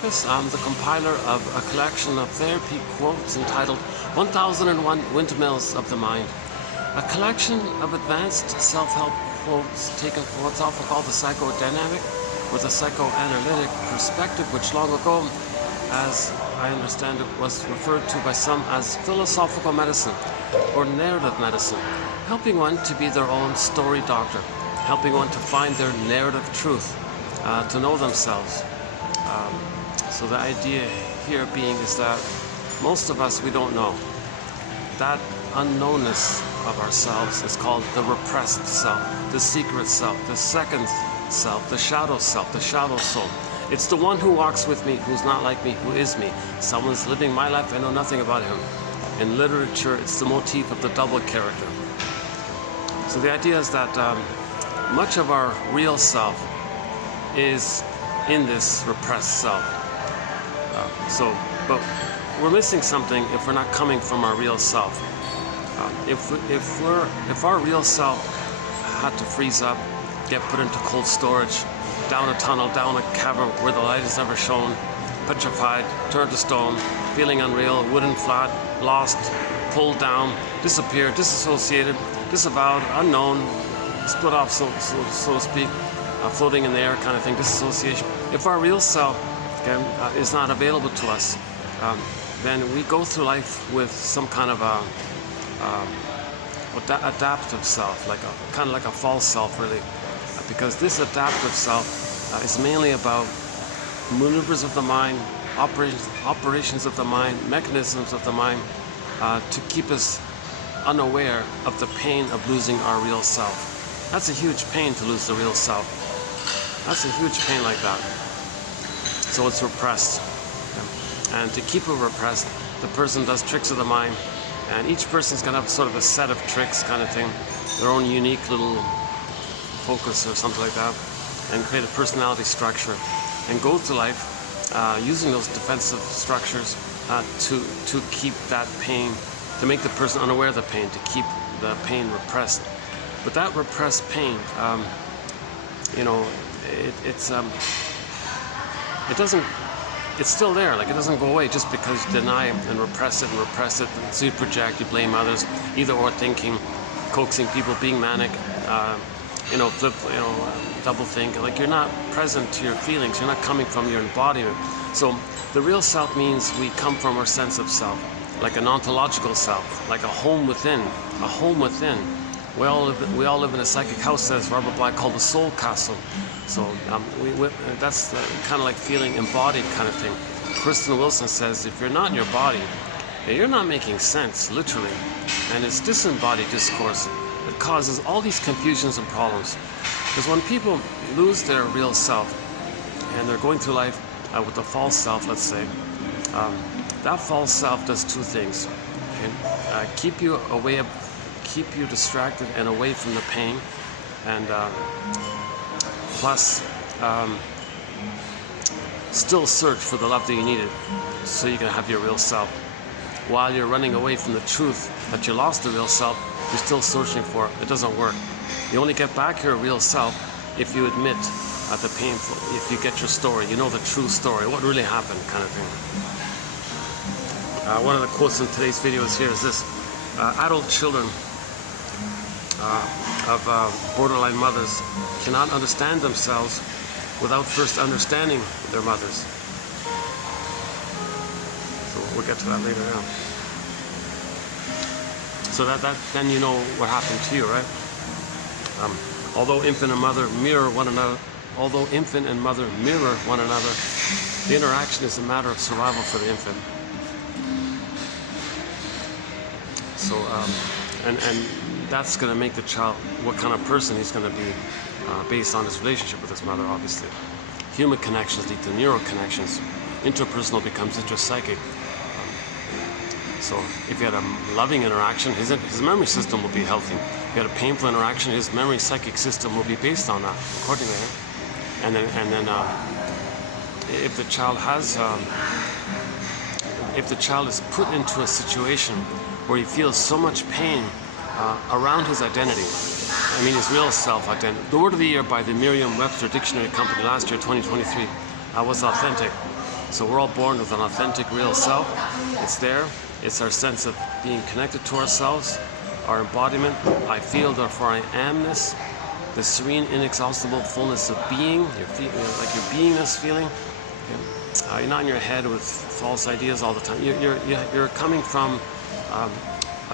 I'm the compiler of a collection of therapy quotes entitled 1001 Windmills of the Mind. A collection of advanced self-help quotes taken from what's often called the psychodynamic or the psychoanalytic perspective, which long ago, as I understand it, was referred to by some as philosophical medicine or narrative medicine, helping one to be their own story doctor, helping one to find their narrative truth, to know themselves. So the idea here being is that most of us, we don't know. That unknownness of ourselves is called the repressed self, the secret self, the second self, the shadow soul. It's the one who walks with me, who's not like me, who is me. Someone's living my life, I know nothing about him. In literature, it's the motif of the double character. So the idea is that much of our real self is in this repressed self. But we're missing something if we're not coming from our real self. If our real self had to freeze up, get put into cold storage, down a tunnel, down a cavern where the light is never shown, petrified, turned to stone, feeling unreal, wooden flat, lost, pulled down, disappeared, disassociated, disavowed, unknown, split off, so to speak, floating in the air kind of thing, disassociation. If our real self is not available to us, then we go through life with some kind of adaptive self, kind of like a false self, really, because this adaptive self is mainly about maneuvers of the mind, operations of the mind, mechanisms of the mind, to keep us unaware of the pain of losing our real self. That's a huge pain to lose the real self. That's a huge pain like that. So it's repressed. And to keep it repressed, the person does tricks of the mind. And each person's going to have sort of a set of tricks kind of thing, their own unique little focus or something like that, and create a personality structure. And go through life using those defensive structures to keep that pain, to make the person unaware of the pain, to keep the pain repressed. But that repressed pain, it's still there, like it doesn't go away just because you deny and repress it, so you project, you blame others, either or thinking, coaxing people, being manic, double think, like you're not present to your feelings, you're not coming from your embodiment. So the real self means we come from our sense of self, like an ontological self, like a home within, a home within. We all live in a psychic house, says Robert Bly, called the soul castle. So that's kind of like feeling embodied kind of thing. Kristen Wilson says if you're not in your body, you're not making sense, literally. And it's disembodied discourse that causes all these confusions and problems. Because when people lose their real self and they're going through life with a false self, let's say, that false self does two things. Keep you distracted and away from the pain, and plus still search for the love that you needed so you can have your real self. While you're running away from the truth that you lost the real self, you're still searching for it. It doesn't work. You only get back your real self if you admit the painful, if you get your story, you know the true story, what really happened kind of thing. One of the quotes in today's videos here is this: adult children of borderline mothers cannot understand themselves without first understanding their mothers. So we'll get to that later on. So then you know what happened to you, right? Although infant and mother mirror one another, the interaction is a matter of survival for the infant. So and that's going to make the child what kind of person he's going to be based on his relationship with his mother, obviously. Human connections lead to neural connections. Interpersonal becomes intrapsychic. So if you had a loving interaction, his memory system will be healthy. If you had a painful interaction, his memory psychic system will be based on that accordingly. And then if the child is put into a situation where he feels so much pain around his identity, I mean his real self-identity. The word of the year by the Merriam-Webster Dictionary Company last year, 2023, was authentic. So we're all born with an authentic, real self. It's there. It's our sense of being connected to ourselves, our embodiment. I feel, therefore I amness. The serene, inexhaustible fullness of being, like your beingness feeling. Okay. You're not in your head with false ideas all the time. You're coming from a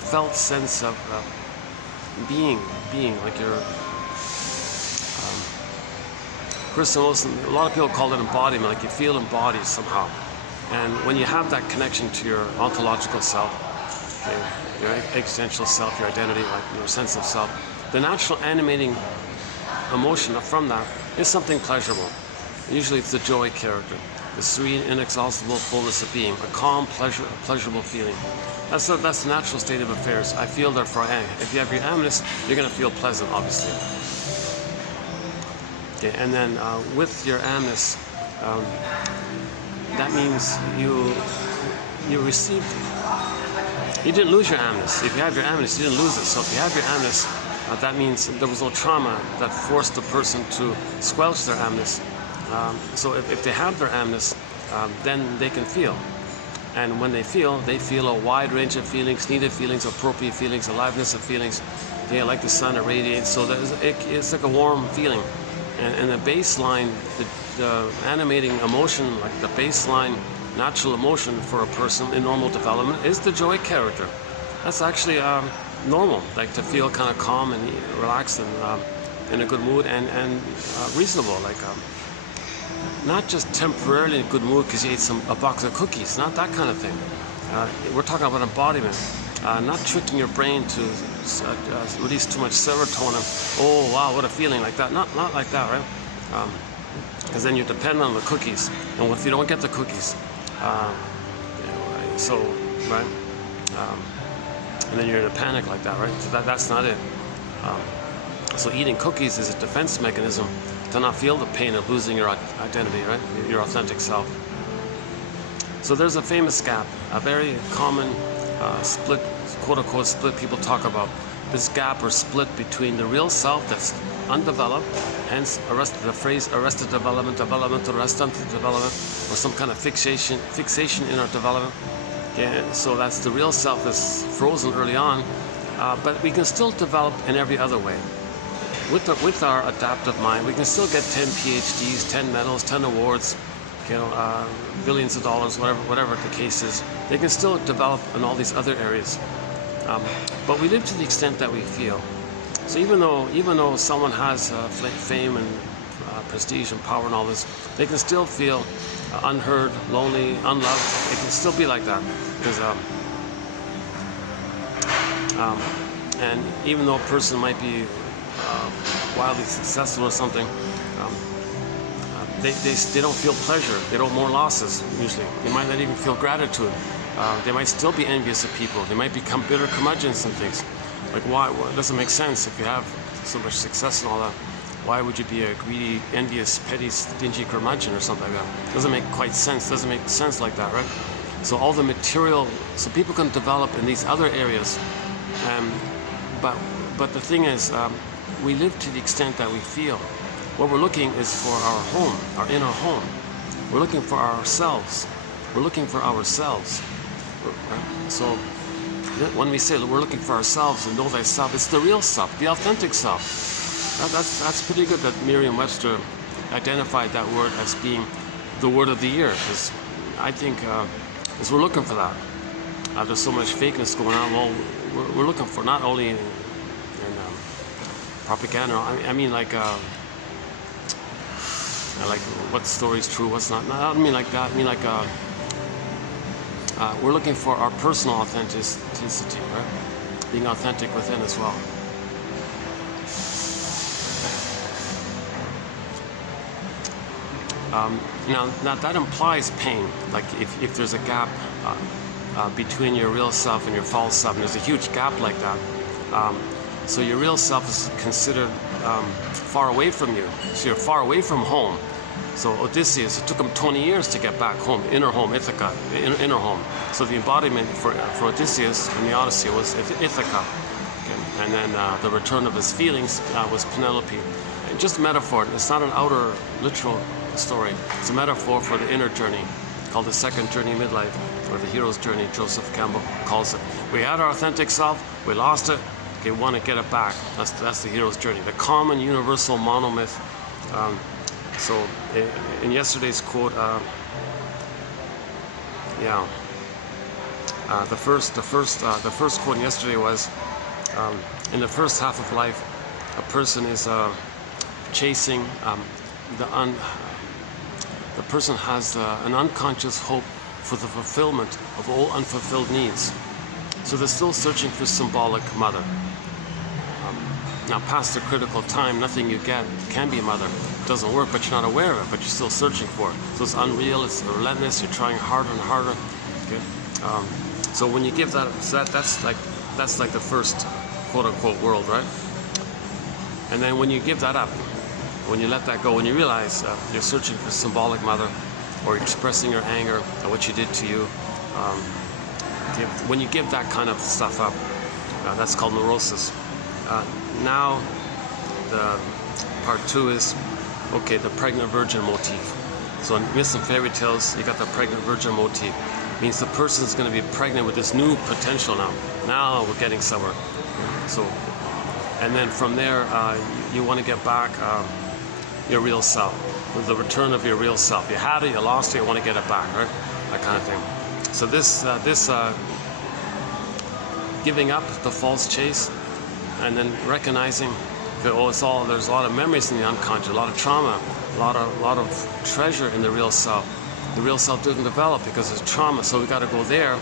felt sense of being, like you're. A lot of people call it embodiment, like you feel embodied somehow. And when you have that connection to your ontological self, okay, your existential self, your identity, like your sense of self, the natural animating emotion from that is something pleasurable. Usually it's the joy character, the serene, inexhaustible fullness of being, a calm, pleasurable feeling. That's the natural state of affairs. I feel, therefore I am. If you have your amness, you're going to feel pleasant, obviously. Okay, and then with your amness, that means you received. You didn't lose your amness. If you have your amness, you didn't lose it. So if you have your amness, that means there was no trauma that forced the person to squelch their amness. So if they have their amness, then they can feel. And when they feel a wide range of feelings, needed feelings, appropriate feelings, aliveness of feelings. Yeah, like the sun, it radiates. So it's like a warm feeling. And the baseline, the animating emotion, like the baseline natural emotion for a person in normal development is the joy character. That's actually normal, like to feel kind of calm and relaxed and in a good mood and reasonable, like not just temporarily in a good mood because you ate a box of cookies, not that kind of thing. We're talking about embodiment, not tricking your brain to release too much serotonin. Oh wow, what a feeling, like that. Not like that, right? Because then you depend on the cookies, and if you don't get the cookies, right? And then you're in a panic like that, right? So that's not it. So eating cookies is a defense mechanism to not feel the pain of losing your identity, right? Your authentic self. So there's a famous gap, a very common split, quote-unquote split people talk about. This gap or split between the real self that's undeveloped, hence the phrase arrested development, developmental arrested development, or some kind of fixation in our development. Okay, so that's the real self that's frozen early on, but we can still develop in every other way. With our adaptive mind, we can still get 10 PhDs, 10 medals, 10 awards, billions of dollars, whatever the case is. They can still develop in all these other areas. But we live to the extent that we feel. So even though someone has fame and prestige and power and all this, they can still feel unheard, lonely, unloved. It can still be like that because and even though a person might be wildly successful or something, they don't feel pleasure. They don't more losses usually. They might not even feel gratitude. They might still be envious of people. They might become bitter curmudgeons and things. Like why? Well, it doesn't make sense if you have so much success and all that. Why would you be a greedy, envious, petty, stingy curmudgeon or something like that? Doesn't make quite sense. Doesn't make sense like that, right? So all the material, so people can develop in these other areas, but the thing is, we live to the extent that we feel. What we're looking is for our home, our inner home. We're looking for ourselves. We're looking for ourselves. Right? So when we say we're looking for ourselves and know thyself, it's the real self, the authentic self. That's pretty good that Merriam-Webster identified that word as being the word of the year, because I think is we're looking for that. There's so much fakeness going on. Well, we're looking for not only in propaganda. I mean like what story is true, what's not. No, I don't mean like that. I mean like we're looking for our personal authenticity, right? Being authentic within as well. Now that implies pain. Like if there's a gap between your real self and your false self, and there's a huge gap like that. So your real self is considered far away from you. So you're far away from home. So Odysseus, it took him 20 years to get back home, inner home, Ithaca, inner home. So the embodiment for Odysseus in the Odyssey was Ithaca. Okay. And then the return of his feelings was Penelope. And just a metaphor. It's not an outer literal story. It's a metaphor for the inner journey. called the second journey midlife, or the hero's journey, Joseph Campbell calls it. We had our authentic self, we lost it, okay, we want to get it back. That's the hero's journey, the common universal monomyth. So in yesterday's quote, the first quote yesterday was, in the first half of life, a person is chasing the person has an unconscious hope for the fulfillment of all unfulfilled needs. So they're still searching for symbolic mother. Now, past the critical time, nothing you get can be a mother. It doesn't work, but you're not aware of it, but you're still searching for it. So it's unreal, it's relentless, you're trying harder and harder. Okay? So when you give that, that's like the first quote-unquote world, right? And then when you give that up, when you let that go, when you realize you're searching for symbolic mother, or expressing your anger at what she did to you, when you give that kind of stuff up, that's called neurosis. Now, the part 2 is, okay, the pregnant virgin motif. So in myths and fairy tales, you got the pregnant virgin motif. It means the person's going to be pregnant with this new potential now. Now we're getting somewhere. So, and then from there, you want to get back your real self, with the return of your real self. You had it, you lost it, you want to get it back, right? That kind of thing. So this giving up the false chase, and then recognizing that there's a lot of memories in the unconscious, a lot of trauma, a lot of treasure in the real self. The real self didn't develop because of trauma, so we got to go there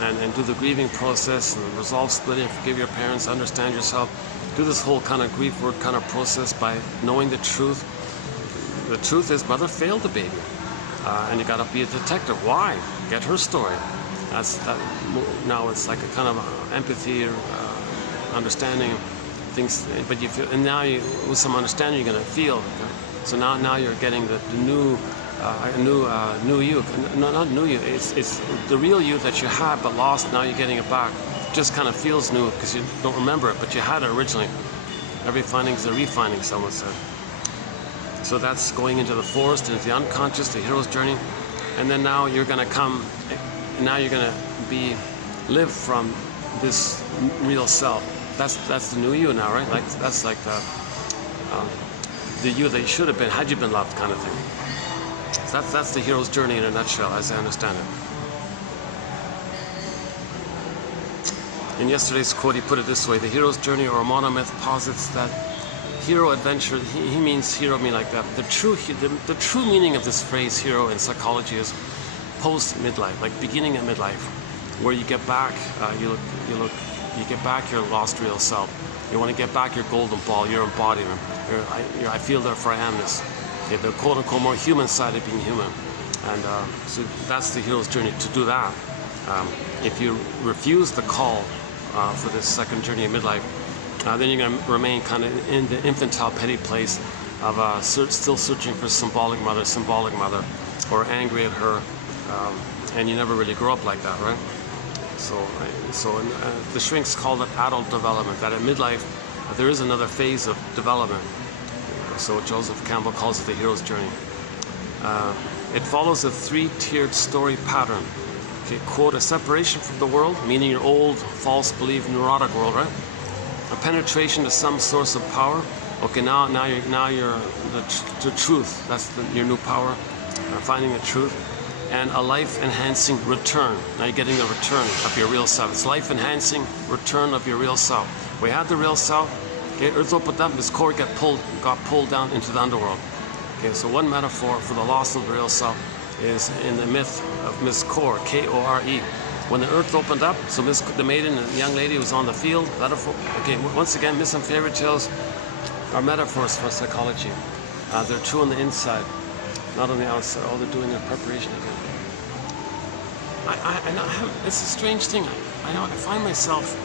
and do the grieving process and resolve splitting, forgive your parents, understand yourself, do this whole kind of grief work kind of process by knowing the truth. The truth is mother failed the baby, and you got to be a detective. Why? Get her story. Now it's like a kind of empathy or understanding things, but you feel, and now with some understanding you're going to feel. So now you're getting the new you. No, not new you. It's the real you that you had but lost. Now you're getting it back. It just kind of feels new because you don't remember it, but you had it originally. Every finding is a refinding, someone said. So that's going into the forest, into the unconscious, the hero's journey, and then now you're going to come. Now you're going to live from this real self. That's the new you now, right? Like that's like the you that you should have been had you been loved, kind of thing. So that's the hero's journey in a nutshell, as I understand it. In yesterday's quote, he put it this way: the hero's journey, or a monomyth, posits that hero adventure. He means hero, mean like that. The true meaning of this phrase hero in psychology is post midlife, like beginning at midlife, where you get back, you get back your lost real self. You want to get back your golden ball, your embodiment. I feel there for I amness. Okay, the quote-unquote more human side of being human, and so that's the hero's journey. To do that, if you refuse the call for this second journey of midlife, then you're going to remain kind of in the infantile petty place of still searching for symbolic mother, or angry at her, and you never really grow up like that, right? So the shrinks call it adult development. That at midlife, there is another phase of development. So Joseph Campbell calls it the hero's journey. It follows a three-tiered story pattern. Okay, quote, a separation from the world, meaning your old, false belief, neurotic world, right? A penetration to some source of power. Okay, now you're the truth. That's your new power. Finding the truth. And a life-enhancing return. Now you're getting the return of your real self. It's life-enhancing return of your real self. We had the real self. Okay, Earth opened up. This core got pulled down into the underworld. Okay, so one metaphor for the loss of the real self is in the myth of Miss Core, K-O-R-E. When the Earth opened up, so the maiden, the young lady, was on the field. Metaphor. Okay, once again, myths and fairy tales are metaphors for psychology. They're true on the inside, not on the outside. Oh, they're doing their preparation again. It's a strange thing. I find myself.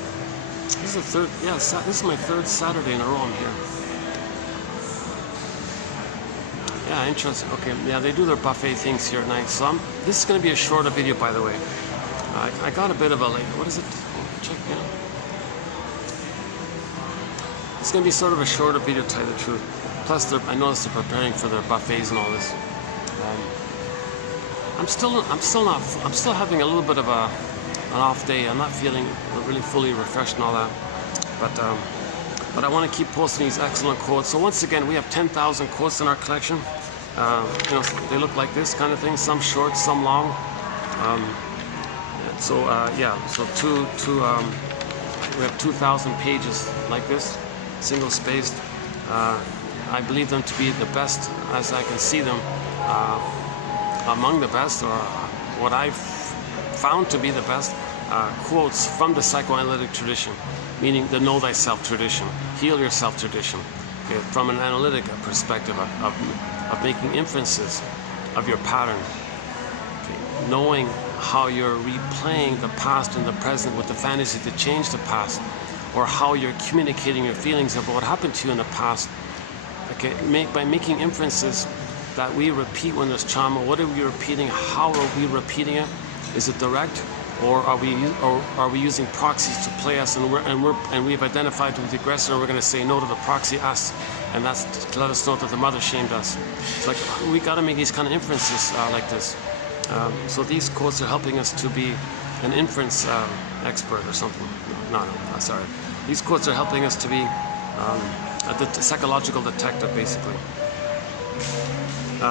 This is my third Saturday in a row I'm here. Yeah, interesting. Okay, yeah, they do their buffet things here at night. So this is going to be a shorter video, by the way. I got a bit of a late. What is it? Check. Yeah. It's going to be sort of a shorter video, to tell you the truth. Plus, I noticed they're preparing for their buffets and all this. I'm still having a little bit of an off day. I'm not feeling really fully refreshed and all that, but I want to keep posting these excellent quotes. So once again, we have 10,000 quotes in our collection. You know, they look like this kind of thing, some short, some long. Yeah, so we have 2,000 pages like this, single spaced. I believe them to be the best, as I can see them, among the best, or what I've found to be the best quotes from the psychoanalytic tradition, meaning the know thyself tradition, heal yourself tradition, okay, from an analytic perspective of making inferences of your pattern, okay, knowing how you're replaying the past and the present with the fantasy to change the past, or how you're communicating your feelings about what happened to you in the past, okay, by making inferences that we repeat when there's trauma. What are we repeating? How are we repeating it? Is it direct, or are we using proxies to play us? And we've identified with the aggressor, and we're going to say no to the proxy us, and that's to let us know that the mother shamed us. It's like we got to make these kind of inferences like this. So these quotes are helping us to be an inference expert or something. No, sorry. These quotes are helping us to be a psychological detective, basically.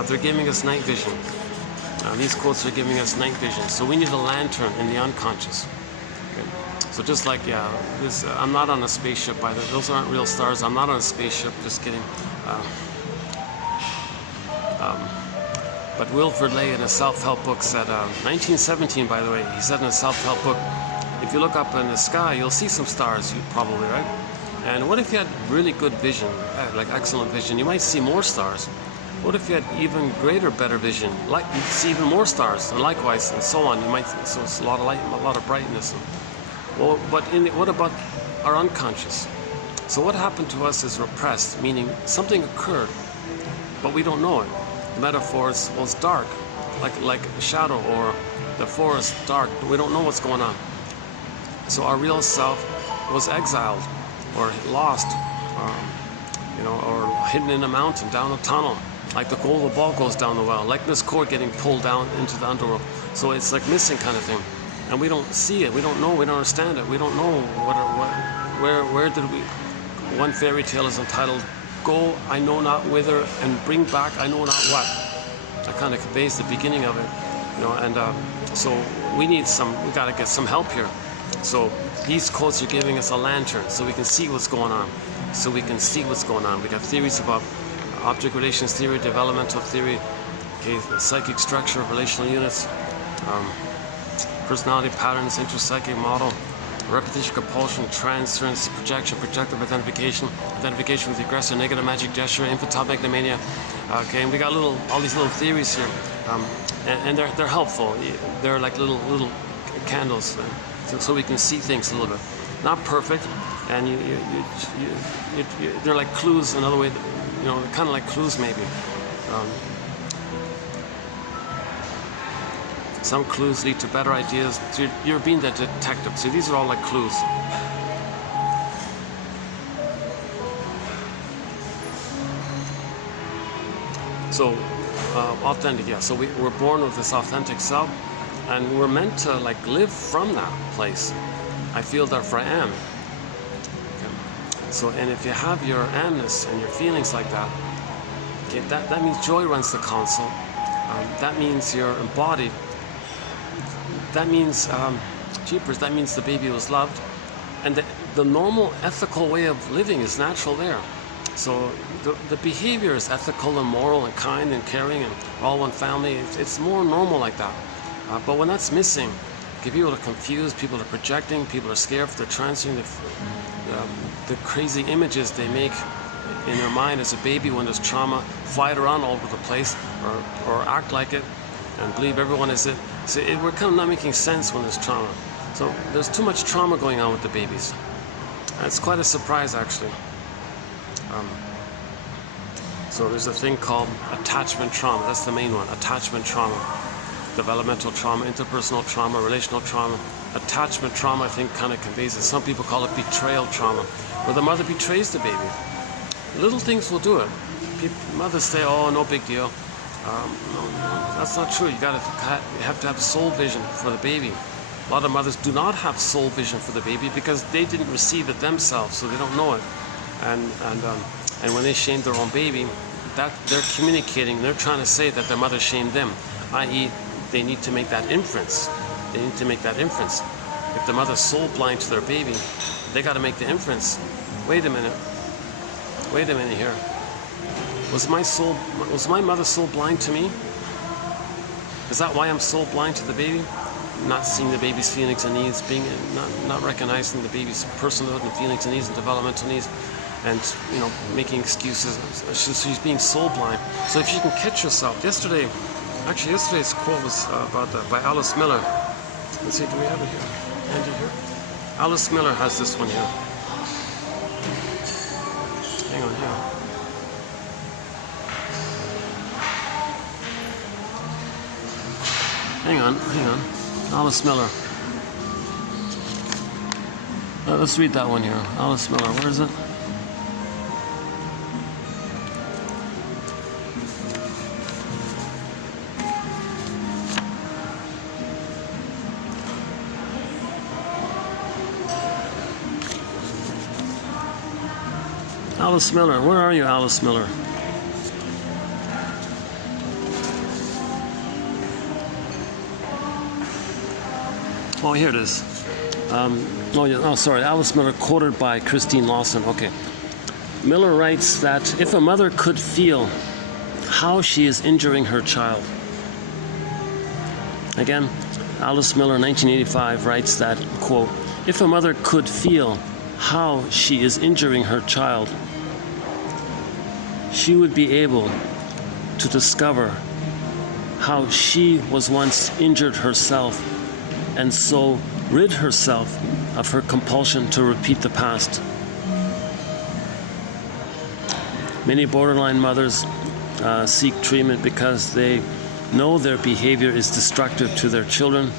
They're giving us night vision. These quotes are giving us night vision. So we need a lantern in the unconscious. Okay? So just like, yeah, I'm not on a spaceship either. Those aren't real stars. I'm not on a spaceship, just kidding. But Wilfred Lay in a self-help book said, 1917 by the way, he said in a self-help book, if you look up in the sky, you'll see some stars, probably, right? And what if you had really good vision, like excellent vision? You might see more stars. What if you had even greater, better vision? Like you'd see even more stars, and likewise, and so on. You might, so it's a lot of light, a lot of brightness. Well, but what about our unconscious? So what happened to us is repressed, meaning something occurred, but we don't know it. The metaphor is, well, it's dark, like a shadow, or the forest dark. We don't know what's going on. So our real self was exiled, or lost, or hidden in a mountain, down a tunnel, like the golden ball goes down the well, like this cord getting pulled down into the underworld. So it's like missing kind of thing, and we don't see it, we don't know, we don't understand it, we don't know where did we. One fairy tale is entitled, "Go, I know not whither, and bring back I know not what." That kind of conveys the beginning of it, and so we got to get some help here. So these quotes are giving us a lantern so we can see what's going on. We got theories about object relations theory, developmental theory, okay, the psychic structure of relational units, personality patterns, interpsychic model, repetition, compulsion, transference, projection, projective identification with the aggressor, negative magic gesture, infantile megalomania. Okay, and we got all these little theories here, and they're helpful. They're like little candles. So we can see things a little bit. Not perfect, and they're like clues. Another way, kind of like clues maybe. Some clues lead to better ideas. So you're being the detective. So these are all like clues. So authentic, yeah. So we're born with this authentic self. And we're meant to like live from that place. I feel therefore I am. Okay. So, and if you have your amness and your feelings like that, okay, that means joy runs the console. That means you're embodied. That means, jeepers, that means the baby was loved. And the normal ethical way of living is natural there. So the behavior is ethical and moral and kind and caring and all one family. It's more normal like that. But when that's missing, okay, people are confused, people are projecting, people are scared, they're transferring the crazy images they make in their mind as a baby when there's trauma, fly it around all over the place, or act like it and believe everyone is it. So we're kind of not making sense when there's trauma. So there's too much trauma going on with the babies. And it's quite a surprise, actually. So there's a thing called attachment trauma. That's the main one, attachment trauma. Developmental trauma, interpersonal trauma, relational trauma. Attachment trauma, I think, kind of conveys it. Some people call it betrayal trauma, where the mother betrays the baby. Little things will do it. Mothers say, oh, no big deal. No, that's not true. You have to have soul vision for the baby. A lot of mothers do not have soul vision for the baby because they didn't receive it themselves, so they don't know it. And when they shame their own baby, that they're communicating. They're trying to say that their mother shamed them, i.e., they need to make that inference. They need to make that inference. If the mother's soul blind to their baby, they got to make the inference. Wait a minute. Wait a minute here. Was my mother soul blind to me? Is that why I'm soul blind to the baby? Not seeing the baby's feelings and needs, not recognizing the baby's personhood and feelings and needs and developmental needs, and making excuses. She's being soul blind. So if you can catch yourself, yesterday's quote was by Alice Miller. Let's see, do we have it here? Andy here. Alice Miller has this one here. Hang on here. Hang on. Alice Miller. Let's read that one here. Alice Miller, where is it? Alice Miller, where are you, Alice Miller? Oh, here it is. Sorry, Alice Miller, quoted by Christine Lawson. Okay. Miller writes that if a mother could feel how she is injuring her child. Again, Alice Miller, 1985, writes that, quote, if a mother could feel how she is injuring her child, she would be able to discover how she was once injured herself and so rid herself of her compulsion to repeat the past. Many borderline mothers seek treatment because they know their behavior is destructive to their children.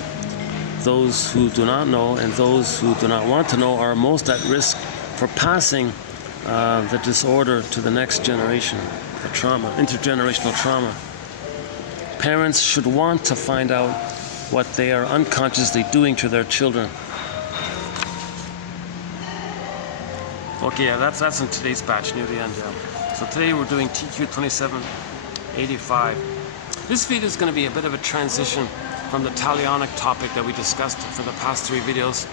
Those who do not know and those who do not want to know are most at risk for passing the disorder to the next generation, the trauma, intergenerational trauma. Parents should want to find out what they are unconsciously doing to their children. Okay, yeah, that's in today's batch, near the end. Yeah. So today we're doing TQ 2785. This video is going to be a bit of a transition from the talionic topic that we discussed for the past 3 videos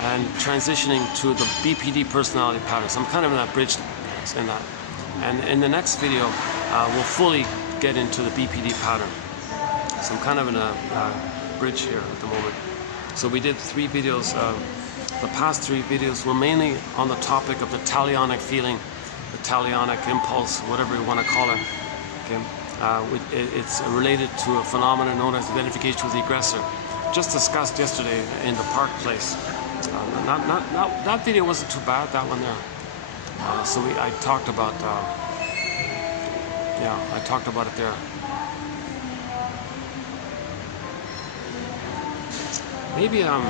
and transitioning to the BPD personality patterns. I'm kind of in that bridge in that. And in the next video, we'll fully get into the BPD pattern. So I'm kind of in a bridge here at the moment. So we did 3 videos. The past 3 videos were mainly on the topic of the talionic feeling, the talionic impulse, whatever you want to call it. Okay. It's related to a phenomenon known as identification with the aggressor, just discussed yesterday in the park place. That video wasn't too bad, that one there. I talked about, I talked about it there. Maybe I'm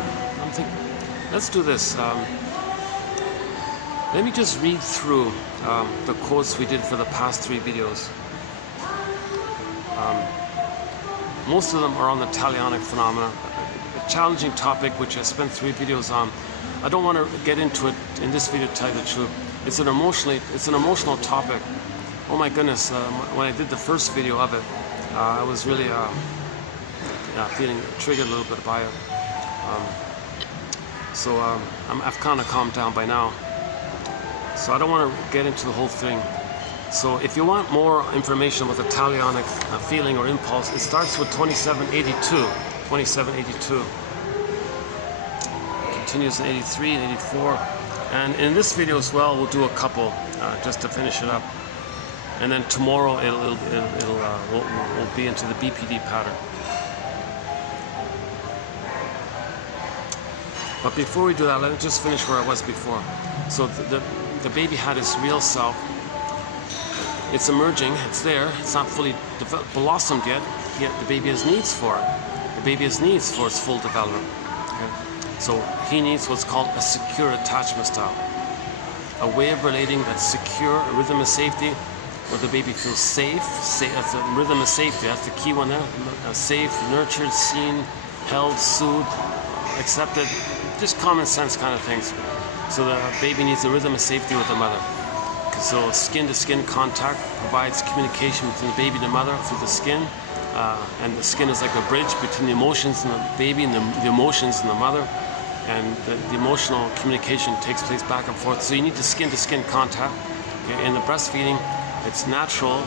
thinking, let's do this. Let me just read through the quotes we did for the past 3 videos. Most of them are on the talionic phenomena, a challenging topic which I spent 3 videos on. I don't want to get into it in this video, to tell you the truth. It's an emotional topic. Oh my goodness! When I did the first video of it, I was really feeling triggered a little bit by it. I've kind of calmed down by now. So I don't want to get into the whole thing. So if you want more information about the talionic feeling or impulse, it starts with 2782. 2782. Continues in 83 and 84. And in this video as well, we'll do a couple just to finish it up. And then tomorrow we'll be into the BPD pattern. But before we do that, let me just finish where I was before. So the baby had his real self. It's emerging, it's there, it's not fully blossomed yet. The baby has needs for it. The baby has needs for its full development. Okay? So he needs what's called a secure attachment style. A way of relating that's secure, a rhythm of safety, where the baby feels safe. That's the rhythm of safety. That's the key one there. Safe, nurtured, seen, held, soothed, accepted. Just common sense kind of things. So the baby needs the rhythm of safety with the mother. So skin-to-skin contact provides communication between the baby and the mother through the skin. And the skin is like a bridge between the emotions in the baby and the emotions in the mother. And the emotional communication takes place back and forth. So you need the skin-to-skin contact. Okay? In the breastfeeding, it's natural.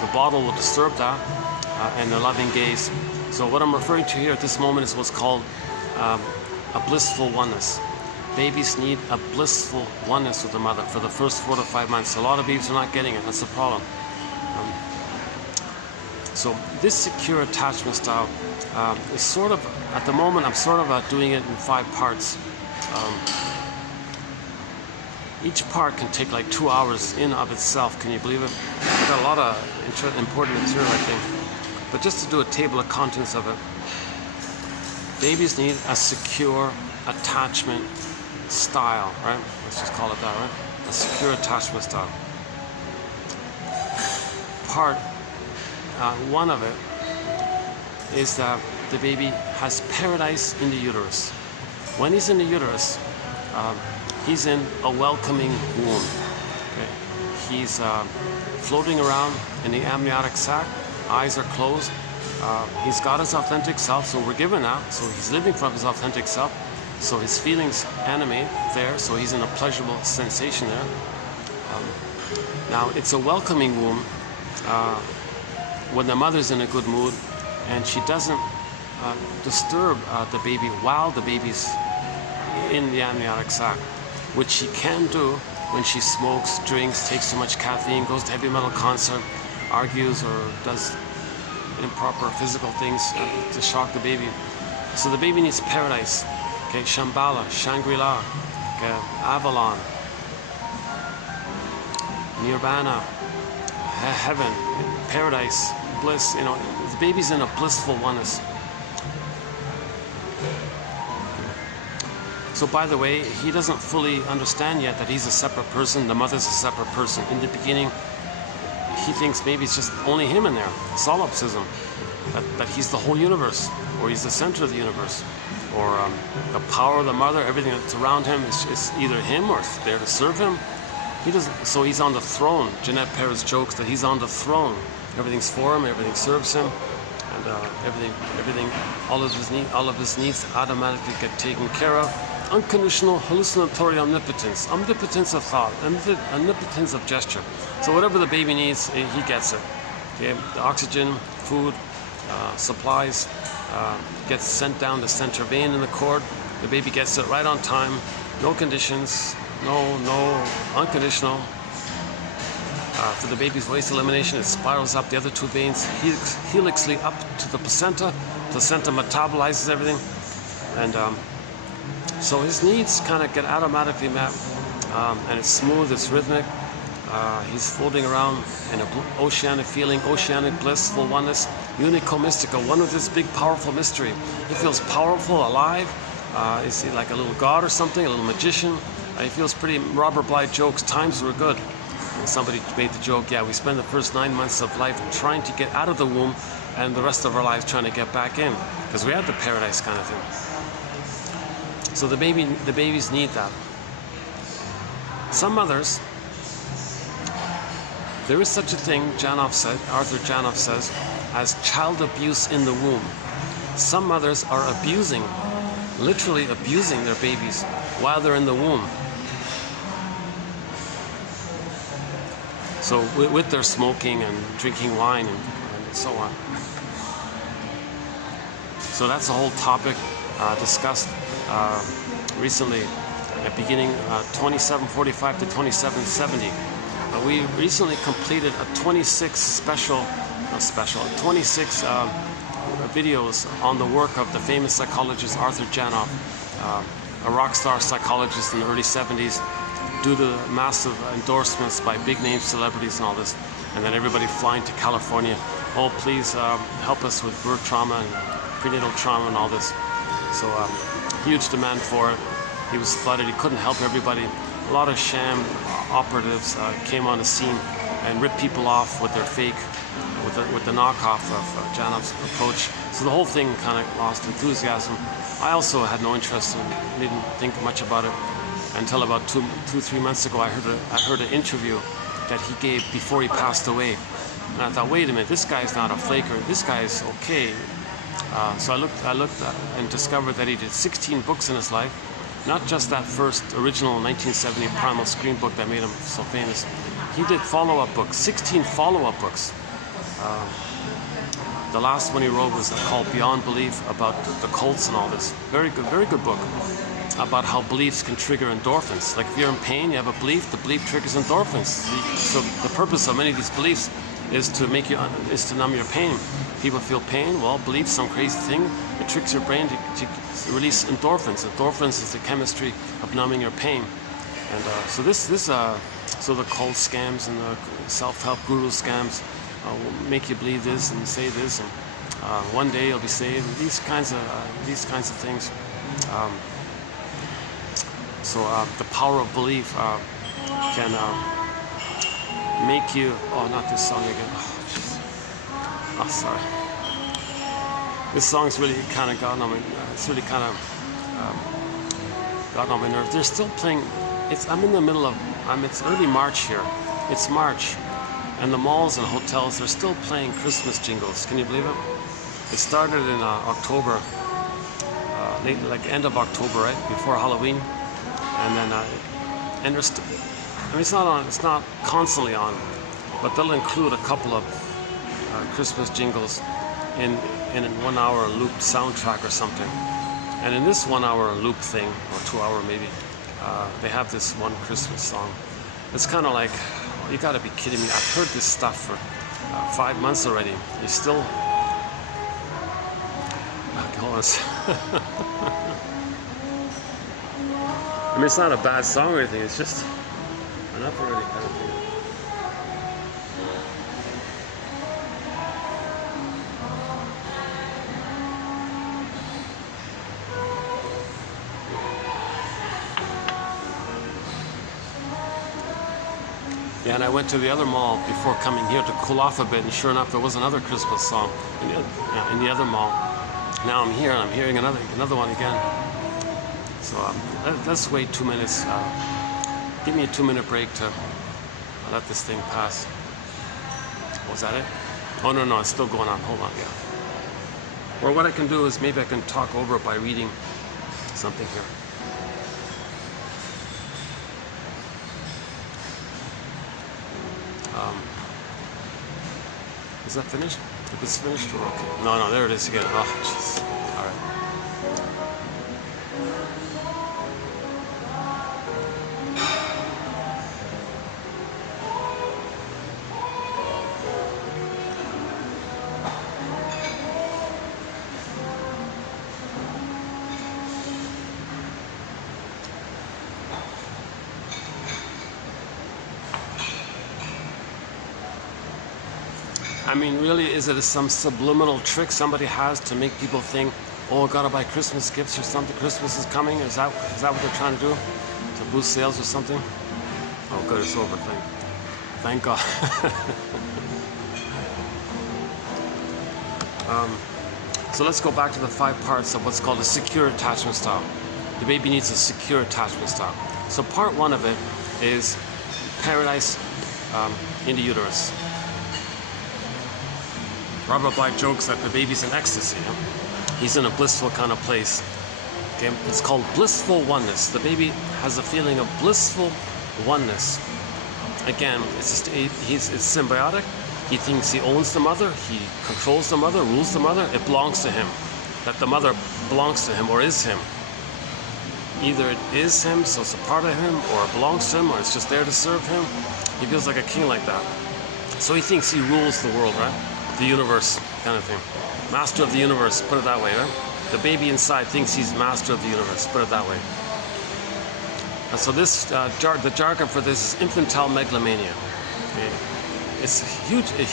The bottle will disturb that, and the loving gaze. So what I'm referring to here at this moment is what's called a blissful oneness. Babies need a blissful oneness with the mother for the first 4 to 5 months. A lot of babies are not getting it. That's the problem. So this secure attachment style is sort of, at the moment, I'm sort of doing it in 5 parts. Each part can take like 2 hours in of itself. Can you believe it? I've got a lot of important material, I think. But just to do a table of contents of it, babies need a secure attachment style, right? Let's just call it that, right? A secure attachment style. Part one of it is that the baby has paradise in the uterus. When he's in the uterus, he's in a welcoming womb. Okay? He's floating around in the amniotic sac, eyes are closed. He's got his authentic self, so we're given that. So he's living from his authentic self. So his feelings animate there, so he's in a pleasurable sensation there. Now it's a welcoming womb when the mother's in a good mood and she doesn't disturb the baby while the baby's in the amniotic sac, which she can do when she smokes, drinks, takes too much caffeine, goes to heavy metal concert, argues or does improper physical things to shock the baby. So the baby needs paradise. Okay, Shambhala, Shangri-La, okay, Avalon, Nirvana, heaven, paradise, bliss. You know, the baby's in a blissful oneness. So by the way, he doesn't fully understand yet that he's a separate person, the mother's a separate person. In the beginning, he thinks maybe it's just only him in there, solipsism, that he's the whole universe, or he's the center of the universe, or the power of the mother, everything that's around him is either him or it's there to serve him. He doesn't, so he's on the throne. Jeanette Perez jokes that he's on the throne. Everything's for him, everything serves him, and everything, all of his needs automatically get taken care of. Unconditional hallucinatory omnipotence, omnipotence of thought, omnipotence of gesture. So whatever the baby needs, he gets it. Okay? The oxygen, food, supplies, gets sent down the center vein in the cord. The baby gets it right on time, no conditions, no unconditional. For the baby's waste elimination, it spirals up the other 2 veins, helixly up to the placenta. Placenta metabolizes everything, and so his needs kind of get automatically met, and it's smooth, it's rhythmic. He's floating around in an oceanic feeling, oceanic bliss, full oneness, unico mystica, one with this big powerful mystery. He feels powerful, alive. Is he like a little god or something, a little magician? He feels pretty. Robert Bly jokes, times were good. And somebody made the joke, yeah, we spend the first 9 months of life trying to get out of the womb and the rest of our lives trying to get back in, because we had the paradise kind of thing. So the babies need that. Some mothers, there is such a thing, Arthur Janov says, as child abuse in the womb. Some mothers are abusing, literally abusing their babies while they're in the womb. So with their smoking and drinking wine and so on. So that's a whole topic discussed recently at beginning 2745 to 2770. We recently completed a 26 videos on the work of the famous psychologist Arthur Janov, a rock star psychologist in the early 70s, due to massive endorsements by big name celebrities and all this, and then everybody flying to California. Oh, please help us with birth trauma and prenatal trauma and all this. So huge demand for it. He was flooded, he couldn't help everybody. A lot of sham operatives came on the scene and rip people off with their fake, with the knockoff of Janov's approach. So the whole thing kind of lost enthusiasm. I also had no interest and didn't think much about it until about 2-3 months ago. I heard an interview that he gave before he passed away, and I thought, wait a minute, this guy's not a flaker. This guy's okay. So I looked and discovered that he did 16 books in his life. Not just that first original 1970 Primal Scream book that made him so famous. He did follow-up books, 16 follow-up books. The last one he wrote was called Beyond Belief, about the cults and all this. Very good book about how beliefs can trigger endorphins. Like if you're in pain, you have a belief, the belief triggers endorphins. So the purpose of many of these beliefs is to numb your pain. People feel pain, well, belief, some crazy thing, it tricks your brain to release endorphins. Endorphins is the chemistry of numbing your pain. And so so the cult scams and the self-help guru scams will make you believe this and say this, and one day you'll be saved. These kinds of things. So the power of belief can make you. Oh, not this song again. Oh, sorry. This song's really kind of gotten on my. It's really kind of gotten on my nerves. They're still playing. I'm in the middle of. It's early March here. It's March, and the malls and hotels, they're still playing Christmas jingles. Can you believe it? It started in October, late, like end of October, right before Halloween, and then it's not on. It's not constantly on, but they'll include a couple of Christmas jingles in a 1 hour looped soundtrack or something. And in this 1 hour loop thing, or 2 hour maybe, they have this one Christmas song. It's kind of like, you gotta be kidding me. I've heard this stuff for 5 months already. You still... Hold on. I mean, it's not a bad song or anything, it's just enough already kind of thing. Yeah, and I went to the other mall before coming here to cool off a bit, and sure enough, there was another Christmas song in the other mall. Now I'm here, and I'm hearing another one again. So let's wait 2 minutes. Give me a 2-minute break to let this thing pass. Was that it? Oh, no, it's still going on. Hold on, yeah. Or what I can do is maybe I can talk over it by reading something here. Is that finished? If it's finished, we're okay. No, there it is again. Oh, jeez. All right. I mean, really, is it some subliminal trick somebody has to make people think, oh, I gotta buy Christmas gifts or something, Christmas is coming? Is that what they're trying to do? To boost sales or something? Oh, good, it's over, thank God. So let's go back to the 5 parts of what's called a secure attachment style. The baby needs a secure attachment style. So part 1 of it is paradise in the uterus. Robert Black jokes that the baby's in ecstasy. He's in a blissful kind of place. Okay? It's called blissful oneness. The baby has a feeling of blissful oneness. Again, it's symbiotic. He thinks he owns the mother, he controls the mother, rules the mother. It belongs to him. That the mother belongs to him or is him. Either it is him, so it's a part of him, or it belongs to him, or it's just there to serve him. He feels like a king like that. So he thinks he rules the world, right? The universe kind of thing. Master of the universe, put it that way, right? The baby inside thinks he's master of the universe, put it that way. And so this, the jargon for this is infantile megalomania. Okay? It's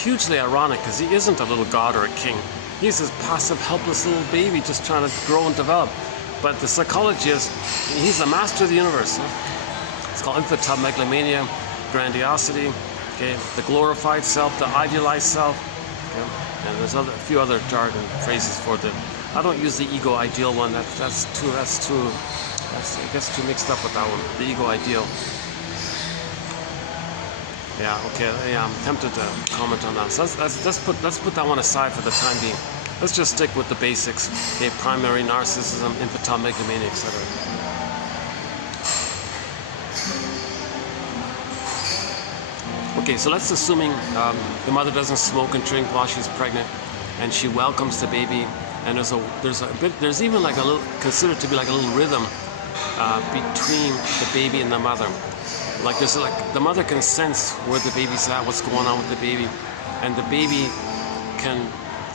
hugely ironic because he isn't a little god or a king. He's this passive, helpless little baby just trying to grow and develop. But the psychology is, he's the master of the universe. Huh? It's called infantile megalomania, grandiosity. Okay, the glorified self, the idealized self. Okay? And there's a few other jargon phrases for the. I don't use the ego ideal one. That's I guess too mixed up with that one. The ego ideal. Yeah. Okay. Yeah. I'm tempted to comment on that. So let's put that one aside for the time being. Let's just stick with the basics. Okay. Primary narcissism, infantile megalomania, etc. Okay, so let's assuming the mother doesn't smoke and drink while she's pregnant, and she welcomes the baby, and there's even like a little, considered to be like a little rhythm between the baby and the mother. Like there's like the mother can sense where the baby's at, what's going on with the baby, and the baby can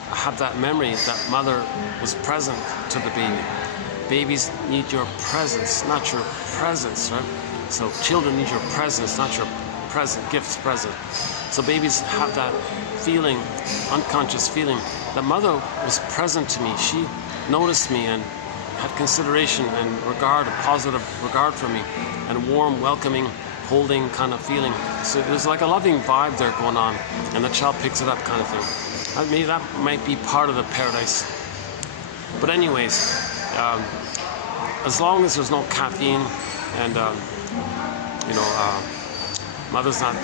have that memory that mother was present to the baby. Babies need your presence, not your presence, right? So children need your presence, not your present, gifts present. So babies have that feeling, unconscious feeling, that mother was present to me. She noticed me and had consideration and regard, a positive regard for me, and warm, welcoming, holding kind of feeling. So there's like a loving vibe there going on, and the child picks it up kind of thing. That might be part of the paradise. But anyways, as long as there's no caffeine and mother's not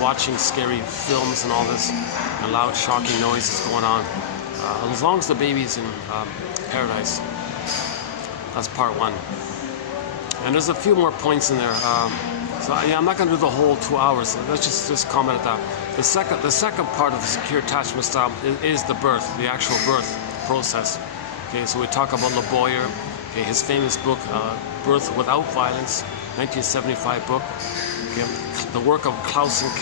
watching scary films and all this and loud, shocking noises going on. As long as the baby's in paradise. That's part one. And there's a few more points in there. So yeah, I'm not going to do the whole 2 hours. Let's just comment at that. The second part of the secure attachment style is the birth, the actual birth process. Okay, so we talk about Le Boyer, okay, his famous book, Birth Without Violence, 1975 book. Okay, the work of Klaus and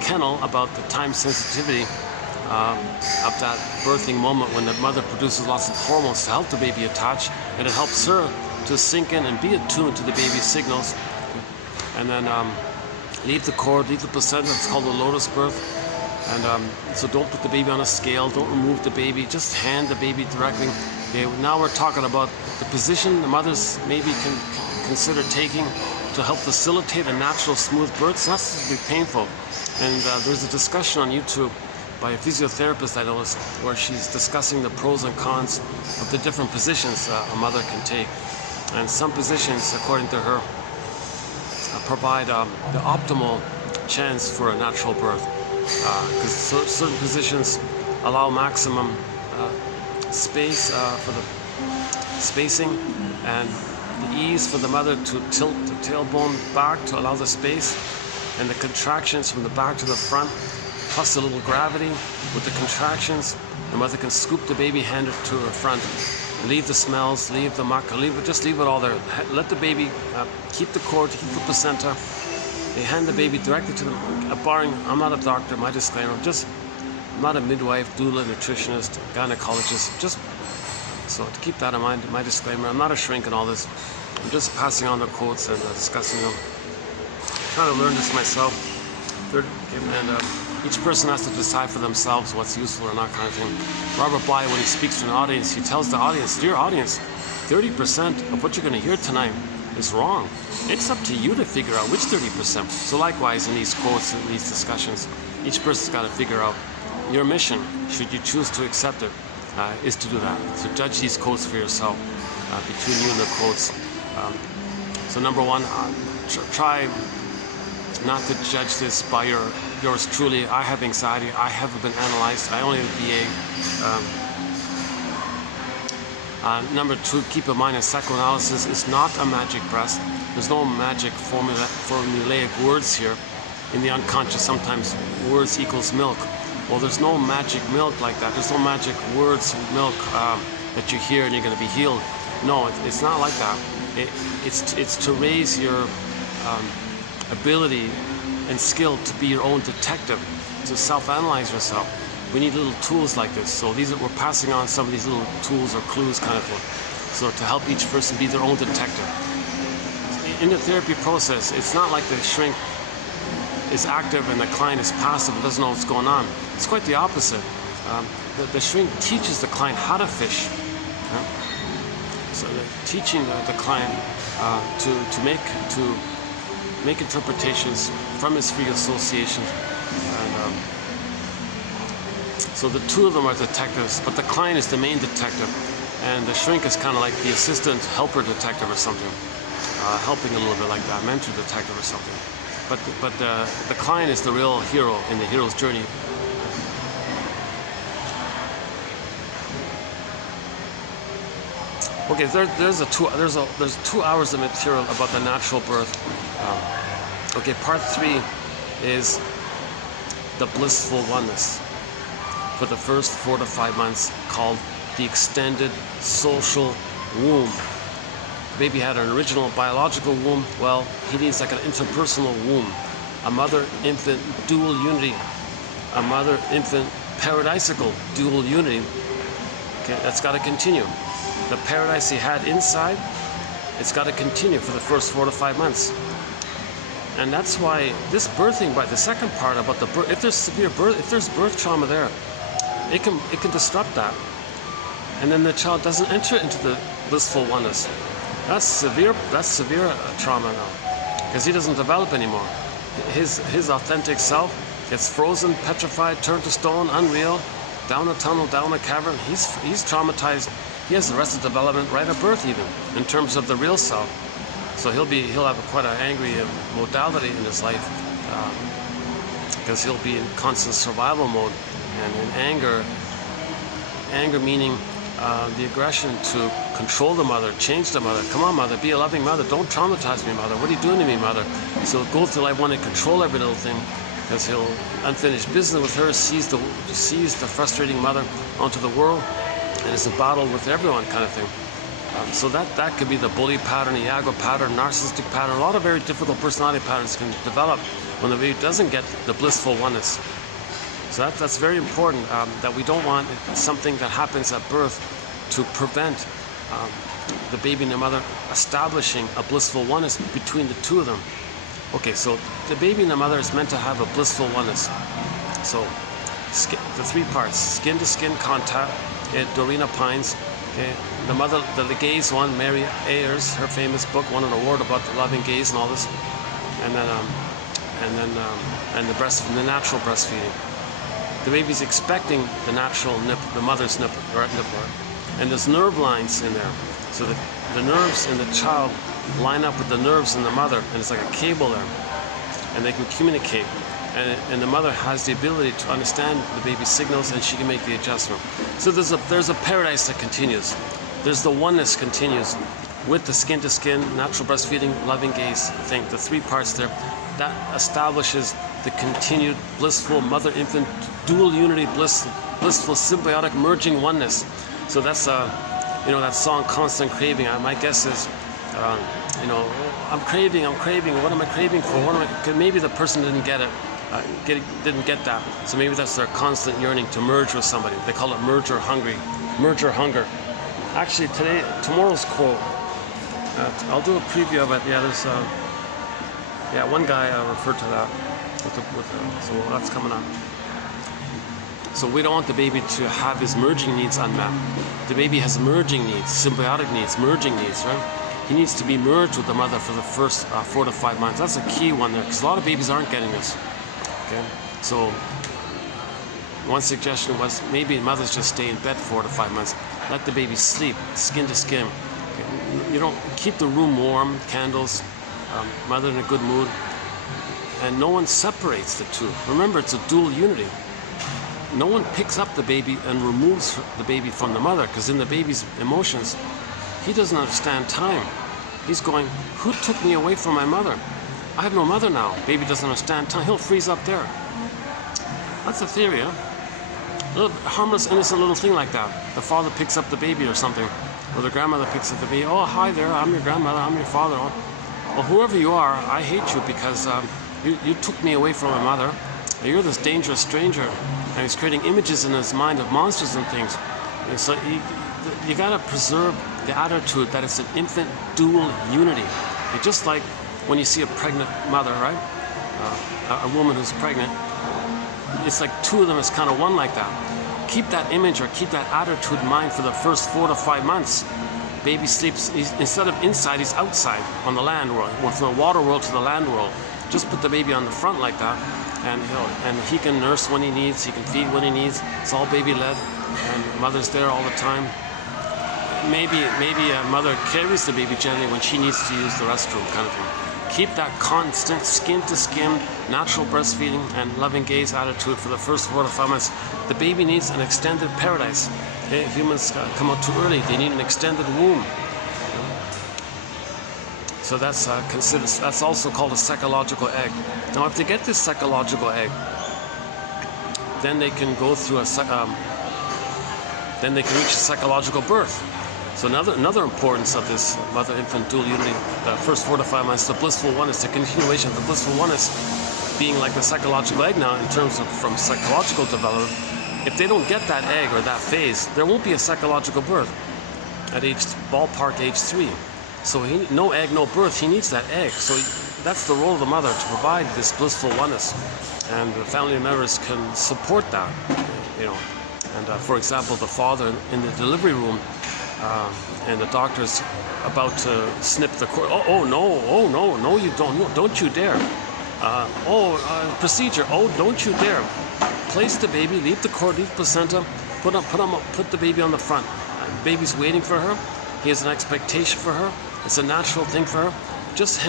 Kennel about the time sensitivity of that birthing moment when the mother produces lots of hormones to help the baby attach, and it helps her to sink in and be attuned to the baby's signals. And then leave the cord, leave the placenta. It's called the lotus birth. And so don't put the baby on a scale, don't remove the baby, just hand the baby directly. Okay, now we're talking about the position the mothers maybe can consider taking to help facilitate a natural smooth birth. It's not supposed to be painful. And there's a discussion on YouTube by a physiotherapist I noticed where she's discussing the pros and cons of the different positions a mother can take. And some positions, according to her, provide the optimal chance for a natural birth. Because certain positions allow maximum space for the spacing and the ease for the mother to tilt the tailbone back to allow the space, and the contractions from the back to the front, plus a little gravity with the contractions. The mother can scoop the baby, hand it to her front, leave the smells, leave the muck, just leave it all there. Let the baby keep the cord, keep the placenta. They hand the baby directly to them, barring, I'm not a doctor, my disclaimer, I'm not a midwife, doula, nutritionist, gynecologist, just so to keep that in mind, my disclaimer, I'm not a shrink in all this. I'm just passing on the quotes and discussing them. I'm trying to learn this myself. Each person has to decide for themselves what's useful or not kind of thing. Robert Bly, when he speaks to an audience, he tells the audience, dear audience, 30% of what you're going to hear tonight is wrong. It's up to you to figure out which 30%. So likewise, in these quotes and these discussions, each person's got to figure out your mission, should you choose to accept it, is to do that. So judge these quotes for yourself, between you and the quotes. So number one, try not to judge this by yours truly. I have anxiety. I haven't been analyzed. I only have BA. Number two, keep in mind that psychoanalysis is not a magic breast. There's no magic formulaic words here. In the unconscious, sometimes words equals milk. Well, there's no magic milk like that. There's no magic words milk that you hear and you're going to be healed. No, it's not like that. It's to raise your ability and skill to be your own detective, to self-analyze yourself. We need little tools like this. So we're passing on some of these little tools or clues kind of thing. So to help each person be their own detective. In the therapy process, it's not like the shrink is active and the client is passive and doesn't know what's going on. It's quite the opposite. The shrink teaches the client how to fish. So teaching the client to make interpretations from his free association. And so the two of them are detectives, but the client is the main detective, and the shrink is kind of like the assistant helper detective or something, helping a little bit like that, mentor detective or something. But the client is the real hero in the hero's journey. Okay, there's 2 hours of material about the natural birth. Okay, part 3 is the blissful oneness for the first 4 to 5 months, called the extended social womb. The baby had an original biological womb. Well, he needs like an interpersonal womb, a mother-infant dual unity, a mother-infant paradisical dual unity. Okay, that's got to continue. The paradise he had inside, it's got to continue for the first 4 to 5 months. And that's why this birthing, by the second part about the birth, if there's severe birth, if there's birth trauma there, it can disrupt that. And then the child doesn't enter into the blissful oneness. That's severe trauma now, because he doesn't develop anymore. His authentic self gets frozen, petrified, turned to stone, unreal, down a tunnel, down a cavern. He's traumatized. He has arrested development right at birth, even in terms of the real self. So he'll have quite an angry modality in his life, because he'll be in constant survival mode and in anger. Anger meaning the aggression to control the mother, change the mother. Come on, mother, be a loving mother. Don't traumatize me, mother. What are you doing to me, mother? So he'll go through life wanting to control every little thing, because he'll unfinished business with her, sees the frustrating mother onto the world, and is in battle with everyone, kind of thing. So that could be the bully pattern, the Iago pattern, narcissistic pattern. A lot of very difficult personality patterns can develop when the baby doesn't get the blissful oneness. So that's very important, that we don't want something that happens at birth to prevent the baby and the mother establishing a blissful oneness between the two of them. Okay, so the baby and the mother is meant to have a blissful oneness. So the 3 parts: skin to skin contact, Dorina Pines. Okay, the mother, the gaze one, Mary Ayers, her famous book, won an award about the loving gaze and all this, and then the natural breastfeeding. The baby's expecting the natural nipple, the mother's nipple, and there's nerve lines in there, so that the nerves in the child line up with the nerves in the mother, and it's like a cable there, and they can communicate. And the mother has the ability to understand the baby's signals, and she can make the adjustment. So there's a paradise that continues. There's the oneness continues with the skin to skin, natural breastfeeding, loving gaze thing. The 3 parts there, that establishes the continued blissful mother-infant dual unity, blissful symbiotic merging oneness. So that's that song "Constant Craving." My guess is, I'm craving. What am I craving for? Cause maybe the person didn't get it. Didn't get that, so maybe that's their constant yearning to merge with somebody. They call it merger hunger. Actually, tomorrow's quote, I'll do a preview of it. Yeah, there's one guy referred to that so that's coming up. So we don't want the baby to have his merging needs unmet. The baby has merging needs, symbiotic needs, merging needs, right? He needs to be merged with the mother for the first 4 to 5 months. That's a key one there, because a lot of babies aren't getting this. Okay, so one suggestion was maybe mothers just stay in bed 4 to 5 months. Let the baby sleep, skin to skin. Okay? You don't keep the room warm, candles, mother in a good mood, and no one separates the two. Remember, it's a dual unity. No one picks up the baby and removes the baby from the mother, because in the baby's emotions, he doesn't understand time. He's going, who took me away from my mother? I have no mother now. Baby doesn't understand time. He'll freeze up there. That's a theory, huh? A little harmless, innocent little thing like that. The father picks up the baby or something, or the grandmother picks up the baby. Oh, hi there. I'm your grandmother. I'm your father. Well, whoever you are, I hate you because you took me away from my mother. You're this dangerous stranger. And he's creating images in his mind of monsters and things. And so you gotta preserve the attitude that it's an infant dual unity. It's just like when you see a pregnant mother, right? A woman who's pregnant, it's like 2 of them is kind of one like that. Keep that image or keep that attitude in mind for the first 4 to 5 months. Baby sleeps, instead of inside, he's outside on the land world, from the water world to the land world. Just put the baby on the front like that, and he can nurse when he needs, he can feed when he needs. It's all baby led, and mother's there all the time. Maybe a mother carries the baby gently when she needs to use the restroom, kind of thing. Keep that constant skin to skin, natural breastfeeding and loving gaze attitude for the first 4 to 5 months. The baby needs an extended paradise. Okay? Humans come out too early. They need an extended womb. So that's that's also called a psychological egg. Now, if they get this psychological egg, then they can go through then they can reach a psychological birth. So another importance of this mother-infant dual unity, the first 4 to 5 months, the blissful oneness, the continuation of the blissful oneness being like the psychological egg now in terms of from psychological development. If they don't get that egg or that phase, there won't be a psychological birth at ballpark age 3. So no egg, no birth, he needs that egg. So that's the role of the mother, to provide this blissful oneness. And the family members can support that, you know. And for example, the father in the delivery room, and the doctor's about to snip the cord. Oh no, you don't you dare. Procedure, don't you dare. Place the baby, leave the cord, leave placenta, put the baby on the front. Baby's waiting for her. He has an expectation for her. It's a natural thing for her. Just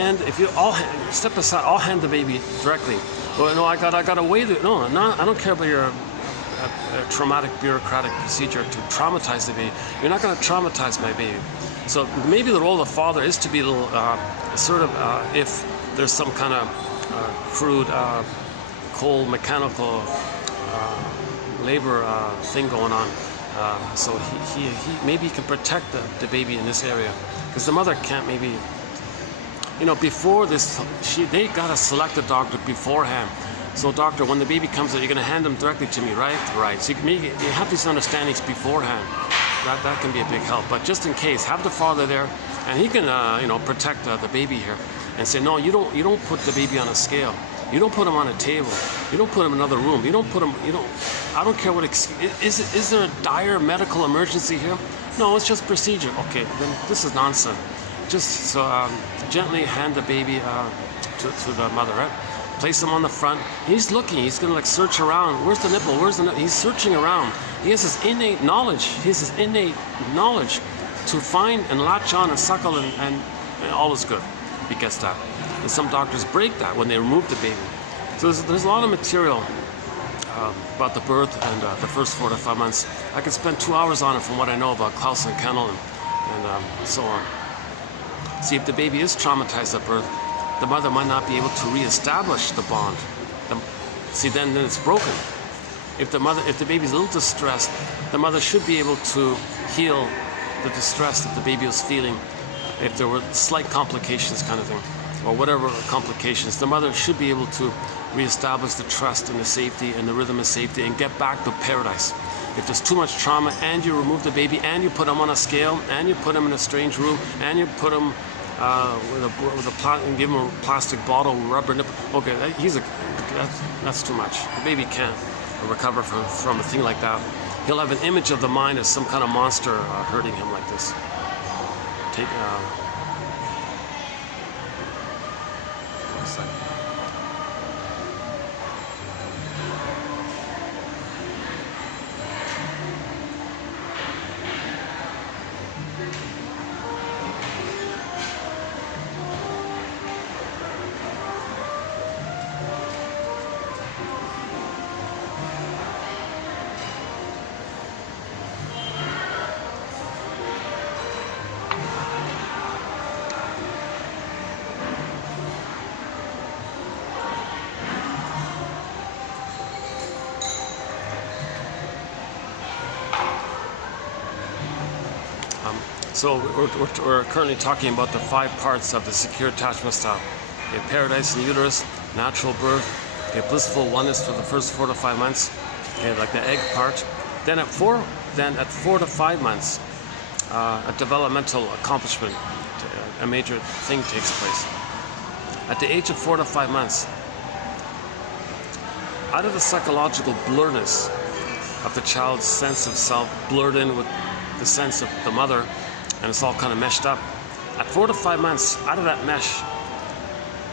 step aside, I'll hand the baby directly. Oh no, I gotta wait. No, I don't care about your a traumatic bureaucratic procedure to traumatize the baby. You're not going to traumatize my baby. So maybe the role of the father is to be a little if there's some kind of crude, cold, mechanical labor thing going on. So he maybe he can protect the baby in this area, because the mother can't maybe, you know, before this, they got to select a doctor beforehand. So doctor, when the baby comes out, you're going to hand them directly to me, right? Right. So you have these understandings beforehand. That can be a big help. But just in case, have the father there, and he can, protect the baby here, and say, no, you don't put the baby on a scale. You don't put him on a table. You don't put him in another room. You don't put him. I don't care what. Is there a dire medical emergency here? No, it's just procedure. Okay, then this is nonsense. Just gently hand the baby to the mother, right? Place him on the front. He's looking. He's going to search around. Where's the nipple? Where's the nipple? He's searching around. He has this innate knowledge. To find and latch on and suckle and all is good. He gets that. And some doctors break that when they remove the baby. So there's a lot of material about the birth and the first 4 to 5 months. I could spend 2 hours on it from what I know about Klaus and Kennel and so on. See, if the baby is traumatized at birth, the mother might not be able to reestablish the bond. Then it's broken. If the baby's a little distressed, the mother should be able to heal the distress that the baby was feeling. If there were slight complications, kind of thing, or whatever complications, the mother should be able to reestablish the trust and the safety and the rhythm of safety and get back to paradise. If there's too much trauma and you remove the baby and you put him on a scale and you put him in a strange room and you put him and give him a plastic bottle, rubber nipple. Okay, that's too much. The baby can't recover from a thing like that. He'll have an image of the mind as some kind of monster hurting him like this. One second. So we're currently talking about the 5 parts of the secure attachment style. Okay, paradise in the uterus, natural birth, okay, blissful oneness for the first 4 to 5 months, okay, like the egg part. Then at 4 to 5 months, a developmental accomplishment, a major thing takes place. At the age of 4 to 5 months, out of the psychological blurriness of the child's sense of self, blurred in with the sense of the mother, and it's all kind of meshed up. At 4 to 5 months, out of that mesh,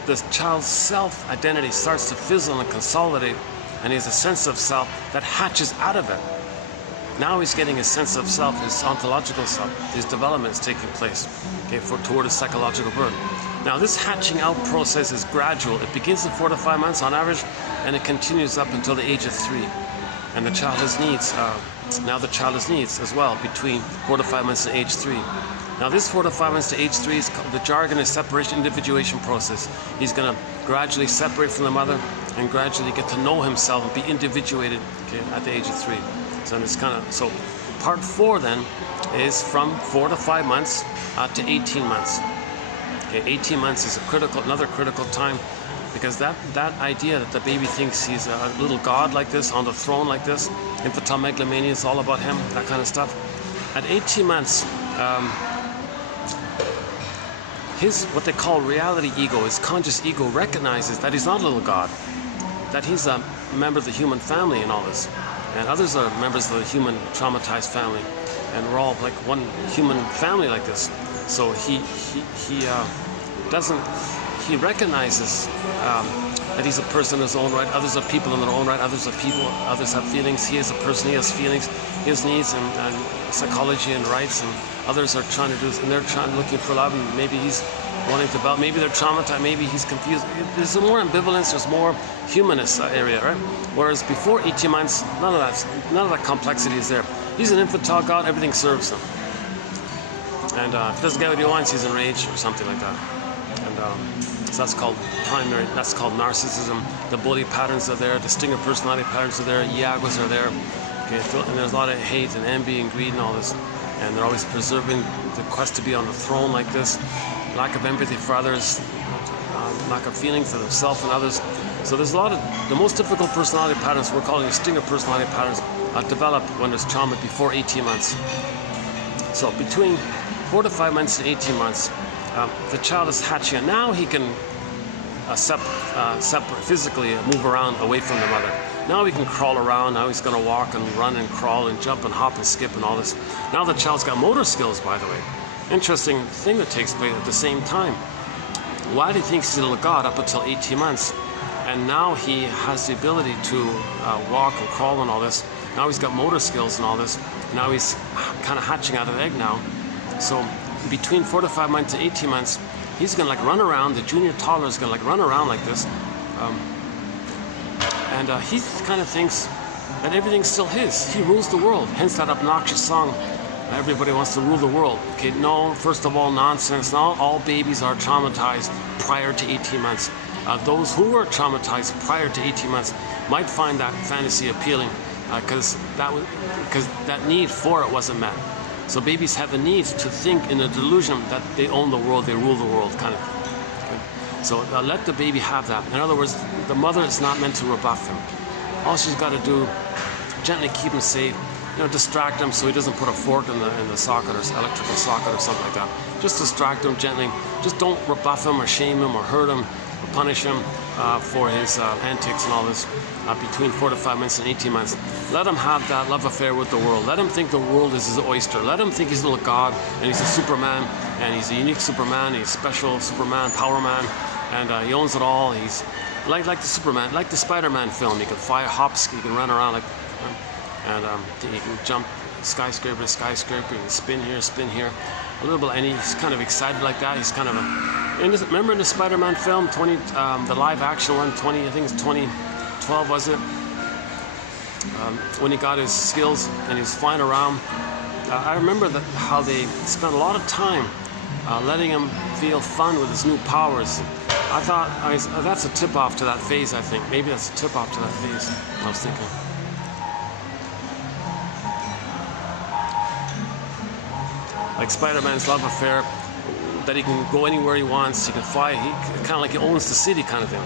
this child's self-identity starts to fizzle and consolidate, and he has a sense of self that hatches out of it. Now he's getting his sense of self, his ontological self, his development is taking place, okay, toward his psychological birth. Now this hatching out process is gradual. It begins at 4 to 5 months on average, and it continues up until the age of 3. And the child has needs. Now the child has needs as well between 4 to 5 months and age 3. Now this 4 to 5 months to age 3 is the jargon is separation individuation process. He's going to gradually separate from the mother and gradually get to know himself and be individuated, okay, at the age of 3. So it's kind of, so part 4 then is from 4 to 5 months to 18 months. Okay, 18 months is another critical time, because that idea that the baby thinks he's a little god like this on the throne like this, infantile megalomania is all about him, that kind of stuff. At 18 months, his what they call reality ego, his conscious ego, recognizes that he's not a little god, that he's a member of the human family and all this, and others are members of the human traumatized family, and we're all like one human family like this. So he recognizes that he's a person in his own right, others are people in their own right, others are people, others have feelings, he is a person, he has feelings, he has needs and psychology and rights, and others are trying to do this, and they're looking for love, and maybe he's wanting to develop, maybe they're traumatized, maybe he's confused. There's more ambivalence, there's more humanist area, right? Whereas before 18 months, none of that complexity is there. He's an infantile god, everything serves him. And if he doesn't get what he wants, he's enraged or something like that. And so that's called narcissism. The bully patterns are there, the stinger personality patterns are there, Iaguas are there. Okay, and there's a lot of hate and envy and greed and all this. And they're always preserving the quest to be on the throne like this. Lack of empathy for others, lack of feeling for themselves and others. So there's a lot of, the most difficult personality patterns, we're calling the stinger personality patterns, develop when there's trauma before 18 months. So between 4 to 5 months and 18 months, the child is hatching, and now he can physically move around away from the mother. Now he can crawl around, now he's going to walk and run and crawl and jump and hop and skip and all this. Now the child's got motor skills, by the way. Interesting thing that takes place at the same time. Why do you think he's a little god up until 18 months? And now he has the ability to walk and crawl and all this. Now he's got motor skills and all this. Now he's kind of hatching out of the egg now. So between 4 to 5 months and 18 months, he's going to like run around. The junior toddler is going to like run around like this. And he kind of thinks that everything's still his. He rules the world. Hence that obnoxious song, everybody wants to rule the world. Okay, no, first of all, nonsense. Not all babies are traumatized prior to 18 months. Those who were traumatized prior to 18 months might find that fantasy appealing because that need for it wasn't met. So babies have a need to think in a delusion that they own the world, they rule the world, kind of. Okay? So let the baby have that. In other words, the mother is not meant to rebuff him. All she's got to do, gently keep him safe, distract him so he doesn't put a fork in the socket or electrical socket or something like that. Just distract him gently. Just don't rebuff him or shame him or hurt him or punish him for his antics and all this between 4 to 5 months and 18 months. Let him have that love affair with the world. Let him think the world is his oyster. Let him think he's a little god and he's a Superman and he's a unique Superman. He's special Superman, Power Man, and he owns it all. He's like the Superman, like the Spider-Man film. He can fly, hop, he can run around like. And he can jump skyscraper to skyscraper, he can spin here, a little bit, and he's kind of excited like that. He's kind of remember in the Spider-Man film, the live action one, I think it's 2012 was it? When he got his skills and he was flying around. I remember how they spent a lot of time letting him feel fun with his new powers. I thought that's a tip-off to that phase, I think. Maybe that's a tip-off to that phase, I was thinking. Like Spider-Man's love affair, that he can go anywhere he wants, he can fly, he kind of like he owns the city kind of thing.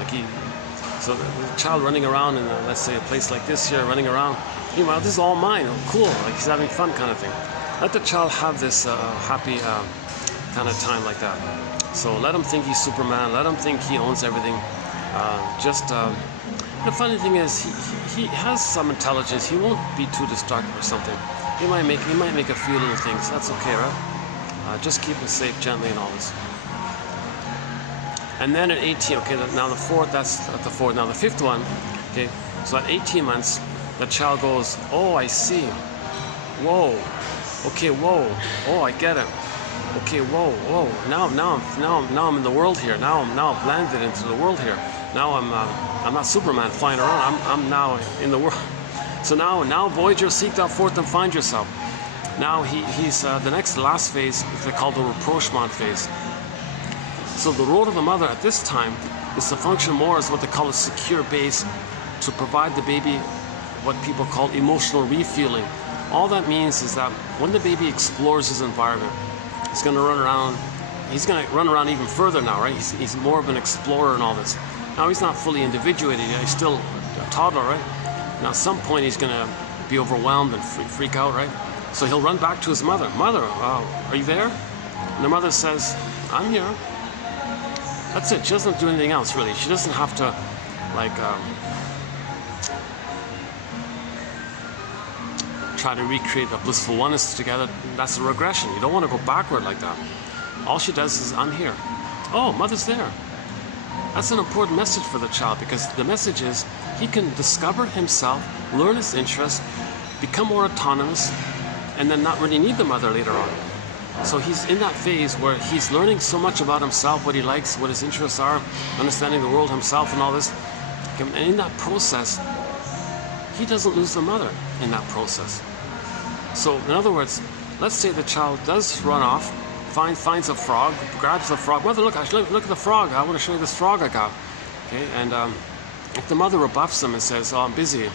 So the child running around in, let's say, a place like this here, running around, meanwhile, this is all mine, cool, like he's having fun kind of thing. Let the child have this happy kind of time like that. So let him think he's Superman, let him think he owns everything. The funny thing is, he has some intelligence, he won't be too destructive or something. He might make a few little things, that's okay, right? Just keep him safe, gently, and all this. And then at 18, okay, now the fourth, that's at the fourth. Now the fifth one, okay, so at 18 months, the child goes, oh, I see. Whoa. Okay, whoa. Oh, I get it. Okay, whoa, whoa. Now I'm in the world here. Now I've landed into the world here. Now I'm not Superman flying around. I'm now in the world. So now Voyager, seek thou forth and find yourself. Now he's the last phase is called the rapprochement phase. So the role of the mother at this time is to function more as what they call a secure base to provide the baby what people call emotional refueling. All that means is that when the baby explores his environment, he's going to run around. He's going to run around even further now, right? He's more of an explorer and all this. Now he's not fully individuated yet. He's still a toddler, right? Now at some point he's going to be overwhelmed and freak out, right? So he'll run back to his mother. Mother, are you there? And the mother says, I'm here. That's it. She doesn't do anything else, really. She doesn't have to, like, try to recreate a blissful oneness together. That's a regression. You don't want to go backward like that. All she does is, I'm here. Oh, mother's there. That's an important message for the child, because the message is he can discover himself, learn his interests, become more autonomous, and then not really need the mother later on. So he's in that phase where he's learning so much about himself, what he likes, what his interests are, understanding the world himself and all this. And in that process, he doesn't lose the mother in that process. So in other words, let's say the child does run off, finds a frog, grabs the frog. Mother, look at the frog. I want to show you this frog I got. Okay, and if the mother rebuffs him and says, oh, I'm busy.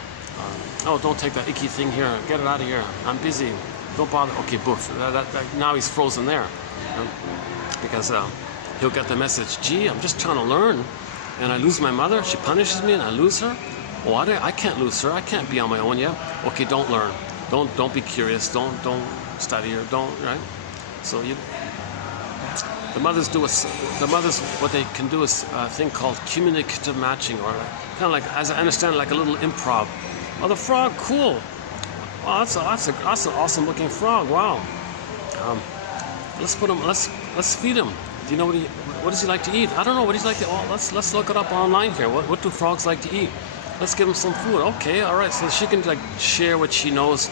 Oh, don't take that icky thing here. Get it out of here. I'm busy. Don't bother. Okay, boof. Now he's frozen there. Because he'll get the message, gee, I'm just trying to learn. And I lose my mother. She punishes me and I lose her. Oh, I can't lose her. I can't be on my own yet. Okay, don't learn. Don't be curious. Don't study or don't, right? So the mothers what they can do is a thing called communicative matching, or kind of like, as I understand, like a little improv. Oh, the frog, cool. Wow, that's an awesome looking frog. Wow. Let's feed him. Do you know what does he like to eat? I don't know what he's like to. Oh, let's look it up online here. What do frogs like to eat? Let's give him some food. Okay, all right. So she can like share what she knows,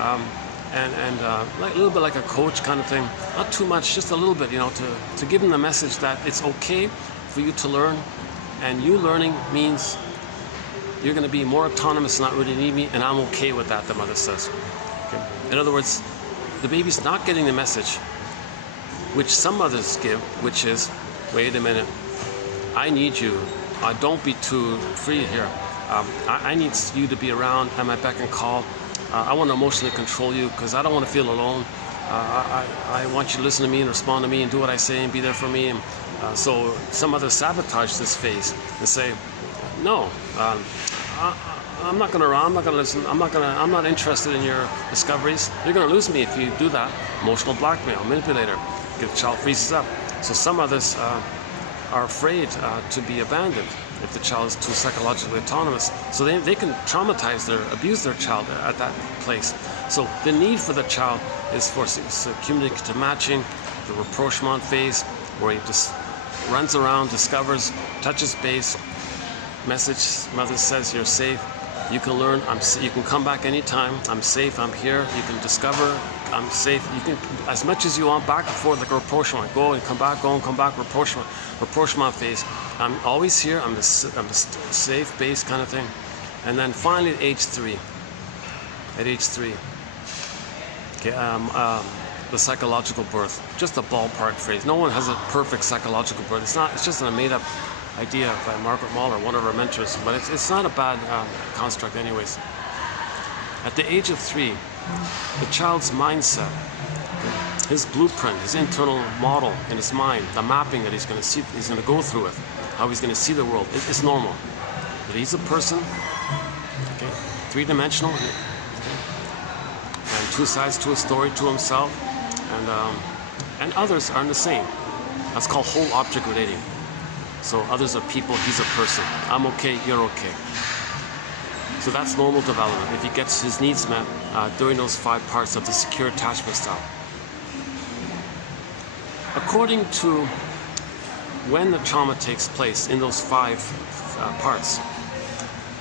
and like a little bit like a coach kind of thing. Not too much, just a little bit, to give him the message that it's okay for you to learn, and you learning means you're going to be more autonomous, not really need me, and I'm okay with that, the mother says. Okay? In other words, the baby's not getting the message, which some mothers give, which is, wait a minute, I need you. Don't be too free here. I need you to be around at my beck and call. I want to emotionally control you because I don't want to feel alone. I want you to listen to me and respond to me and do what I say and be there for me. And, so some others sabotage this phase and say, no, I'm not going to listen. I'm not interested in your discoveries. You're going to lose me if you do that. Emotional blackmail, manipulator. The child freezes up. So some others are afraid to be abandoned if the child is too psychologically autonomous. So they can abuse their child at that place. So the need for the child is for communicative matching, the rapprochement phase, where he just runs around, discovers, touches base, message, mother says you're safe, you can learn, you can come back anytime, I'm safe, I'm here, you can discover, I'm safe, you can, as much as you want, back and forth like a rapprochement, go and come back, rapprochement phase. I'm always here, I'm a safe base kind of thing. And then finally at age 3, okay, the psychological birth, just a ballpark phrase. No one has a perfect psychological birth. It's just a made-up idea by Margaret Mahler, one of our mentors, but it's not a bad construct anyways. At the age of 3, the child's mindset, his blueprint, his internal model in his mind, the mapping that he's going to go through with, how he's going to see the world, it's normal. But he's a person, okay, 3-dimensional, okay, and 2 sides to a story, to himself, and others are the same. That's called whole object relating. So others are people, he's a person. I'm okay, you're okay. So that's normal development if he gets his needs met during those 5 parts of the secure attachment style. according to when the trauma takes place in those 5 parts,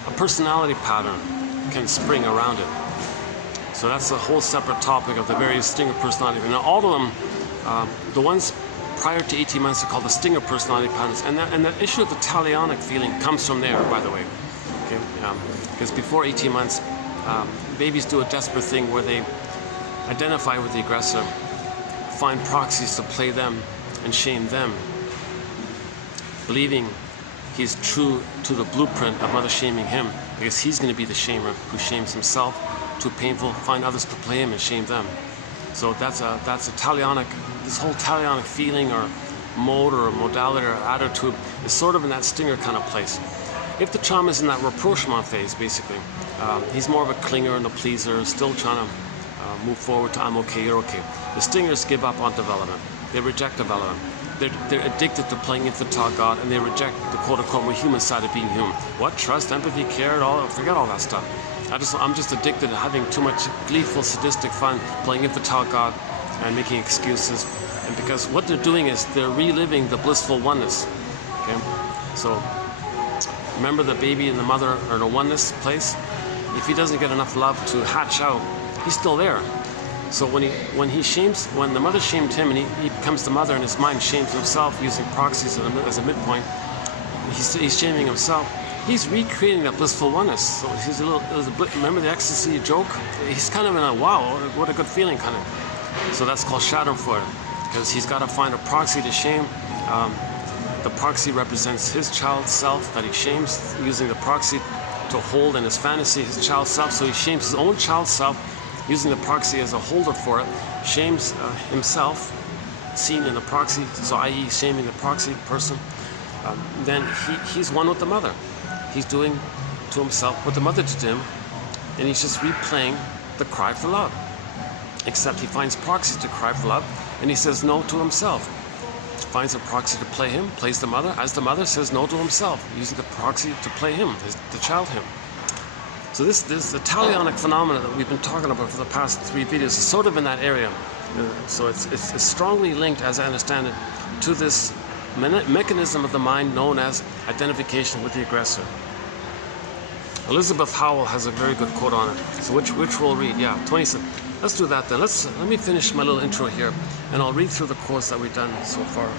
a personality pattern can spring around it. So that's a whole separate topic of the various stinger personality. Now, all of them, the ones prior to 18 months are called the stinger personality patterns, and the issue of the talionic feeling comes from there, by the way. Okay, because before 18 months, babies do a desperate thing where they identify with the aggressor, find proxies to play them and shame them, believing he's true to the blueprint of mother shaming him, because he's going to be the shamer who shames himself. Too painful, find others to play him and shame them. So that's a talionic, this whole talionic feeling or mode or modality or attitude is sort of in that stinger kind of place. If the trauma is in that rapprochement phase, basically, he's more of a clinger and a pleaser, still trying to move forward to I'm okay, you're okay. The stingers give up on development. They reject development. They're addicted to playing infantile God, and they reject the quote-unquote more human side of being human. What? Trust, empathy, care, forget all that stuff. I'm just addicted to having too much gleeful, sadistic fun playing infantile God and making excuses. And because what they're doing is they're reliving the blissful oneness. Okay? So remember the baby and the mother are in a oneness place? If he doesn't get enough love to hatch out, he's still there. So when the mother shamed him and he becomes the mother and his mind shames himself using proxies as a midpoint, he's shaming himself. He's recreating that blissful oneness. So he's remember the ecstasy joke? He's kind of in a wow, what a good feeling kind of. So that's called Schadenfreude, because he's got to find a proxy to shame. The proxy represents his child self that he shames, using the proxy to hold in his fantasy his child self. So he shames his own child self, using the proxy as a holder for it, shames himself, seen in the proxy, so i.e. shaming the proxy person. Then he's one with the mother. He's doing to himself what the mother did to him, and he's just replaying the cry for love. Except he finds proxy to cry for love, and he says no to himself. Finds a proxy to play him, plays the mother, as the mother says no to himself, using the proxy to play him, the child him. So this the talionic phenomena that we've been talking about for the past 3 videos is sort of in that area. So it's strongly linked, as I understand it, to this mechanism of the mind known as identification with the aggressor. Elizabeth Howell has a very good quote on it. So which we'll read. Yeah, 27. Let's do that then. Let me finish my little intro here, and I'll read through the quotes that we've done so far.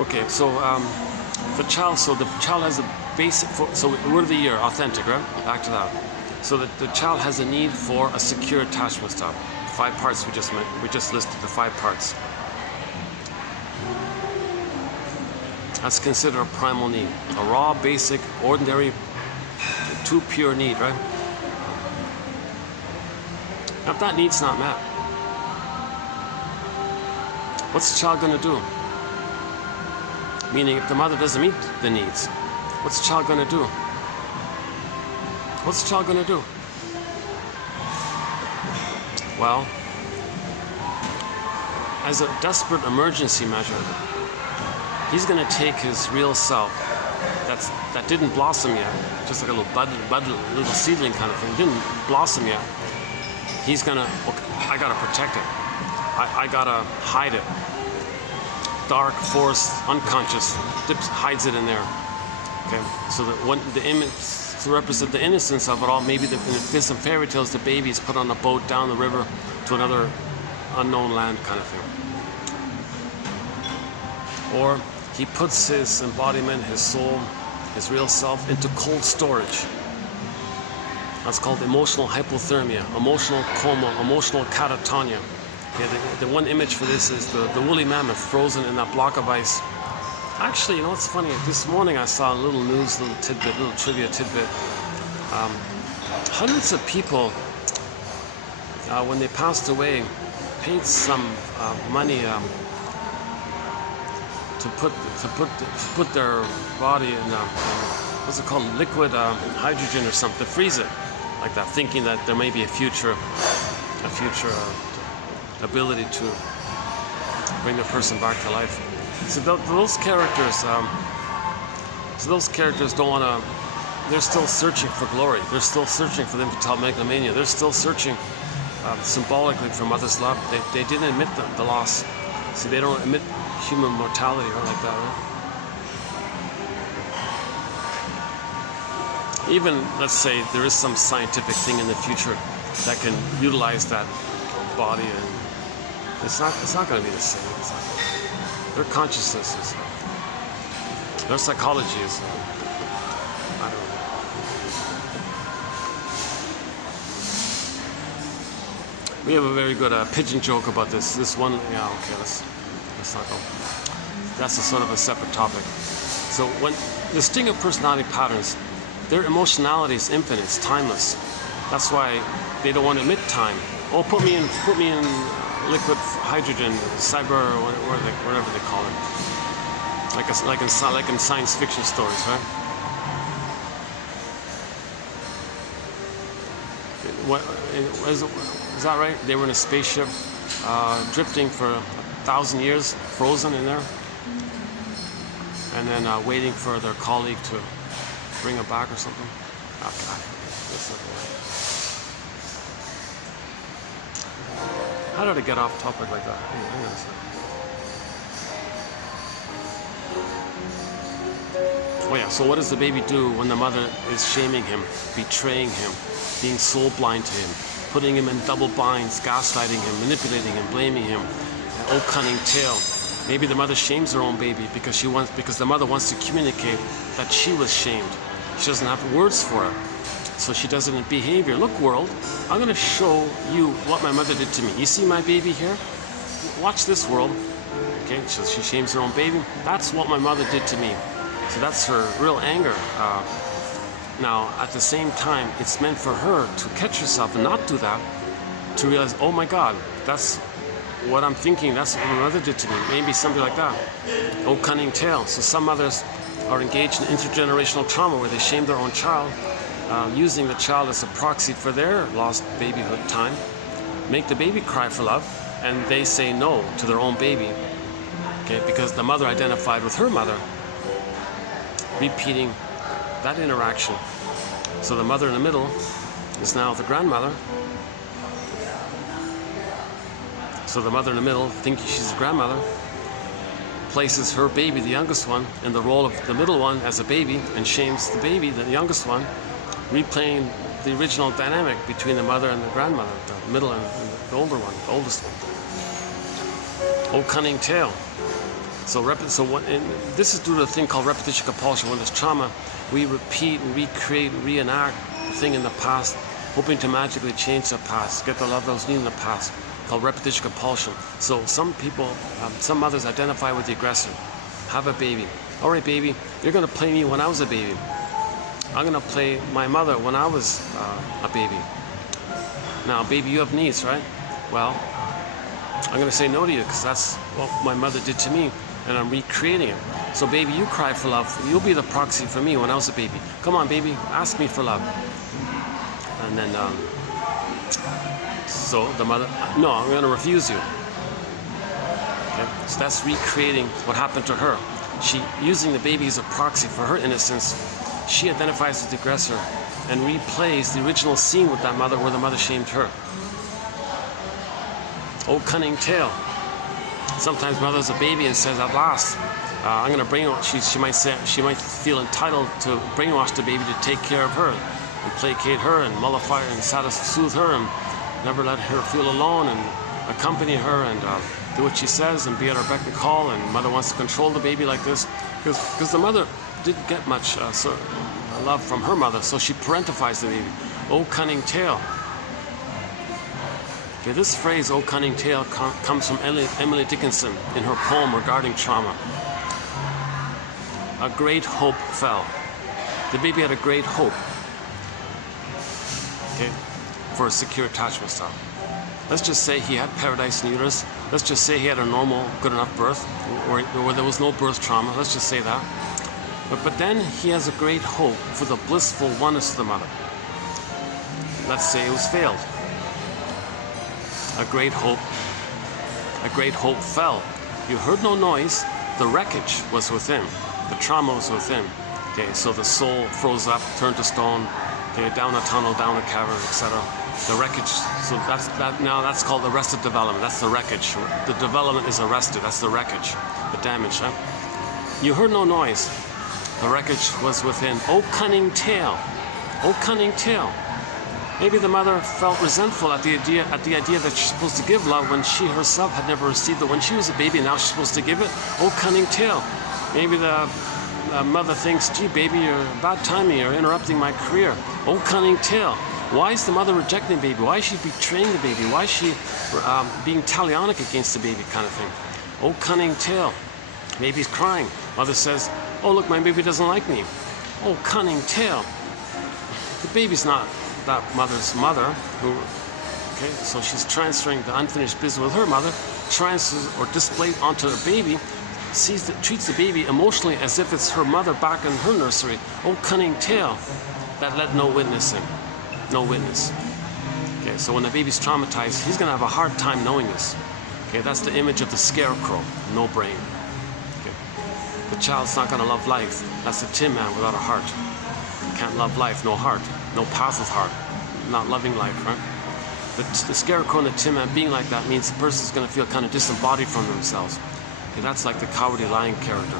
Okay, so the child has a basic, so word of the year, authentic, right? Back to that. So the child has a need for a secure attachment style. 5 parts we just listed the 5 parts. That's considered a primal need, a raw, basic, ordinary, too pure need, right? Now, if that need's not met, what's the child going to do? Meaning, if the mother doesn't meet the needs, what's the child going to do? What's the child going to do? Well, as a desperate emergency measure, he's going to take his real self that didn't blossom yet, just like a little little seedling kind of thing, didn't blossom yet. He's going to, I got to protect it. I got to hide it. Dark, force, unconscious, hides it in there. Okay, so that the image, to represent the innocence of it all, maybe in some fairy tales, the baby is put on a boat down the river to another unknown land kind of thing. Or he puts his embodiment, his soul, his real self into cold storage. That's called emotional hypothermia, emotional coma, emotional catatonia. Okay, the one image for this is the woolly mammoth frozen in that block of ice. Actually, you know what's funny? This morning I saw a little news, little trivia tidbit. Hundreds of people, when they passed away, paid some money to put their body in what's it called, liquid hydrogen or something, to freeze it like that, thinking that there may be a future ability to bring the person back to life. So those characters don't want to they're still searching for glory. They're still searching for the infantile megalomania. They're still searching symbolically for mother's love. They didn't admit the loss. See, they don't admit human mortality or like that, right? Even, let's say, there is some scientific thing in the future that can utilize that body, and it's not going to be the same. Their consciousness is, their psychology is, I don't know. We have a very good pigeon joke about this. This one, yeah, okay, let's not go. That's a sort of a separate topic. So when distinct personality patterns, their emotionality is infinite, it's timeless. That's why they don't want to admit time. Oh, put me in liquid hydrogen, cyber, or whatever they call it. Like in science fiction stories, right? What is that right? They were in a spaceship, drifting for 1,000 years, frozen in there, and then waiting for their colleague to bring it back or something. Oh, God. How did I get off topic like that? Hang on a second. Oh yeah, so what does the baby do when the mother is shaming him, betraying him, being soul blind to him, putting him in double binds, gaslighting him, manipulating him, blaming him, an old cunning tale? Maybe the mother shames her own baby because the mother wants to communicate that she was shamed. She doesn't have words for it, so she does it in behavior. Look, world, I'm going to show you what my mother did to me. You see my baby here? Watch this, world. Okay, so she shames her own baby. That's what my mother did to me. So that's her real anger. Now, at the same time, it's meant for her to catch herself and not do that, to realize, oh my God, that's what I'm thinking, that's what my mother did to me. Maybe something like that. Oh, cunning tale. So some mothers are engaged in intergenerational trauma where they shame their own child, using the child as a proxy for their lost babyhood time, make the baby cry for love, and they say no to their own baby, okay, because the mother identified with her mother, repeating that interaction. So the mother in the middle is now the grandmother. So the mother in the middle, thinking she's the grandmother, places her baby, the youngest one, in the role of the middle one as a baby, and shames the baby, the youngest one, replaying the original dynamic between the mother and the grandmother, the middle and the older one, the oldest one. Oh, cunning tale. So this is due to a thing called repetition compulsion. When there's trauma, we repeat and recreate, reenact the thing in the past, hoping to magically change the past, get the love that was needed in the past, called repetition compulsion. So some people, some mothers identify with the aggressor, have a baby. All right, baby, you're going to play me when I was a baby. I'm going to play my mother when I was a baby. Now, baby, you have needs, right? Well, I'm going to say no to you because that's what my mother did to me, and I'm recreating it. So, baby, you cry for love. You'll be the proxy for me when I was a baby. Come on, baby, ask me for love. And then, so the mother, no, I'm going to refuse you. Okay? So that's recreating what happened to her. She, using the baby as a proxy for her innocence, she identifies with the aggressor and replays the original scene with that mother where the mother shamed her. Oh, cunning tale. Sometimes mother's a baby and says, at last, I'm going to brainwash. She might say, she might feel entitled to brainwash the baby to take care of her and placate her and mollify her and soothe her and never let her feel alone and accompany her and do what she says and be at her beck and call. And mother wants to control the baby like this because the mother didn't get much love from her mother, so she parentifies the baby. Oh, cunning tale. Okay, this phrase, oh, cunning tale, comes from Emily Dickinson in her poem regarding trauma. A great hope fell. The baby had a great hope, okay, for a secure attachment style. Let's just say he had paradise in uterus. Let's just say he had a normal, good enough birth, or there was no birth trauma. Let's just say that. But then he has a great hope for the blissful oneness of the mother. Let's say it was failed. A great hope fell. You heard no noise. The wreckage was within. The trauma was within. Okay, so the soul froze up, turned to stone, okay, down a tunnel, down a cavern, etc. The wreckage, so now that's called arrested development. That's the wreckage. The development is arrested. That's the wreckage, the damage. Right? You heard no noise. The wreckage was within. Oh, cunning tale. Oh, cunning tale. Maybe the mother felt resentful at the idea that she's supposed to give love when she herself had never received it when she was a baby. Now she's supposed to give it. Oh, cunning tale. Maybe the mother thinks, gee, baby, you're bad timing. You're interrupting my career. Oh, cunning tale. Why is the mother rejecting the baby? Why is she betraying the baby? Why is she being talionic against the baby, kind of thing? Oh, cunning tale. Baby's crying. Mother says, oh, look, my baby doesn't like me. Oh, cunning tale. The baby's not that mother's mother. Okay, so she's transferring the unfinished business with her mother, transfers or displays onto the baby, treats the baby emotionally as if it's her mother back in her nursery. Oh, cunning tale. That led no witnessing. No witness. Okay, so when the baby's traumatized, he's going to have a hard time knowing this. Okay, that's the image of the scarecrow, no brain. Okay. The child's not going to love life. That's the Tin Man without a heart. You can't love life, no heart, no path of heart, not loving life, right? The scarecrow and the Tin Man being like that means the person's going to feel kind of disembodied from themselves. Okay, that's like the cowardly lion character.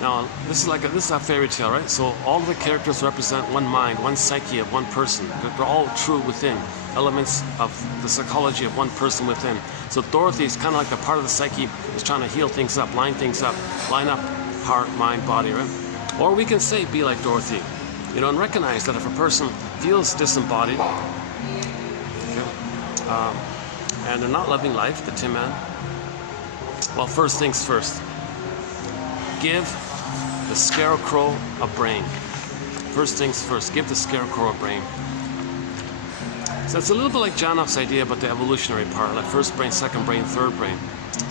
Now, this is a fairy tale, right? So all of the characters represent one mind, one psyche of one person. They're all true within, elements of the psychology of one person within. So Dorothy is kind of like the part of the psyche is trying to heal things up, line up heart, mind, body, right? Or we can say, be like Dorothy, you know, and recognize that if a person feels disembodied, okay, and they're not loving life, the Tin Man, well, first things first, give the scarecrow a brain. First things first, give the scarecrow a brain. So it's a little bit like Janoff's idea about the evolutionary part, like first brain, second brain, third brain.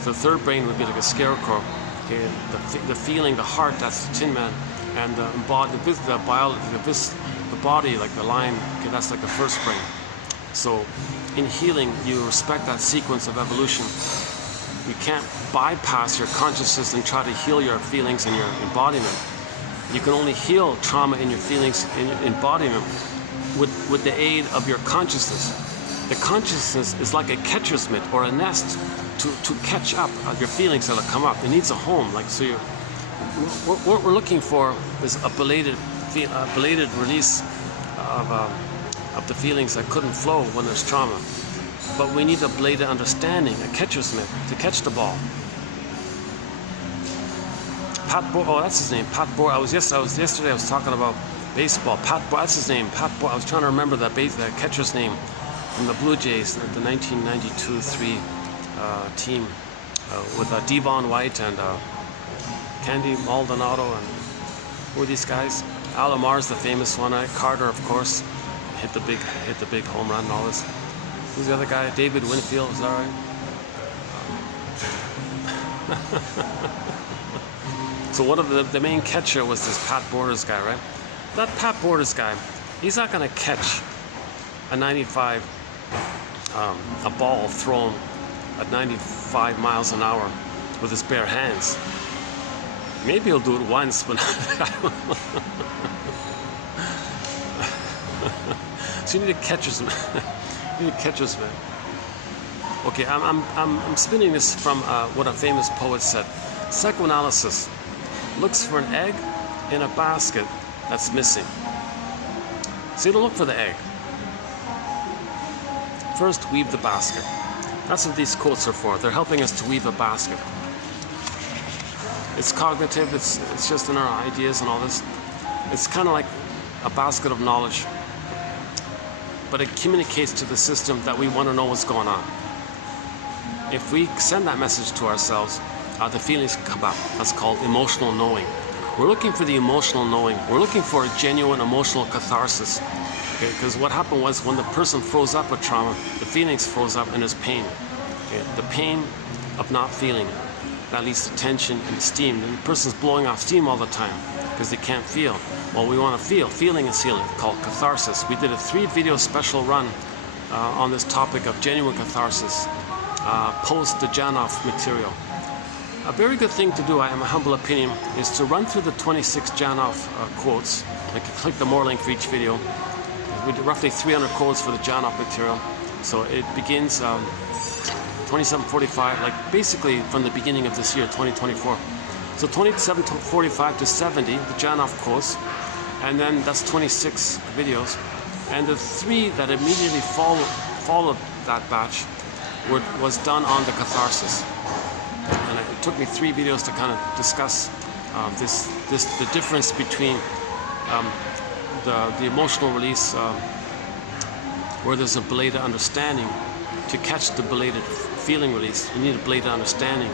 So the third brain would be like a scarecrow. Okay, the feeling, the heart, that's the Tin Man, and the biology, the body, like the lion. Okay, that's like the first brain. So in healing, you respect that sequence of evolution. You can't bypass your consciousness and try to heal your feelings and your embodiment. You can only heal trauma in your feelings and your embodiment with the aid of your consciousness. The consciousness is like a catcher's mitt or a nest to catch up your feelings that'll come up. It needs a home. Like so, what we're looking for is a belated release of the feelings that couldn't flow when there's trauma. But we need a bladed understanding, a catcher's mitt, to catch the ball. Oh, that's his name, Pat Bohr. Yesterday I was talking about baseball. Pat Bohr, that's his name, Pat Bohr. I was trying to remember the catcher's name from the Blue Jays, the 1992-3 team with Devon White and Candy Maldonado and who are these guys? Alomar's the famous one. Carter, of course, hit the big home run and all this. Who's the other guy? David Winfield, is that right? So one of the main catcher was this Pat Borders guy, right? That Pat Borders guy, he's not going to catch a 95, a ball thrown at 95 miles an hour with his bare hands. Maybe he'll do it once, but I don't know. So you need a catcher's man. You need a catcher's man. Okay, I'm spinning this from what a famous poet said. Psychoanalysis looks for an egg in a basket that's missing. So you don't look for the egg. First, weave the basket. That's what these quotes are for. They're helping us to weave a basket. It's cognitive, it's just in our ideas and all this. It's kind of like a basket of knowledge. But it communicates to the system that we want to know what's going on. If we send that message to ourselves, the feelings come up. That's called emotional knowing. We're looking for the emotional knowing. We're looking for a genuine emotional catharsis. Okay? Because what happened was when the person froze up with trauma, the feelings froze up and there's pain. Okay? The pain of not feeling. That leads to tension and steam. And the person's blowing off steam all the time because they can't feel. Well, we want to feel. Feeling is healing, called catharsis. We did a 3-video special run on this topic of genuine catharsis, post the Janoff material. A very good thing to do, in my humble opinion, is to run through the 26 Janov quotes. I can click the more link for each video. We do roughly 300 quotes for the Janov material. So it begins 2745, like basically from the beginning of this year, 2024. So 2745 to 70, the Janov quotes, and then that's 26 videos. And the 3 that immediately followed that batch was done on the catharsis. And it took me 3 videos to kind of discuss the difference between the emotional release where there's a belated understanding. To catch the belated feeling release, you need a belated understanding,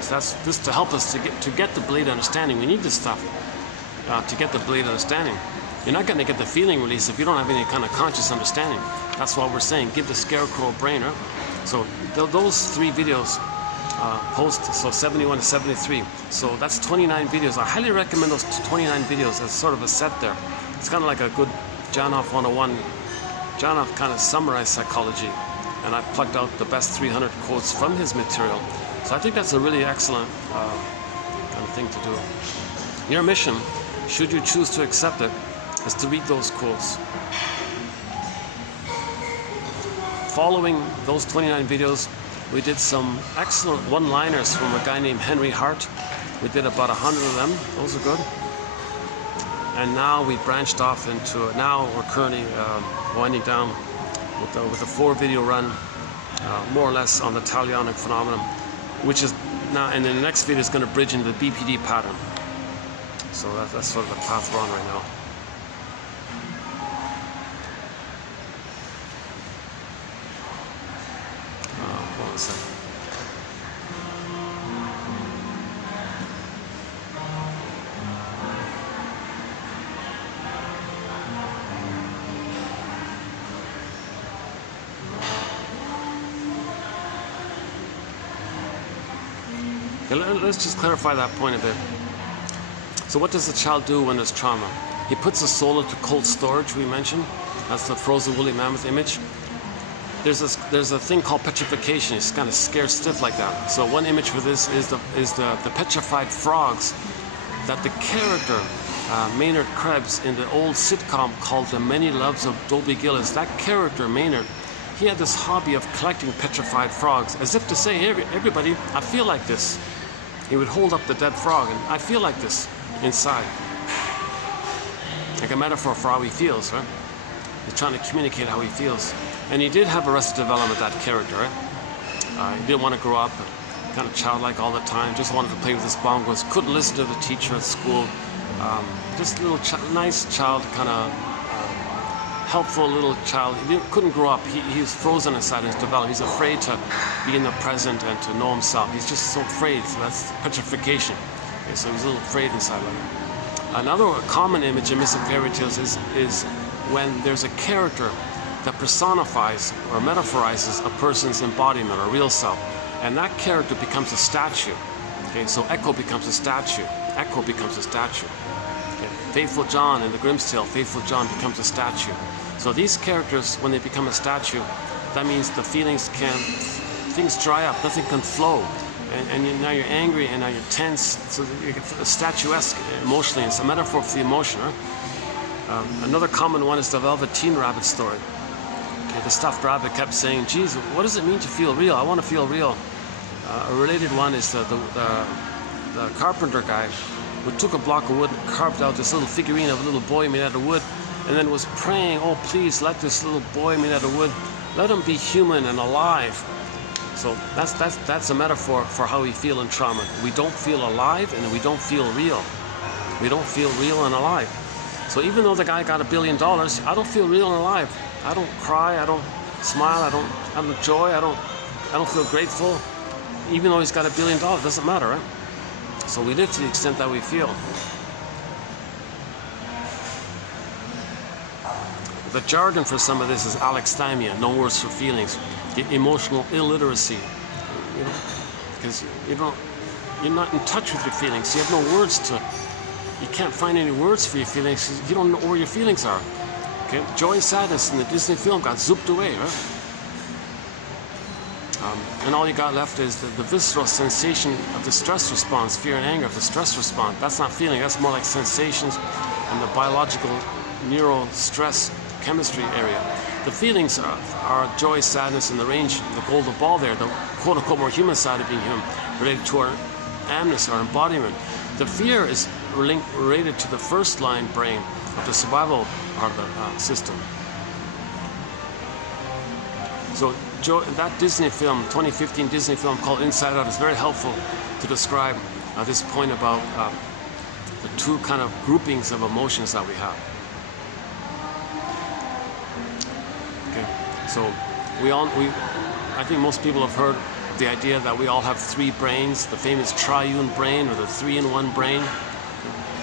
So that's this to help us to get the belated understanding. We need this stuff to get the belated understanding. You're not going to get the feeling release if you don't have any kind of conscious understanding. That's why we're saying give the scarecrow a brainer. So those 3 videos post, so 71 to 73. So that's 29 videos. I highly recommend those 29 videos as sort of a set there. It's kind of like a good Janov 101. Janov kind of summarized psychology, and I plugged out the best 300 quotes from his material. So I think that's a really excellent kind of thing to do. Your mission, should you choose to accept it, is to read those quotes. Following those 29 videos, we did some excellent one-liners from a guy named Henry Hart. We did about 100 of them. Those are good. And now we branched off into, now we're currently winding down with a 4-video run, more or less on the talionic phenomenon, which is now, and then the next video is going to bridge into the BPD pattern. So that's sort of the path we're on right now. Hold on a second. Let's just clarify that point a bit. So what does the child do when there's trauma? He puts the soul into cold storage, we mentioned. That's the frozen woolly mammoth image. There's a thing called petrification. It's kind of scared stiff like that. So one image for this is the petrified frogs that the character Maynard Krebs in the old sitcom called The Many Loves of Dobie Gillis. That character Maynard, he had this hobby of collecting petrified frogs, as if to say, hey, everybody, I feel like this. He would hold up the dead frog, and I feel like this inside. Like a metaphor for how he feels, right? He's trying to communicate how he feels. And he did have arrested development, that character, right? He didn't want to grow up, kind of childlike all the time, just wanted to play with his bongos, couldn't listen to the teacher at school. Just a little nice child, kind of helpful little child. He couldn't grow up. He was frozen inside his development. He's afraid to be in the present and to know himself. He's just so afraid. So that's petrification. Okay, so he's a little afraid inside like that. Another common image in missing fairy tales is when there's a character that personifies or metaphorizes a person's embodiment or real self, and that character becomes a statue. Okay, so Echo becomes a statue. Echo becomes a statue. Okay. Faithful John in the Grimm's Tale, Faithful John becomes a statue. So these characters, when they become a statue, that means the things dry up, nothing can flow. And now you're angry, and now you're tense, so you get statuesque emotionally. It's a metaphor for the emotion. Huh? Another common one is the Velveteen Rabbit story. Okay, the stuffed rabbit kept saying, geez, what does it mean to feel real? I want to feel real. A related one is the carpenter guy who took a block of wood and carved out this little figurine of a little boy made out of wood, and then was praying, oh please let this little boy made out of wood, let him be human and alive. So that's a metaphor for how we feel in trauma. We don't feel alive and we don't feel real. We don't feel real and alive. So even though the guy got $1 billion, I don't feel real and alive. I don't cry, I don't smile, I don't have joy, I don't feel grateful. Even though he's got $1 billion, it doesn't matter, right? So we live to the extent that we feel. The jargon for some of this is alexithymia, no words for feelings, emotional illiteracy, you know, because you're not in touch with your feelings. You have no words to. You can't find any words for your feelings. You don't know where your feelings are. Okay, joy and sadness in the Disney film got zooped away, right? And all you got left is the visceral sensation of the stress response, fear and anger of the stress response. That's not feeling, that's more like sensations and the biological neural stress chemistry area. The feelings are joy, sadness, and the range, the golden ball there, the quote-unquote more human side of being human, related to our amness, our embodiment. The fear is related to the first line brain of the survival part of the system. So that Disney film, 2015 Disney film called Inside Out, is very helpful to describe this point about the two kind of groupings of emotions that we have. Okay, so I think most people have heard of the idea that we all have three brains, the famous triune brain or the 3-in-1 brain.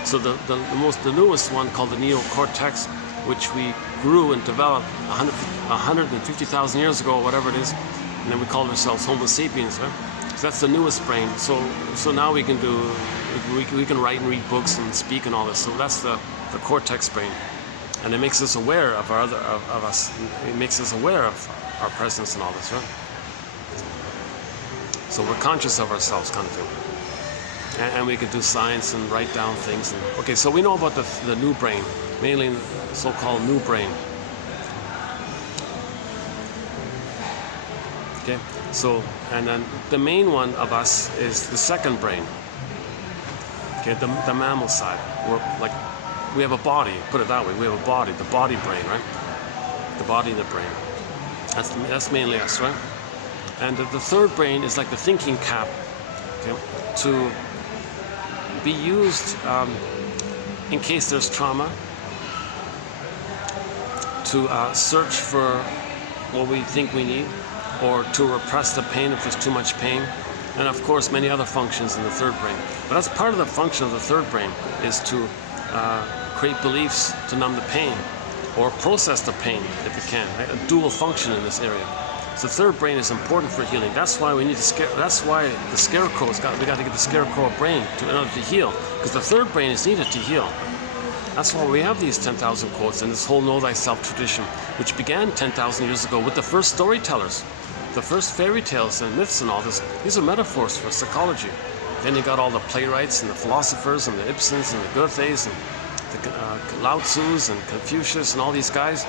So the newest one, called the neocortex, which we grew and developed 150,000 years ago, or whatever it is, and then we called ourselves Homo sapiens, right? So that's the newest brain. So now we can write and read books and speak and all this. So that's the cortex brain, and it makes us aware of us. It makes us aware of our presence and all this, right? So we're conscious of ourselves, kind of thing. And we can do science and write down things. Okay, so we know about the new brain, mainly the so-called new brain. Okay, so, and then the main one of us is the second brain. Okay, the mammal side. We have a body, put it that way. We have a body, the body brain, right? The body and the brain. That's mainly us, right? And the third brain is like the thinking cap, okay, to be used in case there's trauma, to search for what we think we need, or to repress the pain if there's too much pain, and of course many other functions in the third brain. But that's part of the function of the third brain, is to create beliefs to numb the pain, or process the pain if it can, right? A dual function in this area. So the third brain is important for healing. That's why we need to that's why the scarecrow's we got to get the scarecrow brain in order to heal, because the third brain is needed to heal. That's why we have these 10,000 quotes and this whole Know Thyself tradition, which began 10,000 years ago with the first storytellers, the first fairy tales and myths and all this. These are metaphors for psychology. Then you got all the playwrights and the philosophers and the Ibsens and the Goethes and the Lao Tzus and Confucius and all these guys.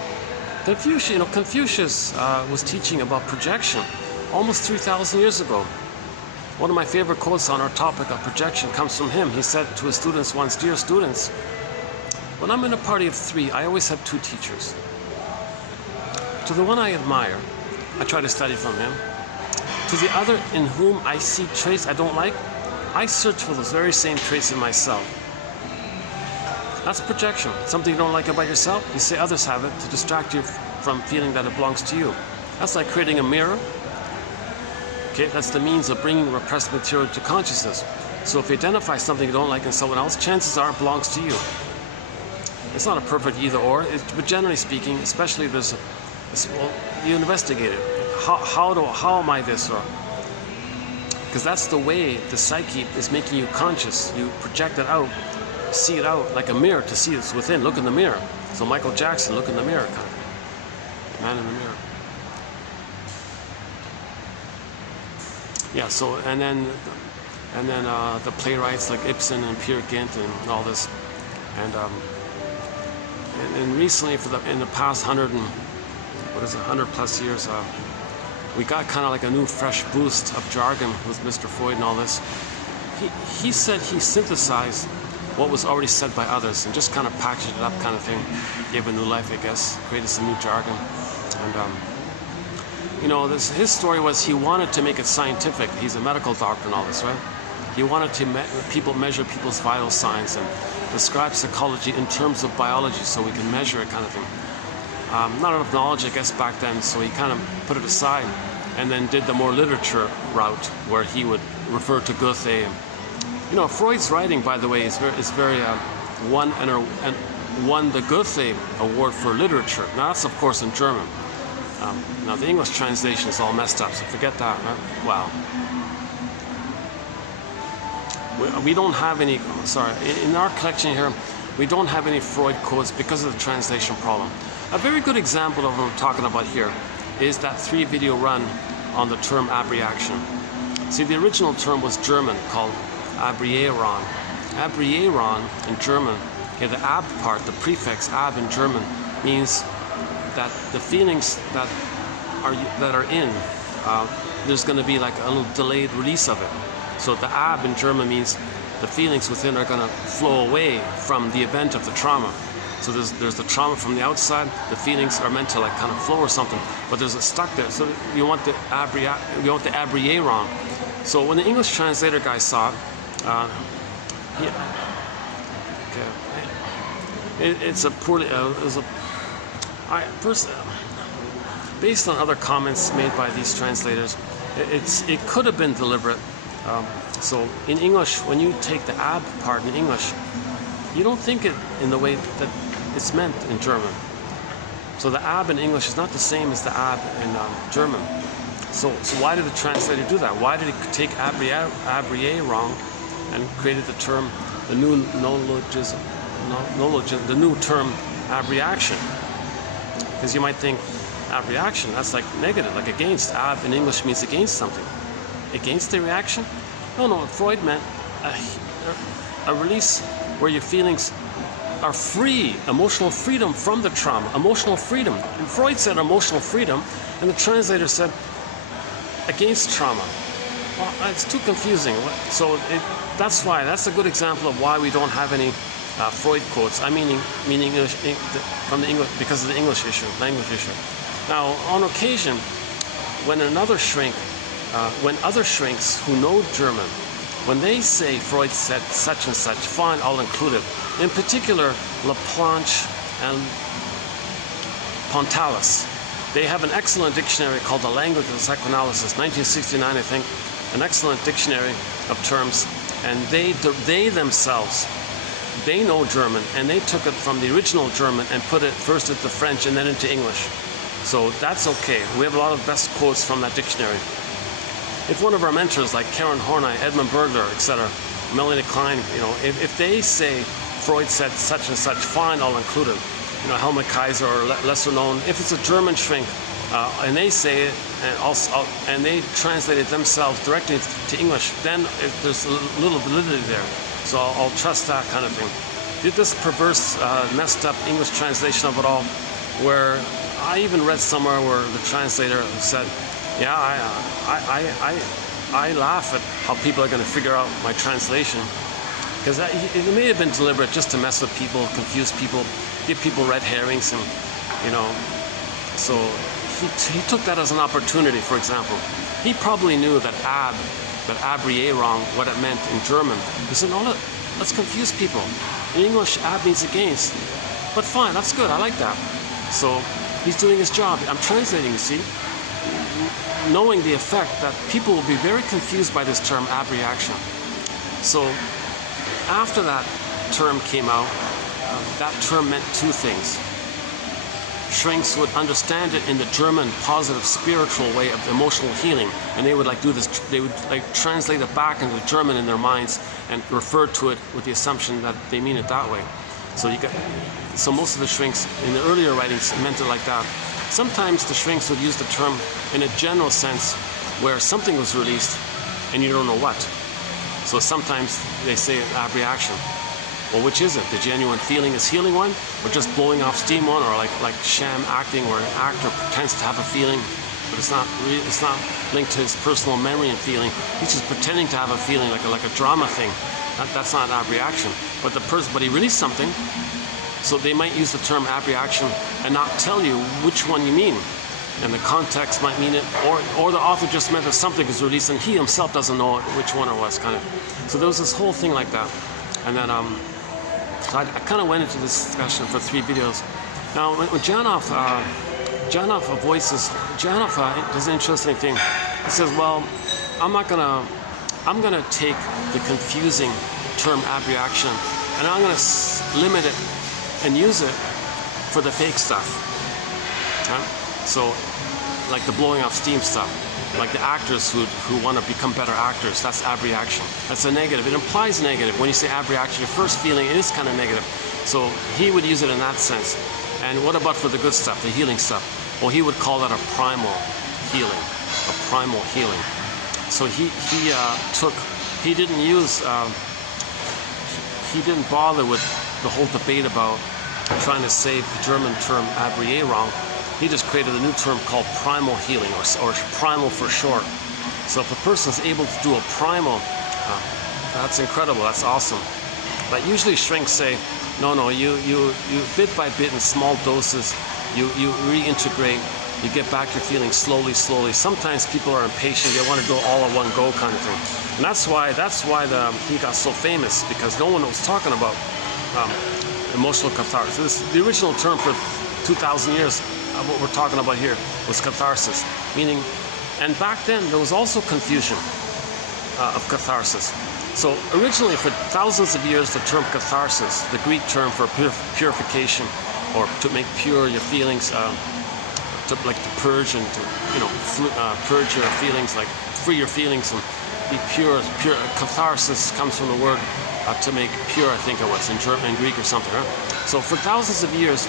Confucius was teaching about projection almost 3,000 years ago. One of my favorite quotes on our topic of projection comes from him. He said to his students once, "Dear students, when I'm in a party of 3, I always have 2 teachers. To the one I admire, I try to study from him. To the other in whom I see traits I don't like, I search for those very same traits in myself." That's projection. Something you don't like about yourself, you say others have it to distract you from feeling that it belongs to you. That's like creating a mirror. Okay, that's the means of bringing repressed material to consciousness. So if you identify something you don't like in someone else, chances are it belongs to you. It's not a perfect either or, but generally speaking, especially you investigate it. How am I this? Because that's the way the psyche is making you conscious. You project it out, see it out like a mirror to see it's within. Look in the mirror. So Michael Jackson, look in the mirror, kind of. Man in the mirror. Yeah. So and then the playwrights like Ibsen and Peer Gynt and all this, and recently in the past 100 plus years, we got kind of like a new fresh boost of jargon with Mr. Freud and all this. He said he synthesized what was already said by others and just kind of packaged it up, kind of thing, gave it a new life, I guess, created some new jargon. And his story was he wanted to make it scientific. He's a medical doctor and all this, right? He wanted to measure people's vital signs and describe psychology in terms of biology, so we can measure it, kind of thing. Not enough knowledge, I guess, back then, so he kind of put it aside and then did the more literature route, where he would refer to Goethe. Freud's writing, by the way, is very won the Goethe Award for literature. Now that's of course in German. Now the English translation is all messed up, so forget that, right? Wow. We don't have any. In our collection here, we don't have any Freud quotes because of the translation problem. A very good example of what I'm talking about here is that 3-video run on the term abreaction. See, the original term was German, called abrieron. Abrieron in German, okay, the ab part, the prefix ab in German, means that the feelings that are in, there's going to be like a little delayed release of it. So the ab in German means the feelings within are going to flow away from the event of the trauma. So there's the trauma from the outside, the feelings are meant to like kind of flow or something, but there's a stuck there. So you want the abrieron. So when the English translator guy saw it, it's a poorly, based on other comments made by these translators, it could have been deliberate. So in English, when you take the ab part in English, you don't think it in the way that it's meant in German. So the ab in English is not the same as the ab in German. So why did the translator do that? Why did he take abrieron and created the term, the new the new term abreaction? Because you might think abreaction, that's like negative, like against. Ab in English means against something. Against the reaction? No, Freud meant a release where your feelings are free, emotional freedom from the trauma, emotional freedom. And Freud said emotional freedom, and the translator said against trauma. Well, it's too confusing. So that's a good example of why we don't have any Freud quotes. I mean English from the English, because of the English issue, language issue. Now, on occasion, when other shrinks who know German, when they say Freud said such and such, fine, I'll include it. In particular, Laplanche and Pontalis. They have an excellent dictionary called The Language of Psychoanalysis, 1969, I think, an excellent dictionary of terms, and they themselves, they know German, and they took it from the original German and put it first into French and then into English. So that's okay. We have a lot of best quotes from that dictionary. If one of our mentors, like Karen Horney, Edmund Bergler, etc., Melanie Klein, if they say Freud said such and such, fine, I'll include it. Helmut Kaiser, or lesser known. If it's a German shrink, and they say it, and they translate it themselves directly to English, then there's a little validity there. So I'll trust that kind of thing. Did this perverse, messed up English translation of it all, where I even read somewhere where the translator said, yeah, I laugh at how people are going to figure out my translation, because it may have been deliberate just to mess with people, confuse people, give people red herrings, and so he took that as an opportunity. For example, he probably knew that abrieron, what it meant in German. He said, no, let's confuse people. In English, ab means against, but fine, that's good, I like that. So he's doing his job. I'm translating, you see, knowing the effect that people will be very confused by this term abreaction. So after that term came out, that term meant two things. Shrinks would understand it in the German positive spiritual way of emotional healing, and they would do this, they would translate it back into German in their minds and refer to it with the assumption that they mean it that way. So most of the shrinks in the earlier writings meant it like that. Sometimes the shrinks would use the term in a general sense where something was released and you don't know what. So sometimes they say abreaction. Well, which is it? The genuine feeling is healing one, or just blowing off steam one, or like sham acting where an actor pretends to have a feeling, but it's not linked to his personal memory and feeling. He's just pretending to have a feeling, like a drama thing. That's not abreaction. But he released something. So they might use the term abreaction and not tell you which one you mean. And the context might mean it, or the author just meant that something is released and he himself doesn't know which one it was, kind of. So there was this whole thing like that. And then, so I kind of went into this discussion for 3 videos. Now, when Janov does an interesting thing. He says, well, I'm gonna take the confusing term abreaction and I'm gonna limit it and use it for the fake stuff. So, like the blowing off steam stuff, like the actors who want to become better actors, that's abreaction. That's a negative. It implies negative. When you say abreaction, your first feeling is kind of negative. So he would use it in that sense. And what about for the good stuff, the healing stuff? Well, he would call that a primal healing. of primal healing. So he didn't bother with the whole debate about trying to say the German term Abrierung. He just created a new term called primal healing, or primal for short. So if a person is able to do a primal, that's incredible, that's awesome. But usually shrinks say, no, you bit by bit in small doses, you reintegrate, you get back your feelings slowly. Sometimes people are impatient, they want to go all at one go kind of thing. And that's why he got so famous, because no one was talking about emotional catharsis. The original term for 2,000 years, what we're talking about here, was catharsis, meaning, and back then there was also confusion of catharsis. So originally, for thousands of years, the term catharsis, the Greek term for purification, or to make pure your feelings, to purge and to purge your feelings, like free your feelings and be pure. Catharsis comes from the word to make pure, I think it was in Greek or something. Right? So for thousands of years,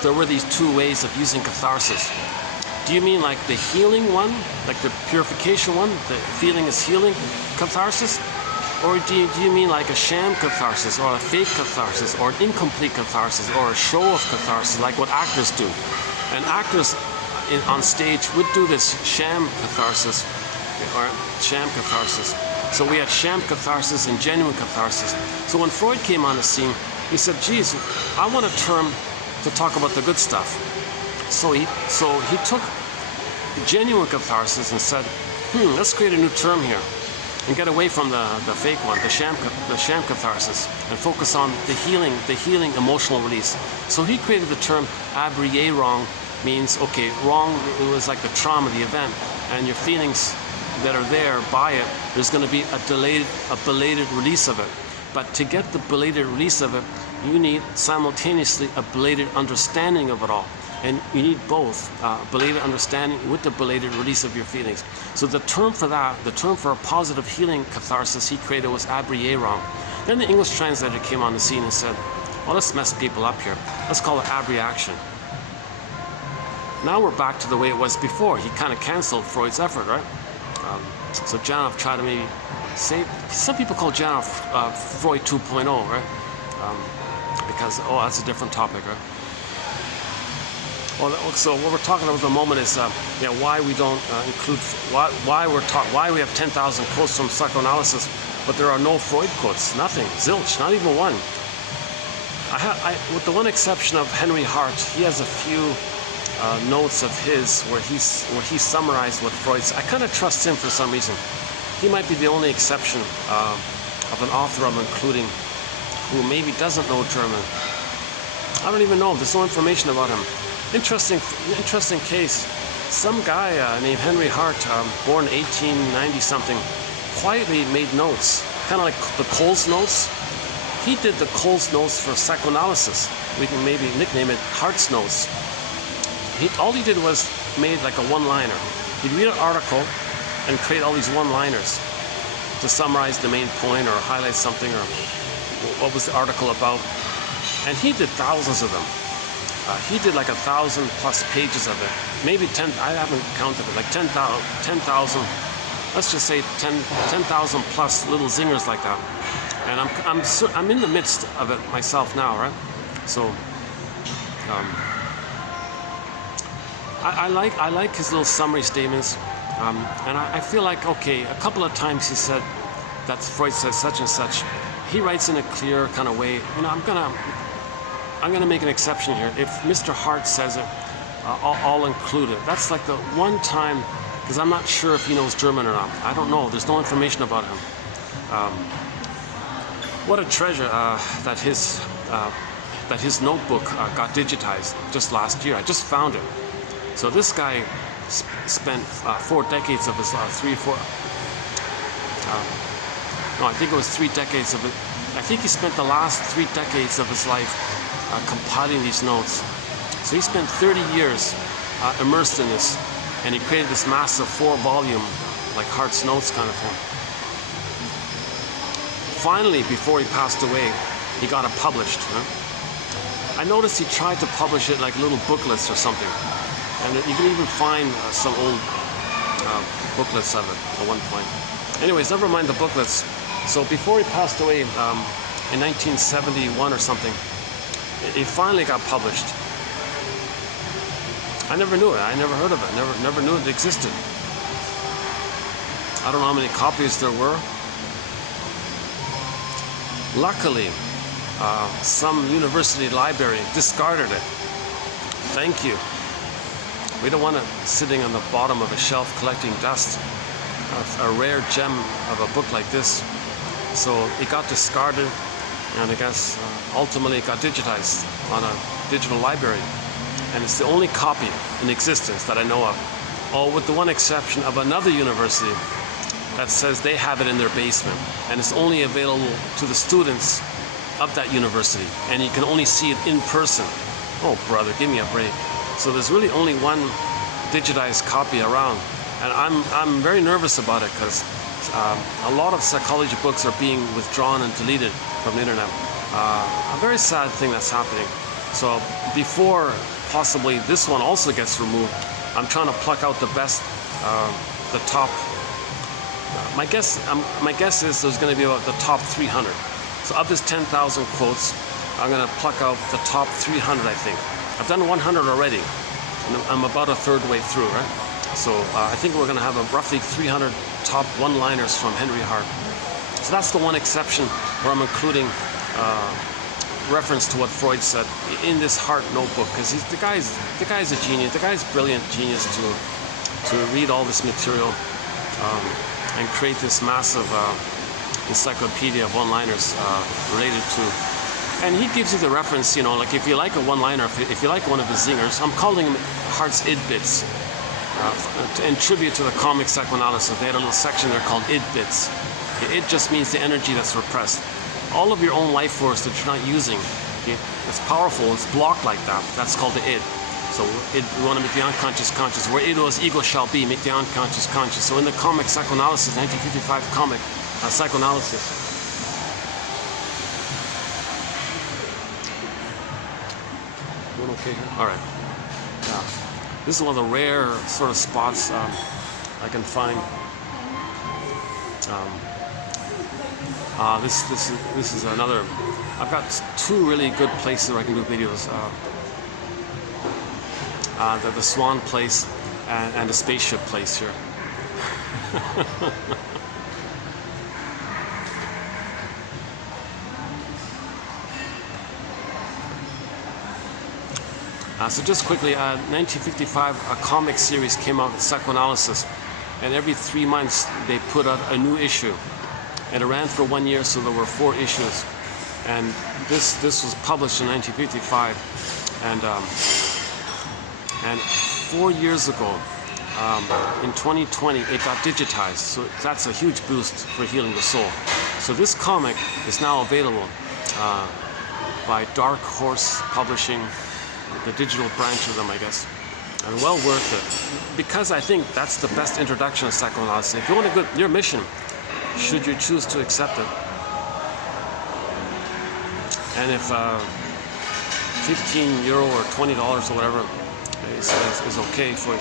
there were these two ways of using catharsis. Do you mean like the healing one, like the purification one, the feeling is healing catharsis? Or do you mean like a sham catharsis, or a fake catharsis, or an incomplete catharsis, or a show of catharsis, like what actors do? And actors on stage would do this sham catharsis, or sham catharsis. So we had sham catharsis and genuine catharsis. So when Freud came on the scene, he said, geez, I want a term to talk about the good stuff. So he took genuine catharsis and said, let's create a new term here and get away from the fake one, the sham catharsis, and focus on the healing emotional release. So he created the term Abrierung, means, okay, wrong, it was like the trauma, the event, and your feelings that are there by it, there's going to be a belated release of it. But to get the belated release of it, you need simultaneously a belated understanding of it all. And you need both, belated understanding with the belated release of your feelings. So the term for that, the term for a positive healing catharsis he created was Abrierung. Then the English translator came on the scene and said, well, let's mess people up here. Let's call it abreaction. Now we're back to the way it was before. He kind of canceled Freud's effort, right? So Janov tried to maybe say, some people call Janov Freud 2.0, right? Because, that's a different topic, right? Well, so what we're talking about at the moment is why we don't include, why we have 10,000 quotes from psychoanalysis, but there are no Freud quotes, nothing, zilch, not even one. With the one exception of Henry Hart, he has a few notes of his where he summarized what Freud's. I kind of trust him for some reason. He might be the only exception of an author I'm including who maybe doesn't know German. I don't even know. There's no information about him. Interesting case. Some guy named Henry Hart, born 1890 something, quietly made notes, kind of like the Coles notes. He did the Coles notes for psychoanalysis. We can maybe nickname it Hart's notes. All he did was made like a one-liner. He'd read an article and create all these one-liners to summarize the main point or highlight something or what was the article about. And he did thousands of them. He did like 1,000 plus pages of it. Maybe 10, I haven't counted it, like 10,000, let's just say 10,000 plus little zingers like that. And I'm in the midst of it myself now, right? So, I like his little summary statements, and I feel like, okay, a couple of times he said that Freud says such and such. He writes in a clear kind of way. You know, I'm gonna make an exception here. If Mr. Hart says it, I'll include it. That's like the one time, because I'm not sure if he knows German or not. I don't know. There's no information about him. What a treasure that his notebook got digitized just last year. I just found it. So this guy spent 4 decades of his life, I think it was 3 decades of it. I think he spent the last 3 decades of his life compiling these notes. So he spent 30 years immersed in this, and he created this massive 4-volume, like Hart's Notes kind of thing. Finally, before he passed away, he got it published. I noticed he tried to publish it like little booklets or something. And you can even find some old booklets of it at one point. Anyways, never mind the booklets. So before he passed away in 1971 or something, it finally got published. I never knew it. I never heard of it. Never knew it existed. I don't know how many copies there were. Luckily, some university library discarded it. Thank you. We don't want it sitting on the bottom of a shelf collecting dust. A rare gem of a book like this. So it got discarded, and I guess ultimately it got digitized on a digital library. And it's the only copy in existence that I know of. Oh, with the one exception of another university that says they have it in their basement, and it's only available to the students of that university, and you can only see it in person. Oh brother, give me a break. So there's really only one digitized copy around, and I'm very nervous about it because a lot of psychology books are being withdrawn and deleted from the internet. A very sad thing that's happening. So before possibly this one also gets removed, I'm trying to pluck out the best, the top. My guess is there's going to be about the top 300. So of this 10,000 quotes, I'm going to pluck out the top 300, I think. I've done 100 already, and I'm about a third way through, right? So I think we're going to have a roughly 300 top one-liners from Henry Hart. So that's the one exception where I'm including reference to what Freud said in this Hart notebook, because the guy's a genius. The guy's brilliant genius to read all this material and create this massive encyclopedia of one-liners related to. And he gives you the reference, you know, like if you like a one-liner, if you like one of his zingers, I'm calling them Hart's id bits. In tribute to the comic psychoanalysis, they had a little section there called id bits. The id just means the energy that's repressed. All of your own life force that you're not using, okay, it's powerful, it's blocked like that. That's called the id. So we want to make the unconscious conscious. Where id was, ego shall be, make the unconscious conscious. So in the comic psychoanalysis, 1955 comic psychoanalysis, doing okay here? All right. This is one of the rare sort of spots I can find. This is another. I've got two really good places where I can do videos. The Swan place and the spaceship place here. So just quickly, 1955, a comic series came out with psychoanalysis, and every 3 months they put out a new issue, and it ran for 1 year, so there were 4 issues, and this was published in 1955, and 4 years ago, in 2020, it got digitized, so that's a huge boost for healing the soul. So this comic is now available by Dark Horse Publishing, the digital branch of them, I guess, and well worth it, because I think that's the best introduction to psychoanalysis. If you want to go your mission, should you choose to accept it, and if €15 or $20 or whatever is okay for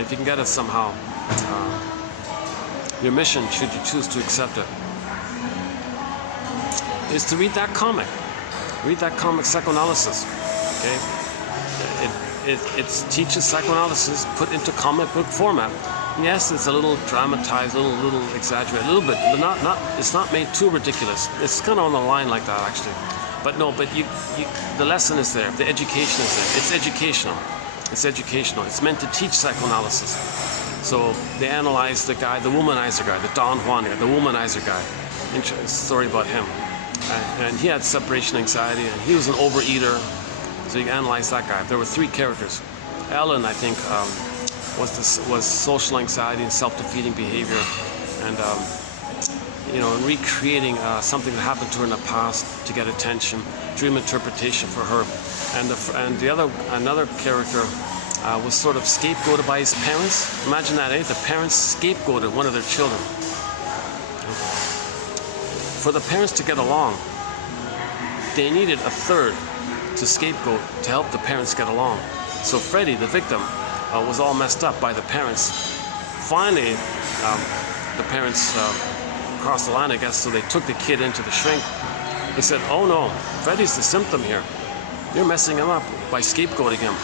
if you can get it somehow, your mission, should you choose to accept it, is to read that comic. Read that comic Psychoanalysis. Okay? It teaches psychoanalysis put into comic book format. Yes, it's a little dramatized, a little exaggerated, a little bit, but it's not made too ridiculous. It's kind of on the line like that, actually. But no, but the lesson is there. The education is there. It's educational. It's educational. It's meant to teach psychoanalysis. So they analyze the guy, the womanizer guy, the Don Juan guy, the womanizer guy. Interesting story about him. And he had separation anxiety, and he was an overeater. So you can analyze that guy. There were 3 characters. Ellen, I think, was social anxiety and self-defeating behavior, and recreating something that happened to her in the past to get attention, dream interpretation for her. And another character was sort of scapegoated by his parents. Imagine that, eh? The parents scapegoated one of their children. For the parents to get along, they needed a third to scapegoat to help the parents get along. So Freddie, the victim, was all messed up by the parents. Finally, the parents crossed the line, I guess, so they took the kid into the shrink. They said, oh no, Freddie's the symptom here. You're messing him up by scapegoating him.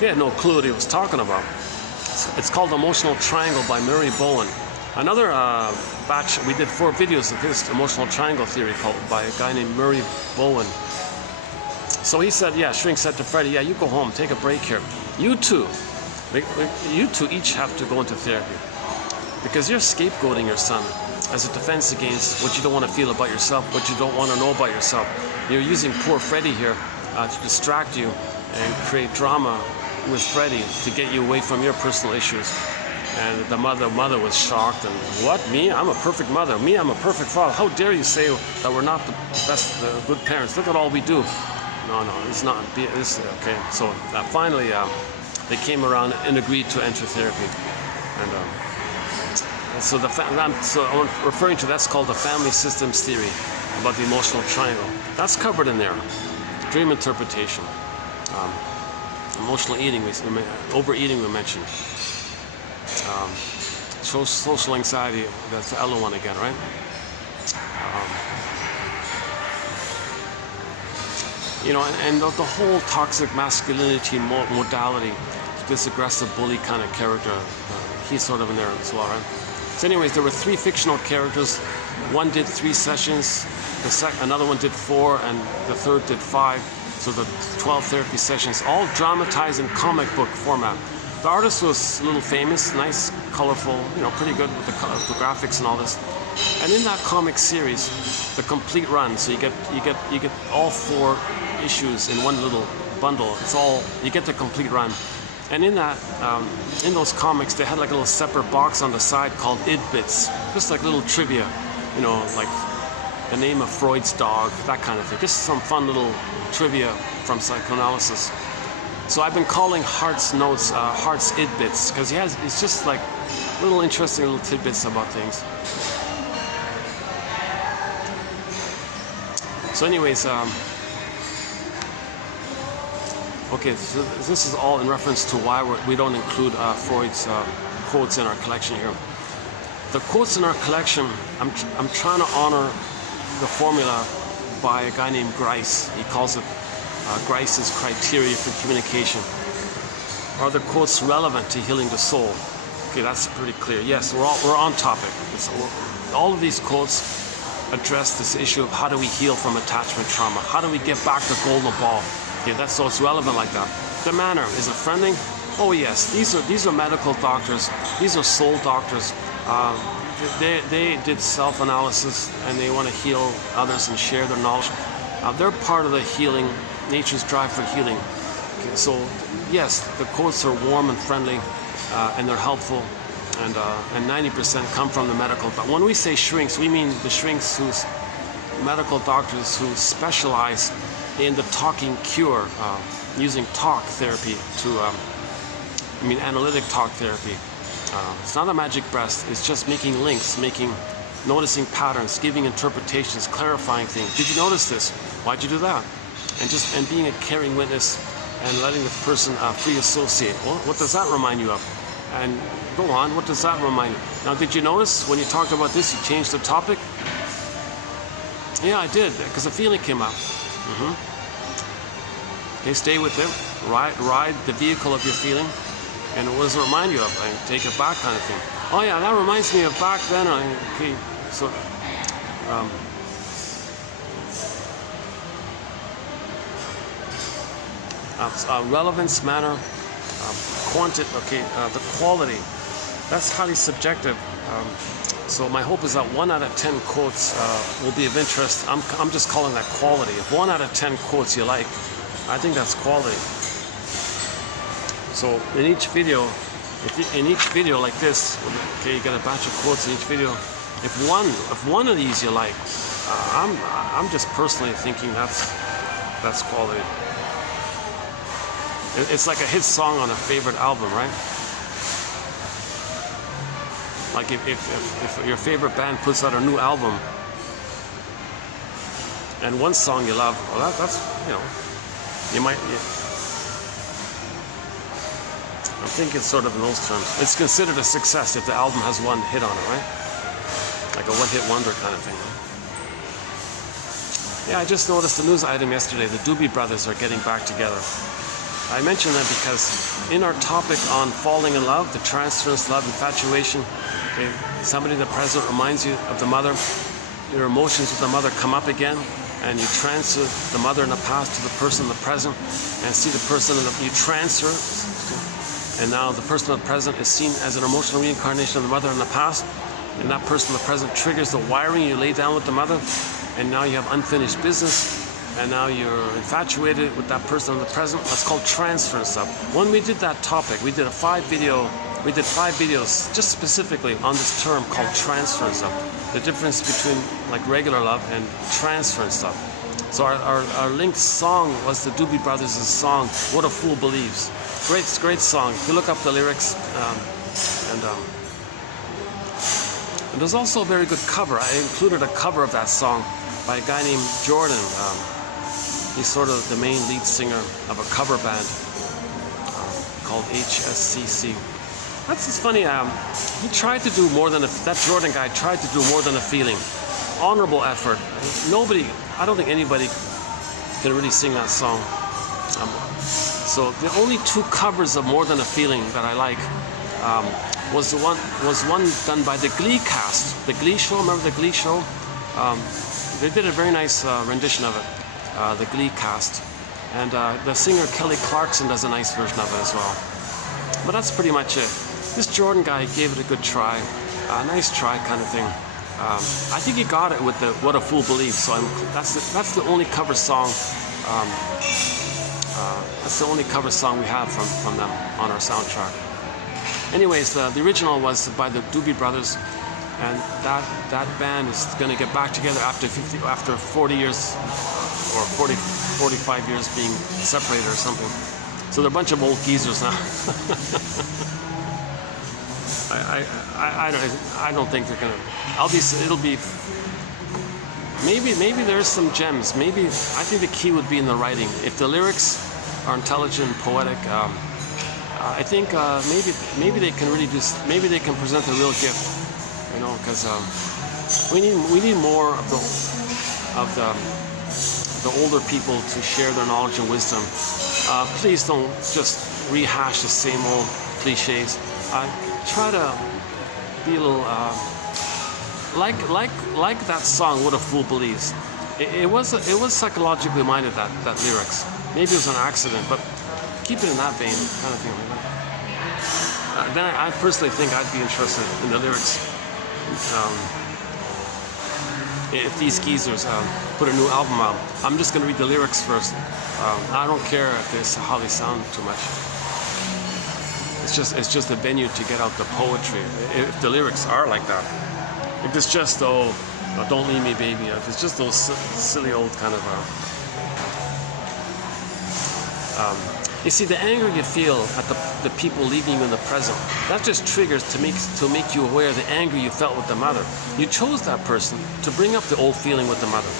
They had no clue what he was talking about. It's called Emotional Triangle by Murray Bowen. Another batch, we did 4 videos of this emotional triangle theory called by a guy named Murray Bowen. So he said, yeah, Shrink said to Freddie, yeah, you go home, take a break here. You two each have to go into therapy because you're scapegoating your son as a defense against what you don't want to feel about yourself, what you don't want to know about yourself. You're using poor Freddie here to distract you and create drama with Freddie to get you away from your personal issues. And the mother was shocked and, what, me? I'm a perfect mother. Me, I'm a perfect father. How dare you say that we're not the best, good parents? Look at all we do. No, it's not. Okay. So finally, they came around and agreed to enter therapy. And so I'm referring to, that's called the family systems theory about the emotional triangle. That's covered in there. Dream interpretation, emotional eating, overeating we mentioned. Social anxiety, that's the other one again, right? You know, and the whole toxic masculinity modality, this aggressive bully kind of character, he's sort of in there as well, right? So anyways, there were 3 fictional characters. One did 3 sessions, another one did 4, and the third did 5. So the 12 therapy sessions, all dramatized in comic book format. The artist was a little famous, nice, colorful, you know, pretty good with the graphics and all this. And in that comic series, the complete run, so you get all 4 issues in one little bundle. It's all, you get the complete run. And in that, in those comics, they had like a little separate box on the side called id bits, just like little trivia, you know, like the name of Freud's dog, that kind of thing. Just some fun little trivia from psychoanalysis. So I've been calling Hart's notes Hart's id bits because it's just like little interesting little tidbits about things. So anyways, okay, so this is all in reference to why we don't include Freud's quotes in our collection here. The quotes in our collection, I'm trying to honor the formula by a guy named Grice. He calls it Grice's criteria for communication. Are the quotes relevant to healing the soul? Okay, that's pretty clear. Yes, we're on topic. All of these quotes address this issue of how do we heal from attachment trauma? How do we get back the golden ball? Okay, so it's relevant like that. The manner, is it friendly? Oh yes, these are medical doctors. These are soul doctors. They did self-analysis and they want to heal others and share their knowledge. They're part of the healing, nature's drive for healing. Okay, so yes, the quotes are warm and friendly and they're helpful, and 90% come from the medical. But when we say shrinks, we mean the shrinks who's medical doctors who specialize in the talking cure, using talk therapy analytic talk therapy. It's not a magic breast, it's just making links, noticing patterns, giving interpretations, clarifying things. Did you notice this? Why'd you do that? And being a caring witness and letting the person free associate. Well, what does that remind you of? And go on, what does that remind you? Now, did you notice when you talked about this, you changed the topic? Yeah, I did, because the feeling came up. Okay, stay with it. Ride the vehicle of your feeling. And what does it remind you of? Take it back kind of thing. Oh yeah, that reminds me of back then. Okay, so relevance, manner, the quality. That's highly subjective. So my hope is that 1 out of 10 quotes will be of interest. I'm just calling that quality. If 1 out of 10 quotes you like, I think that's quality. So in each video like this, okay, you get a batch of quotes in each video. If one of these you like, I'm just personally thinking that's quality. It's like a hit song on a favorite album, right? Like if your favorite band puts out a new album, and one song you love, well, that's, you know, you might, I'm thinking sort of in those terms. It's considered a success if the album has one hit on it, right? Like a one-hit wonder kind of thing. Yeah, I just noticed a news item yesterday. The Doobie Brothers are getting back together. I mention that because in our topic on falling in love, the transference, love, infatuation, okay, somebody in the present reminds you of the mother, your emotions with the mother come up again, and you transfer the mother in the past to the person in the present, and see the person in the, you transfer, and now the person in the present is seen as an emotional reincarnation of the mother in the past, and that person in the present triggers the wiring you lay down with the mother, and now you have unfinished business, and now you're infatuated with that person in the present. That's called transference stuff. When we did that topic, we did 5 videos just specifically on this term called transference stuff. The difference between like regular love and transference stuff. So our linked song was the Doobie Brothers' song, What a Fool Believes. Great song. If you look up the lyrics, and there's also a very good cover. I included a cover of that song by a guy named Jordan. He's sort of the main lead singer of a cover band called HSCC. That's just funny. He tried to do more than that Jordan guy tried to do more than a feeling. Honorable effort. Nobody, I don't think anybody can really sing that song. So the only 2 covers of More Than a Feeling that I like was one done by the Glee cast, the Glee show. Remember the Glee show? They did a very nice rendition of it, the Glee cast, and the singer Kelly Clarkson does a nice version of it as well. But that's pretty much it. This Jordan guy gave it a good try, a nice try kind of thing. I think he got it with the What a Fool Believes. So that's the only cover song. That's the only cover song we have from them on our soundtrack. Anyways, the original was by the Doobie Brothers, and that band is going to get back together after 40 years or 45 years being separated or something. So they're a bunch of old geezers now. I don't think they're gonna. It'll be. Maybe there's some gems. Maybe I think the key would be in the writing. If the lyrics are intelligent and poetic, I think maybe they can really do. Maybe they can present a real gift. You know, because we need more of the older people to share their knowledge and wisdom. Please don't just rehash the same old cliches. Try to be a little like that song "What a Fool Believes." It was psychologically minded, that lyrics. Maybe it was an accident, but keep it in that vein, kind of thing. Then I personally think I'd be interested in the lyrics. If these geezers put a new album out, I'm just going to read the lyrics first. I don't care if how they sound too much. It's just a venue to get out the poetry. If the lyrics are like that, if it's just don't leave me, baby. If it's just those silly old kind of. You see, the anger you feel at the people leaving you in the present, that just triggers to make you aware of the anger you felt with the mother. You chose that person to bring up the old feeling with the mother.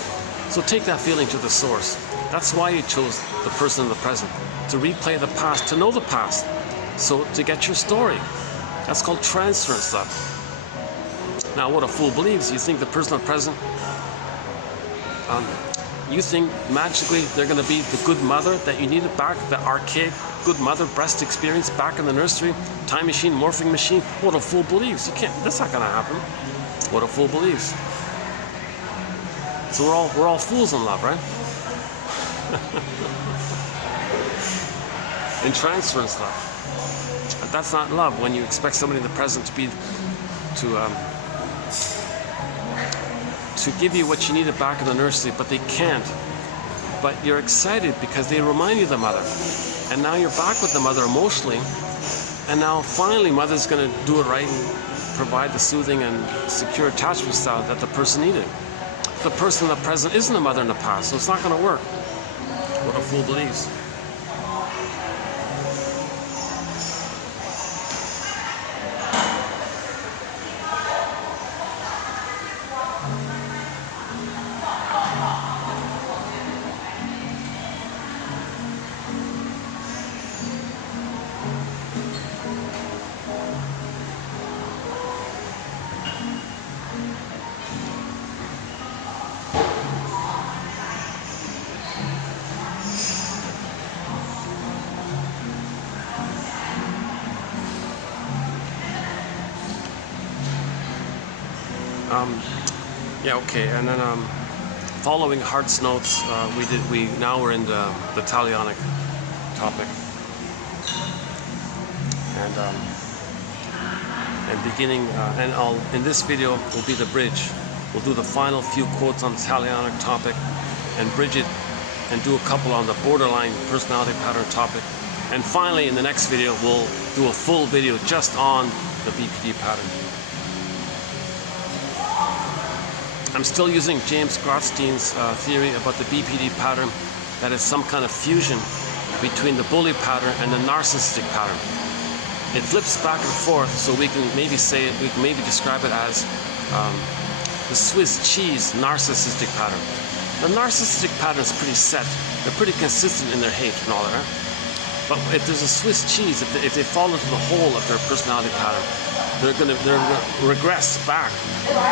So take that feeling to the source. That's why you chose the person in the present, to replay the past, to know the past. So to get your story. That's called transference stuff. Now, what a fool believes, you think the person in the present, you think magically they're going to be the good mother that you needed back, the archaic good mother breast experience back in the nursery, time machine, morphing machine. What a fool believes. You can't. That's not going to happen. What a fool believes. So we're all fools in love, right? In transference love. That's not love when you expect somebody in the present to give you what you needed back in the nursery, but they can't. But you're excited because they remind you of the mother. And now you're back with the mother emotionally. And now finally mother's going to do it right and provide the soothing and secure attachment style that the person needed. The person in the present isn't the mother in the past, so it's not going to work. What a fool believes. Yeah, okay, and then following Heart's notes, now we're in the talionic topic, and beginning, in this video will be the bridge. We'll do the final few quotes on the talionic topic, and bridge it, and do a couple on the borderline personality pattern topic, and finally in the next video we'll do a full video just on the BPD pattern. I'm still using James Grotstein's theory about the BPD pattern, that is some kind of fusion between the bully pattern and the narcissistic pattern. It flips back and forth, so we can maybe describe it as the Swiss cheese narcissistic pattern. The narcissistic pattern is pretty set. They're pretty consistent in their hate and all that, right? But if there's a Swiss cheese, if they fall into the hole of their personality pattern, they're gonna regress back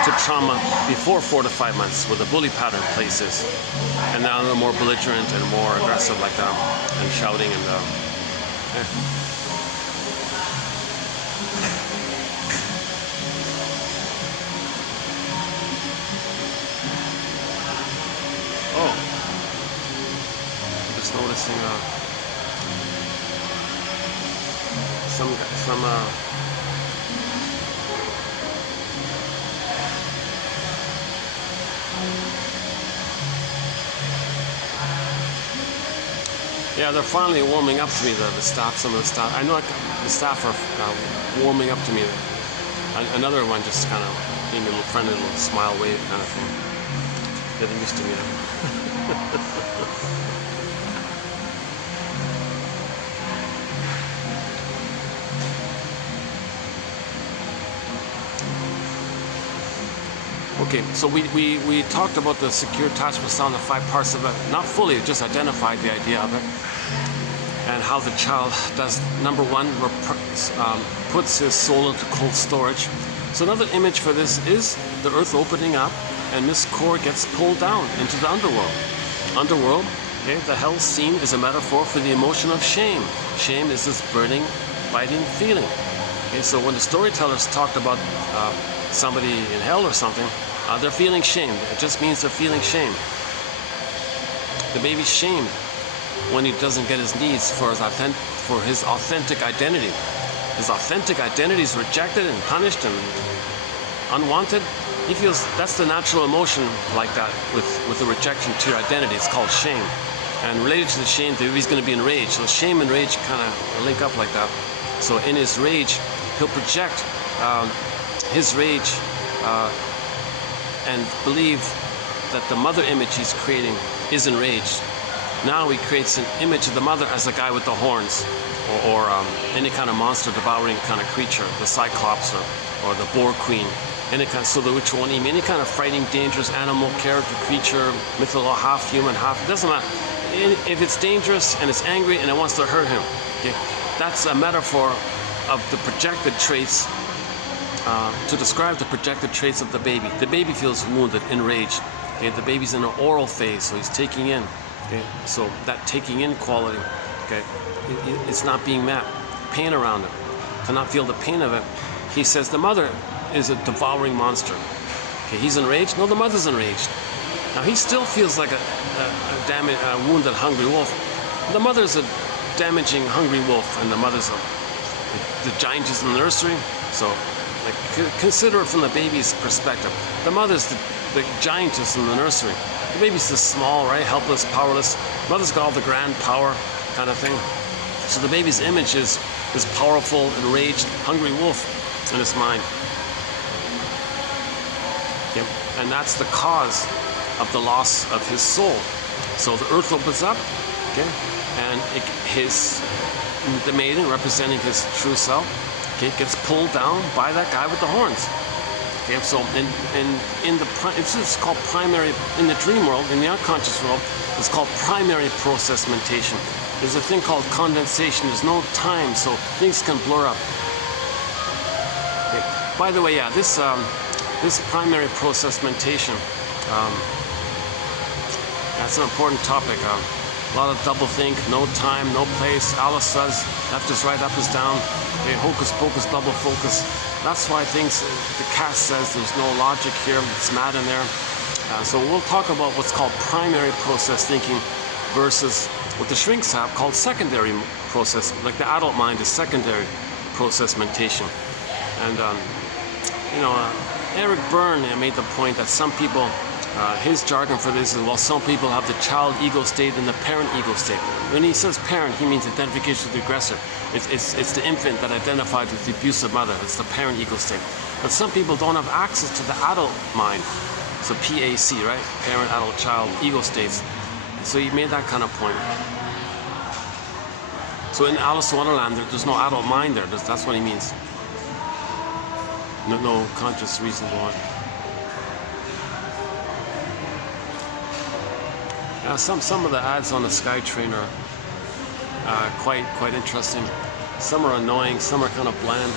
to trauma before 4 to 5 months, where the bully pattern places, and now they're more belligerent and more aggressive like that, and shouting and Oh, I'm just noticing some yeah, they're finally warming up to me, the staff, some of the staff. I know the staff are warming up to me. Another one just kind of gave me a little friendly little smile wave kind of thing. Getting used to me now. Okay, so we talked about the secure attachment style and the 5 parts of it. Not fully, just identified the idea of it. And how the child does, number 1, puts his soul into cold storage. So another image for this is the earth opening up, and Miss Core gets pulled down into the underworld. Underworld, okay, the hell scene is a metaphor for the emotion of shame. Shame is this burning, biting feeling. Okay, so when the storytellers talked about somebody in hell or something, they're feeling shame. It just means they're feeling shame. The baby's shamed when he doesn't get his needs for his authentic identity. His authentic identity is rejected and punished and unwanted. He feels that's the natural emotion like that with the rejection to your identity. It's called shame. And related to the shame, the baby's going to be enraged. So shame and rage kind of link up like that. So in his rage, he'll project his rage and believe that the mother image he's creating is enraged. Now he creates an image of the mother as a guy with the horns, or any kind of monster devouring kind of creature, the Cyclops or the Boar Queen. Any kind, so the ritual name, any kind of frightening, dangerous animal, character, creature, mythical, half human, half, it doesn't matter. If it's dangerous and it's angry and it wants to hurt him, okay, that's a metaphor of the projected traits, to describe the projected traits of the baby. The baby feels wounded, enraged. Okay, the baby's in an oral phase, so he's taking in. Okay, so that taking in quality, okay, it's not being met. Pain around it, to not feel the pain of it. He says the mother is a devouring monster. Okay, he's enraged. No, the mother's enraged. Now he still feels like a wounded, hungry wolf. The mother's a damaging, hungry wolf, and the mother's the giantess in the nursery. So, like, consider it from the baby's perspective. The mother's the giantess in the nursery. The baby's the small, right, helpless, powerless. Mother's got all the grand power kind of thing. So the baby's image is this powerful, enraged, hungry wolf in his mind. Okay? And that's the cause of the loss of his soul. So the earth opens up, okay, and the maiden, representing his true self, okay, gets pulled down by that guy with the horns. Okay, so it's called primary, in the dream world, in the unconscious world, it's called primary process mentation. There's a thing called condensation. There's no time, so things can blur up. Okay. By the way, yeah, this primary process mentation, that's an important topic. A lot of double think, no time, no place. Alice says left is right, up is down. Okay, hocus pocus, double focus. That's why things, the cast says there's no logic here, it's mad in there. So we'll talk about what's called primary process thinking versus what the shrinks have called secondary process, like the adult mind is secondary process mentation. And you know, Eric Berne made the point that some people, his jargon for this is, well, some people have the child ego state and the parent ego state. When he says parent, he means identification with the aggressor. It's the infant that identifies with the abusive mother. It's the parent ego state. But some people don't have access to the adult mind. So PAC, right? Parent, adult, child, ego states. So he made that kind of point. So in Alice in Wonderland, there's no adult mind there. That's what he means. No conscious, reasonable one. Some of the ads on the SkyTrain are quite interesting. Some are annoying, some are kind of bland.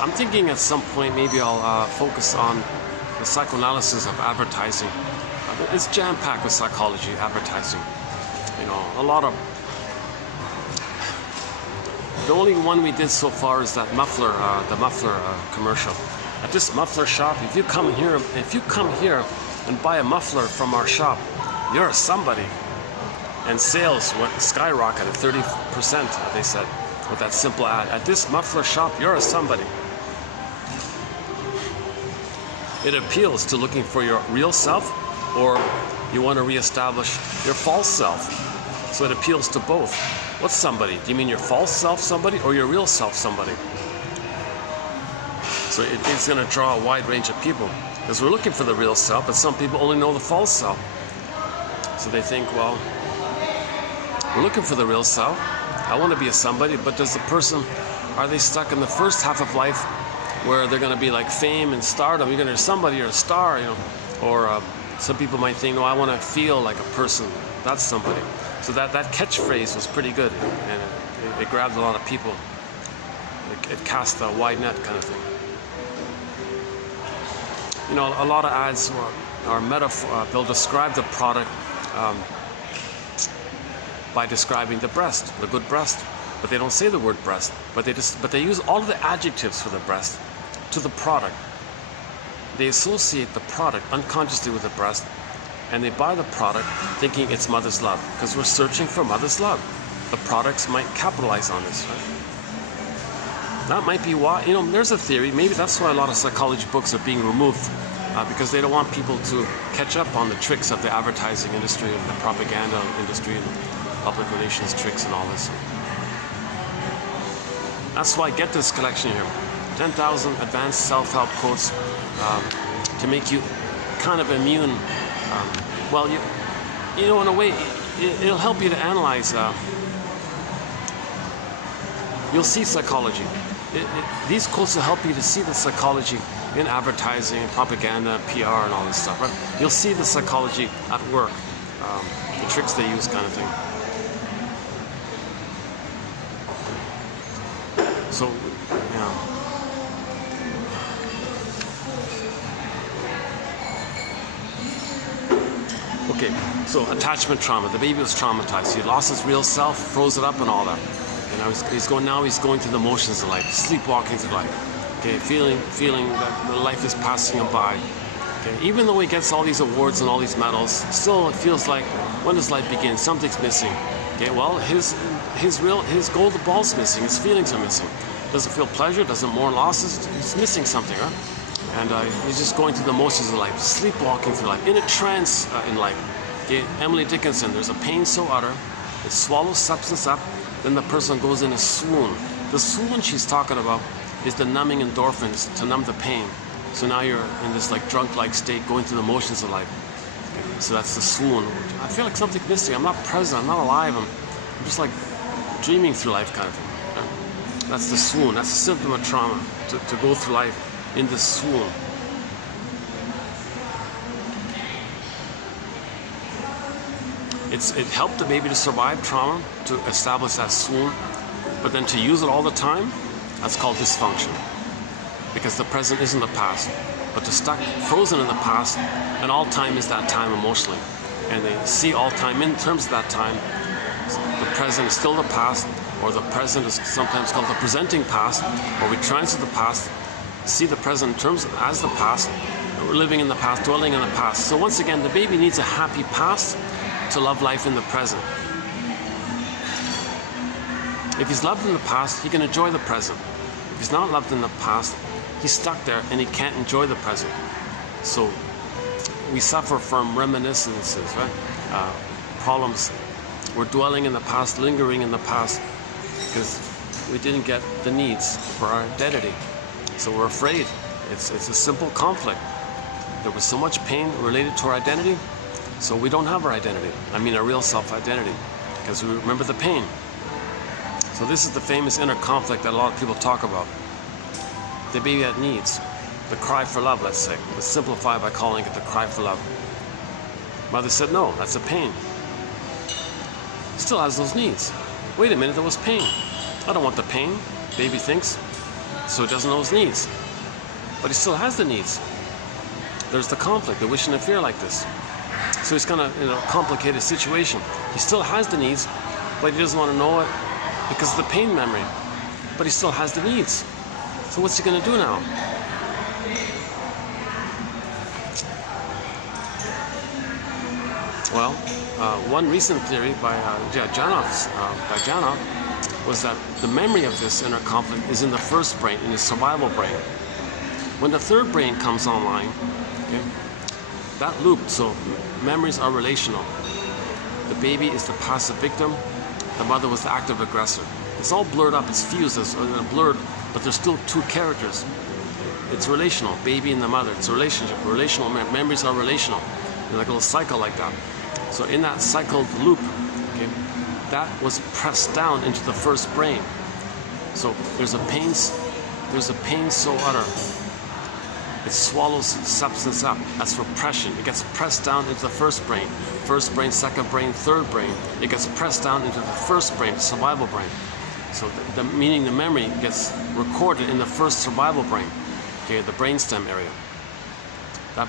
I'm thinking at some point maybe I'll focus on the psychoanalysis of advertising. It's jam-packed with psychology, advertising. You know, a lot of. The only one we did so far is that muffler, the muffler commercial. At this muffler shop, if you come here and buy a muffler from our shop, you're somebody. And sales went skyrocketed 30%, they said, with that simple ad. At this muffler shop, you're a somebody. It appeals to looking for your real self, or you want to reestablish your false self. So it appeals to both. What's somebody? Do you mean your false self somebody or your real self somebody? So it's going to draw a wide range of people. Because we're looking for the real self, but some people only know the false self. So they think, well, we're looking for the real self. I want to be a somebody, but does the person, are they stuck in the first half of life where they're going to be like fame and stardom? You're going to be somebody or a star, you know? Or some people might think, no, I want to feel like a person. That's somebody. So that catchphrase was pretty good, and it grabbed a lot of people. It cast a wide net kind of thing. You know, a lot of ads are metaphor. They'll describe the product by describing the breast, the good breast, but they don't say the word breast. But they use all of the adjectives for the breast to the product. They associate the product unconsciously with the breast, and they buy the product thinking it's mother's love, because we're searching for mother's love. The products might capitalize on this, right? That might be why, you know, there's a theory, maybe that's why a lot of psychology books are being removed, because they don't want people to catch up on the tricks of the advertising industry and the propaganda industry and public relations tricks and all this. That's why I get this collection here. 10,000 advanced self-help quotes to make you kind of immune. Well, you know, in a way, it'll help you to analyze. You'll see psychology. These quotes will help you to see the psychology in advertising, propaganda, PR, and all this stuff, right? You'll see the psychology at work, the tricks they use, kind of thing. So, you know. Okay, so attachment trauma. The baby was traumatized. He lost his real self, froze it up, and all that. And he's going through the motions of life, sleepwalking through life. Okay, feeling that the life is passing him by. Okay, even though he gets all these awards and all these medals, still it feels like when does life begin? Something's missing. Okay, well his golden ball's missing. His feelings are missing. Doesn't feel pleasure. Doesn't mourn losses. He's missing something, right? And he's just going through the motions of life, sleepwalking through life, in a trance in life. Okay, Emily Dickinson. There's a pain so utter, it swallows substance up. Then the person goes in a swoon. The swoon she's talking about is the numbing endorphins to numb the pain. So now you're in this like drunk-like state, going through the motions of life. So that's the swoon. I feel like something's missing. I'm not present. I'm not alive. I'm just like dreaming through life, kind of thing. That's the swoon. That's a symptom of trauma. To go through life in the swoon. It helped the baby to survive trauma, to establish that swoon, but then to use it all the time, that's called dysfunction. Because the present isn't the past, but to stuck frozen in the past, and all time is that time emotionally. and they see all time in terms of that time. The present is still the past, or the present is sometimes called the presenting past, or we transit the past, see the present in terms as the past. We're living in the past, dwelling in the past. So once again, the baby needs a happy past to love life in the present. If he's loved in the past, he can enjoy the present. If he's not loved in the past, he's stuck there and he can't enjoy the present. So we suffer from reminiscences, right? Problems. We're dwelling in the past, lingering in the past, because we didn't get the needs for our identity. So we're afraid. It's a simple conflict. There was so much pain related to our identity, so we don't have our identity. I mean, our real self-identity, because we remember the pain. So this is the famous inner conflict that a lot of people talk about. The baby had needs. The cry for love, let's say. Let's simplify by calling it the cry for love. Mother said, no, that's a pain. Still has those needs. Wait a minute, there was pain. I don't want the pain, baby thinks. So he doesn't know his needs. But he still has the needs. There's the conflict, the wish and the fear like this. So he's kind of in a complicated situation. He still has the needs, but he doesn't want to know it because of the pain memory. But he still has the needs. So what's he going to do now? Well, one recent theory by Janov was that the memory of this inner conflict is in the first brain, in the survival brain. When the third brain comes online, okay, that loop, so memories are relational. The baby is the passive victim, the mother was the active aggressor. It's all blurred up, it's fused, it's blurred, but there's still two characters. It's relational, baby and the mother, it's a relationship, relational, memories are relational. Like a little cycle like that. So in that cycled loop, okay, that was pressed down into the first brain. So there's a pain so utter. It swallows substance up. That's repression. It gets pressed down into the first brain, second brain, third brain. It gets pressed down into the first brain, the survival brain. So meaning the memory gets recorded in the first survival brain, okay, the brainstem area. That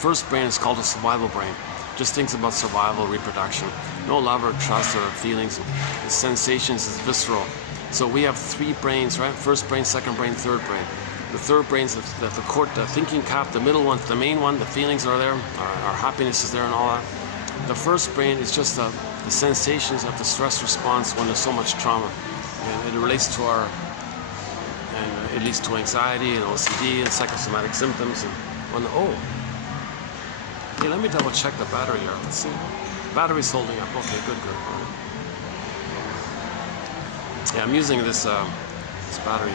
first brain is called a survival brain. Just thinks about survival, reproduction. No love or trust or feelings. The sensations is visceral. So we have three brains, right? First brain, second brain, third brain. The third brain is the thinking cap, the middle one, the main one, the feelings are there, our happiness is there and all that. The first brain is just the sensations of the stress response when there's so much trauma. And it relates to it leads to anxiety and OCD and psychosomatic symptoms. And hey, let me double check the battery here. Let's see. Battery's holding up. Okay, good. Yeah, I'm using this battery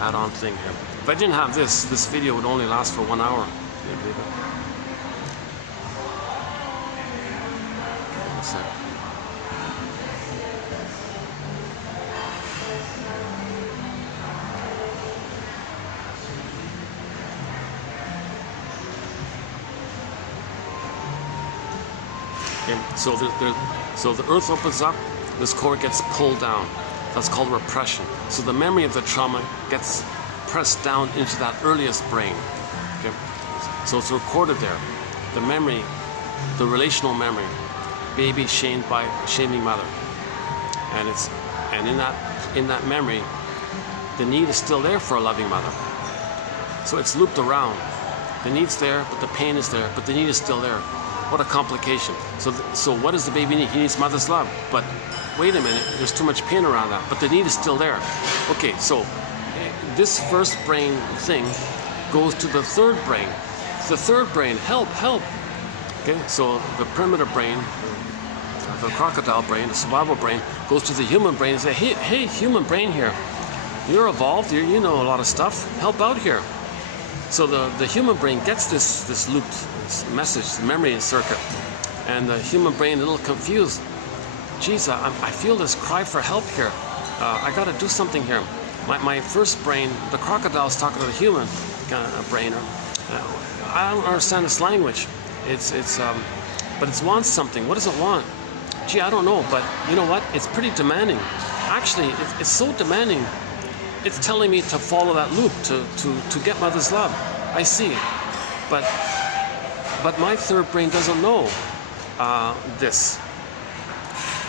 add-on thing here. If I didn't have this video would only last for 1 hour. Can you believe it? One sec. Okay, so the earth opens up, this core gets pulled down. That's called repression. So the memory of the trauma gets pressed down into that earliest brain. Okay? So it's recorded there. The memory, the relational memory, baby shamed by a shaming mother. And in that memory, the need is still there for a loving mother. So it's looped around. The need's there, but the pain is there, but the need is still there. What a complication. So what does the baby need? He needs mother's love. But wait a minute, there's too much pain around that. But the need is still there. Okay, so this first brain thing goes to the third brain. The third brain, help. Okay, so the primitive brain, the crocodile brain, the survival brain, goes to the human brain and says, hey, human brain here. You're evolved, you know a lot of stuff. Help out here. So the human brain gets this looped message, the memory circuit, and the human brain a little confused. Geez, I feel this cry for help here. I got to do something here. My first brain, the crocodile, is talking to the human brain. I don't understand this language. But it wants something. What does it want? Gee, I don't know. But you know what? It's pretty demanding. Actually, it's so demanding. It's telling me to follow that loop to get mother's love. I see. But But my third brain doesn't know this.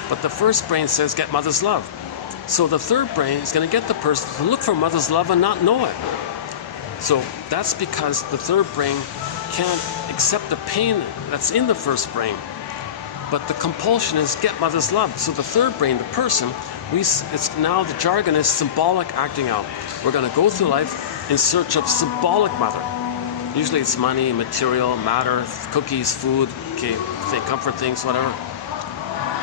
But the first brain says, get mother's love. So the third brain is going to get the person to look for mother's love and not know it. So that's because the third brain can't accept the pain that's in the first brain. But the compulsion is get mother's love. So the third brain, the person, it's now the jargon is symbolic acting out. We're going to go through life in search of symbolic mother. Usually it's money, material, matter, cookies, food, okay, comfort things, whatever.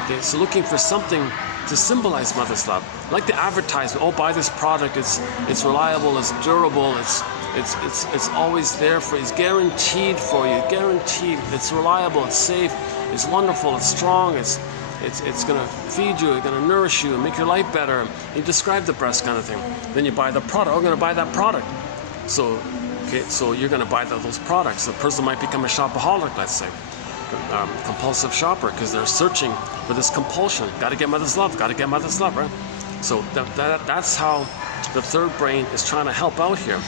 Okay, so looking for something to symbolize mother's love, like the advertisement. Oh, buy this product. It's reliable. It's durable. It's always there for you. It's guaranteed for you. Guaranteed. It's reliable. It's safe. It's wonderful. It's strong. It's gonna feed you. It's gonna nourish you and make your life better. You describe the breast kind of thing. Then you buy the product. I'm gonna buy that product. So, okay, so you're gonna buy those products. The person might become a shopaholic, let's say. Compulsive shopper, because they're searching for this compulsion. Got to get mother's love. Got to get mother's love, right? So that's how the third brain is trying to help out here.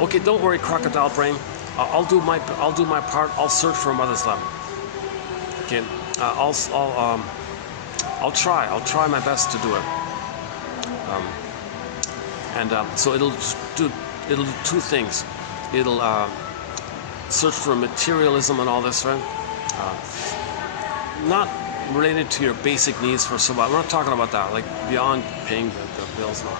Okay, don't worry, crocodile brain. I'll do my part. I'll search for mother's love. Okay, I'll try. I'll try my best to do it. So it'll do two things. It'll search for materialism and all this, right? Not related to your basic needs for survival. We're not talking about that, like beyond paying the bills and all,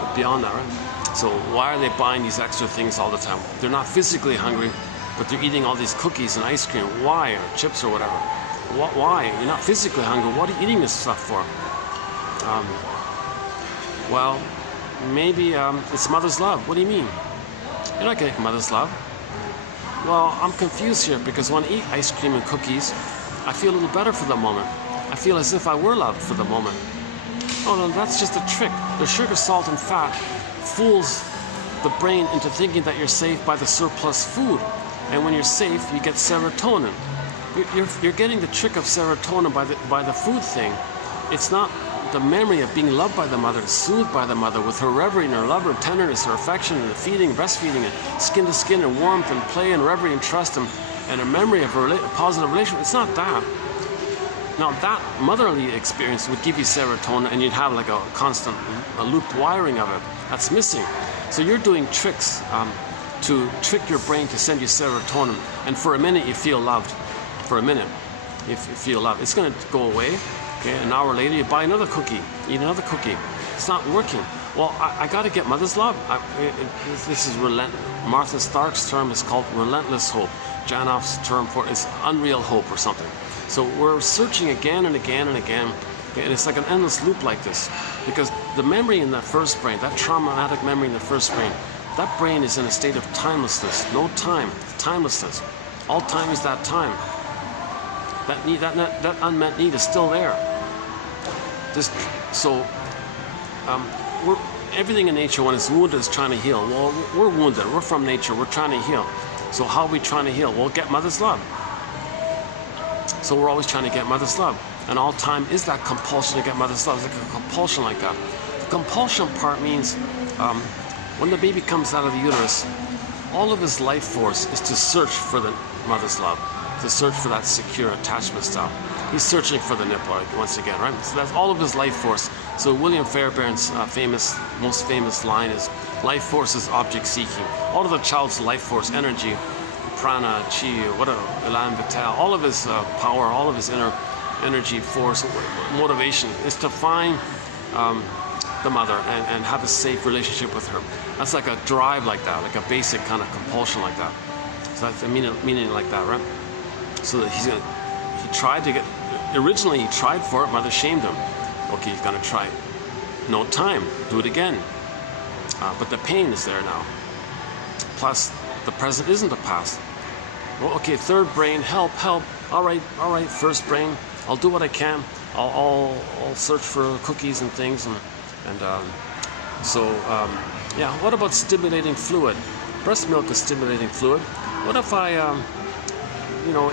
but beyond that, right? So why are they buying these extra things all the time? They're not physically hungry, but they're eating all these cookies and ice cream. Why? Or chips or whatever. Why? You're not physically hungry. What are you eating this stuff for? Well, maybe it's mother's love. What do you mean? You're not getting mother's love. Well, I'm confused here because when I eat ice cream and cookies, I feel a little better for the moment. I feel as if I were loved for the moment. Oh no, that's just a trick. The sugar, salt, and fat fools the brain into thinking that you're safe by the surplus food. And when you're safe, you get serotonin. You're getting the trick of serotonin by the food thing. It's not the memory of being loved by the mother, soothed by the mother, with her reverie and her love, her tenderness, her affection, and the feeding, breastfeeding, and skin to skin, and warmth, and play, and reverie, and trust, and a memory of a positive relationship. It's not that. Now, that motherly experience would give you serotonin, and you'd have like a constant looped wiring of it. That's missing. So you're doing tricks to trick your brain to send you serotonin, and for a minute you feel loved. For a minute, you feel loved. It's going to go away. Okay, an hour later, you buy another cookie, eat another cookie. It's not working. Well, I got to get mother's love. This is relentless. Martha Stark's term is called relentless hope. Janoff's term for it is unreal hope or something. So we're searching again and again and again, and it's like an endless loop like this. Because the memory in that first brain, that traumatic memory in the first brain, that brain is in a state of timelessness. No time, timelessness. All time is that time. That need, that unmet need is still there. Everything in nature, when it's wounded, is trying to heal. Well, we're wounded. We're from nature. We're trying to heal. So how are we trying to heal? Well, get mother's love. So we're always trying to get mother's love. And all time is that compulsion to get mother's love. It's like a compulsion like that. The compulsion part means when the baby comes out of the uterus, all of his life force is to search for the mother's love, to search for that secure attachment style. He's searching for the nipple once again, right? So that's all of his life force. So William Fairbairn's most famous line is, life force is object seeking. All of the child's life force, energy, prana, chi, whatever, elan vital, all of his power, all of his inner energy, force, motivation is to find the mother and have a safe relationship with her. That's like a drive like that, like a basic kind of compulsion like that. So that's the meaning like that, right? So that he tried to get, originally he tried for it, mother shamed him. Okay, he's gonna try. No time, do it again. But the pain is there now. Plus, the present isn't the past. Well, okay, third brain, help. All right, first brain, I'll do what I can. I'll search for cookies and things, yeah. What about stimulating fluid? Breast milk is stimulating fluid. What if I,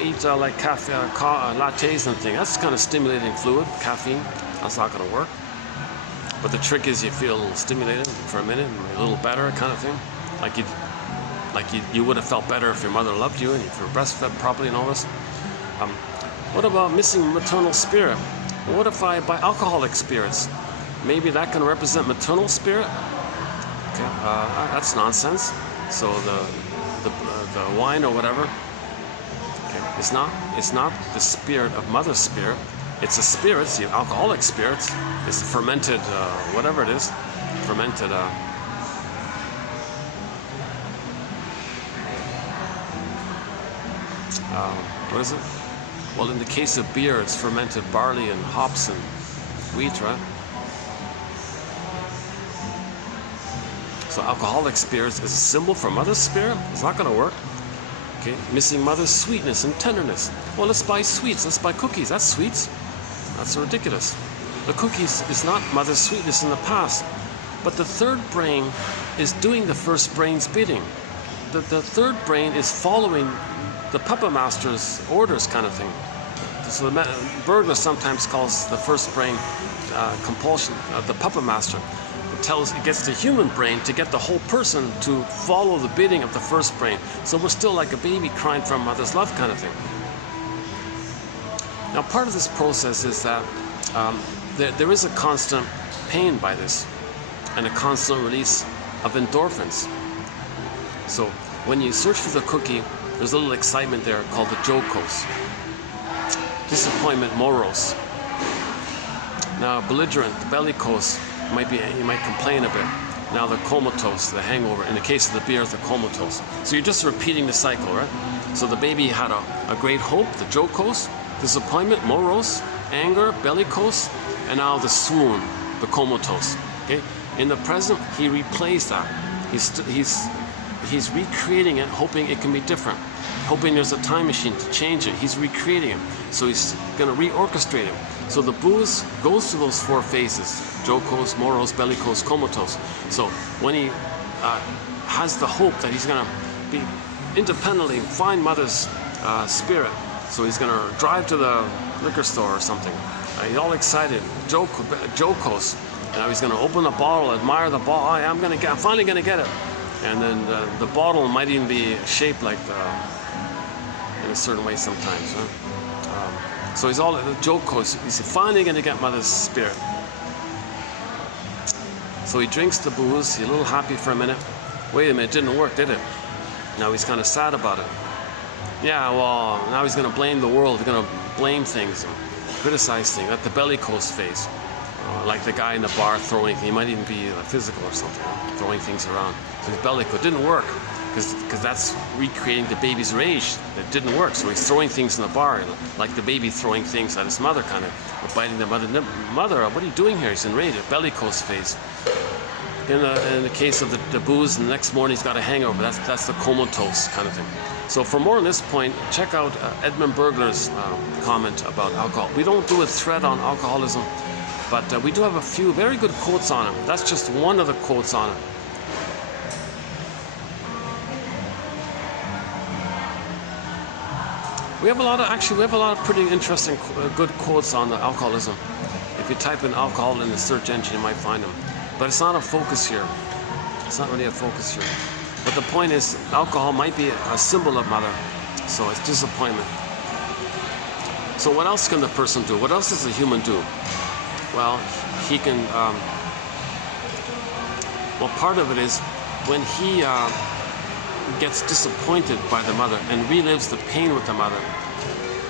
eat like cafe, lattes and things? That's kind of stimulating fluid, caffeine. That's not going to work. But the trick is you feel stimulated for a minute, a little better kind of thing. Like Like you would have felt better if your mother loved you and if you were breastfed properly and all this. What about missing maternal spirit? What if I buy alcoholic spirits? Maybe that can represent maternal spirit? Okay, that's nonsense. So the wine or whatever, okay, it's not the spirit of mother's spirit. It's a spirit, see, alcoholic spirits. It's fermented, whatever it is, fermented. What is it? Well, in the case of beer, it's fermented barley and hops and wheat, right? So alcoholic spirits is a symbol for mother's spirit. It's not going to work. Okay, missing mother's sweetness and tenderness. Well, let's buy sweets. Let's buy cookies. That's sweets. That's ridiculous. The cookies is not mother's sweetness in the past, but the third brain is doing the first brain's bidding. The third brain is following the puppet master's orders, kind of thing. So the burglar sometimes calls the first brain compulsion. The puppet master it gets the human brain to get the whole person to follow the bidding of the first brain. So we're still like a baby crying for a mother's love, kind of thing. Now, part of this process is that there is a constant pain by this, and a constant release of endorphins. So when you search for the cookie, there's a little excitement there called the jocose. Disappointment, morose. Now, belligerent, the bellicose, you might complain a bit. Now the comatose, the hangover. In the case of the beer, the comatose. So you're just repeating the cycle, right? So the baby had a great hope, the jocose, disappointment, morose, anger, bellicose, and now the swoon, the comatose. Okay? In the present, he replays that. He's recreating it, hoping it can be different, hoping there's a time machine to change it. He's recreating it. So he's going to reorchestrate it. So the booze goes to those four phases: jocose, morose, bellicose, comatose. So when he has the hope that he's going to be independently find mother's spirit, so he's going to drive to the liquor store or something. He's all excited, jocose. Now he's going to open the bottle, admire the bottle. I'm finally going to get it. And then the bottle might even be shaped like in a certain way sometimes. Huh? So he's all jocose. He's finally going to get mother's spirit. So he drinks the booze. He's a little happy for a minute. Wait a minute, it didn't work, did it? Now he's kind of sad about it. Yeah, well, now he's going to blame the world. He's going to blame things and criticize things. At the bellicose phase. Like the guy in the bar throwing, he might even be physical or something, throwing things around. So he's bellicose. It didn't work because that's recreating the baby's rage. It didn't work. So he's throwing things in the bar, like the baby throwing things at his mother, kind of, or biting the mother. Mother, what are you doing here? He's enraged. Bellicose phase. In the case of the booze, the next morning he's got a hangover. That's the comatose kind of thing. So for more on this point, check out Edmund Bergler's comment about alcohol. We don't do a thread on alcoholism, but we do have a few very good quotes on it. That's just one of the quotes on it. We have a lot of pretty interesting, good quotes on the alcoholism. If you type in alcohol in the search engine, you might find them. But it's not a focus here. It's not really a focus here. But the point is, alcohol might be a symbol of mother. So it's disappointment. So what else can the person do? What else does the human do? Well, he can, part of it is when he gets disappointed by the mother and relives the pain with the mother,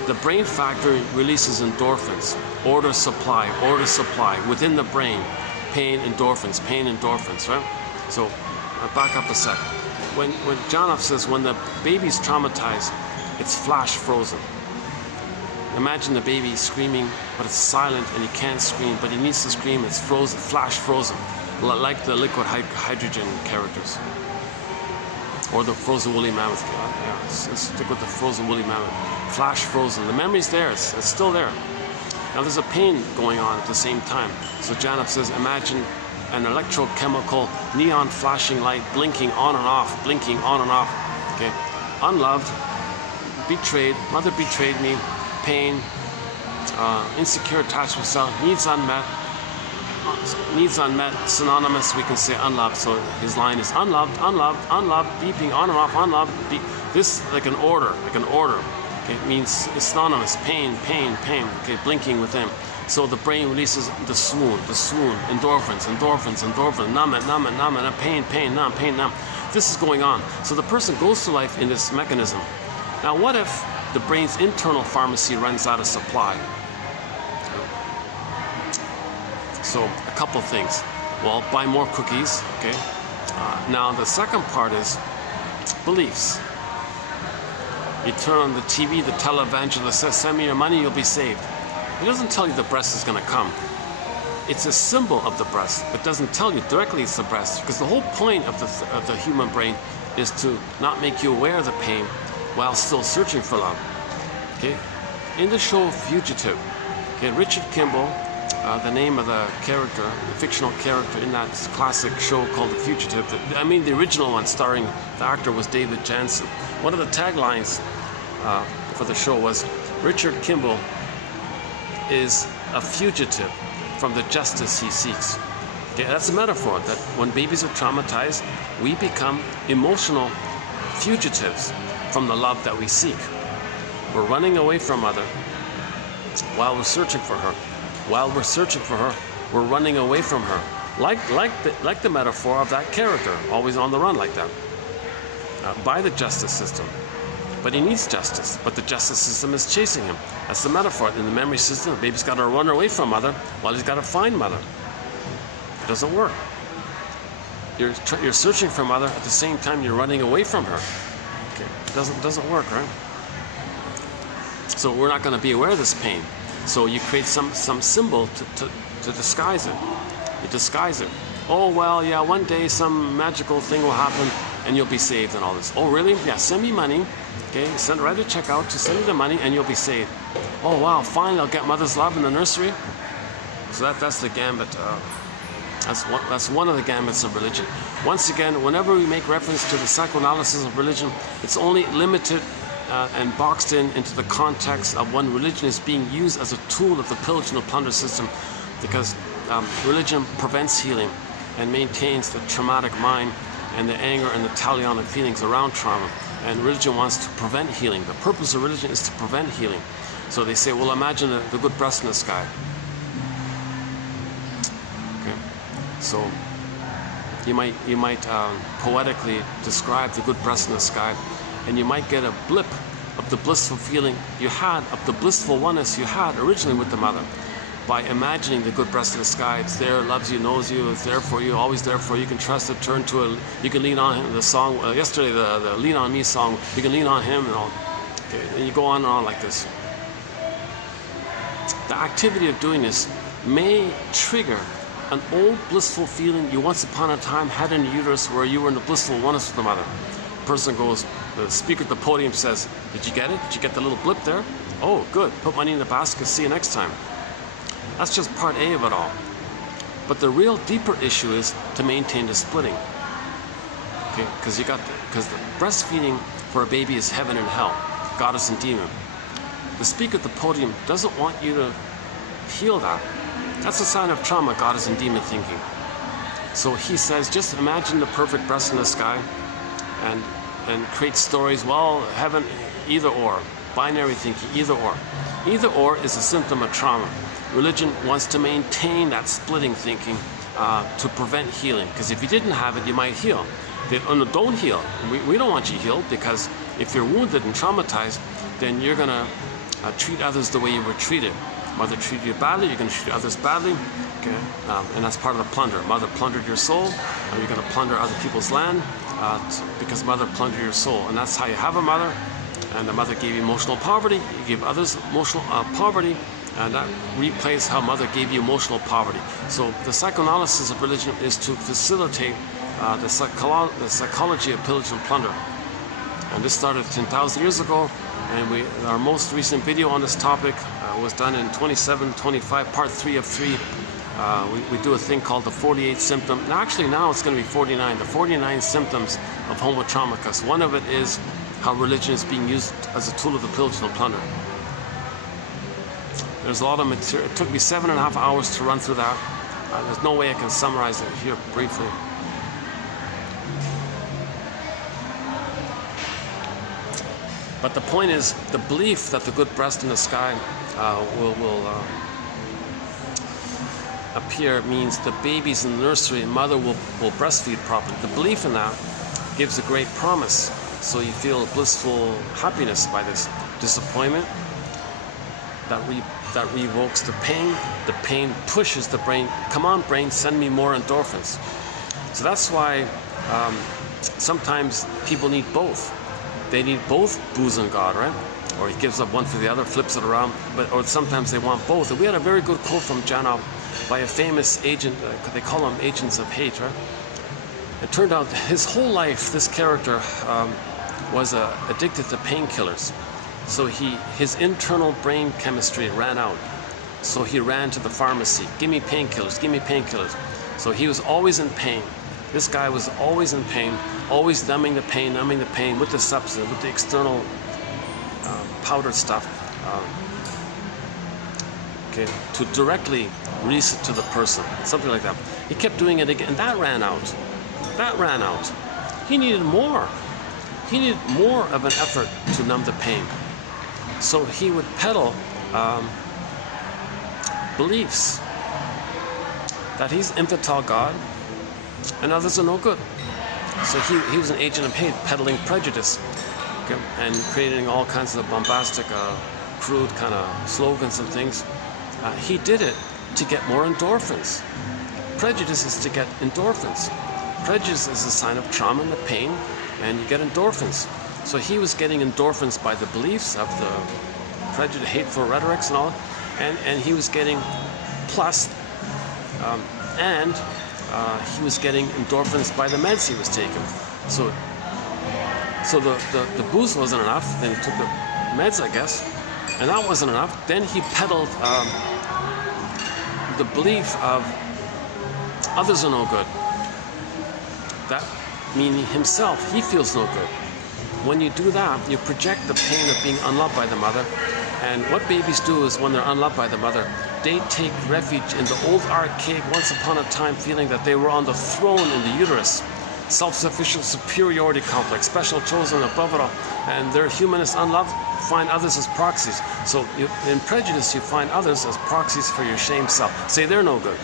the brain factory releases endorphins, order supply, within the brain, pain, endorphins, right? So, back up a sec. When Janov says when the baby's traumatized, it's flash frozen. Imagine the baby screaming, but it's silent and he can't scream, but he needs to scream, it's frozen, flash frozen, like the liquid hydrogen characters. Or the frozen woolly mammoth. Let's stick with the frozen woolly mammoth. Flash frozen. The memory's there, it's still there. Now there's a pain going on at the same time. So Janov says, imagine an electrochemical neon flashing light blinking on and off, okay? Unloved, betrayed, mother betrayed me, pain, insecure attachment self, needs unmet, needs unmet, synonymous, we can say unloved. So his line is unloved, unloved, unloved, beeping, on and off, unloved, beep. This like an order, Okay, it means it's synonymous, pain, pain, pain, okay, blinking within. So the brain releases the swoon, endorphins, numb it, pain, numb. This is going on. So the person goes through life in this mechanism. Now what if the brain's internal pharmacy runs out of supply? So a couple things. Well, buy more cookies, okay? Now the second part is beliefs. You turn on the TV, the televangelist says, send me your money, you'll be saved. It doesn't tell you the breast is going to come. It's a symbol of the breast. It doesn't tell you directly it's the breast, because the whole point of the human brain is to not make you aware of the pain while still searching for love. Okay? In the show Fugitive, okay, Richard Kimball, the name of the character, the fictional character in that classic show called The Fugitive, the original one starring the actor was David Jansen. One of the taglines for the show was, Richard Kimball is a fugitive from the justice he seeks. Okay, that's a metaphor that when babies are traumatized, we become emotional fugitives from the love that we seek. We're running away from mother while we're searching for her. While we're searching for her, we're running away from her. Like the metaphor of that character, always on the run like that. By the justice system. But he needs justice, but the justice system is chasing him. That's the metaphor. In the memory system, the baby's got to run away from mother while he's got to find mother. It doesn't work. You're searching for mother at the same time you're running away from her. Okay. It doesn't work, right? So we're not going to be aware of this pain. So you create some symbol to disguise it. You disguise it. Oh, well, yeah, one day some magical thing will happen and you'll be saved and all this. Oh, really? Yeah, send me money. Okay, write a check out to send me the money and you'll be saved. Oh, wow, fine, I'll get mother's love in the nursery. So that's the gambit. That's one of the gambits of religion. Once again, whenever we make reference to the psychoanalysis of religion, it's only limited and boxed into the context of when religion is being used as a tool of the pillage and the plunder system, because religion prevents healing and maintains the traumatic mind and the anger and the talionic feelings around trauma. And religion wants to prevent healing. The purpose of religion is to prevent healing. So they say, well, imagine the good breast in the sky. Okay. So you might poetically describe the good breast in the sky, and you might get a blip of the blissful feeling you had, of the blissful oneness you had originally with the mother, by imagining the good breast in the sky. It's there, loves you, knows you, it's there for you, always there for you. You can trust it, turn to it. You can lean on him. The song yesterday, the Lean On Me song, you can lean on him and all. Okay, and you go on and on like this. The activity of doing this may trigger an old blissful feeling you once upon a time had in your uterus, where you were in the blissful oneness with the mother. The person goes, the speaker at the podium says, did you get it? Did you get the little blip there? Oh, good. Put money in the basket. See you next time. That's just part A of it all. But the real deeper issue is to maintain the splitting. Okay, because the breastfeeding for a baby is heaven and hell, goddess and demon. The speaker at the podium doesn't want you to heal that. That's a sign of trauma, goddess and demon thinking. So he says, just imagine the perfect breast in the sky and create stories, well, heaven, either or, binary thinking, either or. Either or is a symptom of trauma. Religion wants to maintain that splitting thinking to prevent healing, because if you didn't have it, you might heal. No, don't heal. We don't want you healed, because if you're wounded and traumatized, then you're going to treat others the way you were treated. Mother treated you badly, you're going to treat others badly, okay? And that's part of the plunder. Mother plundered your soul, and you're going to plunder other people's land because mother plundered your soul. And that's how you have a mother, and the mother gave you emotional poverty, you give others emotional poverty, and that replays how mother gave you emotional poverty. So the psychoanalysis of religion is to facilitate the psychology of pillage and plunder. And this started 10,000 years ago, and our most recent video on this topic was done in 2725, part 3 of 3. We do a thing called the 48 symptom. And actually now it's going to be 49, the 49 symptoms of Homo Traumicus. One of it is how religion is being used as a tool of the pillage and the plunder. There's a lot of material. It took me 7.5 hours to run through that. There's no way I can summarize it here briefly. But the point is, the belief that the good breast in the sky will appear means the babies in the nursery and mother will breastfeed properly. The belief in that gives a great promise. So you feel blissful happiness by this. Disappointment, that revokes the pain. The pain pushes the brain, come on brain, send me more endorphins. So that's why sometimes people need both. They need both booze and God, right? Or he gives up one for the other, flips it around, or sometimes they want both. And we had a very good quote from Janov by a famous agent, they call them agents of hate, right? It turned out his whole life, this character was addicted to painkillers. So his internal brain chemistry ran out. So he ran to the pharmacy, give me painkillers, give me painkillers. So he was always in pain. This guy was always in pain, always numbing the pain with the substance, with the external powdered stuff, okay, to directly release it to the person, something like that. He kept doing it again, and that ran out. That ran out. He needed more. He needed more of an effort to numb the pain. So he would peddle beliefs that he's infantile God and others are no good. So he was an agent of hate, peddling prejudice, okay, and creating all kinds of bombastic, crude kind of slogans and things. He did it to get more endorphins. Prejudice is to get endorphins. Prejudice is a sign of trauma and the pain, and you get endorphins. So he was getting endorphins by the beliefs of the prejudice, hateful rhetorics and all, and he was getting plus, and he was getting endorphins by the meds he was taking. So the booze wasn't enough. Then he took the meds, I guess, and that wasn't enough. Then he peddled the belief of others are no good. That meaning himself, he feels no good. When you do that, you project the pain of being unloved by the mother. And what babies do is when they're unloved by the mother, they take refuge in the old archaic, once upon a time feeling that they were on the throne in the uterus. Self-sufficient superiority complex, special, chosen, above it all. And they're humanist, unloved, find others as proxies. So in prejudice, you find others as proxies for your shame self. Say they're no good.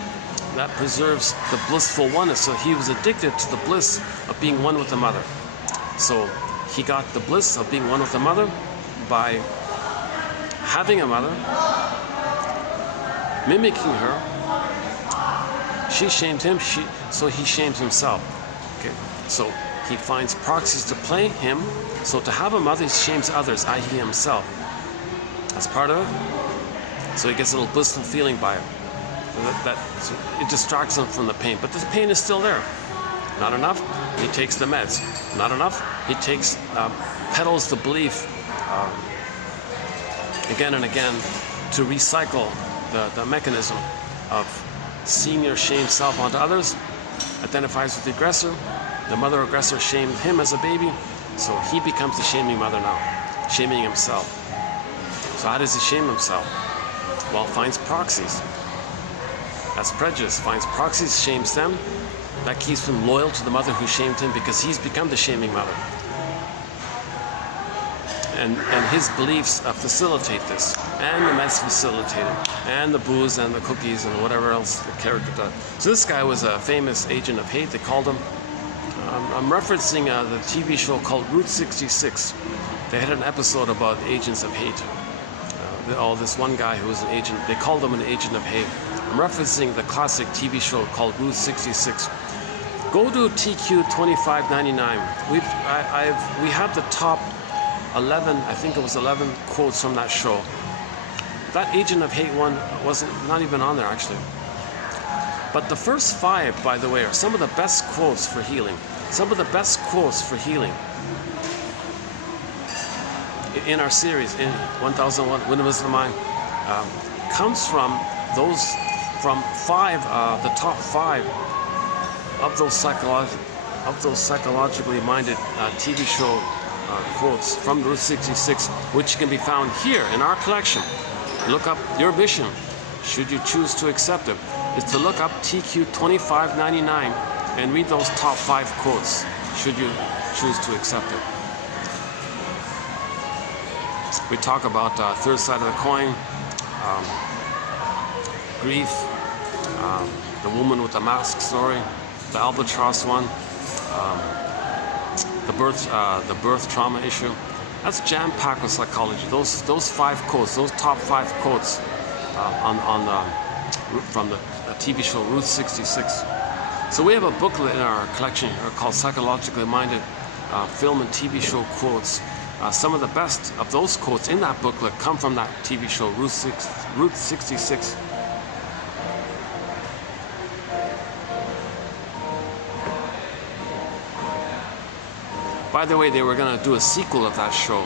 That preserves the blissful oneness. So he was addicted to the bliss of being one with the mother. So he got the bliss of being one with the mother by having a mother, mimicking her. She shamed him, so he shames himself. Okay, so he finds proxies to play him. So to have a mother, he shames others, i.e. himself. That's part of it. So he gets a little blissful feeling by it. So it distracts him from the pain, but the pain is still there. Not enough, he takes the meds. Not enough, he takes, peddles the belief again and again to recycle the mechanism of seeing your shamed self onto others, identifies with the aggressor. The mother aggressor shamed him as a baby, so he becomes the shaming mother now, shaming himself. So how does he shame himself? Well, finds proxies. That's prejudice. Finds proxies, shames them. That keeps him loyal to the mother who shamed him because he's become the shaming mother. And his beliefs facilitate this. And the meds facilitate it. And the booze and the cookies and whatever else the character does. So this guy was a famous agent of hate, they called him. I'm referencing the TV show called Route 66. They had an episode about agents of hate. This one guy who was an agent, they called him an agent of hate. I'm referencing the classic TV show called Route 66. Go to TQ 2599. We have the top 11, I think it was 11 quotes from that show. That agent of hate one wasn't not even on there actually. But the first 5, by the way, are some of the best quotes for healing. Some of the best quotes for healing in our series, in 1001 Windmills of the Mind, comes from those, from 5, the top 5 of those psychologically minded TV show quotes from Route 66, which can be found here in our collection. Look up Your Mission, should you choose to accept it. is to look up TQ2599 and read those top 5 quotes, should you choose to accept it. We talk about third side of the coin, grief, the woman with the mask story, the albatross one, the birth trauma issue. That's jam-packed with psychology. Those 5 quotes, those top 5 quotes from the TV show Route 66. So we have a booklet in our collection called Psychologically Minded Film and TV Show Quotes. Some of the best of those quotes in that booklet come from that TV show Route 66. By the way, they were going to do a sequel of that show.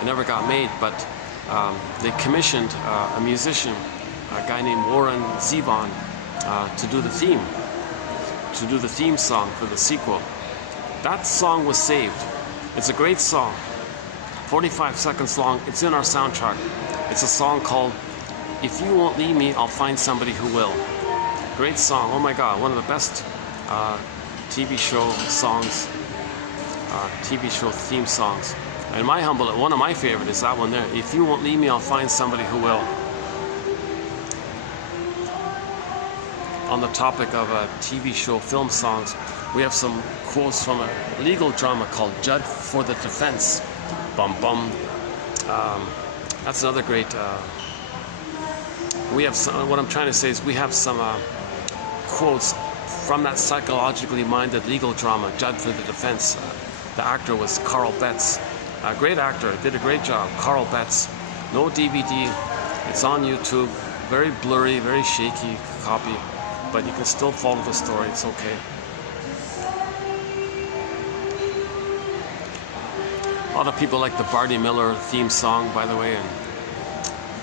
It never got made, but they commissioned a musician, a guy named Warren Zevon, to do the theme song for the sequel. That song was saved. It's a great song, 45 seconds long. It's in our soundtrack. It's a song called "If You Won't Leave Me, I'll Find Somebody Who Will." Great song. Oh my God, one of the best TV show songs. TV show theme songs. And one of my favorite is that one there. If you won't leave me, I'll find somebody who will. On the topic of TV show film songs, we have some quotes from a legal drama called Judge for the Defense. Bum bum. That's another great. We have some, what I'm trying to say is we have some quotes from that psychologically minded legal drama, Judge for the Defense. The actor was Carl Betts. A great actor, did a great job. Carl Betts. No DVD. It's on YouTube. Very blurry, very shaky copy, but you can still follow the story. It's okay. A lot of people like the Barney Miller theme song, by the way. And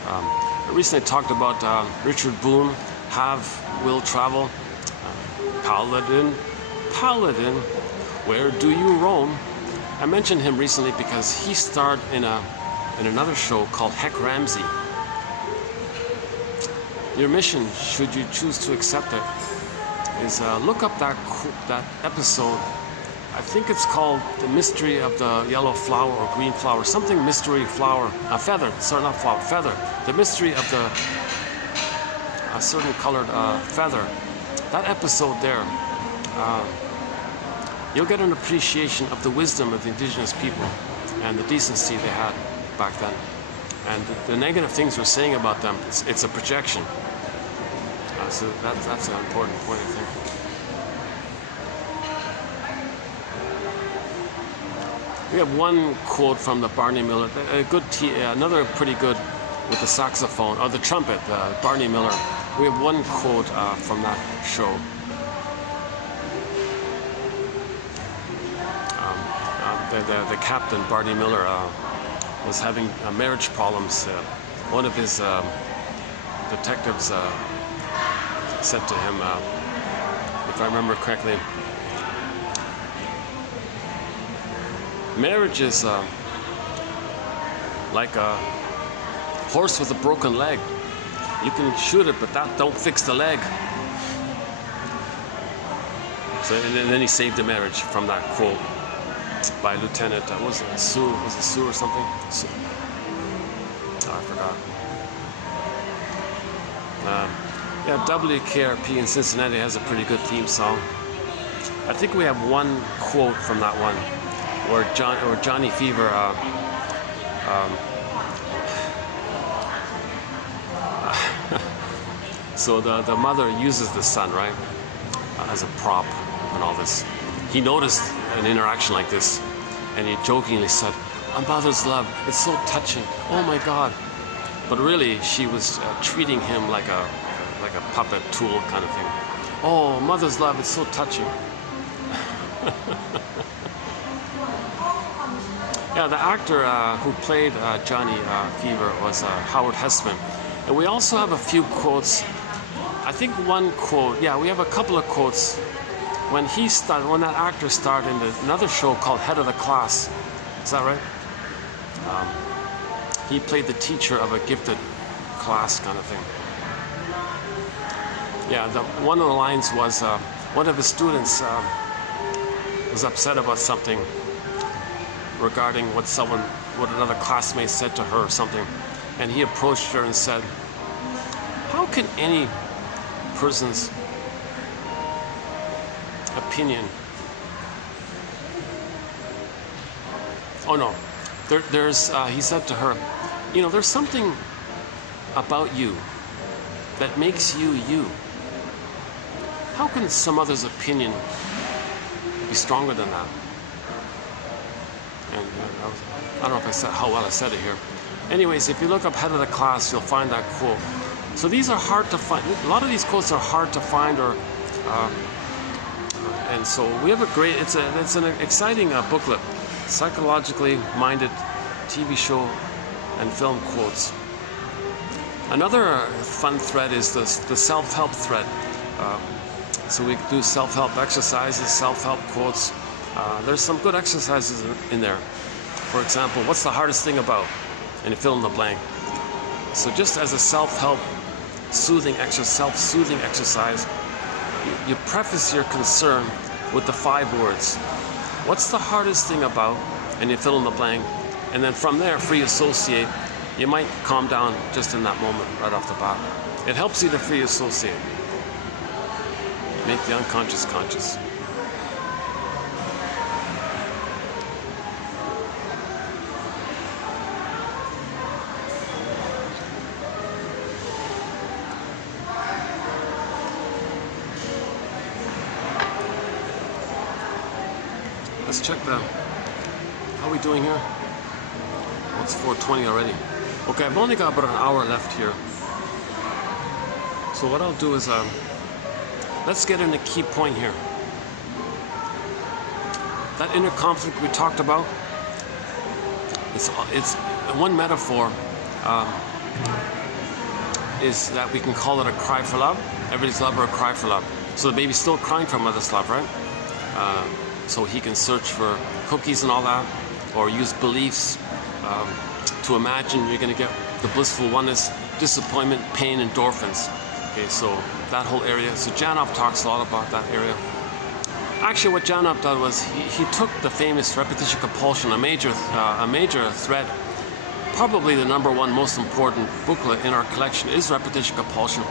I recently talked about Richard Boone, Have, Will Travel. Paladin, where do you roam? I mentioned him recently because he starred in another show called Heck Ramsey. Your mission, should you choose to accept it, is look up that episode. I think it's called The Mystery of the Yellow Flower or Green Flower, something mystery flower, feather, sorry, not flower, feather. The mystery of the certain colored feather. That episode there, you'll get an appreciation of the wisdom of the indigenous people and the decency they had back then. And the negative things we're saying about them, it's a projection. So that's an important point, I think. We have one quote from the Barney Miller, another pretty good with the saxophone, or the trumpet, Barney Miller. We have one quote from that show. The captain, Barney Miller, was having marriage problems. One of his detectives said to him, if I remember correctly, marriage is like a horse with a broken leg. You can shoot it, but that don't fix the leg. So, and then he saved the marriage from that quote by Lieutenant, was it Sue or something? Sue. Oh, I forgot. Yeah, WKRP in Cincinnati has a pretty good theme song. I think we have one quote from that one where Johnny Fever so the mother uses the son, right, as a prop and all this. He noticed an interaction like this, and he jokingly said, "A mother's love, it's so touching. Oh my God!" But really, she was treating him like a puppet tool kind of thing. "Oh, mother's love, it's so touching." Yeah, the actor who played Johnny Fever was Howard Hessman, and we also have a few quotes. I think one quote. Yeah, we have a couple of quotes. When that actor starred in another show called Head of the Class. Is that right? He played the teacher of a gifted class kind of thing. Yeah, one of the lines was one of his students was upset about something regarding what another classmate said to her or something, and he approached her and said, "How can any person's opinion?" Oh no, he said to her, "You know, there's something about you that makes you you. How can some other's opinion be stronger than that?" And I don't know if I said how well I said it here. Anyways, if you look up head of the class, you'll find that quote. So these are hard to find. A lot of these quotes are hard to find, and so we have a great. It's an exciting booklet, psychologically minded TV show and film quotes. Another fun thread is the self-help thread. So we do self-help exercises, self-help quotes. There's some good exercises in there. For example, what's the hardest thing about? And you fill in the blank. So just as a self-help self-soothing exercise, you preface your concern with the 5 words. What's the hardest thing about? And you fill in the blank. And then from there, free associate. You might calm down just in that moment right off the bat. It helps you to free associate. Make the unconscious conscious. Let's check how are we doing here? Oh, it's 4:20 already. Okay, I've only got about an hour left here. So what I'll do is, let's get in a key point here. That inner conflict we talked about, it's one metaphor is that we can call it a cry for love. Everybody's love or a cry for love. So the baby's still crying for mother's love, right? So he can search for cookies and all that, or use beliefs to imagine you're going to get the blissful oneness, disappointment, pain, endorphins. Okay, so that whole area. So Janov talks a lot about that area. Actually, what Janov did was he took the famous repetition compulsion, a major thread. Probably the #1 most important booklet in our collection is repetition compulsion.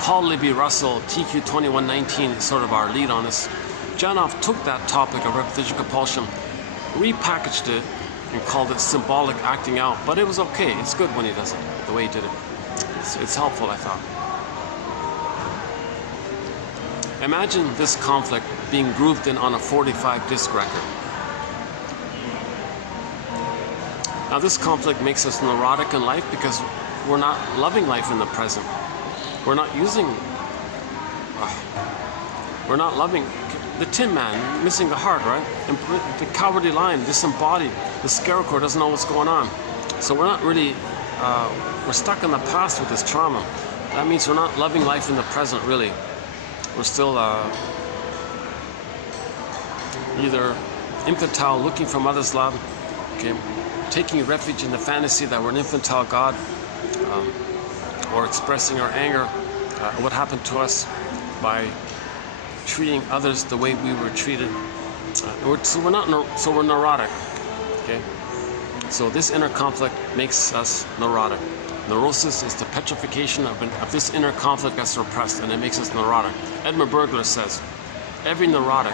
Paul Libby Russell, TQ 2119, is sort of our lead on this. Janov took that topic of repetition compulsion, repackaged it, and called it symbolic acting out. But it was okay. It's good when he does it, the way he did it. It's helpful, I thought. Imagine this conflict being grooved in on a 45-disc record. Now this conflict makes us neurotic in life because we're not loving life in the present. We're not loving the Tin Man, missing the heart, right? And the cowardly lion, disembodied. The scarecrow doesn't know what's going on. So we're not really, we're stuck in the past with this trauma. That means we're not loving life in the present, really. We're still either infantile, looking for mother's love, okay, taking refuge in the fantasy that we're an infantile God, or expressing our anger at what happened to us by treating others the way we were treated. So we're neurotic. Okay. So this inner conflict makes us neurotic. Neurosis is the petrification of this inner conflict that's repressed, and it makes us neurotic. Edmund Burglar says, every neurotic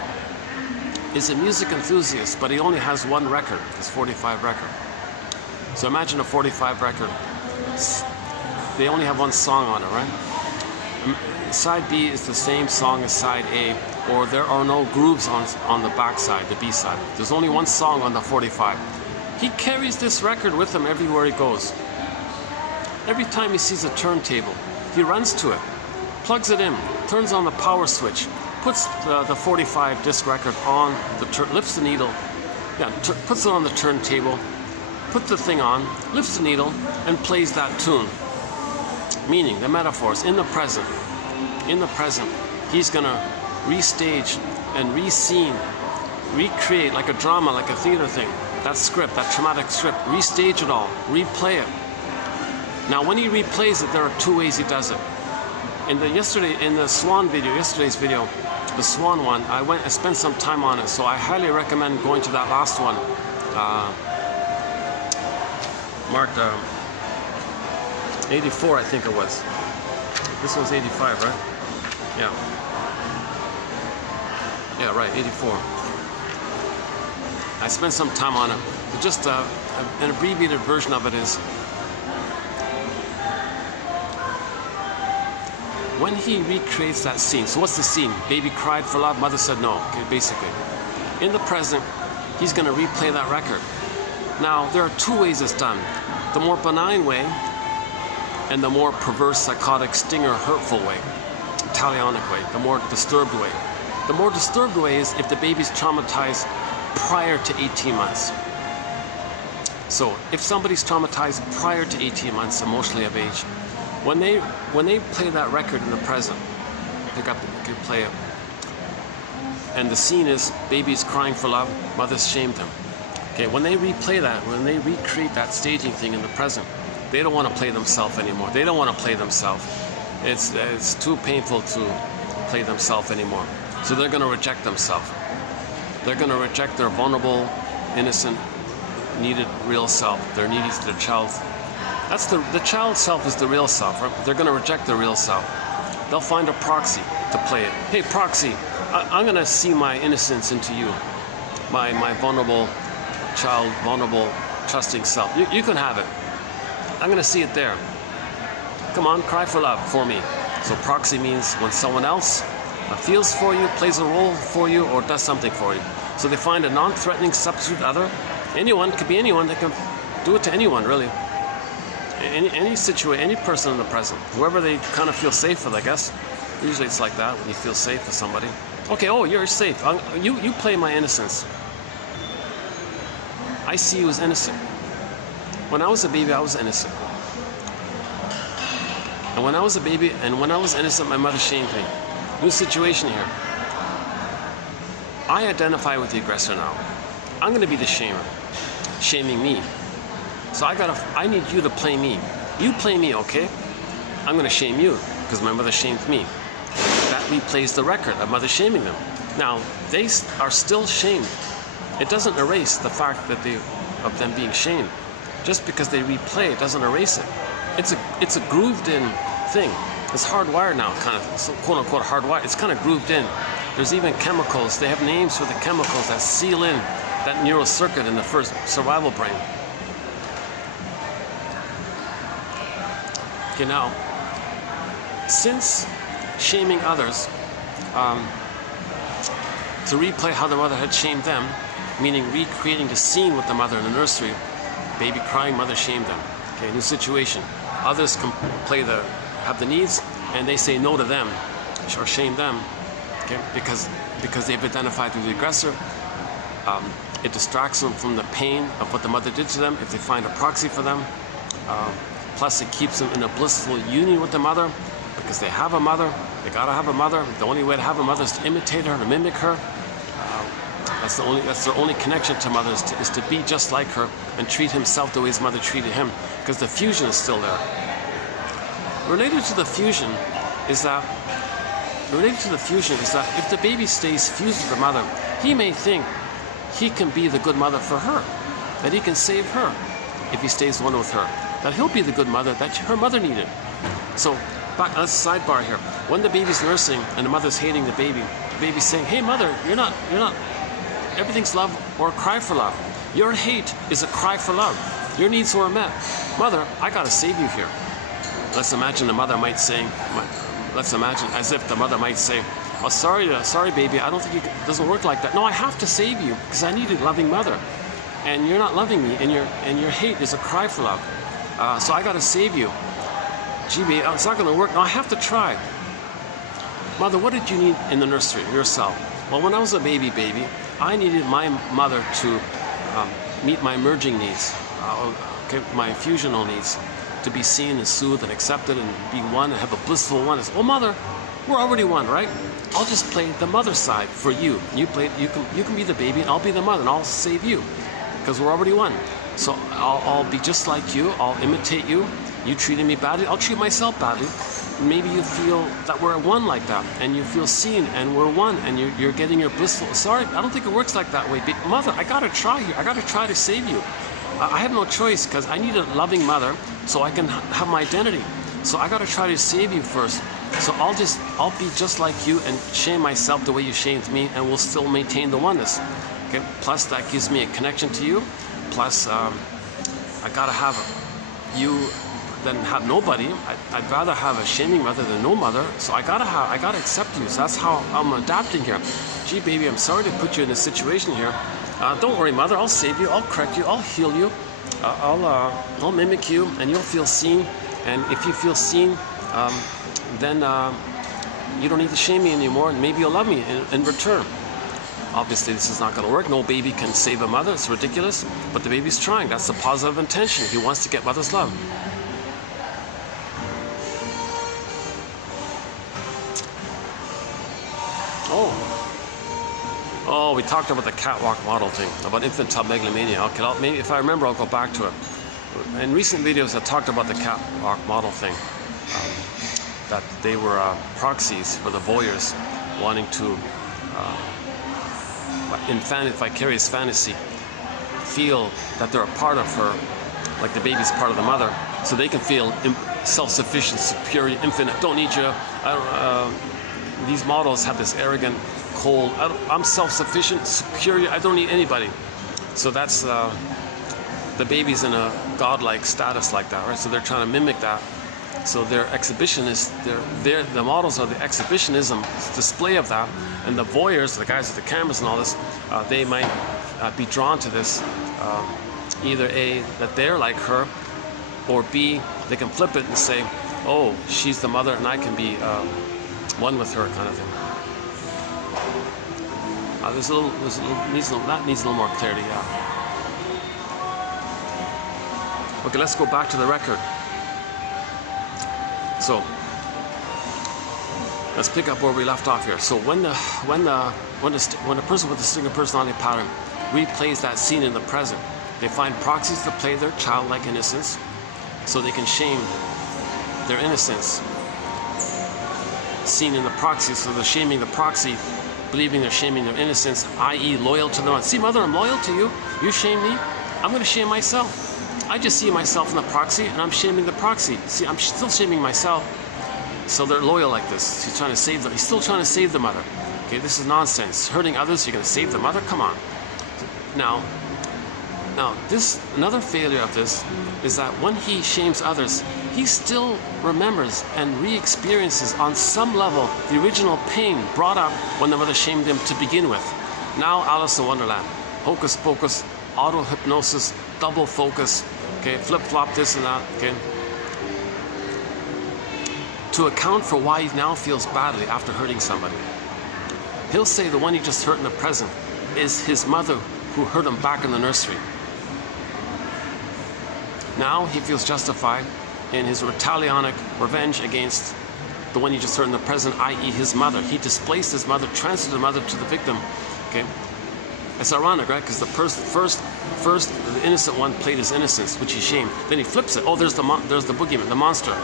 is a music enthusiast, but he only has one record, his 45 record. So imagine a 45 record. They only have one song on it, right? Side B is the same song as side A, or there are no grooves on the back side, the B side. There's only one song on the 45. He carries this record with him everywhere he goes. Every time he sees a turntable, he runs to it, plugs it in, turns on the power switch, puts the 45 disc record on, lifts the needle, puts it on the turntable, puts the thing on, lifts the needle, and plays that tune. Meaning, the metaphors, in the present, he's gonna restage and re-scene, recreate like a drama, like a theater thing. That script, that traumatic script, restage it all, replay it. Now, when he replays it, there are two ways he does it. in the Swan video, yesterday's video, the Swan one, I spent some time on it, so I highly recommend going to that last one. Marked 84, I think it was. This was 85, right? Yeah. Yeah, right, 84. I spent some time on it. But just an abbreviated version of it is, when he recreates that scene, so what's the scene? Baby cried for love, mother said no, okay, basically. In the present, he's going to replay that record. Now, there are two ways it's done. The more benign way, and the more perverse, psychotic, stinger, hurtful way. Talionic way, the more disturbed way. The more disturbed way is if the baby's traumatized prior to 18 months. So, if somebody's traumatized prior to 18 months, emotionally of age, when they play that record in the present, they play it, and the scene is baby's crying for love, mother's shamed him. Okay, when they replay that, when they recreate that staging thing in the present, they don't want to play themselves anymore. They don't want to play themselves. It's too painful to play themselves anymore. So they're going to reject themselves. They're going to reject their vulnerable, innocent, needed real self. Their needy, their child. That's the child self is the real self, right? They're going to reject their real self. They'll find a proxy to play it. Hey, proxy, I'm going to see my innocence into you, my vulnerable child, vulnerable, trusting self. You can have it. I'm going to see it there. Come on, cry for love for me. So proxy means when someone else feels for you, plays a role for you, or does something for you. So they find a non-threatening substitute other. Anyone, could be anyone, they can do it to anyone, really. Any situation, any person in the present, whoever they kind of feel safe with, I guess. Usually it's like that, when you feel safe with somebody. Okay, oh, you're safe. You play my innocence. I see you as innocent. When I was a baby, I was innocent. And when I was a baby, and when I was innocent, my mother shamed me. New situation here. I identify with the aggressor now. I'm going to be the shamer, shaming me. So I need you to play me. You play me, okay? I'm going to shame you because my mother shamed me. That replays the record of mother shaming them. Now they are still shamed. It doesn't erase the fact that of them being shamed. Just because they replay it doesn't erase it. It's a grooved in thing. It's hardwired now, kind of, so quote unquote hardwired. It's kind of grooved in. There's even chemicals. They have names for the chemicals that seal in that neural circuit in the first survival brain. Okay, now, since shaming others, to replay how the mother had shamed them, meaning recreating the scene with the mother in the nursery, baby crying, mother shamed them. Okay, new situation. Others can have the needs, and they say no to them, or shame them, okay, because they've identified with the aggressor. It distracts them from the pain of what the mother did to them if they find a proxy for them. Plus, it keeps them in a blissful union with the mother because they have a mother. They gotta have a mother. The only way to have a mother is to imitate her, to mimic her. That's their only connection to mother is to be just like her and treat himself the way his mother treated him, because the fusion is still there. Related to the fusion is that if the baby stays fused with the mother, he may think he can be the good mother for her, that he can save her if he stays one with her, that he'll be the good mother that her mother needed. So, let's sidebar here. When the baby's nursing and the mother's hating the baby's saying, "Hey mother, you're not, everything's love or cry for love. Your hate is a cry for love. Your needs were met. Mother, I gotta save you here." Let's imagine the mother might say, let's imagine as if the mother might say, "Oh, sorry baby, I don't think it doesn't work like that. No, I have to save you because I need a loving mother. And you're not loving me, and your hate is a cry for love. So I gotta save you. Gee, baby, it's not gonna work. No, I have to try. Mother, what did you need in the nursery yourself? Well, when I was a baby, I needed my mother to meet my merging needs, my fusional needs, to be seen and soothed and accepted and be one and have a blissful oneness. Well, mother, we're already one, right? I'll just play the mother side for you. You can be the baby and I'll be the mother and I'll save you because we're already one. So I'll be just like you. I'll imitate you. You treated me badly. I'll treat myself badly. maybe you feel that we're one like that, and you feel seen, and we're one, and you're getting your blissful. Sorry, I don't think it works like that way. But mother, I gotta try here. I gotta try to save you. I have no choice because I need a loving mother so I can have my identity. So I gotta try to save you first. So I'll be just like you and shame myself the way you shamed me, and we'll still maintain the oneness. Okay. Plus that gives me a connection to you. Plus I gotta have you than have nobody. I'd rather have a shaming mother than no mother. So I gotta accept you. So that's how I'm adapting here. Gee, baby, I'm sorry to put you in this situation here. Don't worry, mother. I'll save you. I'll correct you. I'll heal you. I'll mimic you, and you'll feel seen. And if you feel seen, then you don't need to shame me anymore, and maybe you'll love me in return. Obviously, this is not going to work. No baby can save a mother. It's ridiculous. But the baby's trying. That's the positive intention. He wants to get mother's love. Oh, we talked about the catwalk model thing, about infantile megalomania. Okay, maybe if I remember, I'll go back to it. In recent videos, I talked about the catwalk model thing, that they were proxies for the voyeurs wanting to, in vicarious fantasy, feel that they're a part of her, like the baby's part of the mother, so they can feel self-sufficient, superior, infinite. Don't need you. These models have this arrogant, cold. I'm self-sufficient, superior. I don't need anybody. So that's the baby's in a godlike status like that, right? So they're trying to mimic that. So their exhibitionist, the models are the exhibitionism display of that, and the voyeurs, the guys with the cameras and all this, they might be drawn to this. Either A, that they're like her, or B, they can flip it and say, oh, she's the mother and I can be one with her, kind of thing. That needs a little more clarity, yeah. Okay, let's go back to the record. So let's pick up where we left off here. So when a person with a distinct personality pattern replays that scene in the present, they find proxies to play their childlike innocence, so they can shame their innocence. Seen in the proxy, so they're shaming the proxy, believing they're shaming their innocence, i.e. loyal to them. See, mother, I'm loyal to you. You shame me, I'm going to shame myself. I just see myself in the proxy, and I'm shaming the proxy. See, I'm still shaming myself. So they're loyal like this. He's trying to save them. He's still trying to save the mother. Okay, this is nonsense. Hurting others, you're going to save the mother? Come on. Now, another failure of this is that when he shames others, he still remembers and re-experiences on some level the original pain brought up when the mother shamed him to begin with. Now, Alice in Wonderland. Hocus pocus, auto-hypnosis, double focus, okay, flip-flop this and that, okay. To account for why he now feels badly after hurting somebody. He'll say the one he just hurt in the present is his mother who hurt him back in the nursery. Now he feels justified in his talionic revenge against the one he just hurt in the present, i.e. his mother. He displaced his mother, transferred the mother to the victim. Okay, it's ironic, right? Because the first, the innocent one played his innocence, which he shamed. Then he flips it. Oh, there's the boogeyman, the monster.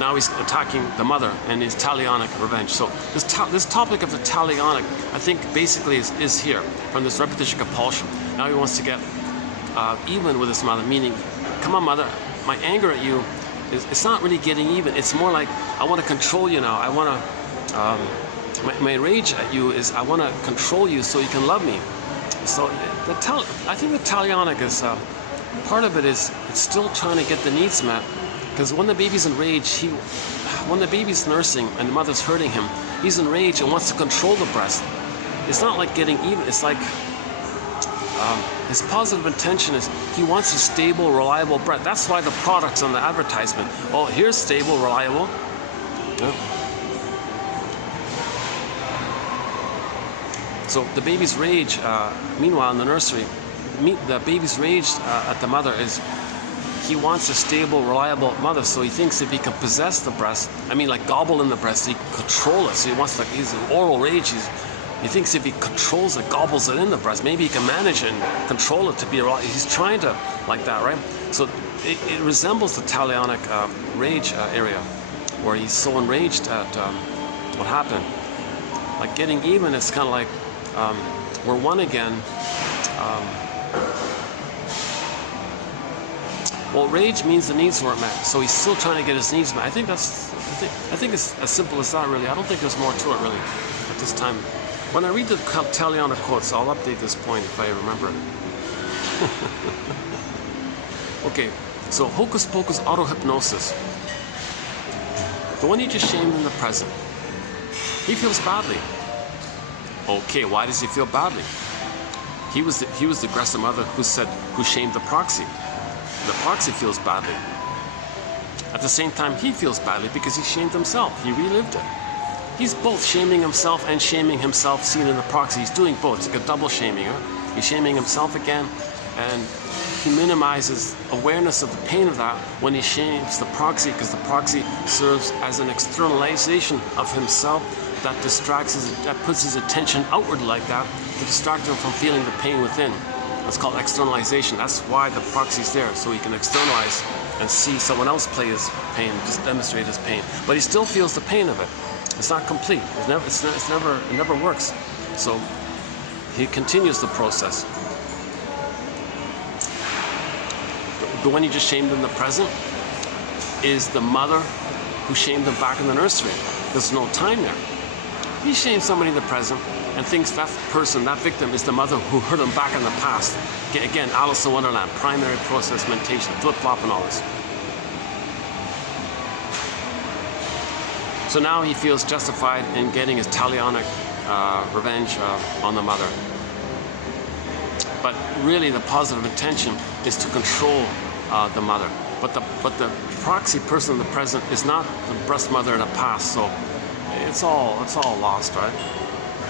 Now he's attacking the mother and his talionic revenge. So this topic of the talionic, I think, basically is here from this repetition compulsion. Now he wants to get even with his mother, meaning, come on, mother, my anger at you it's not really getting even. It's more like I want to control you now. I want to. My rage at you is I want to control you so you can love me. So I think the talionic is part of it is it's still trying to get the needs met. Because when the baby's enraged, when the baby's nursing and the mother's hurting him, he's enraged and wants to control the breast. It's not like getting even. It's like his positive intention is he wants a stable, reliable breast. That's why the products on the advertisement. Oh, here's stable, reliable. Yeah. So the baby's rage, meanwhile in the nursery, the baby's rage at the mother is he wants a stable, reliable mother, so he thinks if he can possess the breast, like gobble in the breast, he can control it. So he wants, he's an oral rage. He thinks if he controls it, gobbles it in the breast, maybe he can manage it and control it to be reliable. He's trying to, like that, right? So it resembles the talionic rage area. where he's so enraged at what happened. Like getting even is kind of like we're one again. Well, rage means the needs weren't met, so he's still trying to get his needs met. I think it's as simple as that, really. I don't think there's more to it, really, at this time. When I read the talionic quotes, I'll update this point if I remember it. Okay, so hocus pocus auto-hypnosis. The one you just shamed in the present. He feels badly. Okay, why does he feel badly? He was the aggressive mother who shamed the proxy. The proxy feels badly. At the same time, he feels badly because he shamed himself. He relived it. He's both shaming himself and shaming himself seen in the proxy. He's doing both. It's like a double shaming. Huh? He's shaming himself again, and he minimizes awareness of the pain of that when he shames the proxy, because the proxy serves as an externalization of himself that puts his attention outward like that to distract him from feeling the pain within. That's called externalization. That's why the proxy's there, so he can externalize and see someone else play his pain, just demonstrate his pain. But he still feels the pain of it. It's not complete. It never works. So he continues the process. The one you just shamed in the present is the mother who shamed him back in the nursery. There's no time there. He shamed somebody in the present and thinks that person, that victim, is the mother who hurt him back in the past. Again, Alice in Wonderland, primary process mentation, flip-flop and all this. So now he feels justified in getting his talionic revenge on the mother. But really the positive intention is to control the mother. But the proxy person in the present is not the breast mother in the past, so it's all lost, right?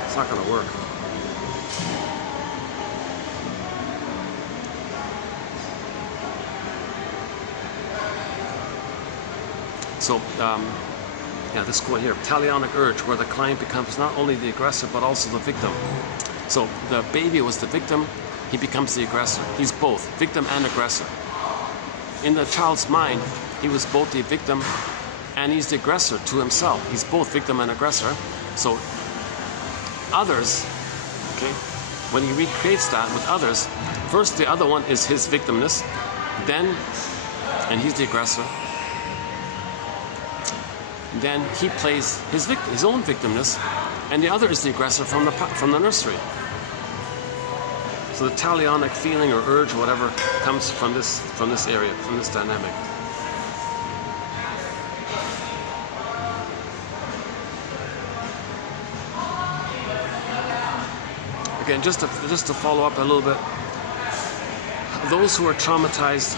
It's not going to work. So, yeah, this quote here, talionic urge, where the client becomes not only the aggressor, but also the victim. So the baby was the victim, he becomes the aggressor. He's both, victim and aggressor. In the child's mind, he was both the victim and he's the aggressor to himself. He's both victim and aggressor. So others, okay, when he recreates that with others, first the other one is his victimness, and he's the aggressor. Then he plays his own victimness, and the other is the aggressor from the nursery. So the talionic feeling or urge or whatever comes from this area, from this dynamic. Again, just to follow up a little bit, those who are traumatized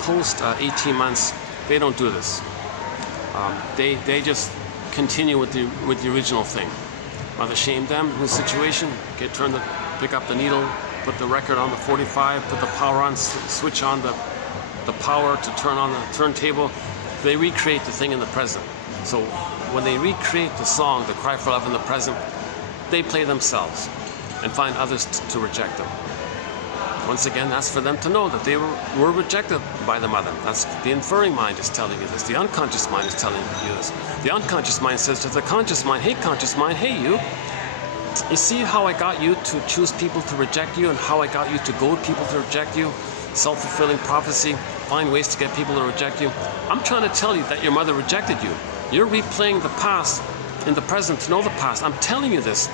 post 18 months, they don't do this. They just continue with the original thing. Mother shamed them in the situation, pick up the needle, put the record on the 45, put the power on, switch on the power to turn on the turntable. They recreate the thing in the present. So when they recreate the song, the cry for love in the present, they play themselves and find others to reject them. Once again, that's for them to know that they were rejected by the mother. That's the inferring mind is telling you this. The unconscious mind is telling you this. The unconscious mind says to the conscious mind, hey you, you see how I got you to choose people to reject you and how I got you to goad people to reject you? Self-fulfilling prophecy, find ways to get people to reject you. I'm trying to tell you that your mother rejected you. You're replaying the past in the present to know the past. I'm telling you this.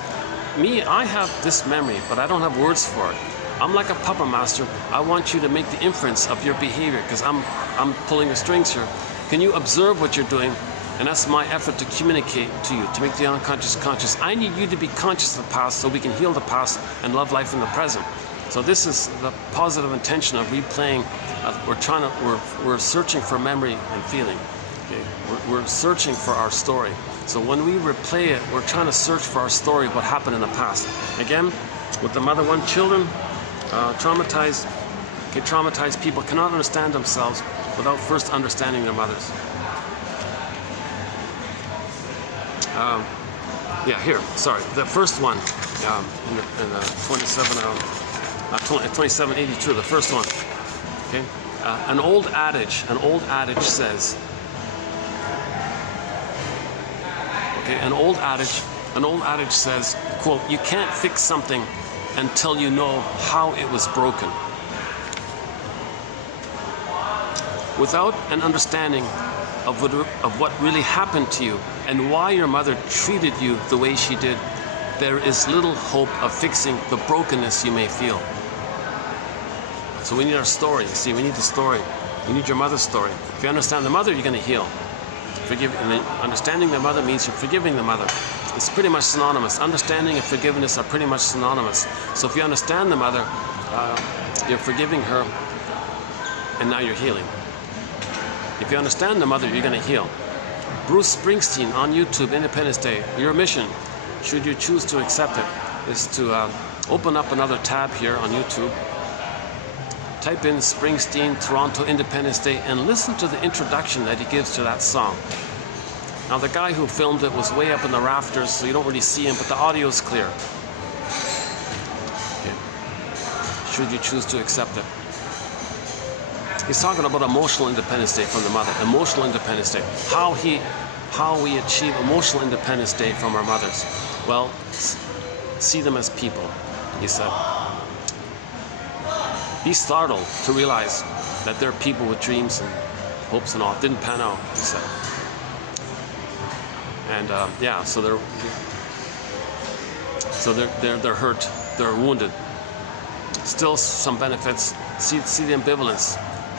Me, I have this memory, but I don't have words for it. I'm like a puppet master. I want you to make the inference of your behavior because I'm pulling the strings here. Can you observe what you're doing? And that's my effort to communicate to you, to make the unconscious conscious. I need you to be conscious of the past so we can heal the past and love life in the present. So this is the positive intention of replaying. We're searching for memory and feeling. Okay? We're searching for our story. So when we replay it, we're trying to search for our story, what happened in the past. Again, with the mother one, children, traumatized people cannot understand themselves without first understanding their mothers. The first one, in the 2782, the first one, okay? An old adage says, okay, an old adage says, quote, you can't fix something until you know how it was broken. Without an understanding of what really happened to you and why your mother treated you the way she did, there is little hope of fixing the brokenness you may feel. So we need our story. See, we need the story. We need your mother's story. If you understand the mother, you're going to heal. And then understanding the mother means you're forgiving the mother. It's pretty much synonymous. Understanding and forgiveness are pretty much synonymous. So if you understand the mother, you're forgiving her, and now you're healing. If you understand the mother, you're going to heal. Bruce Springsteen on YouTube, Independence Day. Your mission, should you choose to accept it, is to open up another tab here on YouTube. Type in Springsteen, Toronto, Independence Day, and listen to the introduction that he gives to that song. Now, the guy who filmed it was way up in the rafters, so you don't really see him, but the audio is clear. Okay. Should you choose to accept it. He's talking about emotional Independence Day from the mother. Emotional Independence Day. How we achieve emotional Independence Day from our mothers. Well, see them as people, he said. Be startled to realize that they're people with dreams and hopes and all. It didn't pan out, he said. And yeah, so they're hurt, they're wounded. Still some benefits. See the ambivalence.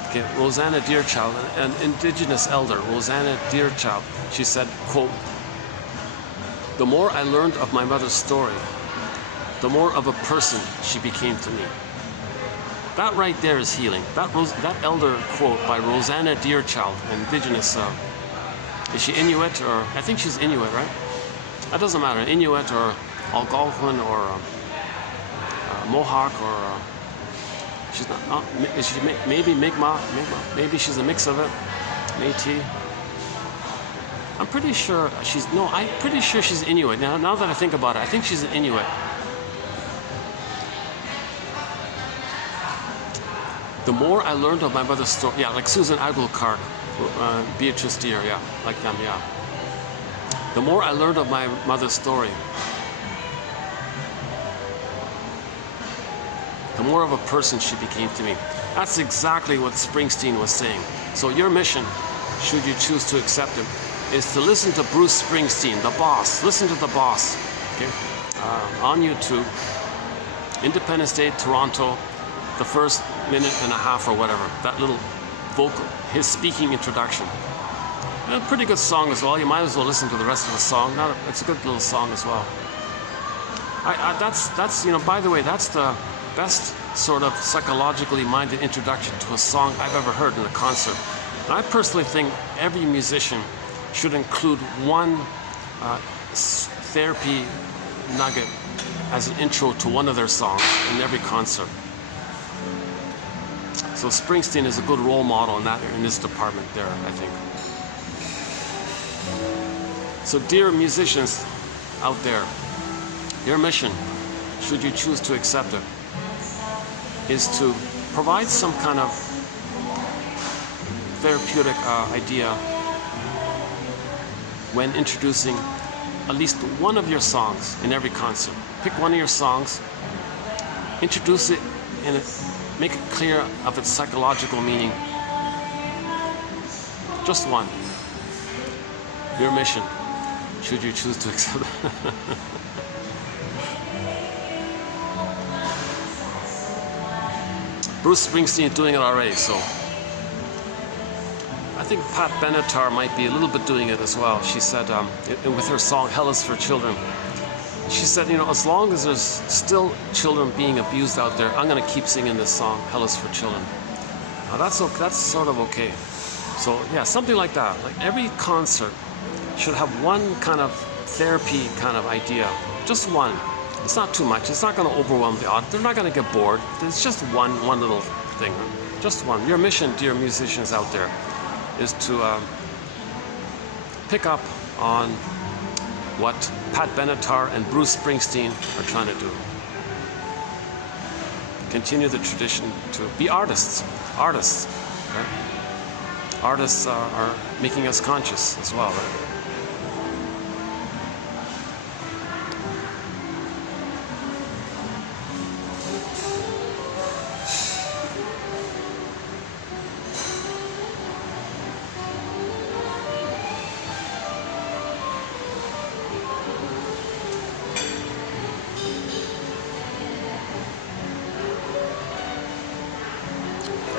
Okay, Rosanna Deerchild, an indigenous elder, Rosanna Deerchild, she said, quote, the more I learned of my mother's story, the more of a person she became to me. That right there is healing. That elder quote by Rosanna Deerchild, indigenous, is she Inuit or, I think she's Inuit, right? That doesn't matter, Inuit or Algonquin or Mohawk or, she's not, is she maybe Mi'kmaq, maybe she's a mix of it, Métis. I'm pretty sure I'm pretty sure she's Inuit. Now that I think about it, I think she's an Inuit. The more I learned of my mother's story, yeah, like Susan Aguilar, Beatrice Deer, yeah, like them, yeah. The more I learned of my mother's story, the more of a person she became to me. That's exactly what Springsteen was saying. So your mission, should you choose to accept it, is to listen to Bruce Springsteen, the boss. Listen to the boss, okay? On YouTube, Independence Day, Toronto, the first minute and a half or whatever, that little vocal, his speaking introduction. And a pretty good song as well. You might as well listen to the rest of the song. It's a good little song as well. That's you know, by the way, that's the best sort of psychologically minded introduction to a song I've ever heard in a concert. And I personally think every musician should include one therapy nugget as an intro to one of their songs in every concert. So Springsteen is a good role model in this department there, I think. So dear musicians out there, your mission, should you choose to accept it, is to provide some kind of therapeutic idea when introducing at least one of your songs in every concert. Pick one of your songs, introduce it in make it clear of its psychological meaning. Just one. Your mission, should you choose to accept it. Bruce Springsteen is doing it already, so I think Pat Benatar might be a little bit doing it as well. She said, with her song Hell is for Children, she said, you know, as long as there's still children being abused out there, I'm going to keep singing this song, Hell is for Children. Now that's sort of okay. So yeah, something like that. Like every concert should have one kind of therapy kind of idea. Just one. It's not too much. It's not going to overwhelm the audience. They're not going to get bored. It's just one little thing. Just one. Your mission, dear musicians out there, is to pick up on what Pat Benatar and Bruce Springsteen are trying to do. Continue the tradition to be artists. Artists. right? Artists are making us conscious as well, right?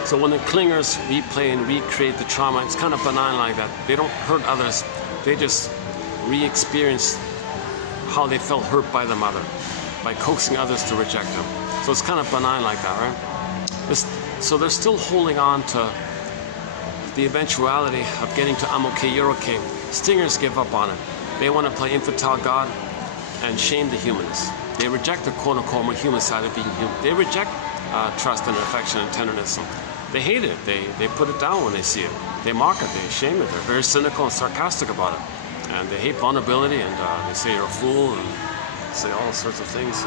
So when the clingers replay and recreate the trauma, it's kind of benign like that. They don't hurt others. They just re-experience how they felt hurt by the mother, by coaxing others to reject them. So it's kind of benign like that, right? So they're still holding on to the eventuality of getting to I'm okay, you're okay. Stingers give up on it. They want to play infantile God and shame the humans. They reject the quote-unquote more human side of being human. They reject trust and affection and tenderness. They hate it. They put it down when they see it. They mock it. They shame it. They're very cynical and sarcastic about it. And they hate vulnerability, and they say you're a fool and say all sorts of things.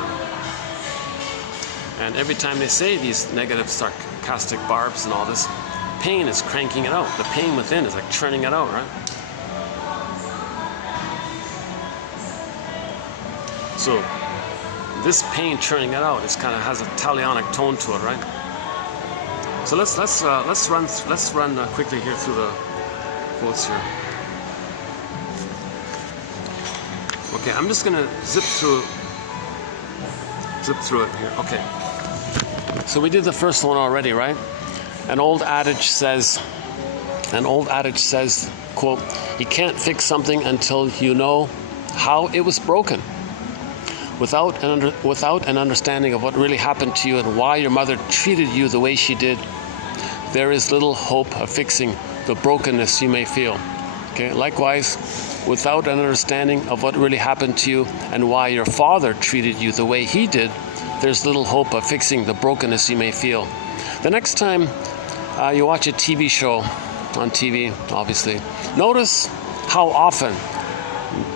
And every time they say these negative, sarcastic barbs and all this, pain is cranking it out. The pain within is like churning it out, right? So this pain churning it out is kind of has a talionic tone to it, right? So let's run quickly here through the quotes here. Okay, I'm just gonna zip through it here. Okay. So we did the first one already, right? An old adage says, quote, "You can't fix something until you know how it was broken." Without an understanding of what really happened to you and why your mother treated you the way she did, there is little hope of fixing the brokenness you may feel. Okay. Likewise, without an understanding of what really happened to you and why your father treated you the way he did, there's little hope of fixing the brokenness you may feel. The next time you watch a TV show on TV, obviously, notice how often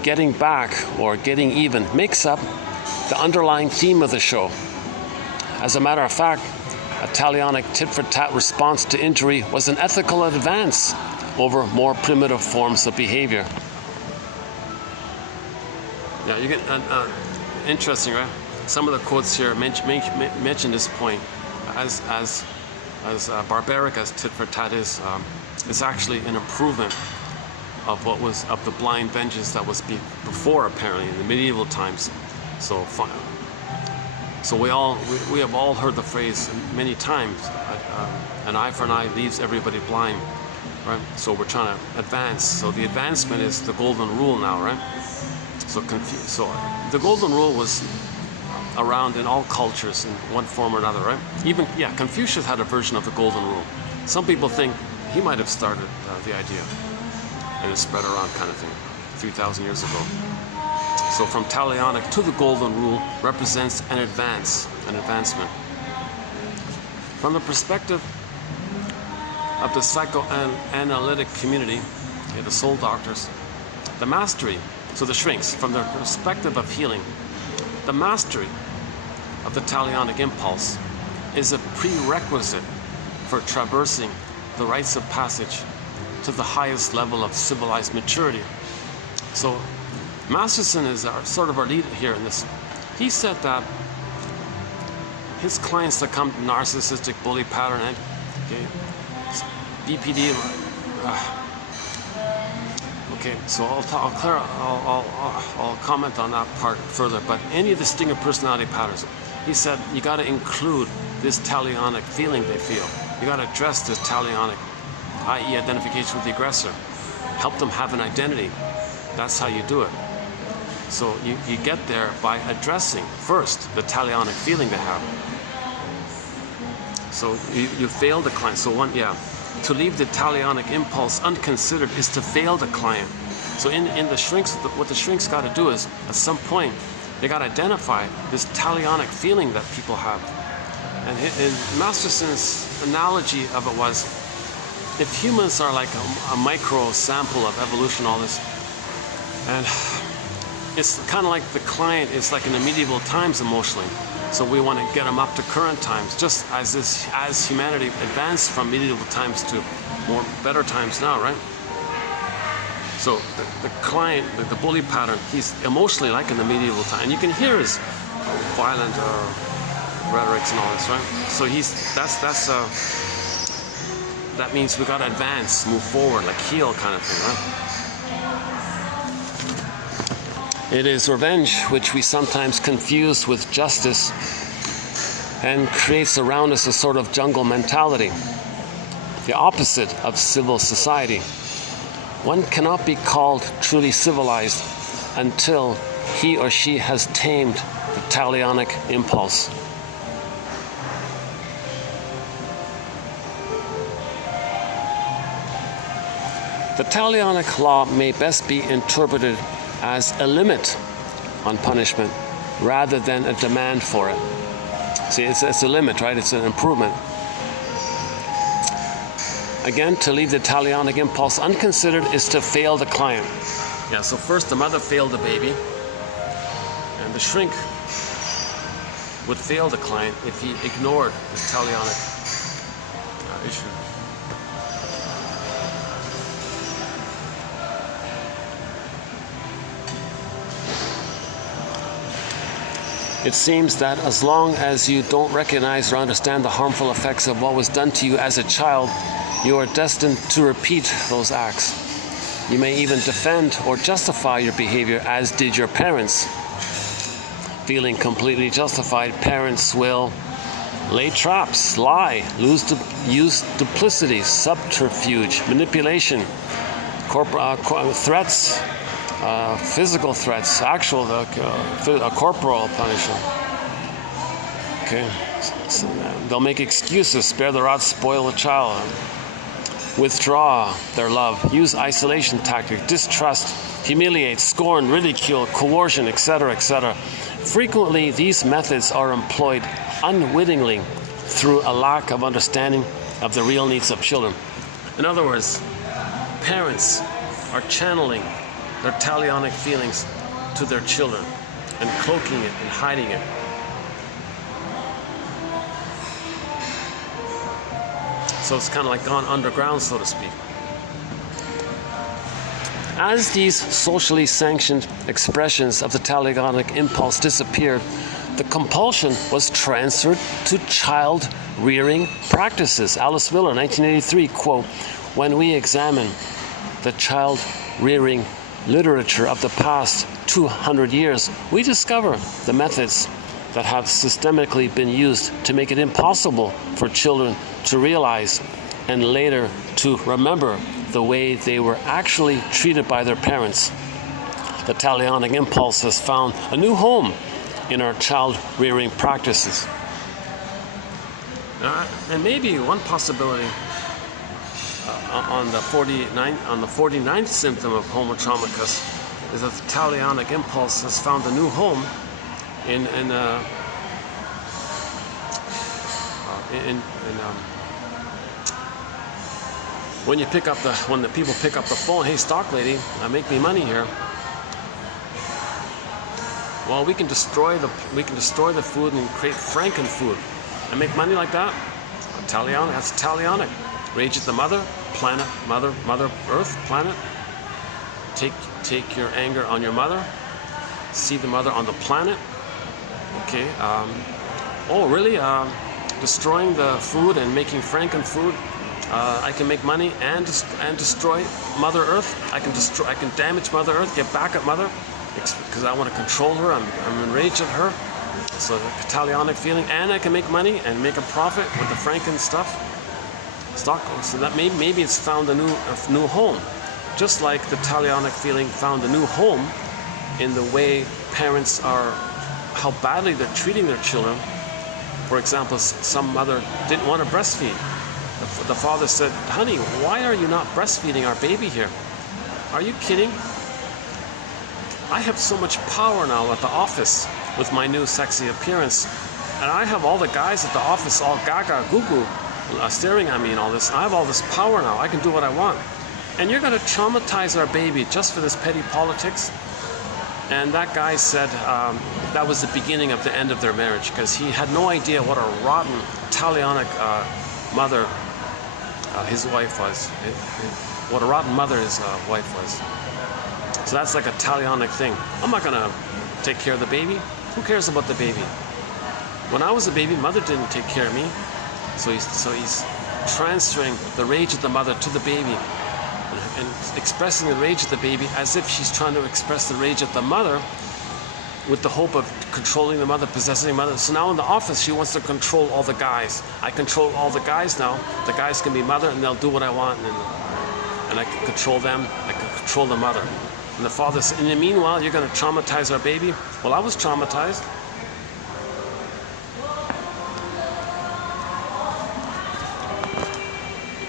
getting back or getting even makes up the underlying theme of the show. As a matter of fact, a talionic tit-for-tat response to injury was an ethical advance over more primitive forms of behavior. Yeah, you get interesting, right? Some of the quotes here mention this point. As barbaric as tit-for-tat is, it's actually an improvement of what was of the blind vengeance that was before, apparently, in the medieval times. So we have all heard the phrase many times, an eye for an eye leaves everybody blind, right? So we're trying to advance. So the advancement is the golden rule now, right? So the golden rule was around in all cultures in one form or another, right? Even, Confucius had a version of the golden rule. Some people think he might have started the idea, and it spread around kind of thing 3,000 years ago. So from talionic to the golden rule represents an advancement. From the perspective of the psychoanalytic community, the soul doctors, the mastery, so the shrinks, from the perspective of healing, the mastery of the talionic impulse is a prerequisite for traversing the rites of passage to the highest level of civilized maturity. So Masterson is sort of our leader here in this. He said that his clients that come to narcissistic bully pattern and BPD. Okay, so I'll comment on that part further. But any of the stinger personality patterns, he said you got to include this talionic feeling they feel. You got to address this talionic, i.e., identification with the aggressor. Help them have an identity. That's how you do it. So you get there by addressing first the talionic feeling they have. So you fail the client. So to leave the talionic impulse unconsidered is to fail the client. So in the shrinks, what the shrinks got to do is at some point they got to identify this talionic feeling that people have. And Masterson's analogy of it was, if humans are like a micro sample of evolution, all this, and it's kind of like the client is like in the medieval times emotionally. So we want to get them up to current times, just as humanity advanced from medieval times to more better times now, right? So the client, the bully pattern, he's emotionally like in the medieval time. And you can hear his violent rhetorics and all this, right? So that means we got to advance, move forward, like heal kind of thing, right? It is revenge, which we sometimes confuse with justice, and creates around us a sort of jungle mentality, the opposite of civil society. One cannot be called truly civilized until he or she has tamed the talionic impulse. The talionic law may best be interpreted as a limit on punishment rather than a demand for it. See, it's a limit, right? It's an improvement. Again, to leave the talionic impulse unconsidered is to fail the client. Yeah, so first the mother failed the baby, and the shrink would fail the client if he ignored the talionic issue. It seems that as long as you don't recognize or understand the harmful effects of what was done to you as a child, you are destined to repeat those acts. You may even defend or justify your behavior as did your parents. Feeling completely justified, parents will lay traps, lie, use duplicity, subterfuge, manipulation, threats, physical threats, actual corporal punishment. Okay, so they'll make excuses, spare the rod, spoil the child, withdraw their love, use isolation tactics, distrust, humiliate, scorn, ridicule, coercion, etc., etc. Frequently, these methods are employed unwittingly through a lack of understanding of the real needs of children. In other words, parents are channeling their talionic feelings to their children and cloaking it and hiding it. So it's kind of like gone underground, so to speak. As these socially sanctioned expressions of the talionic impulse disappeared, the compulsion was transferred to child-rearing practices. Alice Miller, 1983, quote, "When we examine the child-rearing literature of the past 200 years, we discover the methods that have systemically been used to make it impossible for children to realize and later to remember the way they were actually treated by their parents. The talionic impulse has found a new home in our child-rearing practices." And maybe one possibility on the 49th symptom of Homo traumicus is that the talionic impulse has found a new home when the people pick up the phone, "Hey, stock lady, make me money here." Well, we can destroy the food and create frankenfood and make money like that. Talionic, that's talionic. Rage at the mother, planet, mother Earth, planet. Take your anger on your mother. See the mother on the planet. Okay. Oh, really? Destroying the food and making frankenfood. I can make money and destroy Mother Earth. I can damage Mother Earth. Get back at Mother because I want to control her. I'm enraged at her. So the talionic feeling, and I can make money and make a profit with the franken stuff. So that maybe it's found a new home, just like the talionic feeling found a new home in the way parents are, how badly they're treating their children. For example, some mother didn't want to breastfeed. The father said, "Honey, why are you not breastfeeding our baby here? Are you kidding? I have so much power now at the office with my new sexy appearance, and I have all the guys at the office all gaga goo-goo staring at me and all this. I have all this power now. I can do what I want. And you're going to traumatize our baby just for this petty politics?" And that guy said that was the beginning of the end of their marriage, because he had no idea what a rotten talionic mother his wife was. What a rotten mother his wife was. So that's like a talionic thing. I'm not going to take care of the baby. Who cares about the baby? When I was a baby, mother didn't take care of me. So he's transferring the rage of the mother to the baby, and expressing the rage of the baby as if she's trying to express the rage of the mother, with the hope of controlling the mother, possessing the mother. So now in the office, she wants to control all the guys. I control all the guys now. The guys can be mother, and they'll do what I want, and I can control them. I can control the mother. And the father said, in the meanwhile, you're going to traumatize our baby? Well, I was traumatized.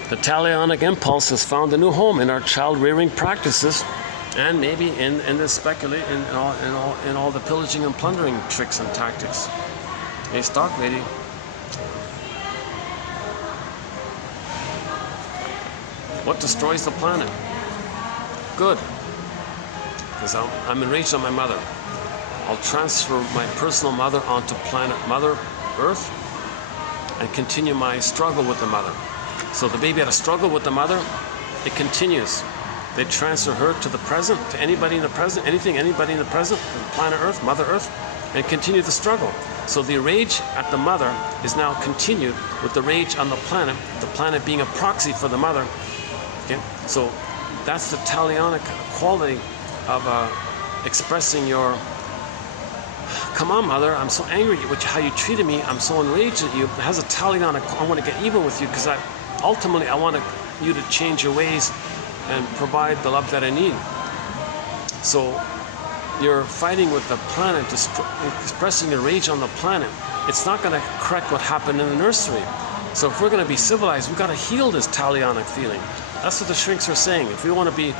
The talionic impulse has found a new home in our child-rearing practices, and maybe in all the pillaging and plundering tricks and tactics. Hey, stock lady. What destroys the planet? Good. Because I'm enraged on my mother. I'll transfer my personal mother onto planet Mother Earth and continue my struggle with the mother. So the baby had a struggle with the mother. It continues. They transfer her to the present, to anybody in the present, anybody in the present, planet Earth, Mother Earth, and continue the struggle. So the rage at the mother is now continued with the rage on the planet being a proxy for the mother. Okay? So that's the talionic quality of expressing your, come on mother, I'm so angry at how you treated me, I'm so enraged at you. It has a talionic, I want to get even with you because ultimately I want you to change your ways and provide the love that I need. So you're fighting with the planet, expressing your rage on the planet. It's not going to correct what happened in the nursery. So if we're going to be civilized, we've got to heal this talionic feeling. That's what the shrinks are saying. If we want to be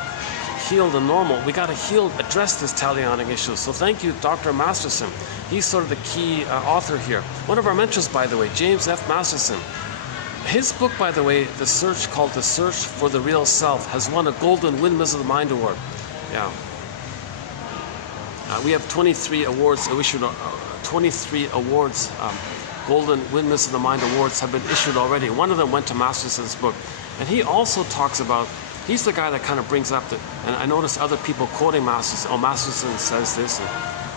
healed and normal, we got to address this talionic issue. So thank you, Dr. Masterson. He's sort of the key author here. One of our mentors, by the way, JF Masterson. His book, by the way, called The Search for the Real Self, has won a Golden Windmills of the Mind Award. Yeah. We have 23 awards issued. 23 awards, Golden Windmills of the Mind Awards, have been issued already. One of them went to Masterson's book. And he also talks about, he's the guy that kind of brings up and I noticed other people quoting Masterson. Oh, Masterson says this, and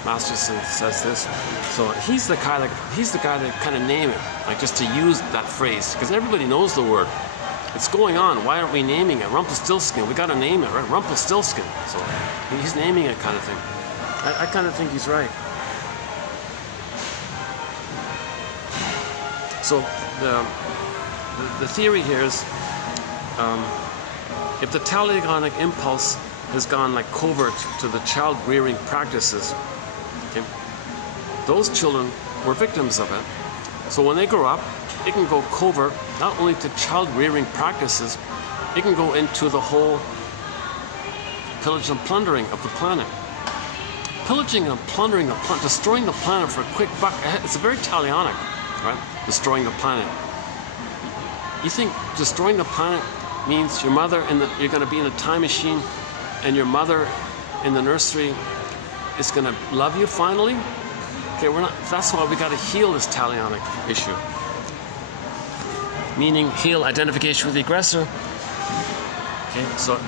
Masterson says this. So he's the guy that kind of name it, like just to use that phrase, because everybody knows the word. It's going on. Why aren't we naming it? Rumpelstiltskin. We got to name it, right? Rumpelstiltskin. So he's naming it, kind of thing. I kind of think he's right. So the theory here is, if the talionic impulse has gone like covert to the child rearing practices, okay, those children were victims of it. So when they grow up, it can go covert not only to child rearing practices, it can go into the whole pillage and plundering of the planet. Pillaging and plundering, destroying the planet for a quick buck, it's a very talionic, right? Destroying the planet. You think destroying the planet means your mother you're going to be in a time machine and your mother in the nursery is going to love you finally? Okay, that's why we got to heal this talionic issue. Meaning heal identification with the aggressor. Okay, so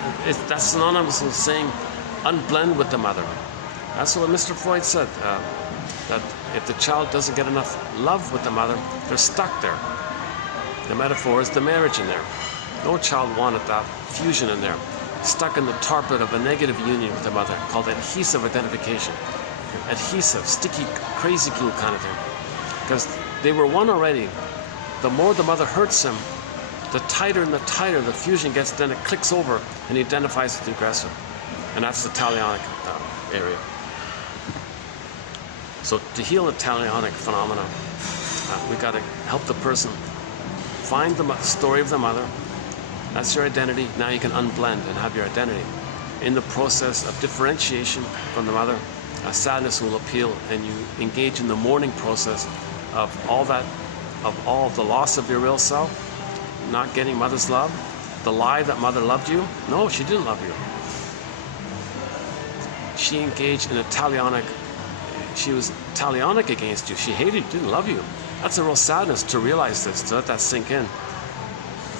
that's synonymous with saying unblend with the mother. That's what Mr. Freud said, that if the child doesn't get enough love with the mother, they're stuck there. The metaphor is the marriage in there. No child wanted that fusion in there. Stuck in the target of a negative union with the mother, called adhesive identification. Adhesive, sticky, crazy glue kind of thing. Because they were one already. The more the mother hurts him, the tighter and the tighter the fusion gets, then it clicks over and he identifies with the aggressor. And that's the talionic area. So to heal the talionic phenomena, we got to help the person find the story of the mother. That's your identity. Now you can unblend and have your identity. In the process of differentiation from the mother, sadness will appeal, and you engage in the mourning process of all the loss of your real self, not getting mother's love, the lie that mother loved you. No, she didn't love you. she engaged in a talionic, she was talionic against you. She hated you, didn't love you. That's a real sadness to realize this, to let that sink in.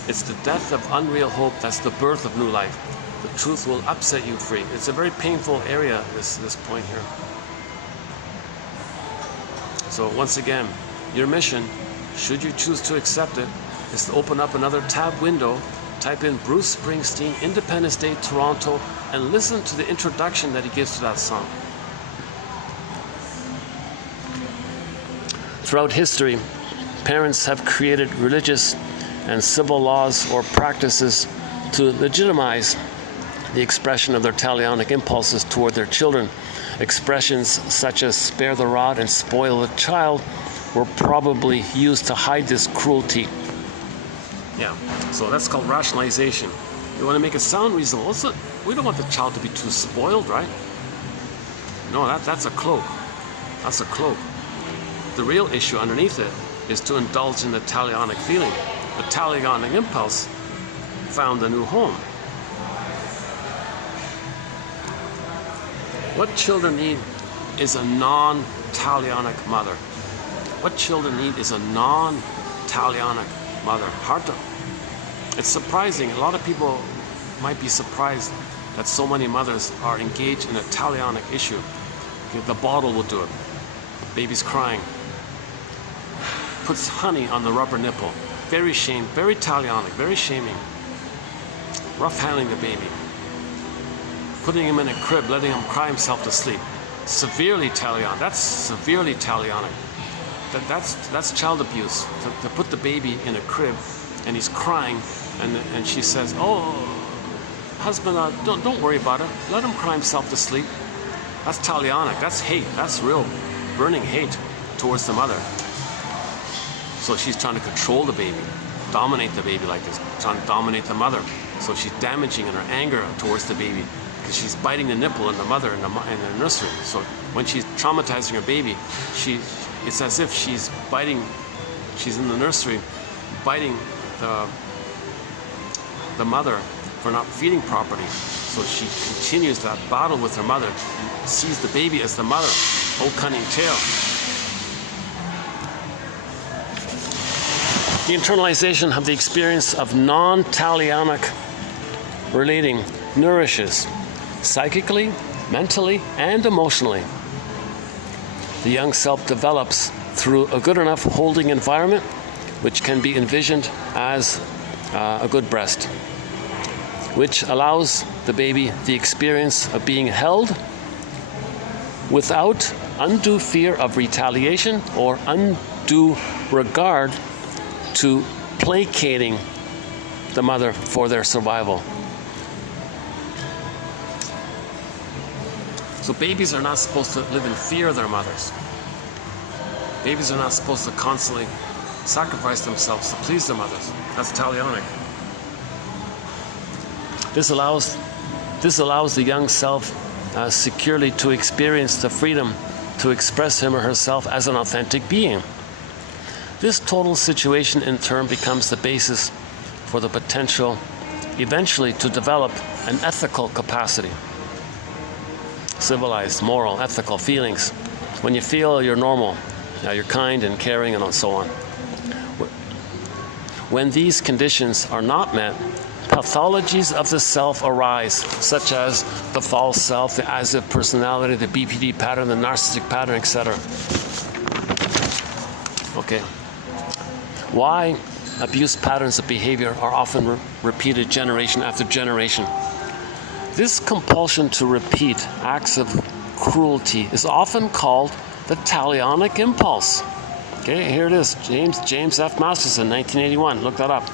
It's the death of unreal hope. That's the birth of new life. The truth will upset you free. It's a very painful area, this point here. So once again, your mission, should you choose to accept it, is to open up another tab window, type in Bruce Springsteen, Independence Day, Toronto, and listen to the introduction that he gives to that song. Throughout history, parents have created religious and civil laws or practices to legitimize the expression of their talionic impulses toward their children. Expressions such as spare the rod and spoil the child were probably used to hide this cruelty. Yeah, so that's called rationalization. You want to make it sound reasonable. We don't want the child to be too spoiled, right? No, that's a cloak. That's a cloak. The real issue underneath it is to indulge in the talionic feeling. The talionic impulse found a new home. What children need is a non-talionic mother. What children need is a non-talionic mother. It's surprising. A lot of people might be surprised that so many mothers are engaged in a talionic issue. The bottle will do it. Baby's crying. Puts honey on the rubber nipple. Very very talionic, very shaming. Rough handling the baby. Putting him in a crib, letting him cry himself to sleep. Severely talionic. That's severely talionic. That's child abuse. To put the baby in a crib and he's crying, and she says, "Oh, husband, don't worry about it. Let him cry himself to sleep." That's talionic. That's hate. That's real burning hate towards the mother. So she's trying to control the baby, dominate the baby like this, trying to dominate the mother. So she's damaging in her anger towards the baby because she's biting the nipple in the mother in the nursery. So when she's traumatizing her baby, it's as if she's in the nursery, biting the mother for not feeding properly. So she continues that battle with her mother, sees the baby as the mother. Oh, cunning tale. The internalization of the experience of non-talionic relating nourishes psychically, mentally, and emotionally. The young self develops through a good enough holding environment, which can be envisioned as a good breast, which allows the baby the experience of being held without undue fear of retaliation or undue regard to placating the mother for their survival. So babies are not supposed to live in fear of their mothers. Babies are not supposed to constantly sacrifice themselves to please their mothers. That's talionic. This allows the young self securely to experience the freedom to express him or herself as an authentic being. This total situation in turn becomes the basis for the potential eventually to develop an ethical capacity. Civilized, moral, ethical feelings. When you feel you're normal, you're kind and caring and so on. When these conditions are not met, pathologies of the self arise, such as the false self, the as-if personality, the BPD pattern, the narcissistic pattern, etc. Okay. Why abuse patterns of behavior are often repeated generation after generation. This compulsion to repeat acts of cruelty is often called the talionic impulse. Okay, here it is, James F. Masterson, 1981, look that up.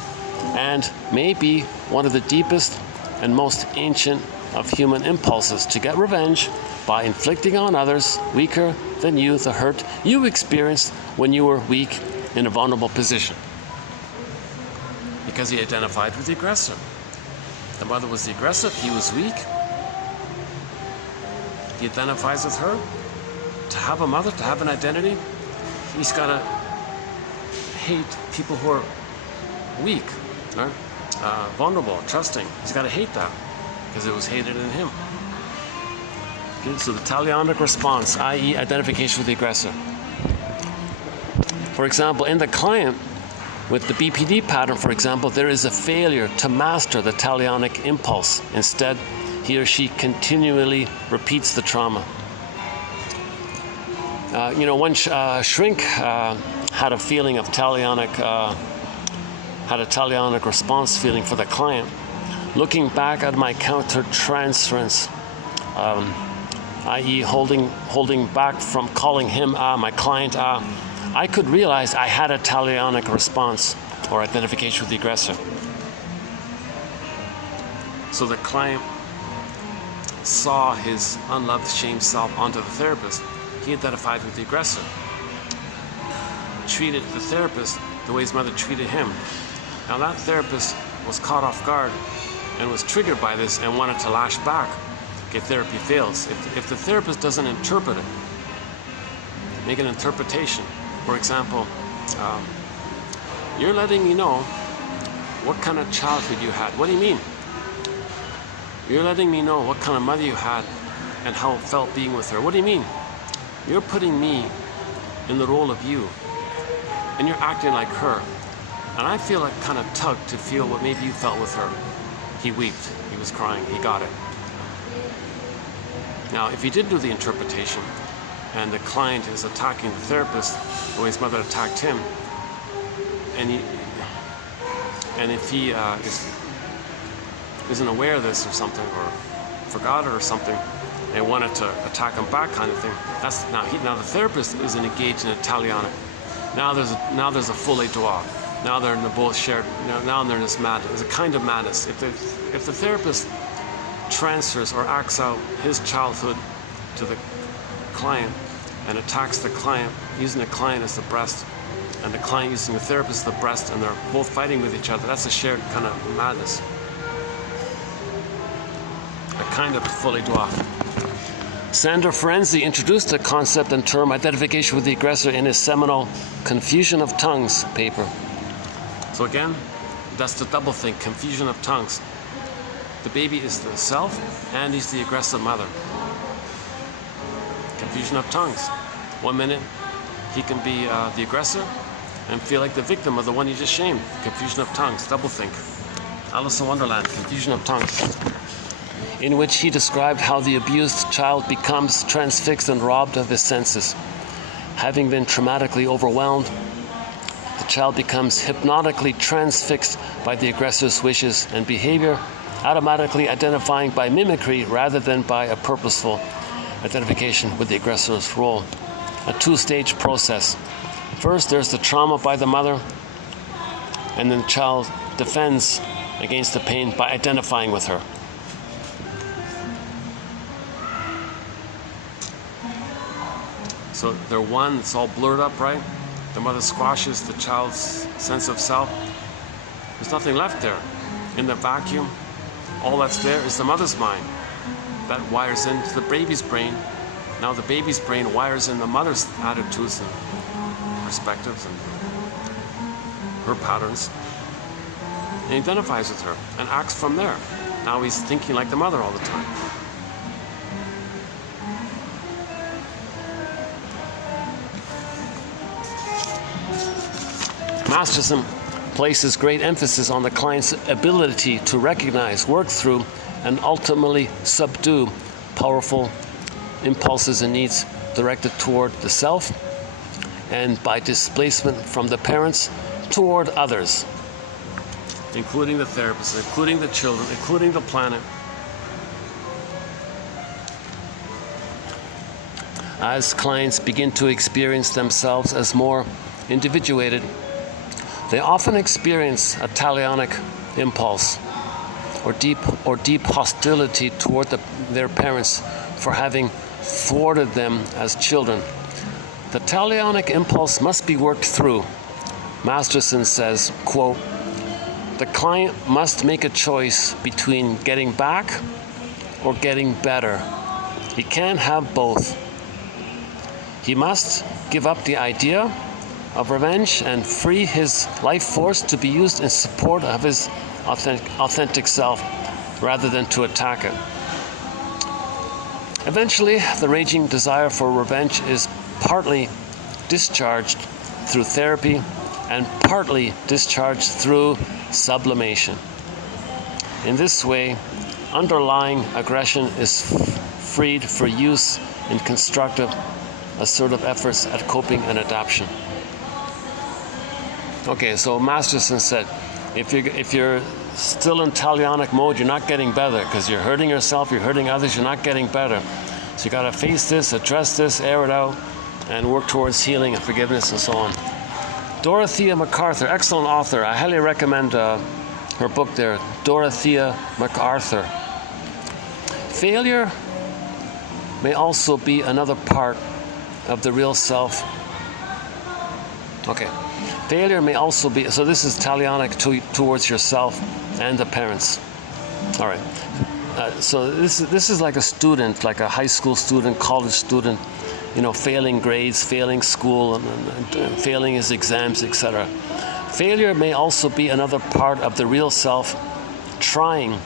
And may be one of the deepest and most ancient of human impulses to get revenge by inflicting on others weaker than you the hurt you experienced when you were weak in a vulnerable position. Because he identified with the aggressor. The mother was the aggressor, he was weak. He identifies with her. To have a mother, to have an identity, he's got to hate people who are weak, right? Vulnerable, trusting. He's got to hate that because it was hated in him. Okay, so the talionic response, i.e. identification with the aggressor. For example, in the client, with the BPD pattern, for example, there is a failure to master the talionic impulse. Instead, he or she continually repeats the trauma. One shrink had a feeling of talionic, had a talionic response feeling for the client. Looking back at my counter-transference, i.e. holding back from calling him my client I could realize I had a talionic response or identification with the aggressor. So the client saw his unloved, shamed self onto the therapist. He identified with the aggressor. Treated the therapist the way his mother treated him. Now that therapist was caught off guard and was triggered by this and wanted to lash back. Okay, therapy fails. If the therapist doesn't interpret it, make an interpretation. For example, you're letting me know what kind of childhood you had. What do you mean? You're letting me know what kind of mother you had and how it felt being with her. What do you mean? You're putting me in the role of you and you're acting like her. And I feel like kind of tugged to feel what maybe you felt with her. He wept, he was crying, he got it. Now, if he did do the interpretation and the client is attacking the therapist the way his mother attacked him, and if he isn't aware of this or something, or forgot it or something, and wanted to attack him back kind of thing, that's now the therapist isn't engaged in a talionic. Now there's a full droit. Now they're in the both shared. Now they're in this madness. There's a kind of madness. If the therapist transfers or acts out his childhood to the client and attacks the client, using the client as the breast, and the client using the therapist as the breast, and they're both fighting with each other, that's a shared kind of madness. A kind of fully droit. Sandor Ferenczi introduced the concept and term identification with the aggressor in his seminal Confusion of Tongues paper. So again, that's the double thing, confusion of tongues. The baby is the self and he's the aggressive mother. Confusion of tongues. 1 minute he can be the aggressor and feel like the victim of the one he just shamed. Confusion of tongues, double think. Alice in Wonderland, confusion of tongues. In which he described how the abused child becomes transfixed and robbed of his senses. Having been traumatically overwhelmed, the child becomes hypnotically transfixed by the aggressor's wishes and behavior, automatically identifying by mimicry rather than by a purposeful identification with the aggressor's role. A two-stage process. First, there's the trauma by the mother, and then the child defends against the pain by identifying with her. So they're one, it's all blurred up, right? The mother squashes the child's sense of self. There's nothing left there. In the vacuum, all that's there is the mother's mind. That wires into the baby's brain. Now the baby's brain wires in the mother's attitudes and perspectives and her patterns. And he identifies with her and acts from there. Now he's thinking like the mother all the time. Masterson places great emphasis on the client's ability to recognize, work through, and ultimately subdue powerful impulses and needs directed toward the self and by displacement from the parents toward others, including the therapist, including the children, including the planet. As clients begin to experience themselves as more individuated, they often experience a talionic impulse or deep hostility toward their parents for having thwarted them as children. The talionic impulse must be worked through. Masterson says, quote, "The client must make a choice between getting back or getting better. He can't have both. He must give up the idea of revenge and free his life force to be used in support of his authentic self rather than to attack it." Eventually, the raging desire for revenge is partly discharged through therapy and partly discharged through sublimation. In this way, underlying aggression is freed for use in constructive, assertive efforts at coping and adaptation. Okay, so Masterson said, if you're still in talionic mode, you're not getting better because you're hurting yourself, you're hurting others, you're not getting better. So you got to face this, address this, air it out, and work towards healing and forgiveness and so on. Dorothea MacArthur, excellent author. I highly recommend her book there, Dorothea MacArthur. Failure may also be another part of the real self. Okay. Failure may also be, so this is talionic towards yourself and the parents. All right. So this is like a student, like a high school student, college student, you know, failing grades, failing school, and failing his exams, etc. Failure may also be another part of the real self, trying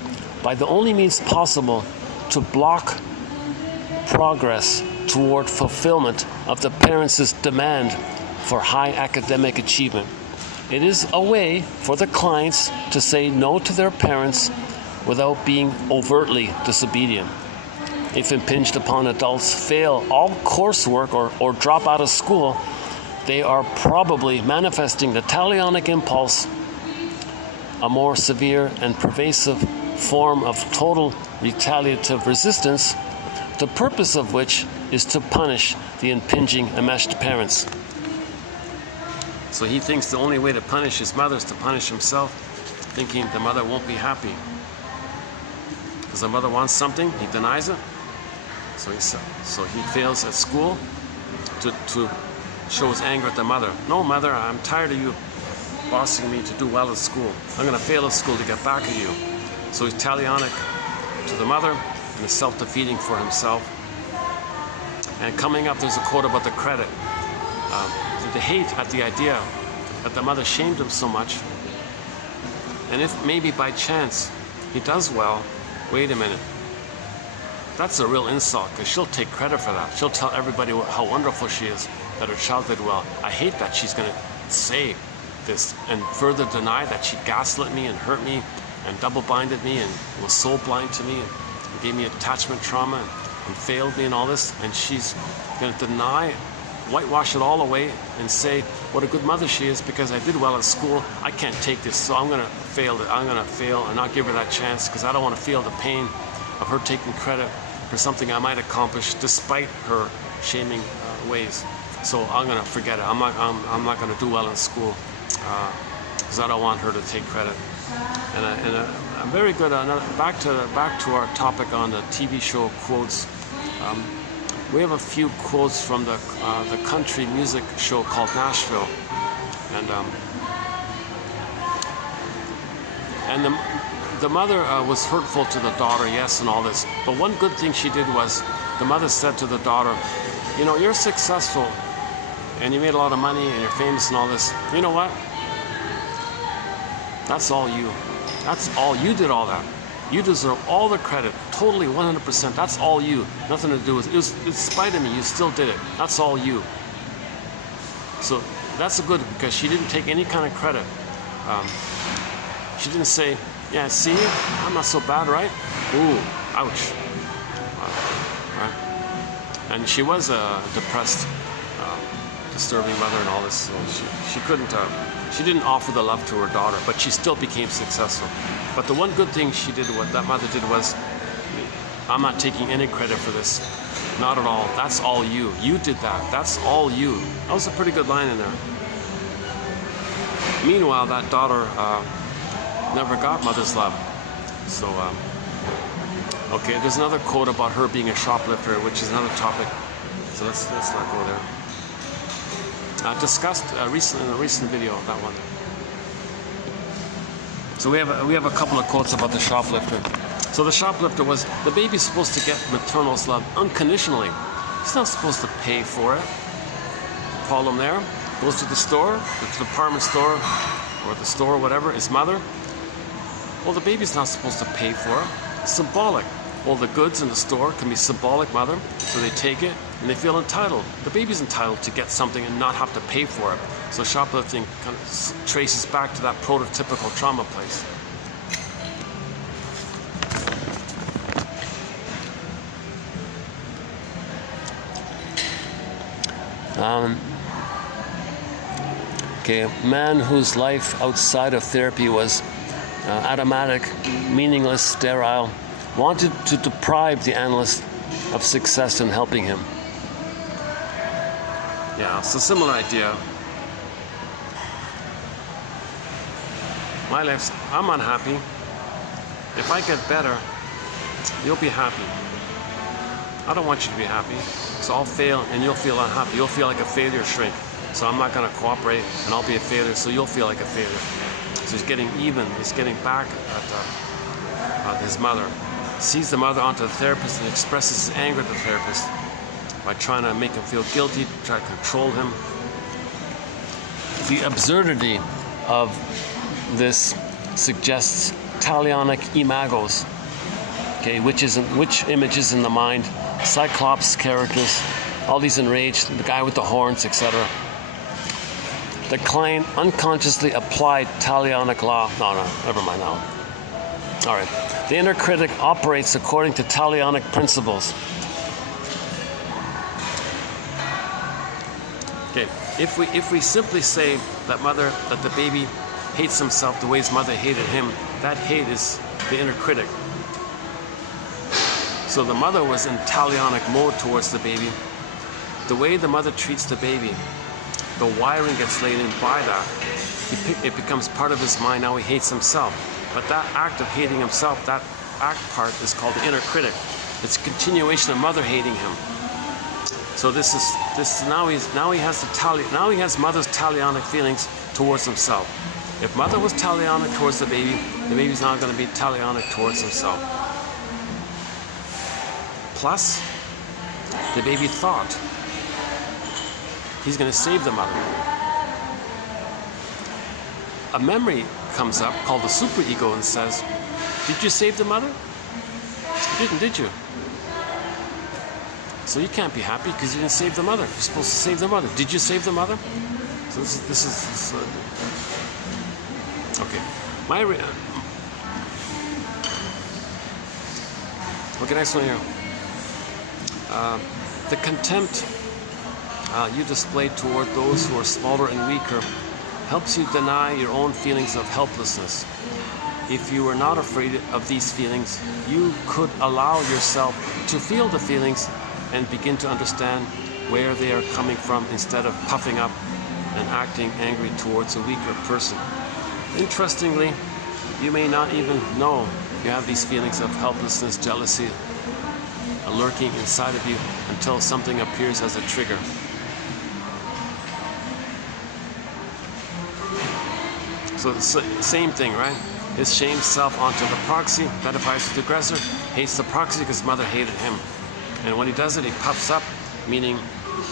by the only means possible to block progress toward fulfillment of the parents' demand for high academic achievement. It is a way for the clients to say no to their parents without being overtly disobedient. If impinged upon adults fail all coursework or drop out of school, they are probably manifesting the talionic impulse, a more severe and pervasive form of total retaliative resistance, the purpose of which is to punish the impinging enmeshed parents. So he thinks the only way to punish his mother is to punish himself, thinking the mother won't be happy. Because the mother wants something, he denies it. So he fails at school to show his anger at the mother. No, mother, I'm tired of you bossing me to do well at school. I'm going to fail at school to get back at you. So he's talionic to the mother and is self-defeating for himself. And coming up, there's a quote about the credit. The hate at the idea that the mother shamed him so much. And if maybe by chance he does well, wait a minute. That's a real insult, because she'll take credit for that. She'll tell everybody how wonderful she is, that her child did well. I hate that she's going to say this and further deny that she gaslit me and hurt me and double-binded me and was soul blind to me and gave me attachment trauma and failed me and all this. And she's going to deny, whitewash it all away and say what a good mother she is because I did well at school. I can't take this, so I'm going to fail. I'm going to fail and not give her that chance because I don't want to feel the pain of her taking credit for something I might accomplish despite her shaming ways. So I'm going to forget it. I'm not going to do well in school because I don't want her to take credit. And I'm very good. Back to our topic on the TV show quotes. We have a few quotes from the country music show called Nashville, and the mother was hurtful to the daughter, yes, and all this. But one good thing she did was the mother said to the daughter, you know, you're successful and you made a lot of money and you're famous and all this. You know what? That's all you. That's all you did. All that. You deserve all the credit, totally 100%. That's all you. Nothing to do with it. It was in spite of me. You still did it. That's all you. So that's a good, because she didn't take any kind of credit. She didn't say, yeah, see, I'm not so bad, right? Ooh, ouch. Right? And she was a depressed, disturbing mother and all this, so she couldn't, she didn't offer the love to her daughter, but she still became successful. But the one good thing she did, what that mother did was, I'm not taking any credit for this. Not at all. That's all you. You did that. That's all you. That was a pretty good line in there. Meanwhile, that daughter never got mother's love. So, okay, there's another quote about her being a shoplifter, which is another topic. So let's not go there. Discussed in a recent video, that one. So we have a couple of quotes about the shoplifter. So the shoplifter was, the baby's supposed to get maternal's love unconditionally. He's not supposed to pay for it. Problem there, goes to the store, the department store, or the store, whatever, his mother. Well, the baby's not supposed to pay for it. It's symbolic. all the goods in the store can be symbolic mother, so they take it and they feel entitled. The baby's entitled to get something and not have to pay for it. So shoplifting kind of traces back to that prototypical trauma place. Okay, a man whose life outside of therapy was automatic, meaningless, sterile, wanted to deprive the analyst of success in helping him. Yeah, it's a similar idea. My life's, I'm unhappy. If I get better, you'll be happy. I don't want you to be happy. So I'll fail and you'll feel unhappy. You'll feel like a failure shrink. So I'm not going to cooperate and I'll be a failure, so you'll feel like a failure. So he's getting even. He's getting back at his mother. Sees the mother onto the therapist and expresses his anger at the therapist by trying to make him feel guilty, try to control him. The absurdity of this suggests talionic imagos, okay, which images in the mind, Cyclops characters, all these enraged, the guy with the horns, etc. The client unconsciously applied talionic law. No, never mind now. All right. The inner critic operates according to talionic principles. Okay. If we simply say that the baby hates himself the way his mother hated him, that hate is the inner critic. So the mother was in talionic mode towards the baby. The way the mother treats the baby, the wiring gets laid in by that. It becomes part of his mind. Now he hates himself. But that act of hating himself, that act part is called the inner critic. It's a continuation of mother hating him. So now he has mother's talionic feelings towards himself. If mother was talionic towards the baby's now going to be talionic towards himself. Plus, the baby thought he's going to save the mother. A memory comes up called the superego and says, did you save the mother? You didn't, did you? So you can't be happy because you didn't save the mother. You're supposed to save the mother. Did you save the mother? So this is okay. Okay, next one here. The contempt you display toward those who are smaller and weaker helps you deny your own feelings of helplessness. If you were not afraid of these feelings, you could allow yourself to feel the feelings and begin to understand where they are coming from instead of puffing up and acting angry towards a weaker person. Interestingly, you may not even know you have these feelings of helplessness, jealousy, lurking inside of you until something appears as a trigger. So the same thing, right? His shamed self onto the proxy, identifies with the aggressor, hates the proxy because mother hated him. And when he does it, he puffs up, meaning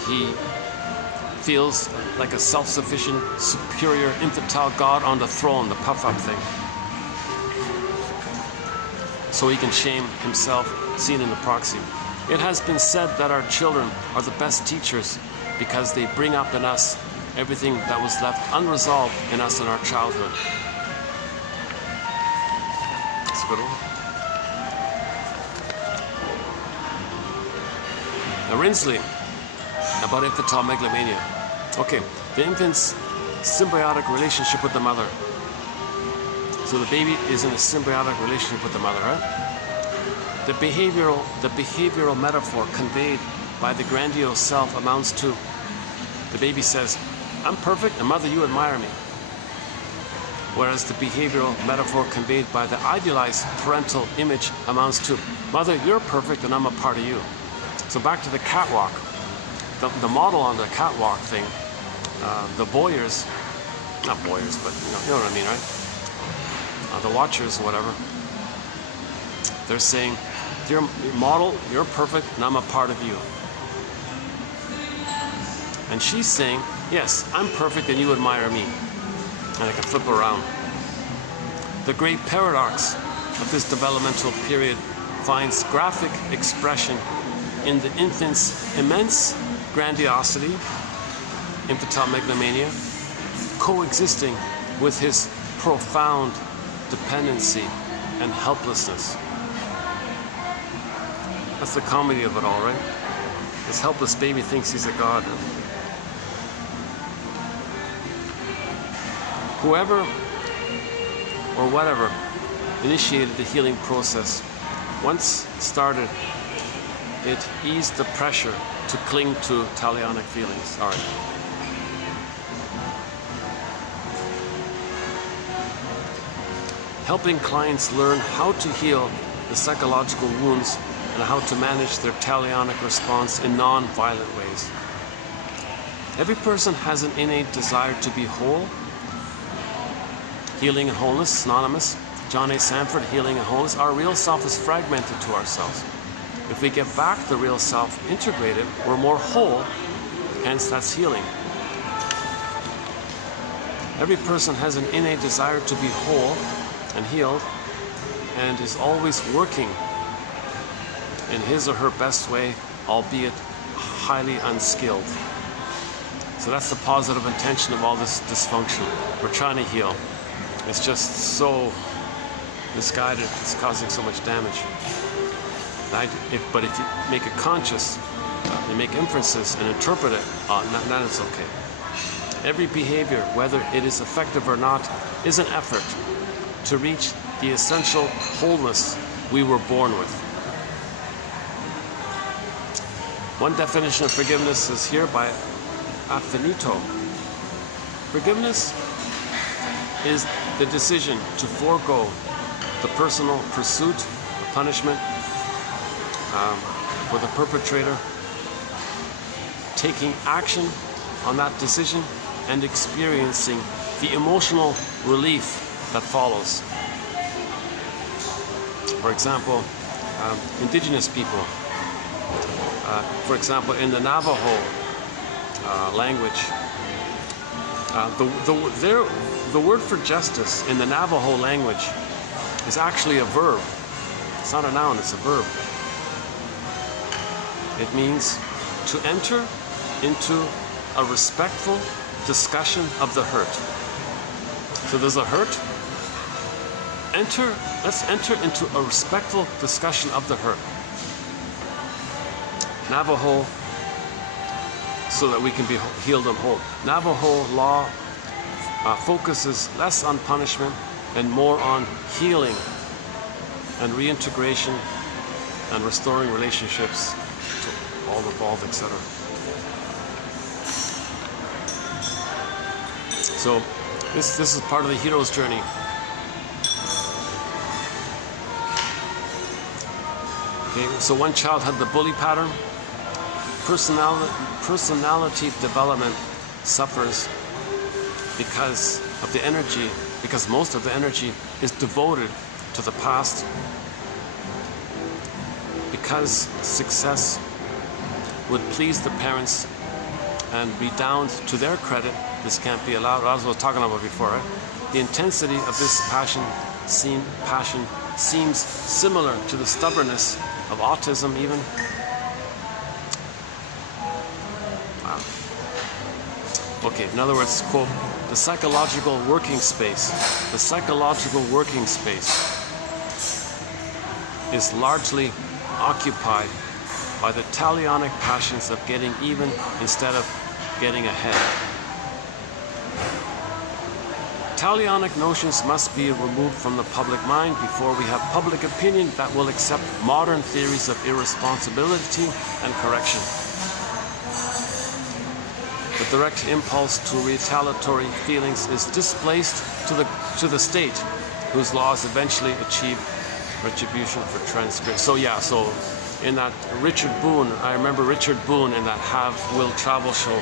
he feels like a self-sufficient, superior, infantile god on the throne, the puff-up thing. So he can shame himself, seen in the proxy. It has been said that our children are the best teachers because they bring up in us everything that was left unresolved in us in our childhood. That's a good one. Now, Rinsley, about infantile megalomania. Okay, the infant's symbiotic relationship with the mother. So the baby is in a symbiotic relationship with the mother, right? The behavioral metaphor conveyed by the grandiose self amounts to, the baby says, I'm perfect and mother, you admire me. Whereas the behavioral metaphor conveyed by the idealized parental image amounts to, mother, you're perfect and I'm a part of you. So back to the catwalk. The model on the catwalk thing, the voyeurs, not voyeurs, but you know what I mean, right? The watchers, whatever. They're saying, dear model, you're perfect and I'm a part of you. And she's saying, yes, I'm perfect and you admire me. And I can flip around. The great paradox of this developmental period finds graphic expression in the infant's immense grandiosity, infantile megalomania, coexisting with his profound dependency and helplessness. That's the comedy of it all, right? This helpless baby thinks he's a god. Whoever or whatever initiated the healing process, once started, it eased the pressure to cling to talionic feelings. All right. Helping clients learn how to heal the psychological wounds and how to manage their talionic response in non-violent ways. Every person has an innate desire to be whole. Healing and wholeness, synonymous. John A. Sanford, healing and wholeness. Our real self is fragmented to ourselves. If we get back the real self integrated, we're more whole, hence that's healing. Every person has an innate desire to be whole and healed, and is always working in his or her best way, albeit highly unskilled. So that's the positive intention of all this dysfunction. We're trying to heal. It's just so misguided, it's causing so much damage. But if you make it conscious, you make inferences and interpret it, then it's okay. Every behavior, whether it is effective or not, is an effort to reach the essential wholeness we were born with. One definition of forgiveness is here by Affinito. Forgiveness is the decision to forego the personal pursuit of punishment for the perpetrator, taking action on that decision and experiencing the emotional relief that follows. For example, indigenous people, for example, in the Navajo language, the word for justice in the Navajo language is actually a verb. It's not a noun, it's a verb. It means to enter into a respectful discussion of the hurt. So there's a hurt. Let's enter into a respectful discussion of the hurt. Navajo, so that we can be healed and whole. Navajo law focuses less on punishment and more on healing and reintegration and restoring relationships to all involved, etc. So this is part of the hero's journey. Okay, so one child had the bully pattern. Personality development suffers because of the energy, because most of the energy is devoted to the past. Because success would please the parents and redound to their credit, this can't be allowed. As I was talking about before, right? The intensity of this passion seems similar to the stubbornness of autism even. Wow. Okay, in other words, quote, the psychological working space is largely occupied by the talionic passions of getting even instead of getting ahead. Talionic notions must be removed from the public mind before we have public opinion that will accept modern theories of irresponsibility and correction. The direct impulse to retaliatory feelings is displaced to the state, whose laws eventually achieve retribution for transgression. So in that Richard Boone, I remember Richard Boone in that Have Will Travel show,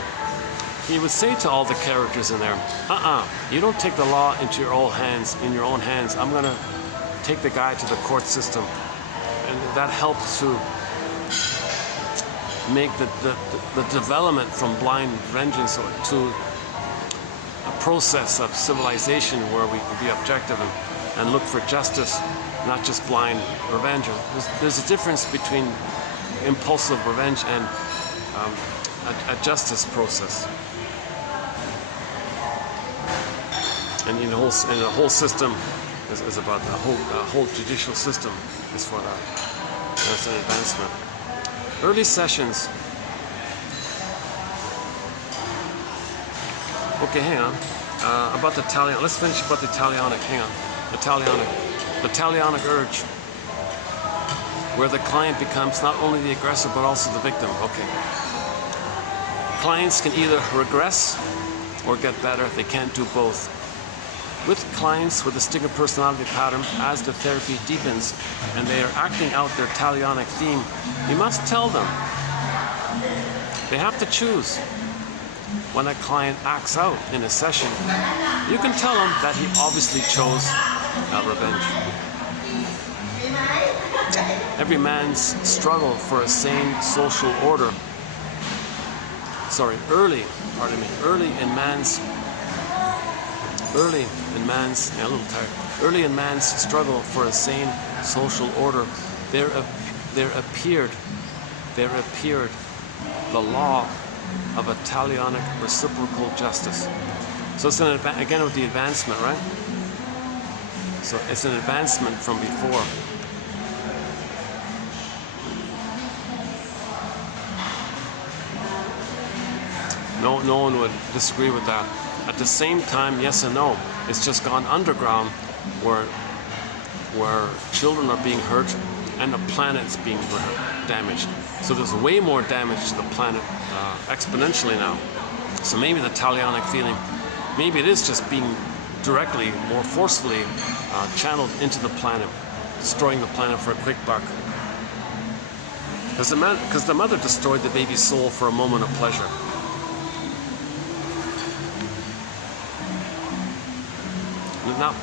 he would say to all the characters in there, you don't take the law into your own hands. I'm gonna take the guy to the court system. And that helped to make the development from blind vengeance to a process of civilization where we can be objective and look for justice not just blind revenge. There's a difference between impulsive revenge and a justice process. And the whole system is about the whole judicial system is for that. That's an advancement. Early sessions. Okay, hang on. About the talionic. Let's finish about the talionic. Hang on. The talionic urge, where the client becomes not only the aggressor but also the victim. Okay. Clients can either regress or get better. They can't do both. With clients with a stinger personality pattern, as the therapy deepens and they are acting out their talionic theme, you must tell them. They have to choose. When a client acts out in a session, you can tell him that he obviously chose revenge. Every man's struggle for a sane social order. Early in man's struggle for a sane social order, there appeared the law of a talionic reciprocal justice. So it's again with the advancement, right? So it's an advancement from before. No one would disagree with that. At the same time, yes and no. It's just gone underground, where children are being hurt and the planet's being damaged. So there's way more damage to the planet exponentially now. So maybe the talionic feeling, maybe it is just being directly, more forcefully channeled into the planet, destroying the planet for a quick buck. Because the mother destroyed the baby's soul for a moment of pleasure.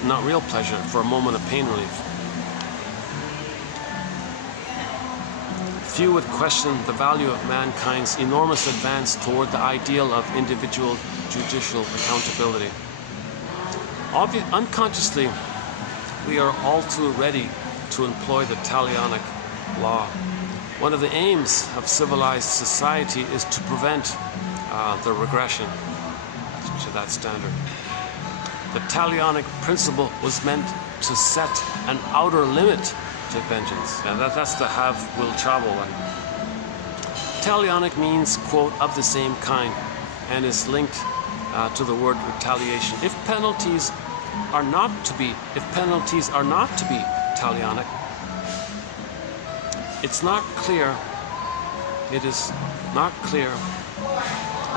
Not real pleasure, for a moment of pain relief. Few would question the value of mankind's enormous advance toward the ideal of individual judicial accountability. Unconsciously, we are all too ready to employ the talionic law. One of the aims of civilized society is to prevent the regression to that standard. The talionic principle was meant to set an outer limit to vengeance. And that's the have, will, travel one. Talionic means, quote, of the same kind, and is linked to the word retaliation. If penalties are not to be talionic, it is not clear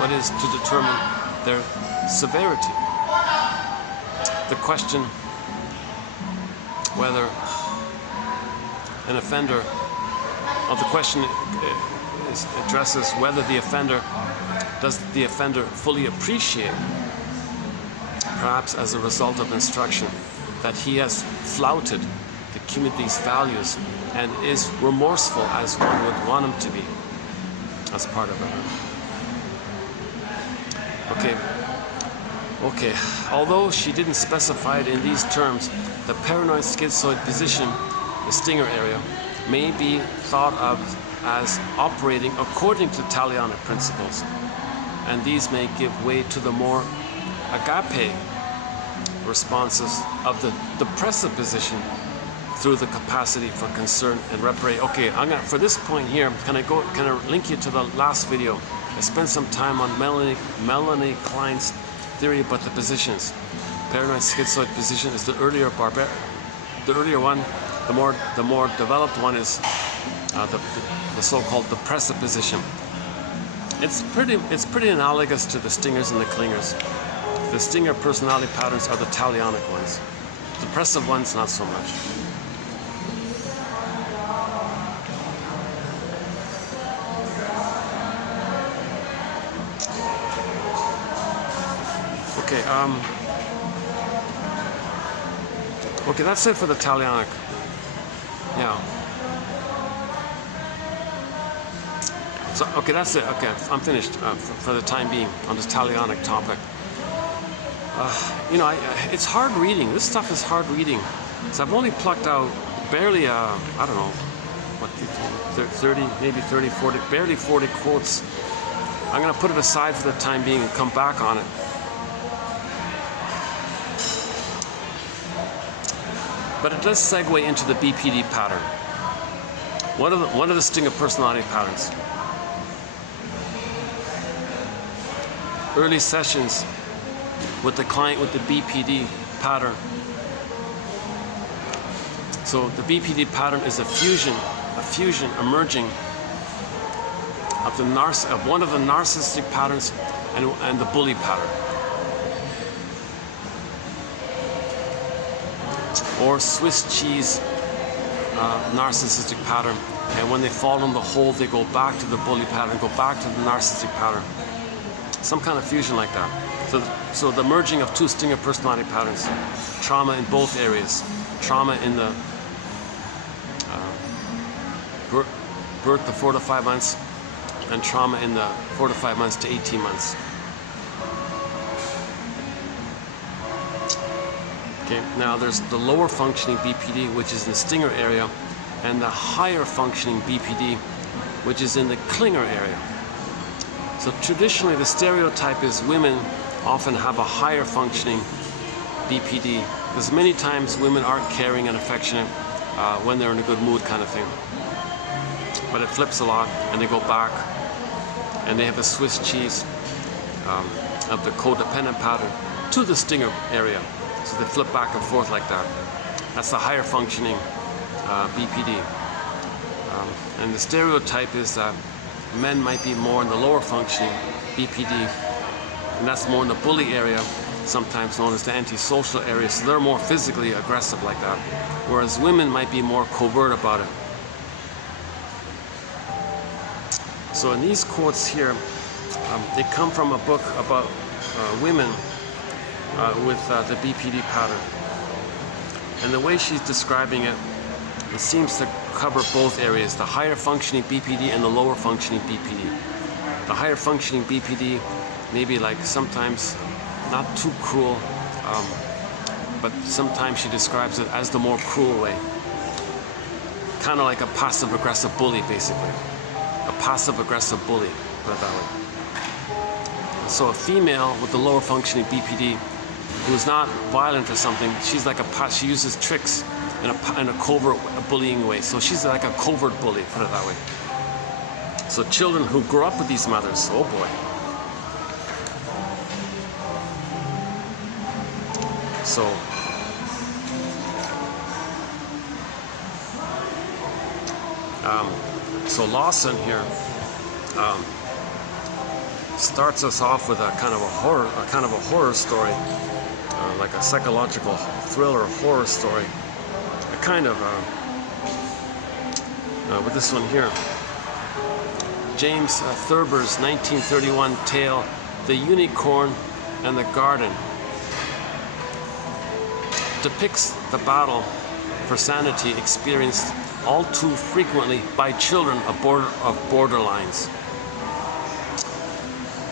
what is to determine their severity. The question whether an offender, addresses whether does the offender fully appreciate, perhaps as a result of instruction, that he has flouted the community's values and is remorseful as one would want him to be as part of it. Okay, although she didn't specify it in these terms, the paranoid schizoid position, the stinger area, may be thought of as operating according to talionic principles, and these may give way to the more agape responses of the depressive position through the capacity for concern and reparation. Okay, for this point here, can I link you to the last video? I spent some time on Melanie Klein's theory about the positions. Paranoid schizoid position is the earlier one. The more developed one is the so-called depressive position. It's pretty analogous to the stingers and the clingers. The stinger personality patterns are the talionic ones. Depressive ones, not so much. Okay, that's it for the talionic. Yeah. So, okay, that's it. Okay, I'm finished for the time being on this talionic topic. It's hard reading. This stuff is hard reading. So I've only plucked out barely, I don't know, what, 30, maybe 30, 40, barely 40 quotes. I'm going to put it aside for the time being and come back on it. But it does segue into the BPD pattern. What are the sting of personality patterns? Early sessions with the client with the BPD pattern. So the BPD pattern is a fusion emerging of one of the narcissistic patterns and the bully pattern. Or Swiss cheese narcissistic pattern, and when they fall in the hole, they go back to the bully pattern, go back to the narcissistic pattern. Some kind of fusion like that. So the merging of two stinger personality patterns, trauma in both areas, trauma in the birth to 4 to 5 months, and trauma in the 4 to 5 months to 18 months. Okay, now there's the lower functioning BPD, which is in the stinger area, and the higher functioning BPD, which is in the clinger area. So traditionally the stereotype is women often have a higher functioning BPD, because many times women aren't caring and affectionate when they're in a good mood kind of thing. But it flips a lot, and they go back, and they have a Swiss cheese of the codependent pattern to the stinger area. So they flip back and forth like that. That's the higher functioning BPD. And the stereotype is that men might be more in the lower functioning BPD, and that's more in the bully area, sometimes known as the antisocial area. So they're more physically aggressive like that, whereas women might be more covert about it. So in these quotes here, they come from a book about women with the BPD pattern. And the way she's describing it, it seems to cover both areas, the higher functioning BPD and the lower functioning BPD. The higher functioning BPD, maybe like sometimes not too cruel, but sometimes she describes it as the more cruel way. Kind of like a passive-aggressive bully, basically. A passive-aggressive bully, put it that way. So a female with the lower functioning BPD who's not violent or something, she's like she uses tricks in a covert bullying way. So she's like a covert bully, put it that way. So children who grow up with these mothers, oh boy. So Roazen here starts us off with a kind of a horror story, like a psychological thriller horror story. A kind of with this one here, James Thurber's 1931 tale, "The Unicorn and the Garden," depicts the battle for sanity experienced all too frequently by children of borderlines.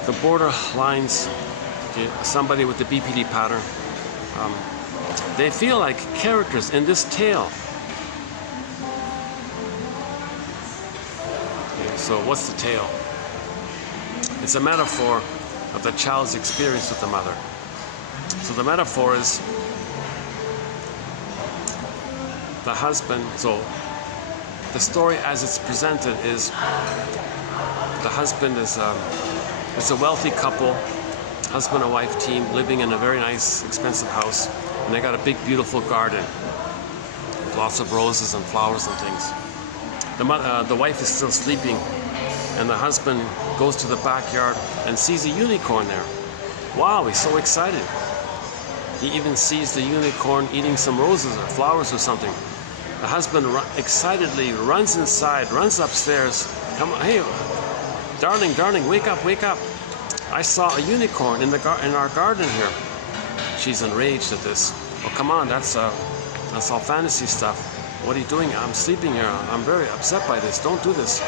The borderlines, okay, somebody with the BPD pattern, they feel like characters in this tale. Okay, so what's the tale? It's a metaphor of the child's experience with the mother. So the metaphor is the husband. So the story as it's presented is the husband is it's a wealthy couple, husband and wife team, living in a very nice, expensive house, and they got a big, beautiful garden with lots of roses and flowers and things. The wife is still sleeping, and the husband goes to the backyard and sees a unicorn there. Wow, he's so excited. He even sees the unicorn eating some roses or flowers or something. The husband excitedly runs inside, runs upstairs. Come on, hey, darling, wake up, wake up. I saw a unicorn in our garden here. She's enraged at this. Oh, come on, that's all fantasy stuff. What are you doing? I'm sleeping here. I'm very upset by this. Don't do this.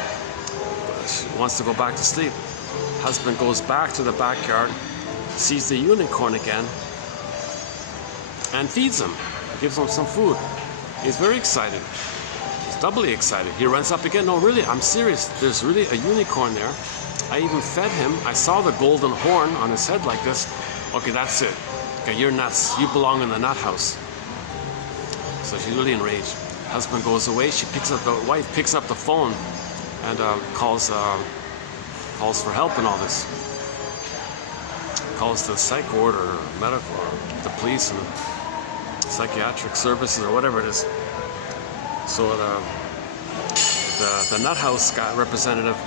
She wants to go back to sleep. Husband goes back to the backyard, sees the unicorn again, and feeds him. Gives him some food. He's very excited. He's doubly excited. He runs up again. No, really, I'm serious. There's really a unicorn there. I even fed him. I saw the golden horn on his head like this. Okay, that's it. Okay, you're nuts. You belong in the nut house. So she's really enraged. Husband goes away. She picks up, the wife picks up the phone and calls for help in all this. Calls the psych ward or medical or the police and psychiatric services or whatever it is. So the nut house guy representative,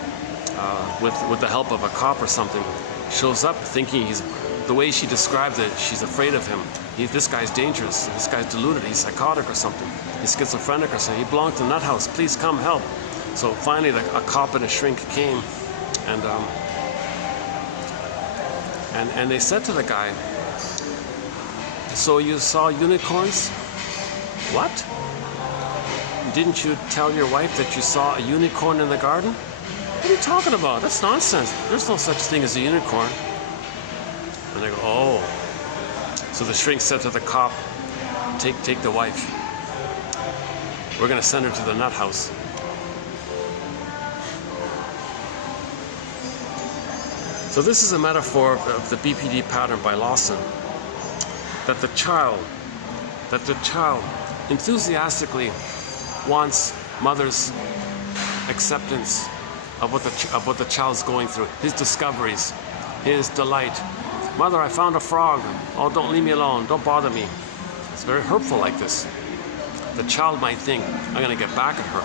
with the help of a cop or something, shows up thinking he's, the way she described it, she's afraid of him. This guy's dangerous. This guy's deluded. He's psychotic or something. He's schizophrenic or something. He belonged to the nut house. Please come help. So finally, a cop and a shrink came, and they said to the guy, "So you saw unicorns? What? Didn't you tell your wife that you saw a unicorn in the garden? What are you talking about? That's nonsense. There's no such thing as a unicorn." And they go, "Oh." So the shrink said to the cop, take the wife. We're going to send her to the nut house." So this is a metaphor of the BPD pattern by Roazen, that the child enthusiastically wants mother's acceptance of what the child's going through, his discoveries, his delight. "Mother, I found a frog. Oh, don't leave me alone. Don't bother me." It's very hurtful like this. The child might think, "I'm going to get back at her."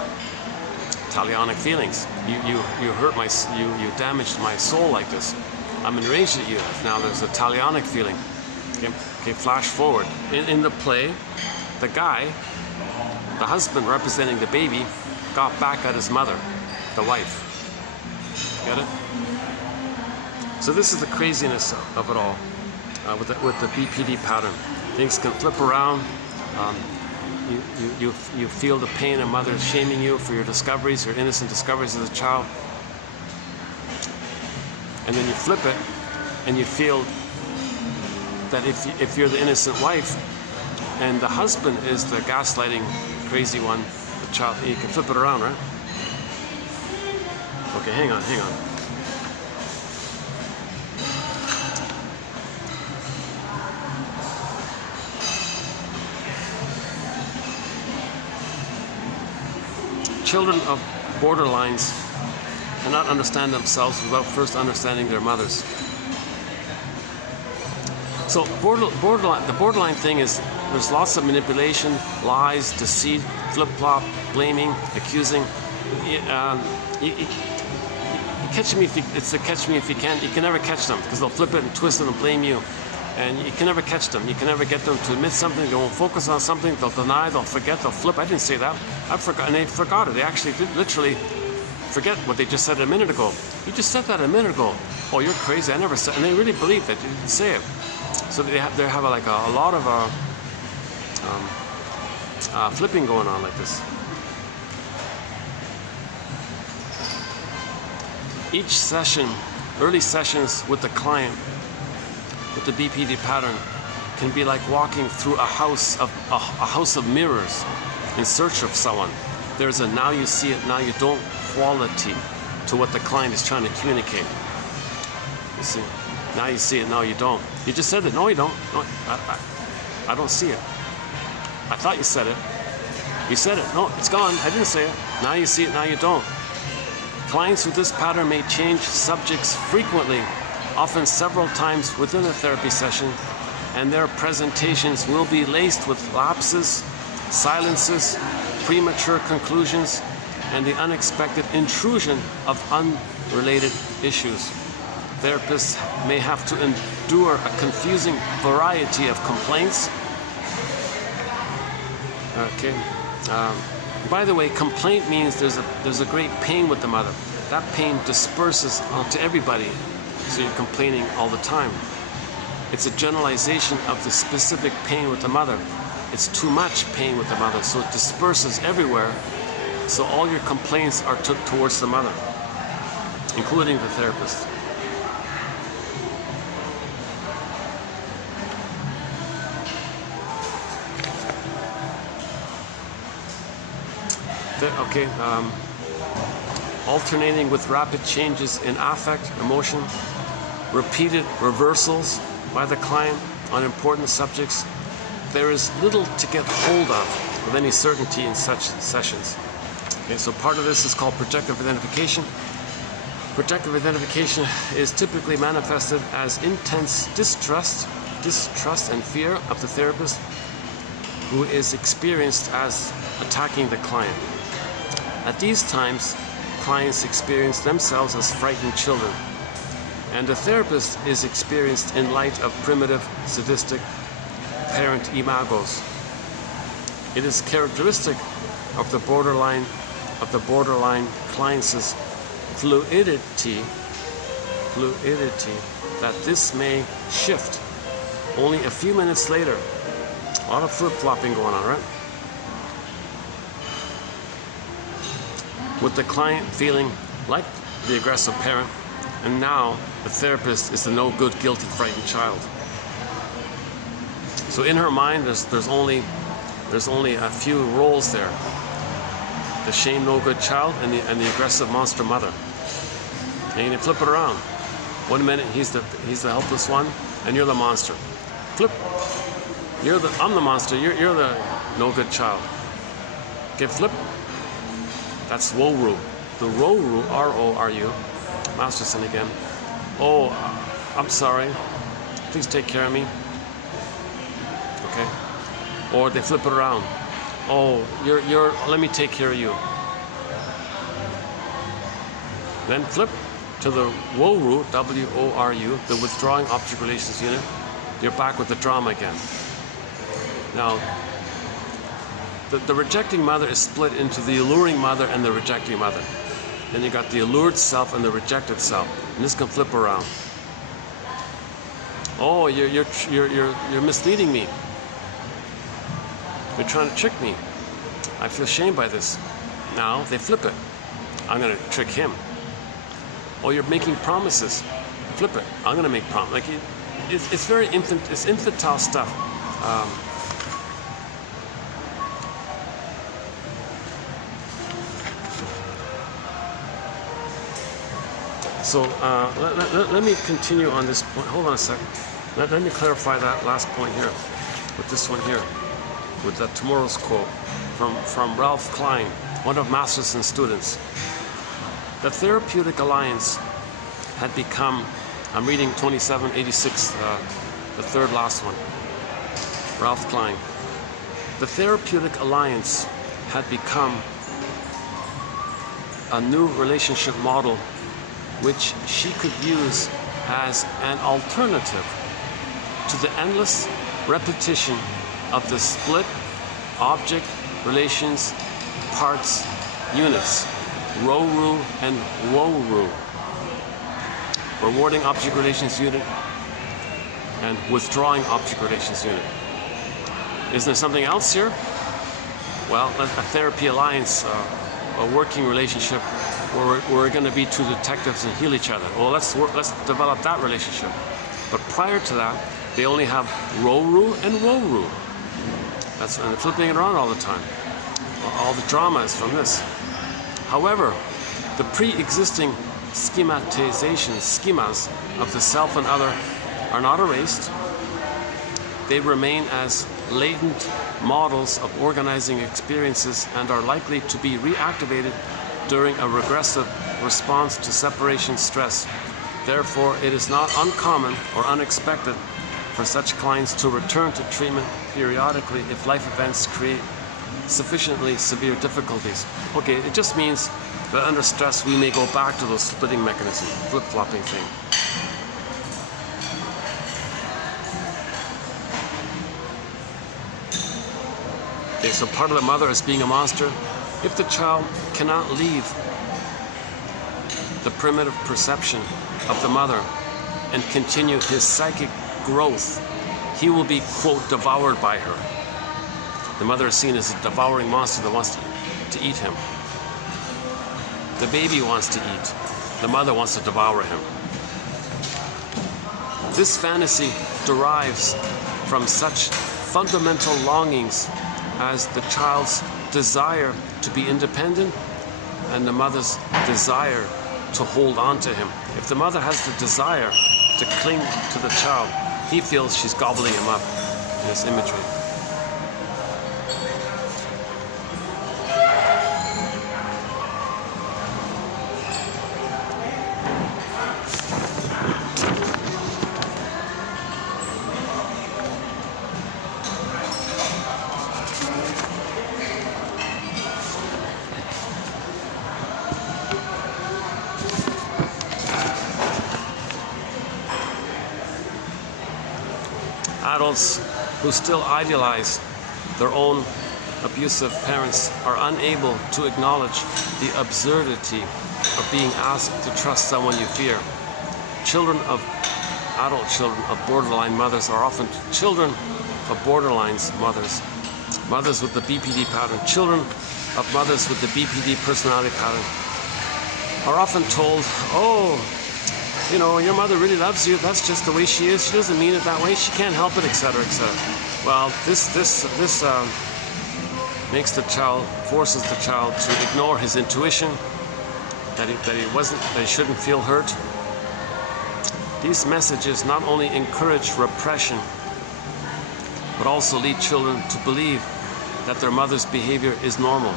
Talionic feelings. You hurt you damaged my soul like this. I'm enraged at you. Now there's a talionic feeling. Okay, flash forward. In the play, the guy, the husband representing the baby, got back at his mother, the wife. Get it? So this is the craziness of it all with the BPD pattern. Things can flip around. You feel the pain of mother shaming you for your discoveries, your innocent discoveries as a child. And then you flip it and you feel that if you're the innocent wife and the husband is the gaslighting crazy one, the child, you can flip it around, right? Okay, hang on. Children of borderlines cannot understand themselves without first understanding their mothers. So the borderline thing is there's lots of manipulation, lies, deceit, flip-flop, blaming, accusing. Catch me it's a catch me if you can. You can never catch them because they'll flip it and twist it and blame you. And you can never catch them. You can never get them to admit something. They won't focus on something. They'll deny. They'll forget. They'll flip. I didn't say that. I forgot. And they forgot it. They actually did literally forget what they just said a minute ago. You just said that a minute ago. Oh, you're crazy. I never said. And they really believe that you didn't say it. So they have a lot of flipping going on like this. Each session, early sessions with the client, with the BPD pattern, can be like walking through a house of mirrors in search of someone. There's a now you see it, now you don't quality to what the client is trying to communicate. You see, now you see it, now you don't. You just said it. No, you don't. No, I don't see it. I thought you said it. You said it. No, it's gone. I didn't say it. Now you see it, now you don't. Clients with this pattern may change subjects frequently, often several times within a therapy session, and their presentations will be laced with lapses, silences, premature conclusions, and the unexpected intrusion of unrelated issues. Therapists may have to endure a confusing variety of complaints. Okay. By the way, complaint means there's a great pain with the mother. That pain disperses onto everybody, so you're complaining all the time. It's a generalization of the specific pain with the mother. It's too much pain with the mother, so it disperses everywhere. So all your complaints are took towards the mother, including the therapist. Okay, alternating with rapid changes in affect, emotion, repeated reversals by the client on important subjects. There is little to get hold of with any certainty in such sessions. Okay, so part of this is called projective identification. Projective identification is typically manifested as intense distrust and fear of the therapist, who is experienced as attacking the client. At these times, clients experience themselves as frightened children, and the therapist is experienced in light of primitive, sadistic parent imagos. It is characteristic of the borderline client's fluidity that this may shift only a few minutes later. A lot of flip-flopping going on, right? With the client feeling like the aggressive parent, and now the therapist is the no good, guilty, frightened child. So in her mind, there's only a few roles there: the shame, no good child, and the aggressive monster mother. And you flip it around. 1 minute he's the helpless one, and you're the monster. Flip. I'm the monster. You're the no good child. Okay, flip. That's Roazen. The Roazen, R-O-R-U, Masterson again. Oh, I'm sorry. Please take care of me. Okay. Or they flip it around. Oh, let me take care of you. Then flip to the Woru, W-O-R-U, the withdrawing object relations unit. You're back with the drama again. Now, the rejecting mother is split into the alluring mother and the rejecting mother. Then you got the allured self and the rejected self, and this can flip around. Oh, you're misleading me. You're trying to trick me. I feel shamed by this. Now they flip it. I'm gonna trick him. Oh, you're making promises. Flip it. I'm gonna make promises. Like it's very infantile stuff. So let me continue on this point. Hold on a second. Let me clarify that last point here with this one here, with that tomorrow's quote from Ralph Klein, one of Masterson's students. The therapeutic alliance had become, I'm reading 2786, the third last one, Ralph Klein. The therapeutic alliance had become a new relationship model which she could use as an alternative to the endless repetition of the split object relations parts units, Roazen and Woru, rewarding object relations unit and withdrawing object relations unit. Isn't there something else here? Well, a therapy alliance, a working relationship where we're going to be two detectives and heal each other. Well, let's develop that relationship. But prior to that, they only have Roazen and Woru. And they're flipping it around all the time. All the drama is from this. However, the pre-existing schemas of the self and other are not erased. They remain as latent models of organizing experiences and are likely to be reactivated during a regressive response to separation stress. Therefore, it is not uncommon or unexpected for such clients to return to treatment periodically if life events create sufficiently severe difficulties. Okay, it just means that under stress we may go back to those splitting mechanisms, flip-flopping thing. Okay, so part of the mother is being a monster. If the child cannot leave the primitive perception of the mother and continue his psychic growth, he will be, quote, devoured by her. The mother is seen as a devouring monster that wants to eat him. The baby wants to eat. The mother wants to devour him. This fantasy derives from such fundamental longings as the child's desire to be independent and the mother's desire to hold on to him. If the mother has the desire to cling to the child, he feels she's gobbling him up in this imagery. Adults who still idealize their own abusive parents are unable to acknowledge the absurdity of being asked to trust someone you fear. Adult children of borderline mothers are often children of borderline mothers. Mothers with the BPD pattern, children of mothers with the BPD personality pattern are often told, oh, you know, your mother really loves you, that's just the way she is, she doesn't mean it that way, she can't help it, etc., etc. Well, this makes the child, forces the child to ignore his intuition, that he shouldn't feel hurt. These messages not only encourage repression, but also lead children to believe that their mother's behavior is normal.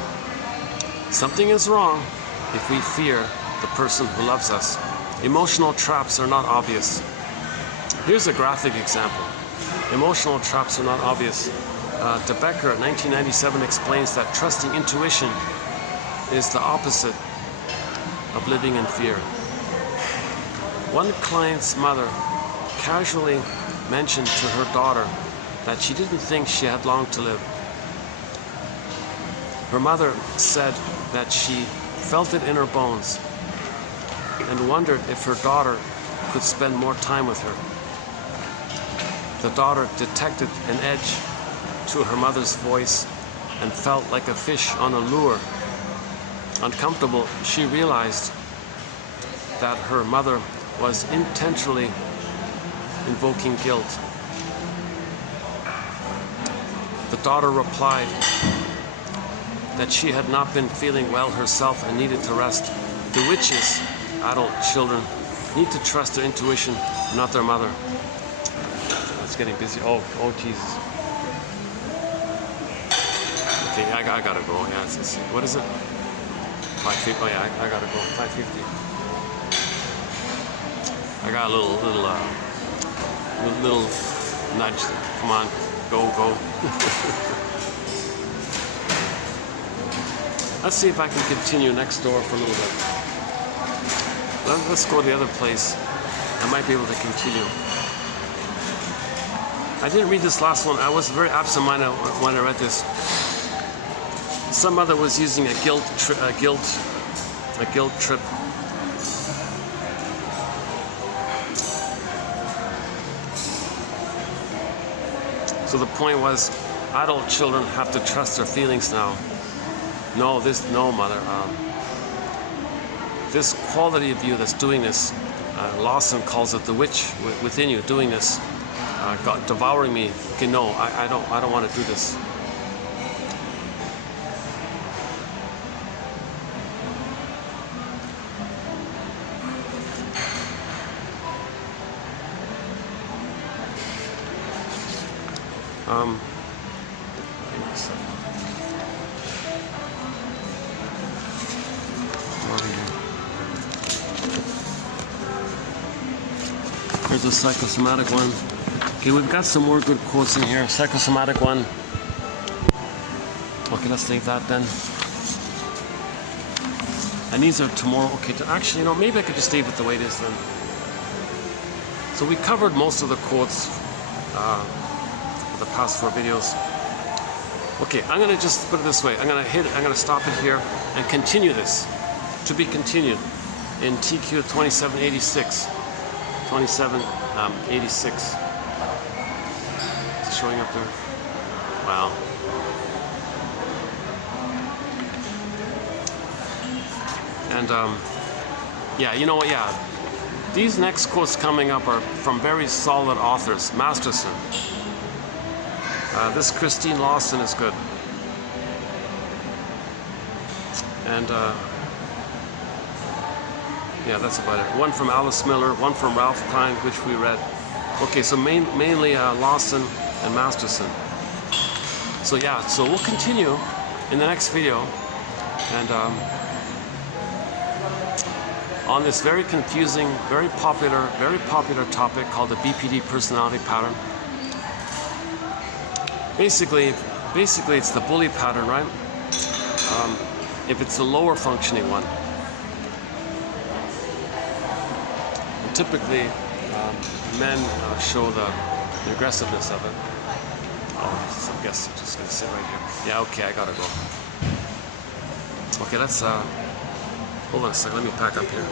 Something is wrong if we fear the person who loves us. Emotional traps are not obvious. Here's a graphic example. Emotional traps are not obvious. De Becker, 1997, explains that trusting intuition is the opposite of living in fear. One client's mother casually mentioned to her daughter that she didn't think she had long to live. Her mother said that she felt it in her bones and wondered if her daughter could spend more time with her. The daughter detected an edge to her mother's voice and felt like a fish on a lure. Uncomfortable, she realized that her mother was intentionally invoking guilt. The daughter replied that she had not been feeling well herself and needed to rest. The witches, adult children, need to trust their intuition, not their mother. It's getting busy. Oh Jesus. Okay, I gotta go. Yeah, it's what is it? 550. Oh yeah, I gotta go. 550. I got a little nudge. Come on, go. Let's see if I can continue next door for a little bit. Let's go to the other place. I might be able to continue. I didn't read this last one. I was very absent-minded when I read this. Some mother was using a guilt trip. So the point was, adult children have to trust their feelings now. No, mother. This quality of you that's doing this, Lawson calls it the witch within you doing this, devouring me. Okay, no, I don't want to do this. Here's a psychosomatic one. Okay, we've got some more good quotes in here. Psychosomatic one. Okay, let's leave that then. And these are tomorrow. Okay, actually, you know, maybe I could just leave it the way it is then. So we covered most of the quotes for the past 4 videos. Okay, I'm gonna just put it this way. I'm gonna stop it here and continue this. To be continued in TQ 2786. 2786. Is it showing up there? Wow. And yeah, you know what? Yeah, these next quotes coming up are from very solid authors. Masterson. This Christine Lawson is good. And yeah, that's about it. One from Alice Miller, one from Ralph Klein, which we read. Okay, so mainly Lawson and Masterson. So yeah, so we'll continue in the next video, and on this very confusing, very popular topic called the BPD personality pattern. Basically it's the bully pattern, right? If it's the lower functioning one. And typically, men show the aggressiveness of it. Oh, I guess I'm just gonna sit right here. Yeah, okay, I gotta go. Okay, let's hold on a second, let me pack up here.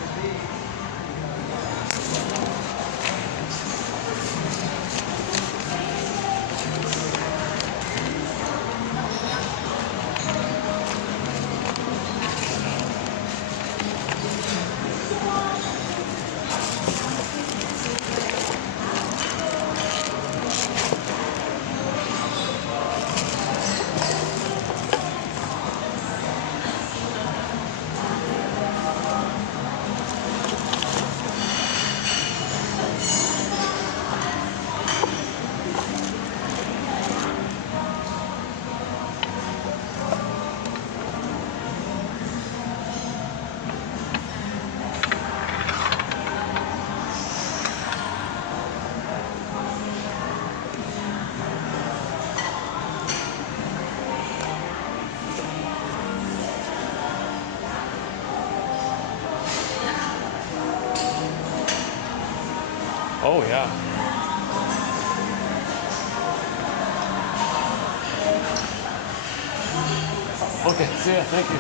Oh yeah. Okay, see ya, thank you.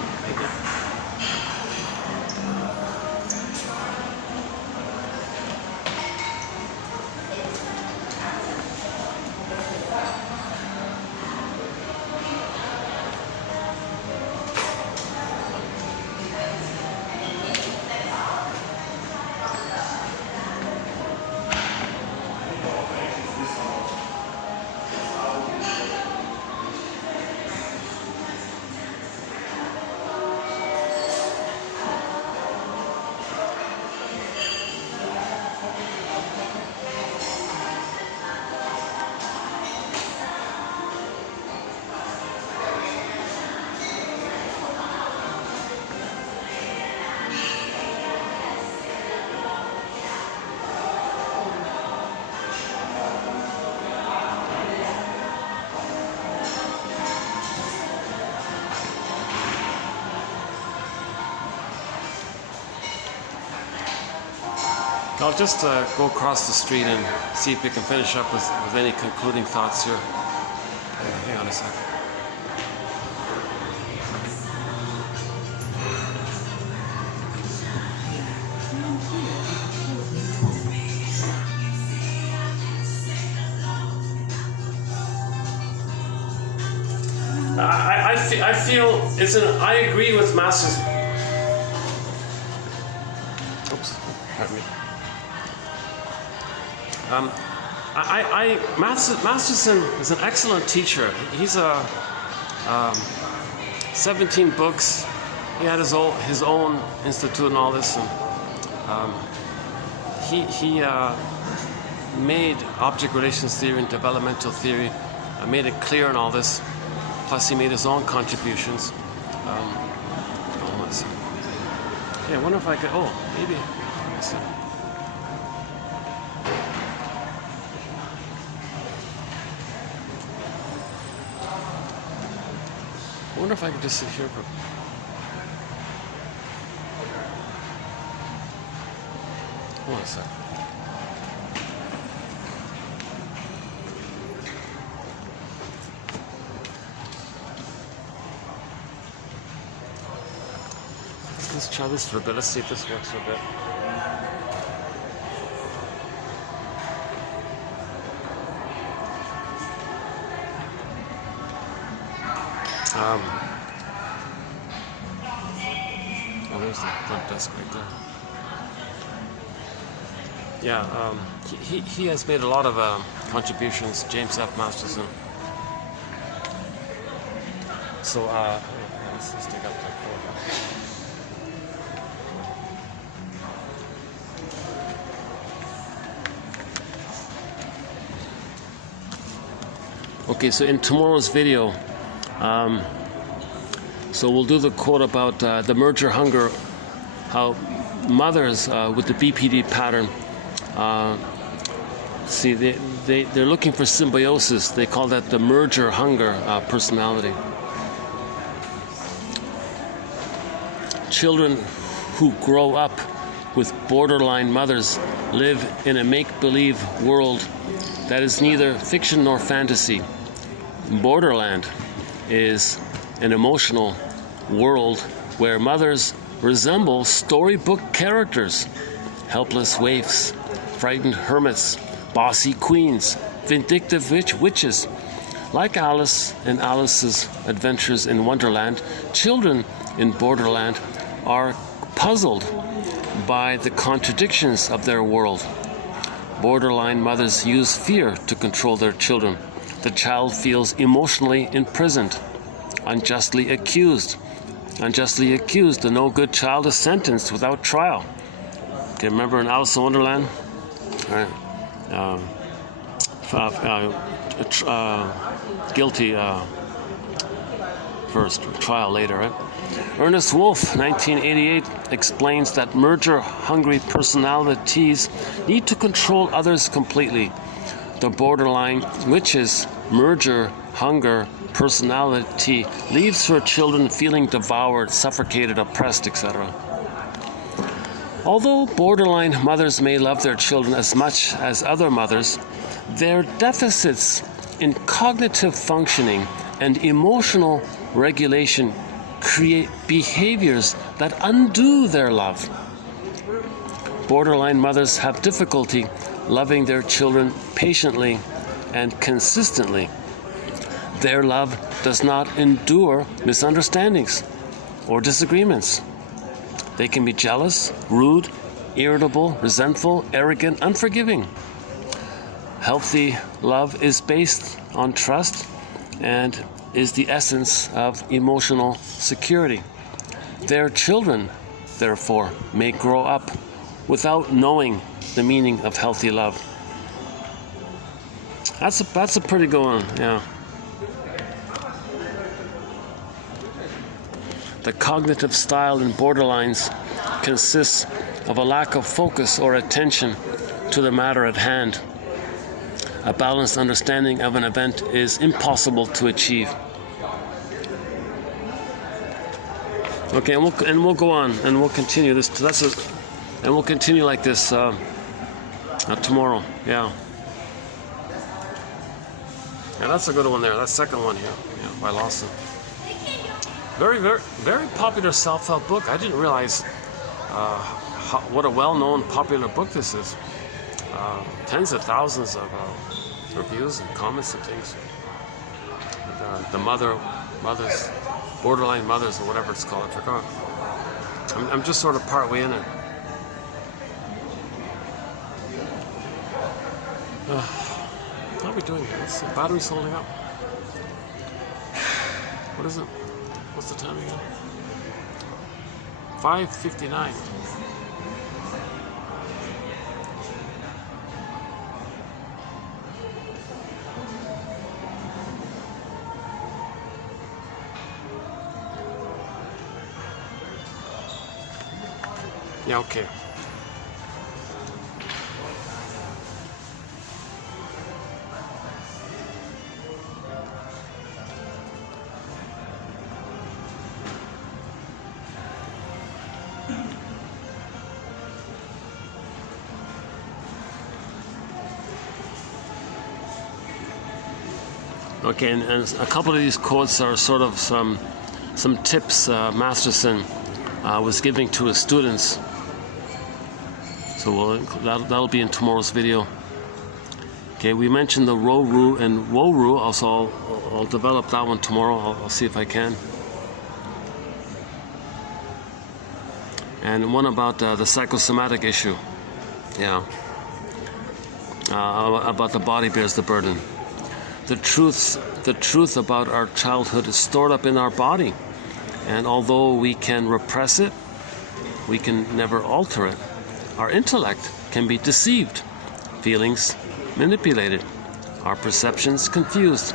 I'll just go across the street and see if we can finish up with any concluding thoughts here. Hang on a sec. I feel it's an. I agree with Masterson. Oops, pardon me. Masterson is an excellent teacher. He's 17 books. He had his own institute and all this, and he made object relations theory and developmental theory. Made it clear and all this. Plus, he made his own contributions. Yeah, I wonder if I could. Oh, maybe. Let's see. I wonder if I could just sit here for... Hold on a sec. Let's try this for a bit. Let's see if this works for a bit. Oh, there's the front desk right there. Yeah, he has made a lot of contributions, James F. Masterson. So, Let's just dig up the quote. Okay, so in tomorrow's video, so we'll do the quote about the merger hunger, how mothers with the BPD pattern, see, they're looking for symbiosis. They call that the merger hunger personality. Children who grow up with borderline mothers live in a make-believe world that is neither fiction nor fantasy. Borderland is an emotional world where mothers resemble storybook characters, helpless waifs, frightened hermits, bossy queens, vindictive witches. Like Alice and Alice's Adventures in Wonderland, children in Borderland are puzzled by the contradictions of their world. Borderline mothers use fear to control their children. The child feels emotionally imprisoned, unjustly accused. Unjustly accused, the no-good child is sentenced without trial. Okay, remember in Alice in Wonderland? All right. Guilty first, trial later, right? Ernest Wolfe, 1988, explains that merger-hungry personalities need to control others completely. The borderline witch's merger hunger personality leaves her children feeling devoured, suffocated, oppressed, etc. Although borderline mothers may love their children as much as other mothers, their deficits in cognitive functioning and emotional regulation create behaviors that undo their love. Borderline mothers have difficulty loving their children patiently and consistently. Their love does not endure misunderstandings or disagreements. They can be jealous, rude, irritable, resentful, arrogant, unforgiving. Healthy love is based on trust and is the essence of emotional security. Their children, therefore, may grow up without knowing the meaning of healthy love. That's a pretty good one, yeah. The cognitive style in borderlines consists of a lack of focus or attention to the matter at hand. A balanced understanding of an event is impossible to achieve. Okay, and we'll go on and we'll continue this. And we'll continue like this tomorrow. Yeah. Yeah, that's a good one there. That second one here, yeah, by Lawson. Very, very, very popular self-help book. I didn't realize what a well-known, popular book this is. Tens of thousands of reviews and comments and things. And, the mothers, borderline mothers, or whatever it's called. I forgot. I'm just sort of part way in it. How are we doing here? Let's see. Battery's holding up. What is it? What's the time again? 5:59. Yeah, okay. Okay, and a couple of these quotes are sort of some tips Masterson was giving to his students. So that'll be in tomorrow's video. Okay, we mentioned the Ro-Ru and Wo-Ru. Also, I'll develop that one tomorrow. I'll see if I can. And one about the psychosomatic issue. Yeah. About the body bears the burden. The truth about our childhood is stored up in our body. And although we can repress it, we can never alter it. Our intellect can be deceived, feelings manipulated, our perceptions confused,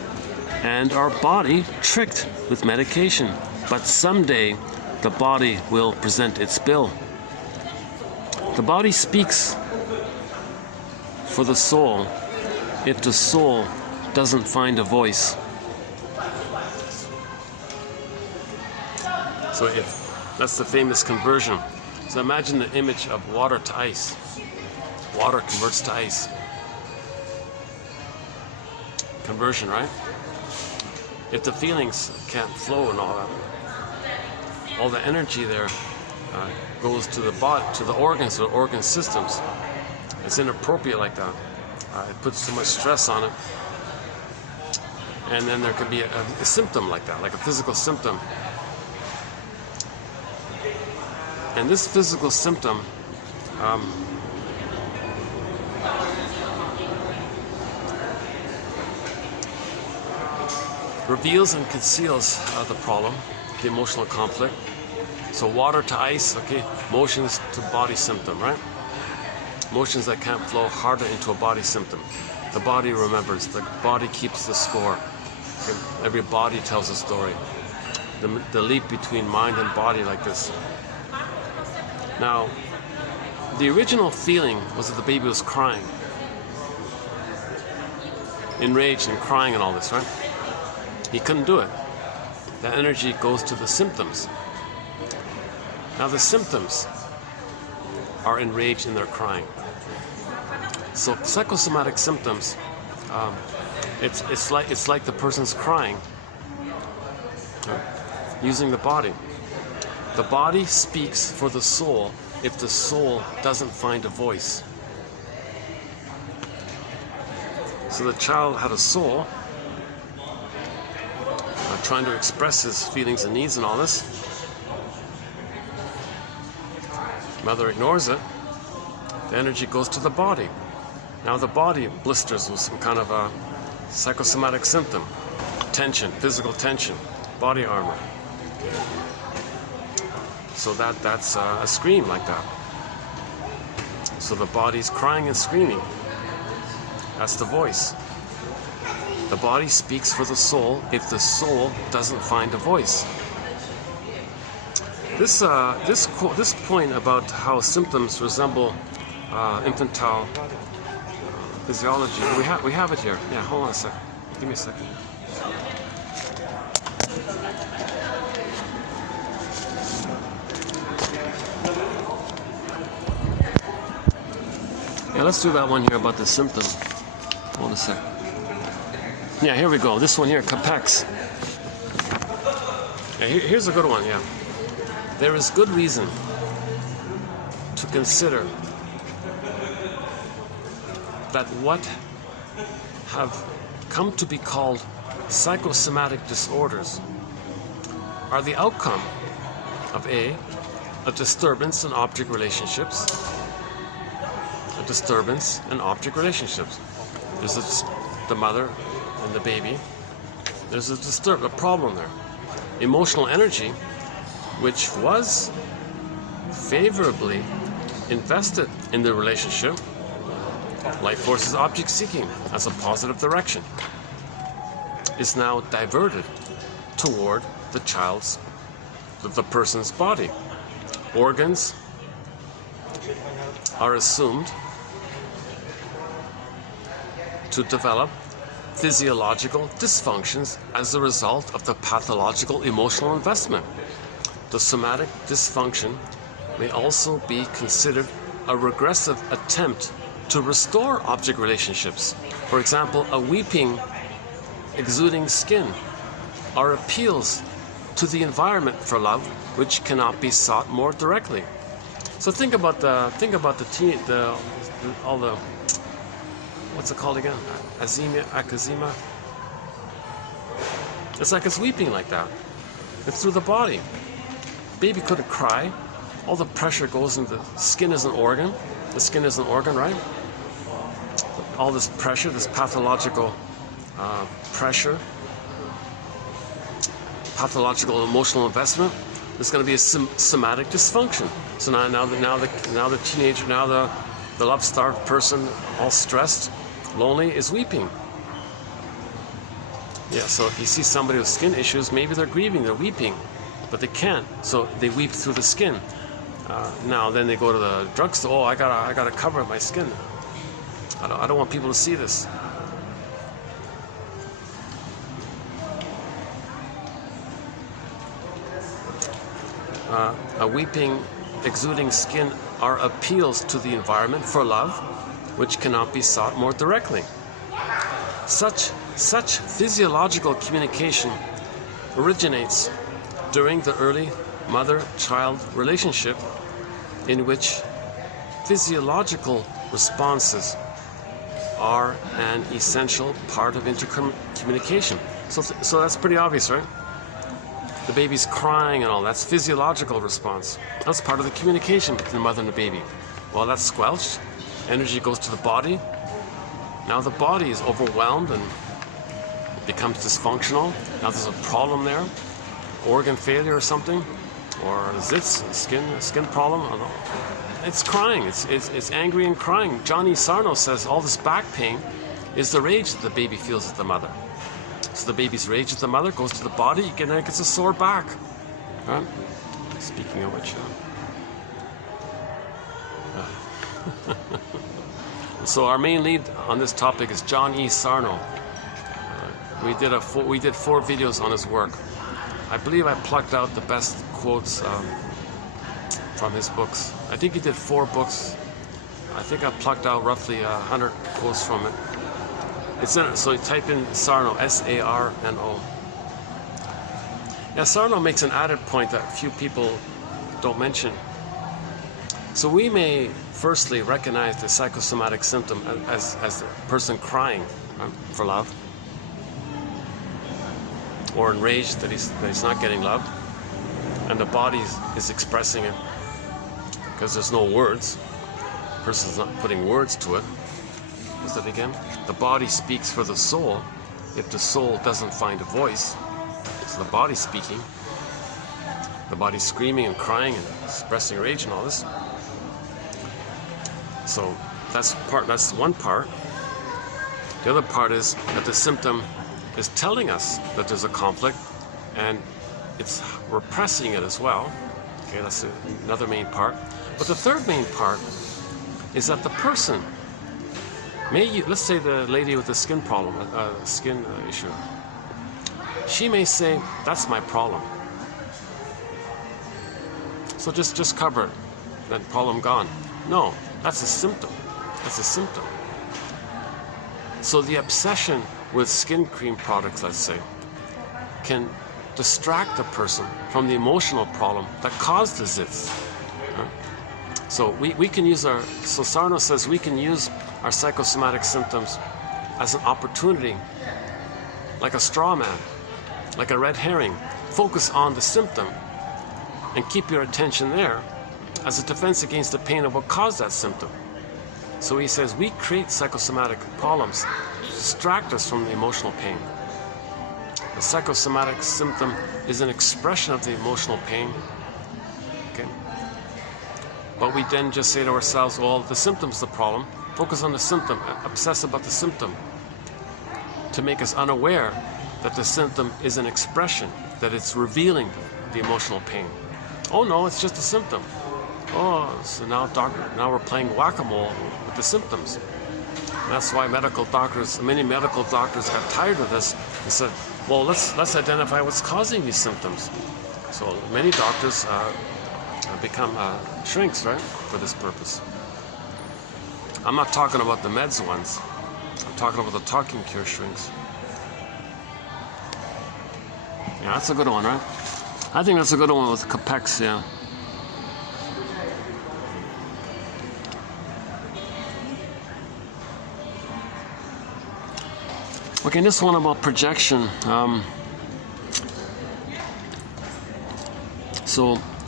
and our body tricked with medication. But someday, the body will present its bill. The body speaks for the soul if the soul doesn't find a voice. So that's the famous conversion. So imagine the image of water to ice. Water converts to ice. Conversion, right? If the feelings can't flow and all the energy there goes to the body, to the organs, to the organ systems. It's inappropriate like that. It puts too much stress on it. And then there could be a symptom like that, like a physical symptom. And this physical symptom reveals and conceals the problem, the emotional conflict. So water to ice, okay, motions to body symptom, right? Motions that can't flow harder into a body symptom. The body remembers, the body keeps the score. Okay? Every body tells a story. The leap between mind and body like this. Now, the original feeling was that the baby was crying. Enraged and crying and all this, right? He couldn't do it. That energy goes to the symptoms. Now the symptoms are enraged in their crying. So psychosomatic symptoms, it's like the person's crying using the body. The body speaks for the soul if the soul doesn't find a voice. So the child had a soul trying to express his feelings and needs and all this. Mother ignores it. The energy goes to the body. Now the body blisters with some kind of a psychosomatic symptom. Tension, physical tension, body armor. So that's a scream like that. So the body's crying and screaming. That's the voice. The body speaks for the soul if the soul doesn't find a voice. This point about how symptoms resemble infantile physiology, we have it here. Yeah, hold on a second. Give me a second. Yeah, let's do that one here about the symptom. Hold on a second. Yeah, here we go. This one here, capex. Yeah, here's a good one, yeah. There is good reason to consider that what have come to be called psychosomatic disorders are the outcome of a disturbance in object relationships. A disturbance in object relationships. There's the mother and the baby. There's a problem there. Emotional energy, which was favorably invested in the relationship, life force is object seeking as a positive direction, is now diverted toward the person's body. Organs are assumed to develop physiological dysfunctions as a result of the pathological emotional investment. The somatic dysfunction may also be considered a regressive attempt to restore object relationships. For example, a weeping, exuding skin, or appeals to the environment for love, which cannot be sought more directly. So think about all the what's it called again? Akazima. It's like it's weeping like that. It's through the body. Baby couldn't cry. All the pressure goes into the skin is an organ. The skin is an organ, right? All this pressure, this pathological pressure, pathological emotional investment, there's going to be a somatic dysfunction. So now the teenager, now the love-starved person, all stressed, lonely, is weeping. Yeah, so if you see somebody with skin issues, maybe they're grieving, they're weeping, but they can't, so they weep through the skin. Now then they go to the drugstore. Oh, I gotta cover my skin. I don't want people to see this. A weeping, exuding skin are appeals to the environment for love, which cannot be sought more directly. Such physiological communication originates during the early mother-child relationship, in which physiological responses are an essential part of intercommunication. So that's pretty obvious, right? The baby's crying and all, that's physiological response. That's part of the communication between the mother and the baby. Well, that's squelched. Energy goes to the body. Now the body is overwhelmed and it becomes dysfunctional. Now there's a problem there, organ failure or something, or zits, skin problem. I don't know. It's crying. It's angry and crying. Johnny Sarno says all this back pain is the rage that the baby feels at the mother. So the baby's rage at the mother goes to the body, and it gets a sore back. Right? Speaking of which, so our main lead on this topic is John E. Sarno. We did 4 videos on his work. I believe I plucked out the best quotes from his books. I think he did 4 books. I think I plucked out roughly 100 quotes from it. It's in it, so you type in Sarno, S-A-R-N-O. Yeah, Sarno makes an added point that few people don't mention. So we may firstly recognize the psychosomatic symptom as the person crying for love, or enraged that he's not getting loved, and the body is expressing it because there's no words. The person's not putting words to it. What's that again? The body speaks for the soul if the soul doesn't find a voice. So the body's speaking. The body's screaming and crying and expressing rage and all this. So that's one part. The other part is that the symptom is telling us that there's a conflict, and it's repressing it as well. Okay, that's another main part. But the third main part is that the person let's say the lady with the skin problem, skin issue, she may say, that's my problem. So just cover it, then problem gone. No, that's a symptom. That's a symptom. So the obsession with skin cream products, let's say, can distract the person from the emotional problem that caused the zits. So we can use so Sarno says we can use our psychosomatic symptoms as an opportunity, like a straw man, like a red herring. Focus on the symptom and keep your attention there as a defense against the pain of what caused that symptom. So he says we create psychosomatic problems to distract us from the emotional pain. The psychosomatic symptom is an expression of the emotional pain. Okay? But we then just say to ourselves, well, the symptom's the problem. Focus on the symptom, obsess about the symptom, to make us unaware that the symptom is an expression, that it's revealing the emotional pain. Oh no, it's just a symptom. Oh, so now we're playing whack-a-mole with the symptoms. And that's why many medical doctors got tired of this and said, well, let's identify what's causing these symptoms. So many doctors become shrinks, right, for this purpose. I'm not talking about the meds ones. I'm talking about the talking cure shrinks. Yeah, that's a good one, right? I think that's a good one with Capex, yeah. Okay, this one about projection.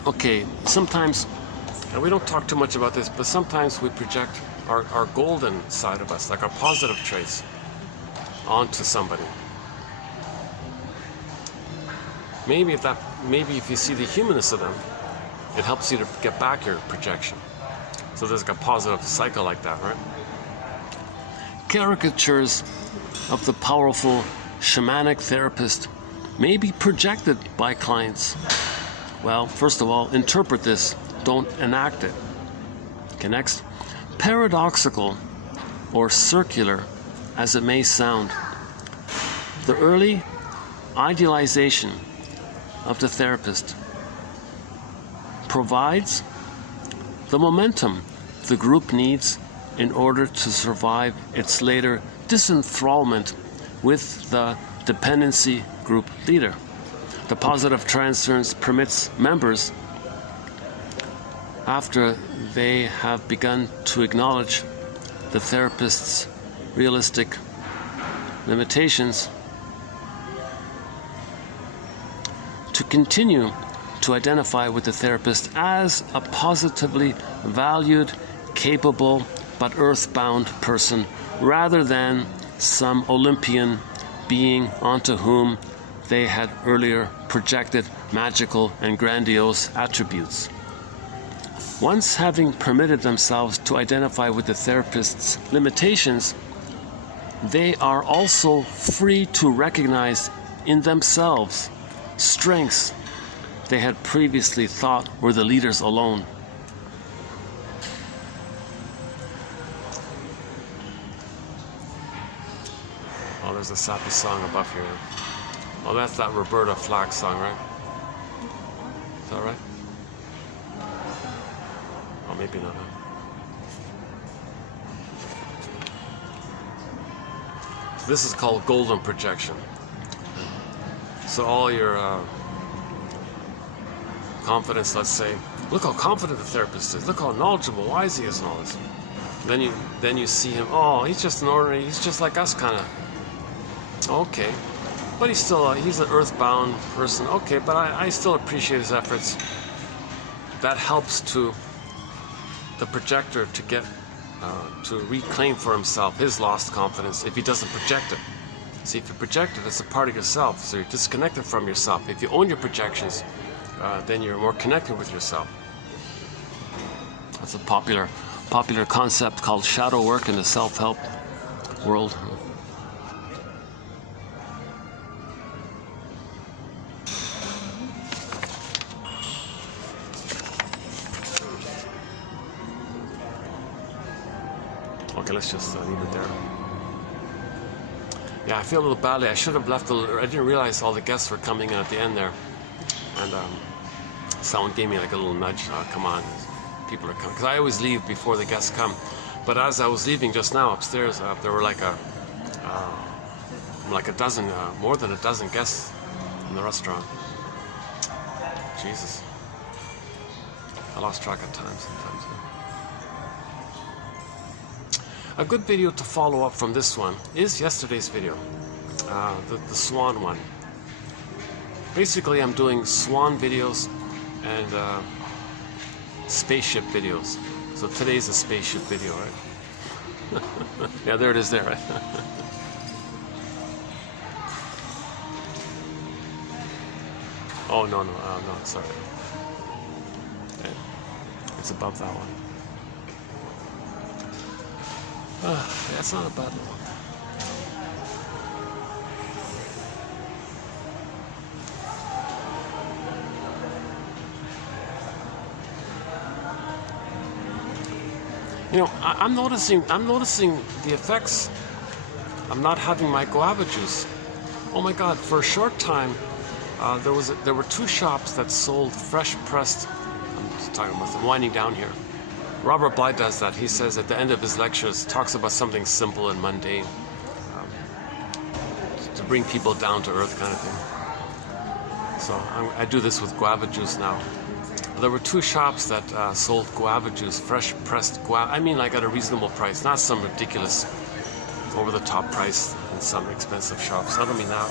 Okay, sometimes, and we don't talk too much about this, but sometimes we project our golden side of us, like our positive traits, onto somebody. maybe if you see the humanness of them, it helps you to get back your projection. So there's like a positive cycle like that, right? Caricatures of the powerful shamanic therapist may be projected by clients. Well, first of all, interpret this, don't enact it. Okay, next. Paradoxical or circular as it may sound, the early idealization of the therapist provides the momentum the group needs in order to survive its later disenthrallment with the dependency group leader. The positive transference permits members, after they have begun to acknowledge the therapist's realistic limitations, to continue to identify with the therapist as a positively valued, capable, but earthbound person, rather than some Olympian being onto whom they had earlier projected magical and grandiose attributes. Once having permitted themselves to identify with the therapist's limitations, they are also free to recognize in themselves strengths they had previously thought were the leaders alone. Oh, there's a sappy song above here. Oh, that's that Roberta Flack song, right? Is that right? Oh, maybe not. So this is called golden projection. So all your confidence, let's say, look how confident the therapist is, look how knowledgeable, wise he is, and all this. Then you see him. Oh, he's just an ordinary. He's just like us, kind of. Okay, but he's an earthbound person. Okay, but I still appreciate his efforts. That helps to the projector to get to reclaim for himself his lost confidence if he doesn't project it. See, if you project it, it's a part of yourself, so you're disconnected from yourself. If you own your projections, then you're more connected with yourself. That's a popular concept called shadow work in the self-help world. Okay, let's just leave it there. Yeah, I feel a little badly. I should have left I didn't realize all the guests were coming in at the end there. And someone gave me like a little nudge. Come on, people are coming. Because I always leave before the guests come. But as I was leaving just now upstairs, there were like a dozen, more than a dozen guests in the restaurant. Jesus. I lost track of time sometimes. A good video to follow up from this one is yesterday's video, the swan one. Basically, I'm doing swan videos and spaceship videos. So today's a spaceship video, right? Yeah, there it is there, right? Oh, no, sorry. Okay. It's above that one. That's not a bad one. You know, I'm noticing the effects. I'm not having my guava juice. Oh my God! For a short time, there were two shops that sold fresh pressed. I'm just talking about. I'm winding down here. Robert Bly does that. He says at the end of his lectures, talks about something simple and mundane, to bring people down to earth, kind of thing. So I do this with guava juice now. There were two shops that sold guava juice, fresh pressed guava. I mean, like at a reasonable price, not some ridiculous, over-the-top price in some expensive shops. I don't mean that.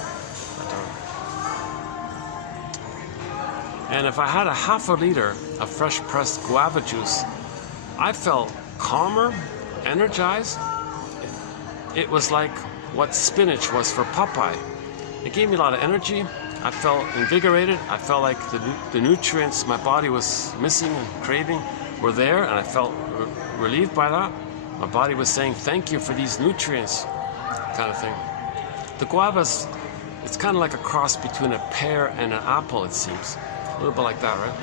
And if I had a half a liter of fresh pressed guava juice, I felt calmer, energized. It was like what spinach was for Popeye. It gave me a lot of energy, I felt invigorated. I felt like the nutrients my body was missing and craving were there, and I felt relieved by that. My body was saying, thank you for these nutrients, kind of thing. The guavas, it's kind of like a cross between a pear and an apple, it seems. A little bit like that, right?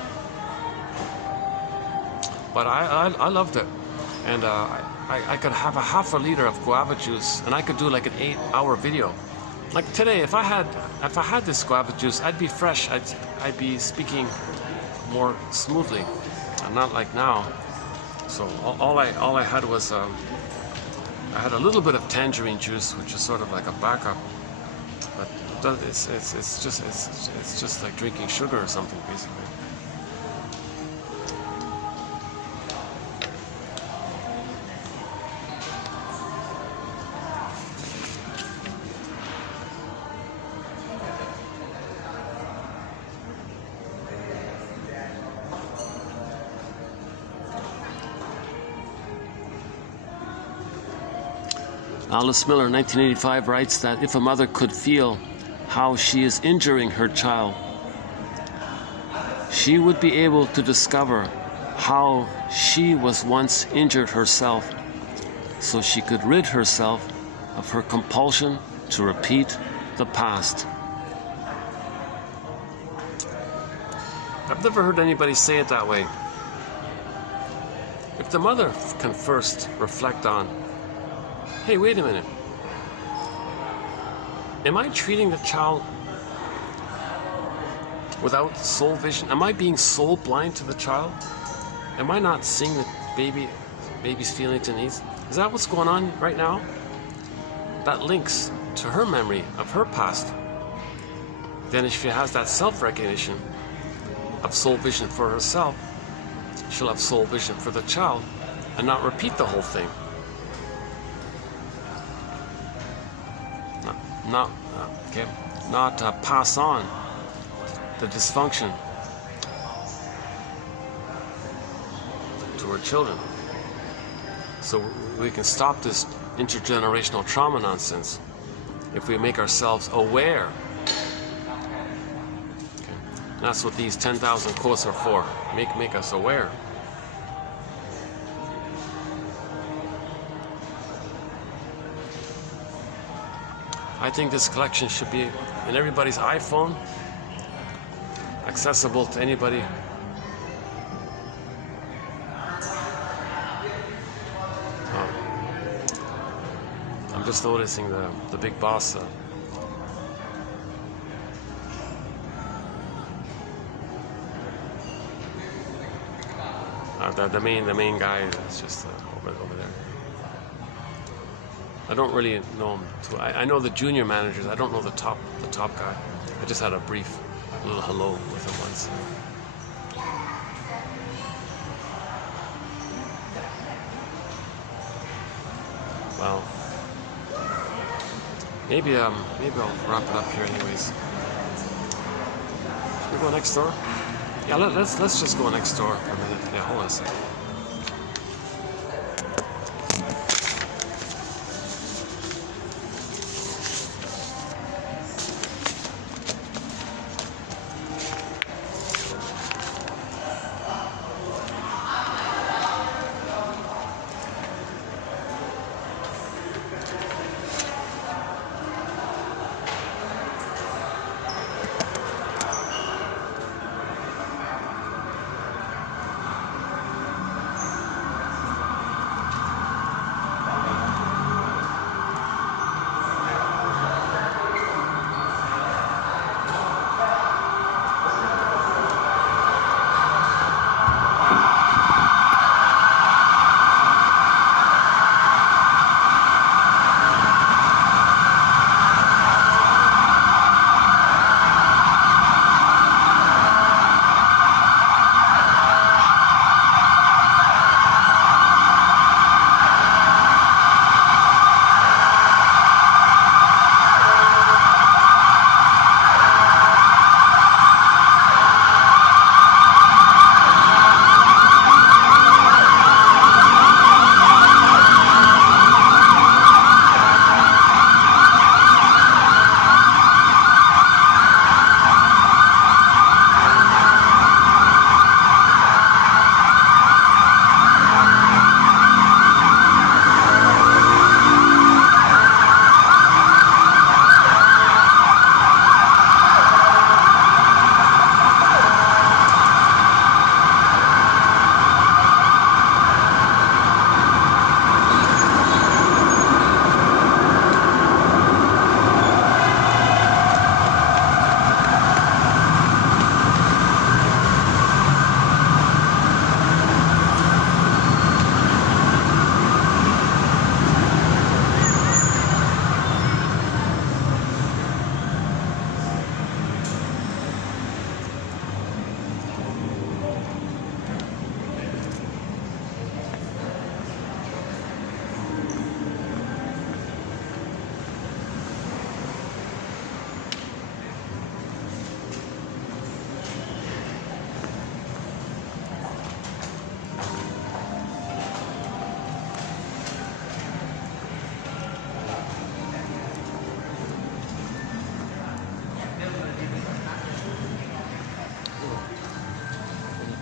But I loved it. And I could have a half a liter of guava juice, and I could do like an 8-hour video. Like today, if I had this guava juice, I'd be fresh. I'd be speaking more smoothly, and not like now. So all I had was I had a little bit of tangerine juice, which is sort of like a backup, but it's just like drinking sugar or something, basically. Alice Miller, 1985, writes that if a mother could feel how she is injuring her child, she would be able to discover how she was once injured herself, so she could rid herself of her compulsion to repeat the past. I've never heard anybody say it that way. If the mother can first reflect on, hey, wait a minute. Am I treating the child without soul vision? Am I being soul blind to the child? Am I not seeing the baby's feelings and needs? Is that what's going on right now? That links to her memory of her past. Then if she has that self-recognition of soul vision for herself, she'll have soul vision for the child and not repeat the whole thing. Not pass on the dysfunction to our children. So we can stop this intergenerational trauma nonsense if we make ourselves aware. Okay. That's what these 10,000 quotes are for. Make us aware. I think this collection should be in everybody's iPhone, accessible to anybody. I'm just noticing the big boss. The main guy is just over there. I don't really know him. I know the junior managers. I don't know the top guy. I just had a brief little hello with him once. Well, maybe I'll wrap it up here anyways. Should we go next door? Yeah, let's just go next door for a minute. Yeah, hold on a second.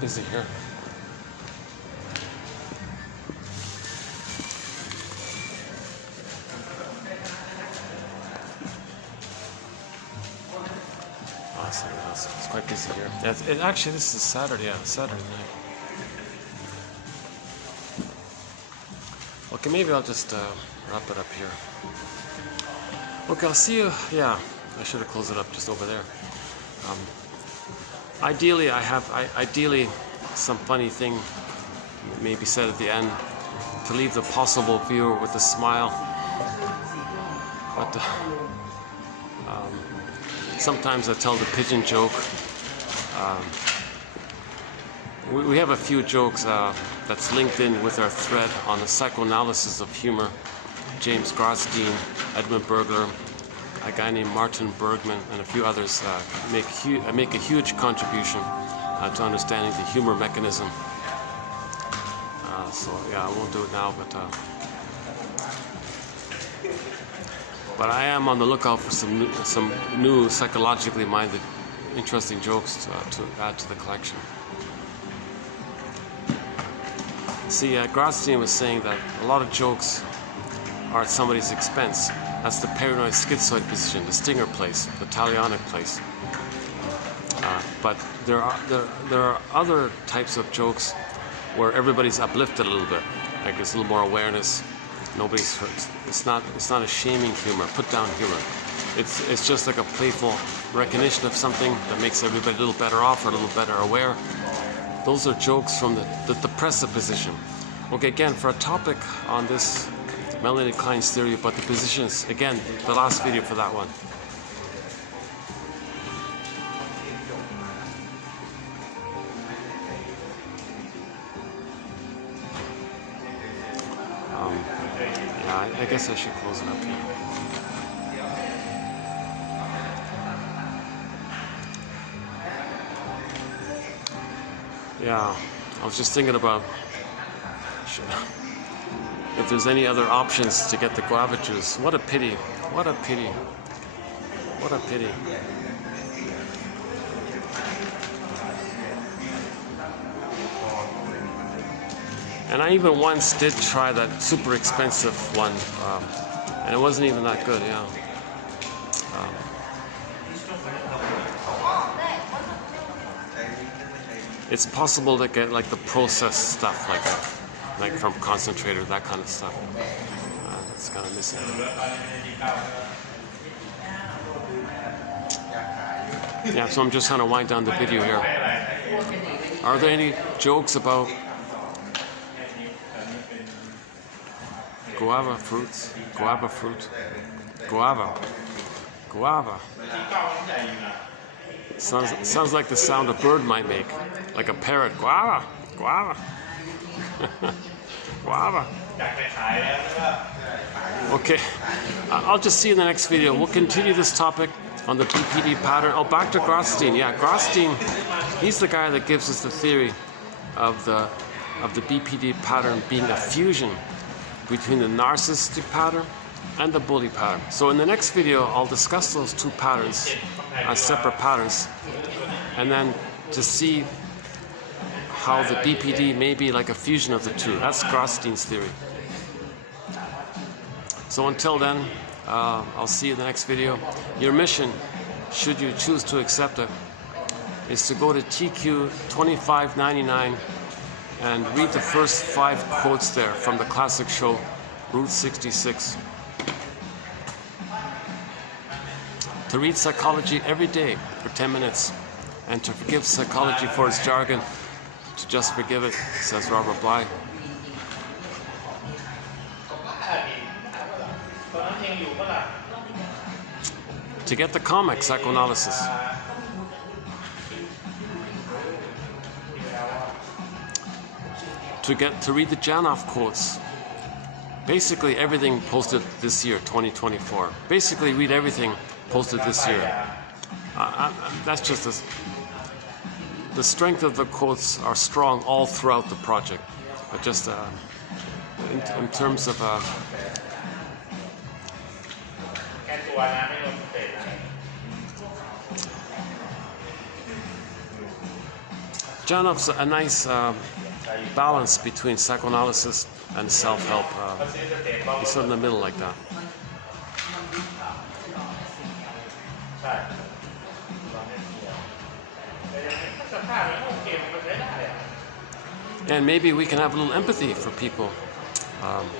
busy here. It's quite busy here. Yeah, actually, this is Saturday. Yeah, Saturday night. Okay, maybe I'll just wrap it up here. Okay, I'll see you. Yeah, I should have closed it up just over there. Ideally, ideally some funny thing maybe said at the end to leave the possible viewer with a smile. But sometimes I tell the pigeon joke. We have a few jokes that's linked in with our thread on the psychoanalysis of humor. James Grotstein, Edmund Bergler, a guy named Martin Bergman, and a few others make a huge contribution to understanding the humor mechanism. So yeah, I won't do it now, but I am on the lookout for some new psychologically minded, interesting jokes to add to the collection. See, Grotstein was saying that a lot of jokes are at somebody's expense. That's the paranoid schizoid position, the stinger place, the talionic place. But there are other types of jokes where everybody's uplifted a little bit, like there's a little more awareness. Nobody's hurt. It's not a shaming humor, put down humor. It's just like a playful recognition of something that makes everybody a little better off or a little better aware. Those are jokes from the depressive position. Okay, again, for a topic on this, Melanie Klein's theory about the positions, again, the last video for that one. Yeah, I guess I should close it up here. Yeah, I was just thinking about if there's any other options to get the guava juice. What a pity. What a pity. What a pity. And I even once did try that super expensive one, and it wasn't even that good, yeah. It's possible to get like the processed stuff, like from concentrator, that kind of stuff. It's kind of missing. Yeah, so I'm just trying to wind down the video here. Are there any jokes about guava fruits? Guava fruit? Guava. Guava. Sounds like the sound a bird might make, like a parrot. Guava, guava, guava. Okay, I'll just see you in the next video. We'll continue this topic on the BPD pattern. Oh, back to Grotstein. Yeah, Grotstein, he's the guy that gives us the theory of the BPD pattern being a fusion between the narcissistic pattern and the bully pattern. So in the next video, I'll discuss those two patterns as separate patterns, and then to see how the BPD may be like a fusion of the two. That's Grotstein's theory. So until then, I'll see you in the next video. Your mission, should you choose to accept it, is to go to TQ 2599 and read the first 5 quotes there from the classic show, Route 66. To read psychology every day for 10 minutes, and to forgive psychology for its jargon, to just forgive it, says Robert Bly. To get the comic psychoanalysis. To read the Janov quotes. Basically everything posted this year, 2024. Basically read everything posted this year. That's just the strength of the quotes are strong all throughout the project, but just in terms of John offers a nice balance between psychoanalysis and self-help. He's sort of in the middle like that. And maybe we can have a little empathy for people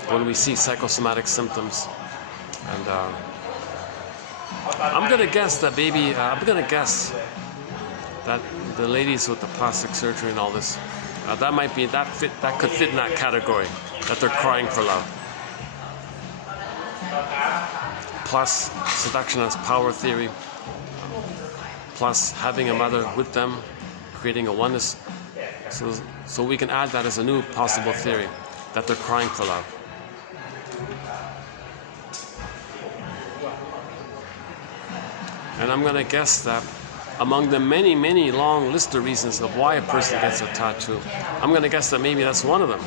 when we see psychosomatic symptoms. And I'm gonna guess that maybe that the ladies with the plastic surgery and all this, that could fit in that category, that they're crying for love. Plus seduction as power theory, plus having a mother with them, creating a oneness. So we can add that as a new possible theory, that they're crying for love. And I'm going to guess that among the many, many long list of reasons of why a person gets a tattoo, I'm going to guess that maybe that's one of them.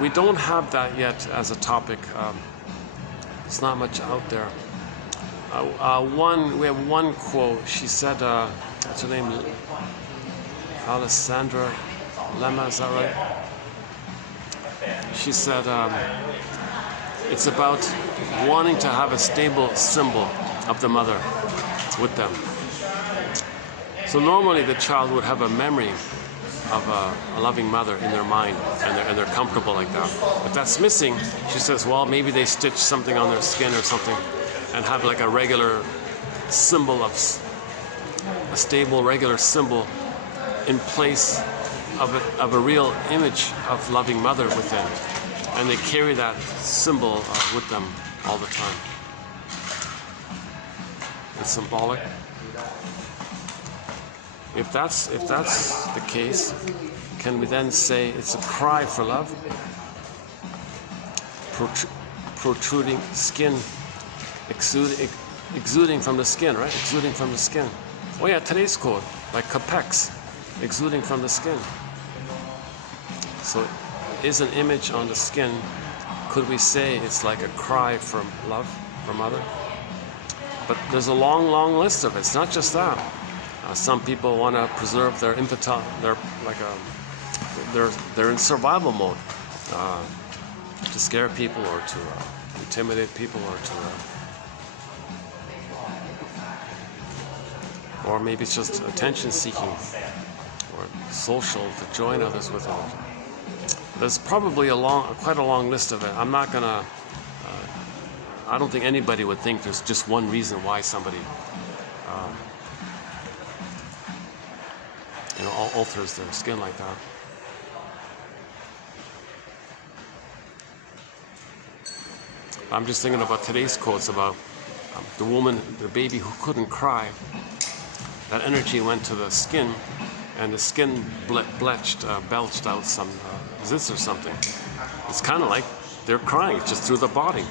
We don't have that yet as a topic. It's not much out there. We have one quote. She said, what's her name? Alessandra Lemma, is that right? She said, it's about wanting to have a stable symbol of the mother with them. So normally the child would have a memory of a loving mother in their mind, and they're comfortable like that. If that's missing, she says, well, maybe they stitch something on their skin or something and have like a regular symbol of a stable, regular symbol in place of a real image of loving mother within. And they carry that symbol with them all the time. It's symbolic. If that's the case, can we then say it's a cry for love? Protruding skin, exuding from the skin, right? Exuding from the skin. Oh yeah, today's code, like capex, exuding from the skin. So is an image on the skin, could we say it's like a cry for love, for mother? But there's a long, long list of it. It's not just that. Some people want to preserve their infantile, they're in survival mode, to scare people or to intimidate people or maybe it's just attention seeking or social, to join others with it. There's probably quite a long list of it. I'm not gonna. I don't think anybody would think there's just one reason why somebody, alters their skin like that. I'm just thinking about today's quotes about the woman, the baby who couldn't cry. That energy went to the skin, and the skin belched out some zits or something. It's kind of like they're crying, it's just through the body.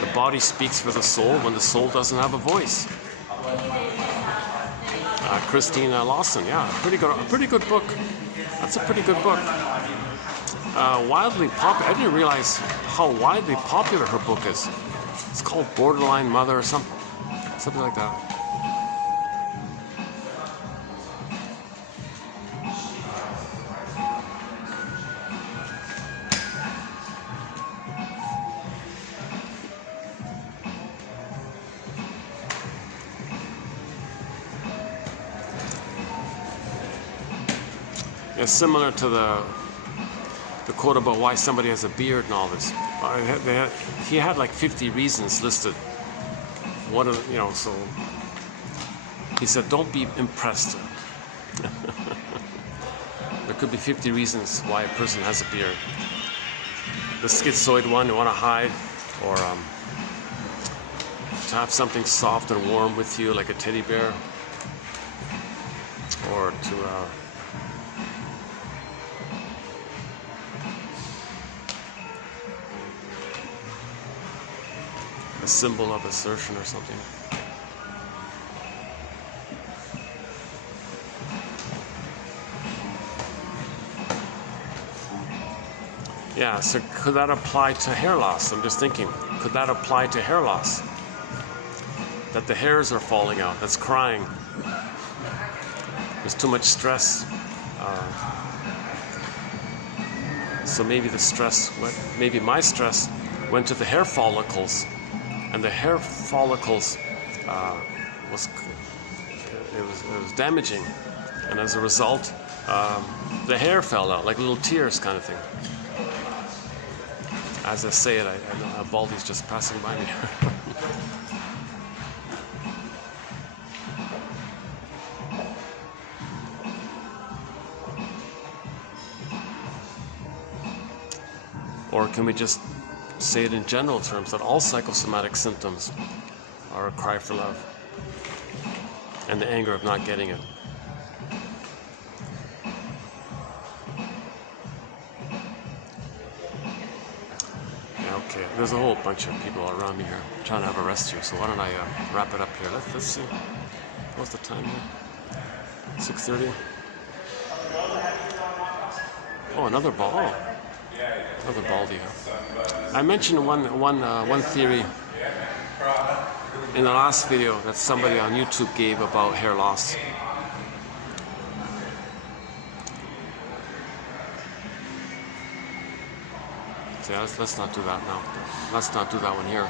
The body speaks for the soul when the soul doesn't have a voice. Christine Lawson, yeah, pretty good book. That's a pretty good book. Wildly popular. I didn't realize how widely popular her book is. It's called Borderline Mother or something like that. It's similar to the quote about why somebody has a beard and all this. He had like 50 reasons listed. So he said, don't be impressed. There could be 50 reasons why a person has a beard. The schizoid one, you want to hide, or to have something soft and warm with you, like a teddy bear, or to a symbol of assertion or something. Yeah, so could that apply to hair loss? I'm just thinking, could that apply to hair loss? That the hairs are falling out, that's crying. there's too much stress. So maybe the stress maybe my stress went to the hair follicles, and the hair follicles was damaging, and as a result, the hair fell out like little tears, kind of thing. As I say it, I know Baldy's just passing by me. Or can we just say it in general terms that all psychosomatic symptoms are a cry for love and the anger of not getting it? Yeah, okay, there's a whole bunch of people around me here. I'm trying to have a rest here, so why don't I wrap it up here? Let's see. What's the time here? 6:30? Oh, another ball. Oh. Another Baldy. I mentioned one theory in the last video that somebody on YouTube gave about hair loss. So yeah, let's not do that now. Let's not do that one here.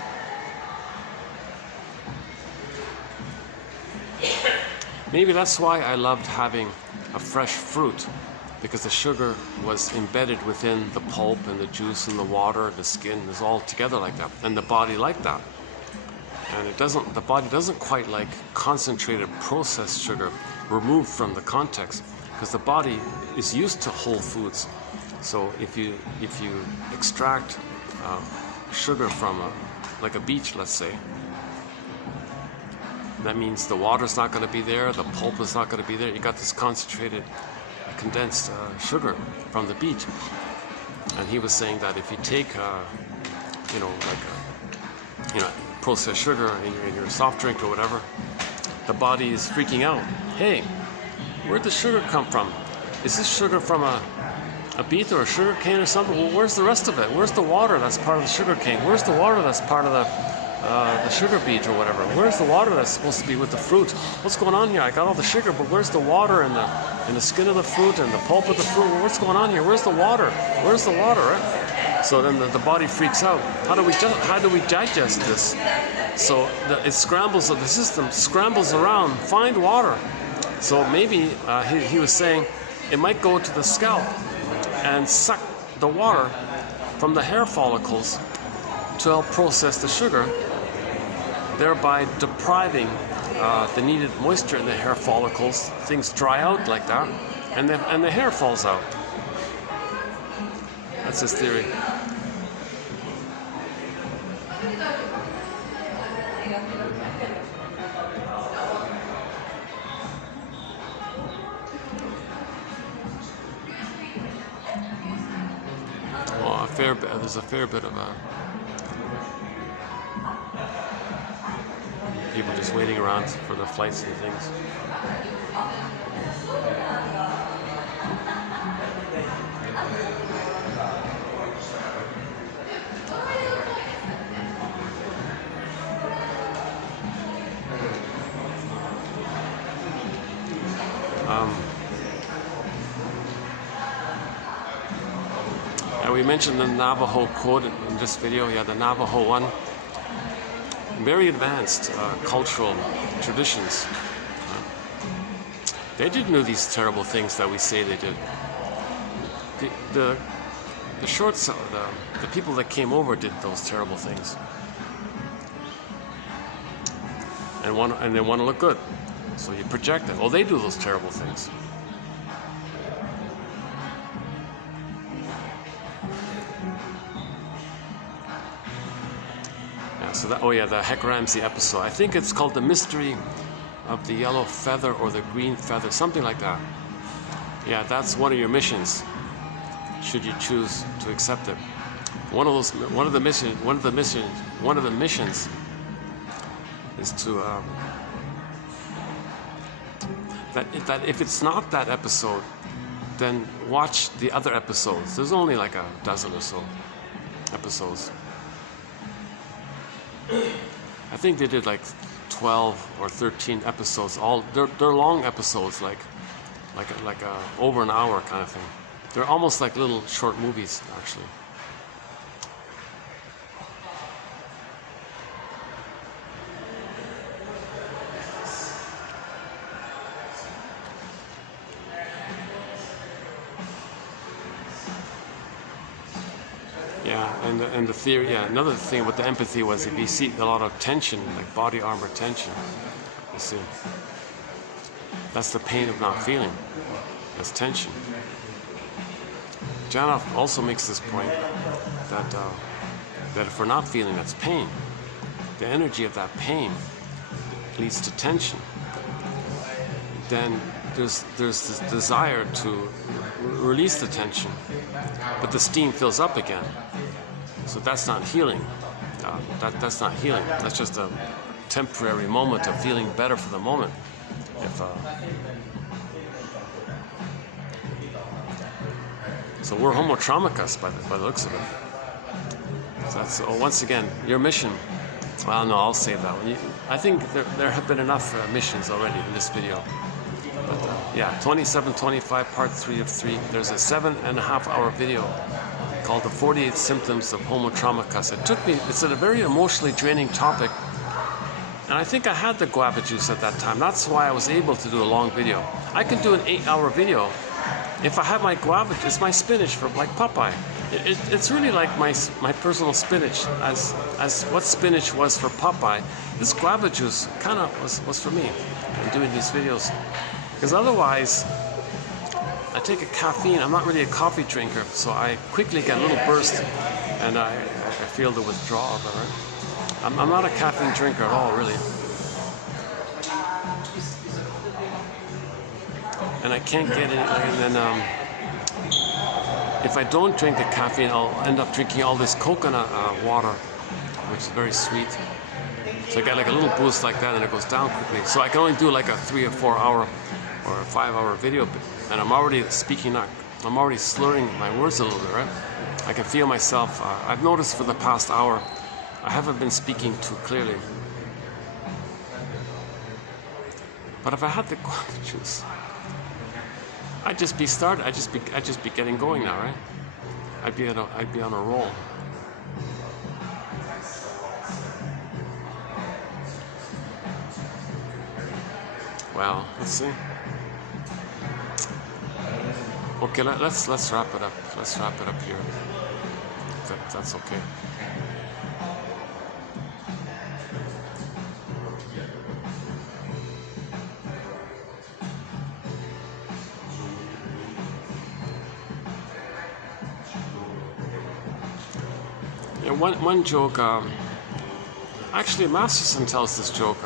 Maybe that's why I loved having a fresh fruit, because the sugar was embedded within the pulp and the juice and the water, the skin is all together like that, and the body liked that. And the body doesn't quite like concentrated processed sugar removed from the context, because the body is used to whole foods. So if you extract sugar from like a beech, let's say, that means the water's not going to be there, the pulp is not going to be there. You got this concentrated condensed sugar from the beech. And he was saying that if you take processed sugar in your soft drink or whatever, the body is freaking out. Hey, where'd the sugar come from? Is this sugar from a beet or a sugar cane or something? Well, where's the rest of it? Where's the water that's part of the sugar cane? Where's the water that's part of the sugar beet or whatever? Where's the water that's supposed to be with the fruit? What's going on here? I got all the sugar, but where's the water and the skin of the fruit and the pulp of the fruit? Well, what's going on here? Where's the water? Where's the water? Right? So then the body freaks out. How do we digest this? So it scrambles, the system scrambles around, find water. So maybe he was saying it might go to the scalp and suck the water from the hair follicles to help process the sugar, thereby depriving the needed moisture in the hair follicles. Things dry out like that, and the hair falls out. That's his theory. Well, there's a fair bit of people just waiting around for the flights and things. And we mentioned the Navajo code in this video. Yeah, the Navajo one. Very advanced cultural traditions. They didn't do these terrible things that we say they did. The people that came over did those terrible things, and they want to look good, so you project it. Oh, they do those terrible things. So the Heck Ramsey episode. I think it's called The Mystery of the Yellow Feather or the Green Feather, something like that. Yeah, that's one of your missions, should you choose to accept it. One of the missions is to that if it's not that episode, then watch the other episodes. There's only like a dozen or so episodes. I think they did like 12 or 13 episodes. They're long episodes, like like a over an hour kind of thing. They're almost like little short movies, actually. Yeah, and the theory, yeah, another thing with the empathy was if you see a lot of tension, like body armor tension, you see. That's the pain of not feeling. That's tension. Janov also makes this point that that if we're not feeling, that's pain. The energy of that pain leads to tension. Then there's this desire to release the tension, but the steam fills up again. So that's not healing. That's not healing. That's just a temporary moment of feeling better for the moment. So we're homotraumicus by the looks of it. So that's once again your mission. Well, no, I'll save that one. I think there have been enough missions already in this video. But yeah, 2725 part 3 of 3. There's a 7.5-hour video called The 48 Symptoms of Homotraumicus. It took me, it's a very emotionally draining topic. And I think I had the guava juice at that time. That's why I was able to do a long video. I can do an 8-hour video if I have my guava juice. It's my spinach for like Popeye. It's really like my personal spinach, as what spinach was for Popeye. This guava juice kind of was for me in doing these videos. Because otherwise, I take a caffeine. I'm not really a coffee drinker, so I quickly get a little burst, and I feel the withdrawal of it, right? I'm not a caffeine drinker at all, really. And I can't get it, and then if I don't drink the caffeine, I'll end up drinking all this coconut water, which is very sweet. So I get like a little boost like that, and it goes down quickly. So I can only do like a 3 or 4 hour or a 5-hour video, and I'm already speaking, I'm already slurring my words a little bit, right? I can feel myself. I've noticed for the past hour, I haven't been speaking too clearly. But if I had the guava juice, I'd just be started. I'd just be getting going now, right? I'd be on a roll. Well, let's see. Okay, let's wrap it up. Let's wrap it up here. That's okay. Yeah, one joke. Actually, Masterson tells this joke.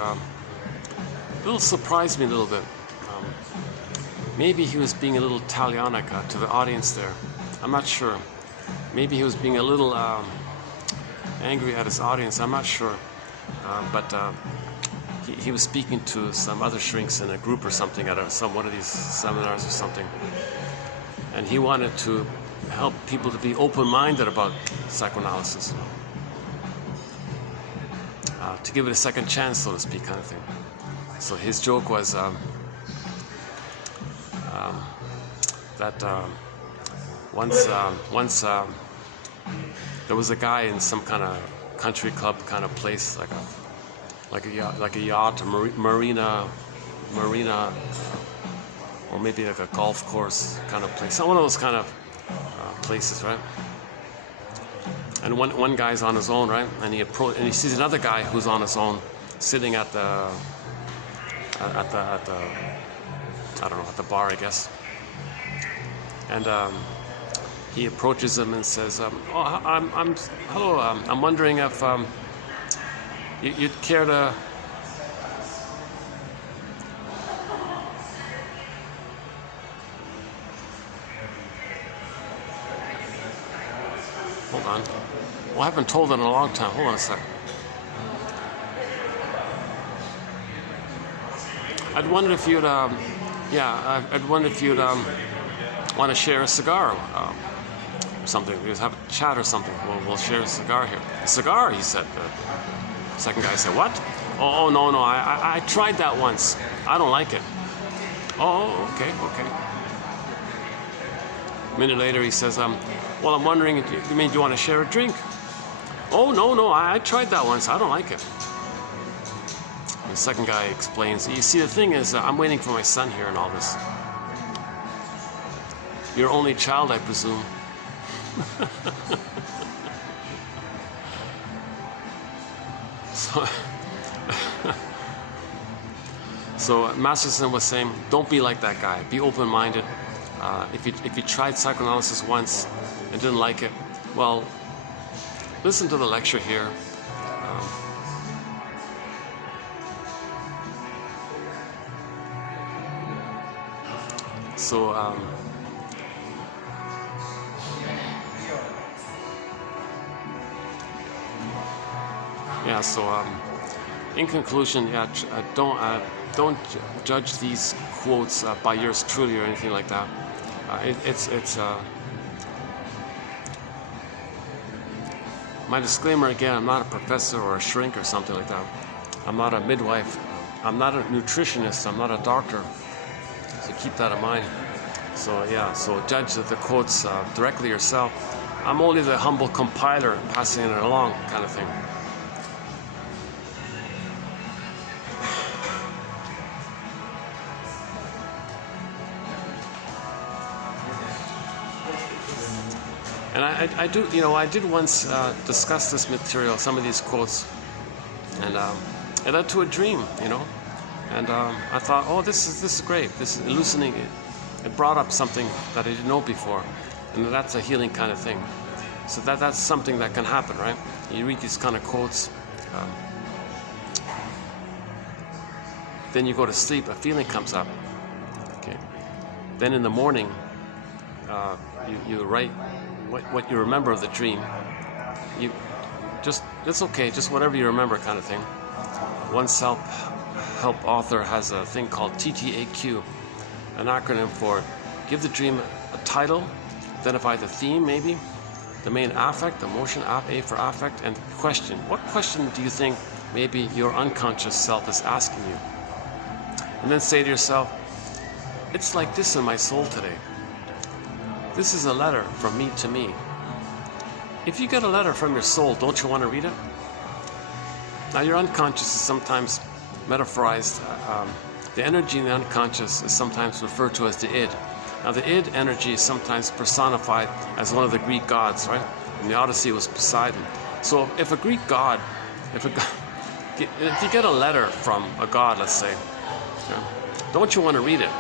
It'll surprise me a little bit. Maybe he was being a little talionic to the audience there. I'm not sure. Maybe he was being a little angry at his audience. I'm not sure. But he was speaking to some other shrinks in a group or something at one of these seminars or something. And he wanted to help people to be open-minded about psychoanalysis. To give it a second chance, so to speak, kind of thing. So his joke was that once there was a guy in some kind of country club kind of place, like a yacht, a marina, or maybe like a golf course kind of place. One of those kind of places, right? And one guy's on his own, right? And he sees another guy who's on his own, sitting at the I don't know, at the bar, I guess. And he approaches him and says, hello, I'm wondering if you'd care to hold on. Well, I haven't told it in a long time. Hold on a sec. I'd wonder if you'd, I'd wonder if you'd want to share a cigar or something. We just have a chat or something. We'll share a cigar here. A cigar, he said. The second guy said, what? Oh, no, I tried that once. I don't like it. Oh, okay, okay. A minute later he says, well, I'm wondering, do you want to share a drink? Oh, no, I tried that once, I don't like it. The second guy explains, you see, the thing is, I'm waiting for my son here and all this. Your only child, I presume. So Masterson was saying, don't be like that guy. Be open-minded. If you tried psychoanalysis once and didn't like it, well, listen to the lecture here. In conclusion, don't judge these quotes by yours truly or anything like that. My disclaimer again, I'm not a professor or a shrink or something like that. I'm not a midwife. I'm not a nutritionist. I'm not a doctor. So keep that in mind. So judge the quotes directly yourself. I'm only the humble compiler passing it along kind of thing. And I did once discuss this material, some of these quotes, and it led to a dream, and I thought, oh, this is great. This is hallucinating. It brought up something that I didn't know before, and that's a healing kind of thing. So that's something that can happen, right? You read these kind of quotes, then you go to sleep, a feeling comes up. Okay, then in the morning, you write what you remember of the dream. It's okay, just whatever you remember kind of thing. One self-help author has a thing called TTAQ, an acronym for give the dream a title, identify the theme maybe, the main affect, emotion, A for affect, and question. What question do you think maybe your unconscious self is asking you? And then say to yourself, it's like this in my soul today. This is a letter from me to me. If you get a letter from your soul, don't you want to read it? Now, your unconscious is sometimes metaphorized. The energy in the unconscious is sometimes referred to as the id. Now, the id energy is sometimes personified as one of the Greek gods, right? In the Odyssey, it was Poseidon. So, if a Greek god, if you get a letter from a god, let's say, don't you want to read it?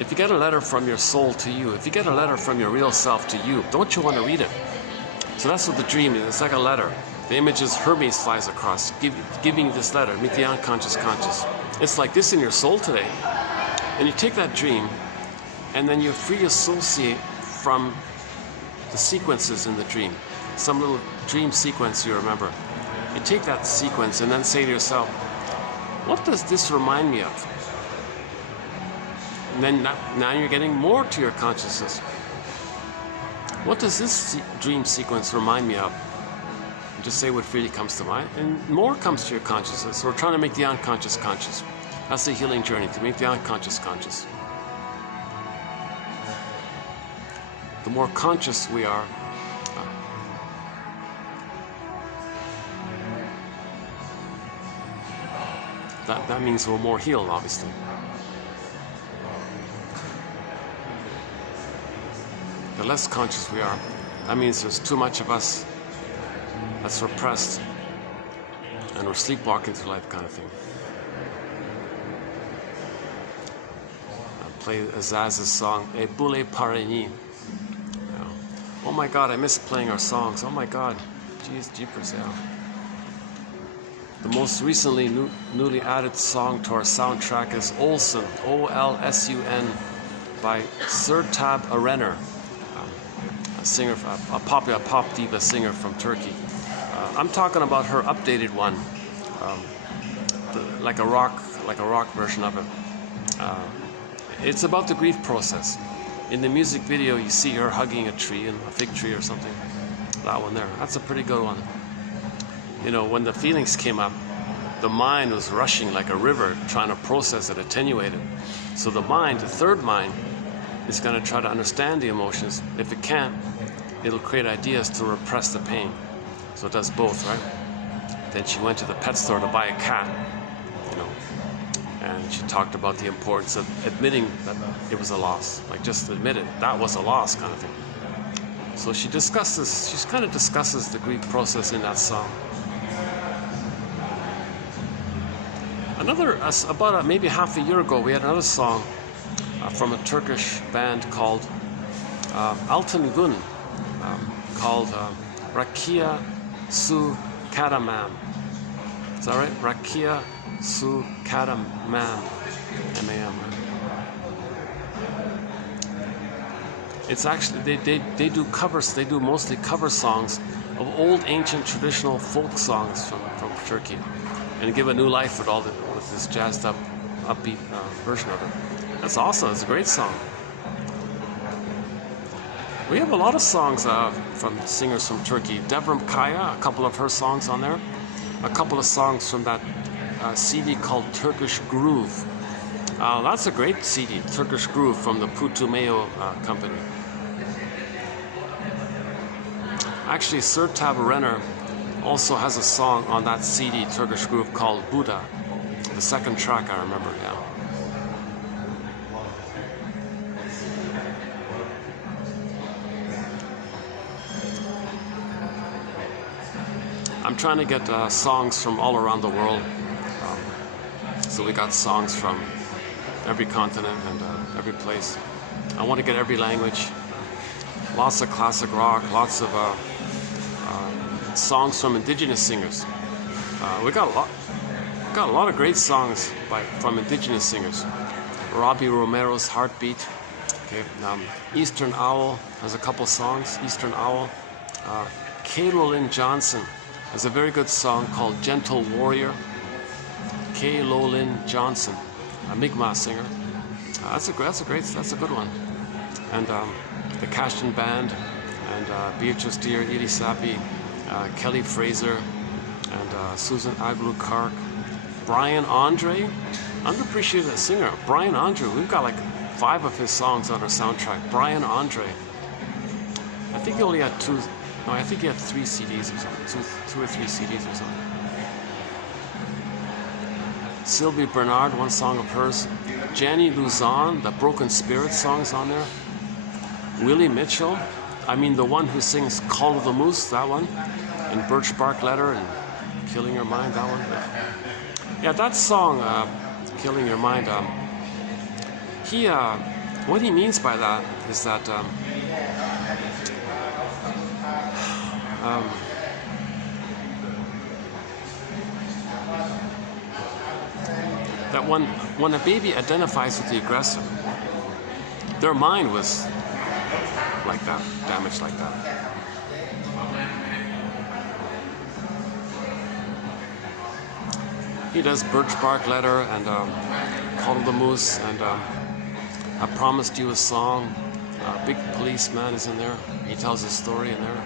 If you get a letter from your soul to you, if you get a letter from your real self to you, don't you want to read it? So that's what the dream is. It's like a letter. The image is Hermes flies across, giving this letter, make the unconscious conscious. It's like this in your soul today. And you take that dream, and then you free associate from the sequences in the dream. Some little dream sequence you remember. You take that sequence and then say to yourself, what does this remind me of? And then now you're getting more to your consciousness. What does this dream sequence remind me of? And just say what freely comes to mind, and more comes to your consciousness. So we're trying to make the unconscious conscious. That's the healing journey, to make the unconscious conscious. The more conscious we are, that means we're more healed, obviously. The less conscious we are, that means there's too much of us that's repressed, and we're sleepwalking through life kind of thing. I play Azaz's song, E Boule Pareni. Oh my God, I miss playing our songs. Oh my God, jeez, jeepers, yeah. The most recently newly added song to our soundtrack is Olsen, O-L-S-U-N, by Sertab Erener, a singer, a popular pop diva singer from Turkey. I'm talking about her updated one, like a rock version of it. It's about the grief process. In the music video, you see her hugging a tree, a fig tree or something. That one there, that's a pretty good one. You know, when the feelings came up, the mind was rushing like a river, trying to process it, attenuate it. So the mind, the third mind, is going to try to understand the emotions. If it can't, it'll create ideas to repress the pain. So it does both, right? Then she went to the pet store to buy a cat, you know, and she talked about the importance of admitting that it was a loss. Like, just admit it, that was a loss, kind of thing. So she discusses, she kind of discusses the grief process in that song. Another, about maybe half a year ago, we had another song from a Turkish band called Altın Gün, called Rakia Su Karamam. Is that right? Rakia Su Karamam, M-A-M. It's actually, they do covers, they do mostly cover songs of old ancient traditional folk songs from Turkey, and give a new life with with this jazzed up, upbeat version of it. That's awesome. It's a great song. We have a lot of songs from singers from Turkey. Devrim Kaya, a couple of her songs on there. A couple of songs from that CD called Turkish Groove. That's a great CD, Turkish Groove, from the Putumayo company. Actually, Sertab Renner also has a song on that CD, Turkish Groove, called Buddha. The second track, I remember now. I'm trying to get songs from all around the world. So we got songs from every continent and every place. I want to get every language. Lots of classic rock, lots of songs from indigenous singers. We got a lot of great songs from indigenous singers. Robbie Romero's Heartbeat. Okay, Eastern Owl has a couple songs. Eastern Owl. Kayla Lynn Johnson has a very good song called Gentle Warrior. Kayla Lynn Johnson, a Mi'kmaq singer. That's a good one. And the Cashin Band, and Beatrice Deer, Edie Sapi, Kelly Fraser, and Susan Aglu Kark, Brian Andre, underappreciated singer. Brian Andre, we've got like 5 of his songs on our soundtrack. Brian Andre. I think he only had 2. No, I think he had 3 CDs or something. 2 or 3 CDs or something. Sylvie Bernard, one song of hers. Jenny Luzon, the Broken Spirit song's on there. Willie Mitchell, I mean the one who sings Call of the Moose, that one. And Birch Bark Letter and Killing Your Mind, that one. Yeah, that song, Killing Your Mind, what he means by that is that that when a baby identifies with the aggressor, their mind was like that, damaged like that. He does Birch Bark Letter and Call of the Moose and I Promised You a Song. Big Policeman is in there. He tells his story in there.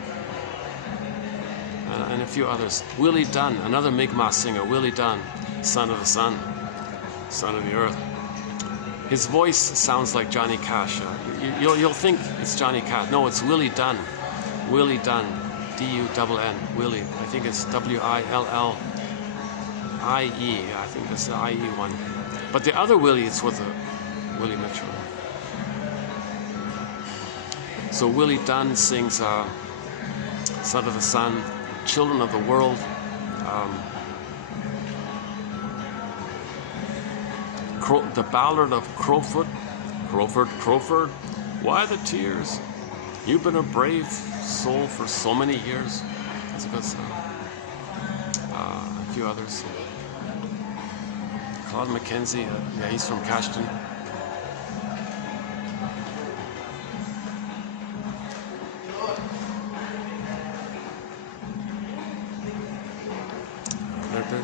And a few others. Willie Dunn, another Mi'kmaq singer. Willie Dunn, son of the sun, son of the earth. His voice sounds like Johnny Cash. You'll think it's Johnny Cash. No, it's Willie Dunn. Willie Dunn, D-U-N-N, Willie. I think it's W-I-L-L-I-E. I think that's the I-E one. But the other Willie is with Willie Mitchell. So Willie Dunn sings Son of the Sun, Children of the World, the Ballad of Crowfoot. Crowford, why the tears? You've been a brave soul for so many years. That's a good song. A few others. Claude McKenzie, yeah, he's from Cashton.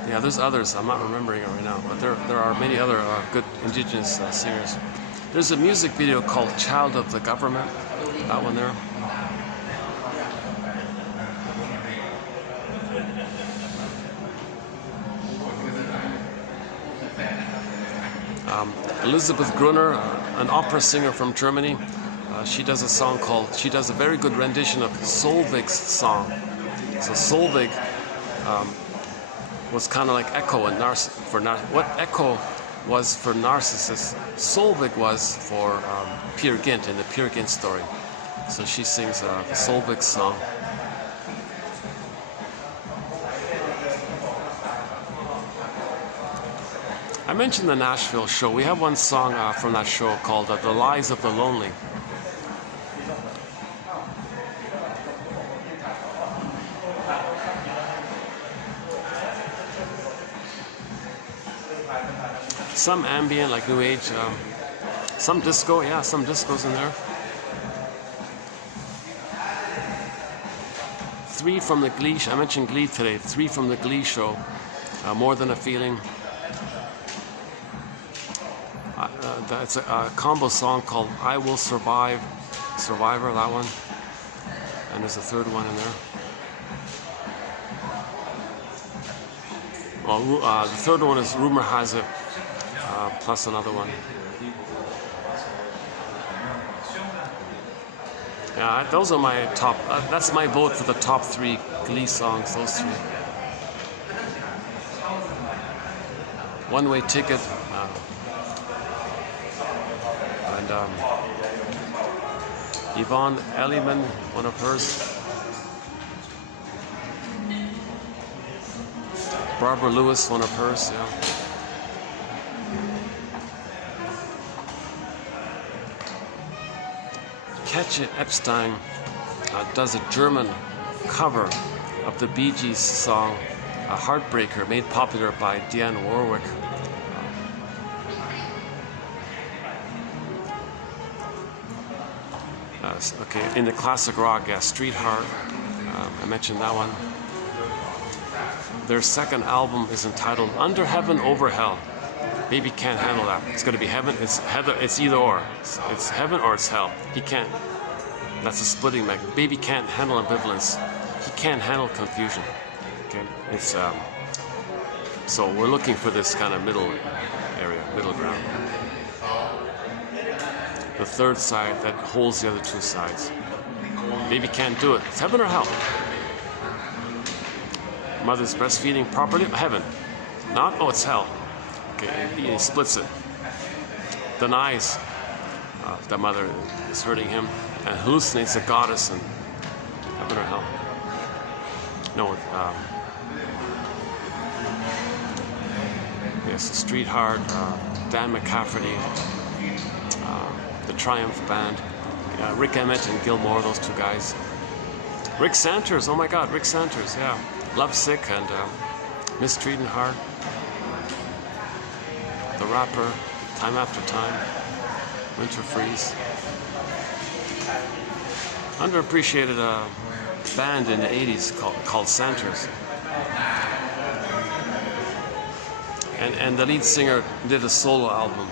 Yeah, there's others. I'm not remembering it right now, but there are many other good indigenous singers. There's a music video called Child of the Government. That one there. Elizabeth Gruner, an opera singer from Germany, she does a song called, she does a very good rendition of Solveig's song. So Solveig was kind of like Echo in what Echo was for Narcissus, Solveig was for Peer Gynt in the Peer Gynt story. So she sings Solveig's song. I mentioned the Nashville show. We have one song from that show called The Lies of the Lonely. Some ambient, like New Age, some disco, yeah, some disco's in there. 3 from the Glee, I mentioned Glee today, 3 from the Glee show, More Than a Feeling. It's a combo song called I Will Survive, Survivor, that one. And there's a third one in there. Well, the third one is Rumor Has It, plus another one. Yeah, those are my top, that's my vote for the top 3 Glee songs, those 3. One Way Ticket, and Yvonne Elliman, one of hers. Barbara Lewis, one of hers, yeah. Katja Epstein does a German cover of the Bee Gees song Heartbreaker, made popular by Dionne Warwick. Okay, in the classic rock, yeah, Street Heart, I mentioned that one. Their second album is entitled Under Heaven, Over Hell. Baby can't handle that. It's going to be heaven. It's either or. It's heaven or it's hell. He can't. That's a splitting mechanism. Baby can't handle ambivalence. He can't handle confusion. Okay. It's so we're looking for this kind of middle area, middle ground. The third side that holds the other 2 sides. Baby can't do it. It's heaven or hell. Mother's breastfeeding properly. Heaven. Not. Oh, it's hell. Okay, he splits it. Denies the mother is hurting him and hallucinates a goddess in heaven or hell. No, yes, Street Heart, Dan McCafferty, the Triumph Band, Rick Emmett and Gilmore, those 2 guys. Rick Santers, oh my God, Rick Santers, yeah. Lovesick and Mistreating Heart. The Rapper, Time After Time, Winter Freeze. Underappreciated band in the 80s called Santers. And the lead singer did a solo album.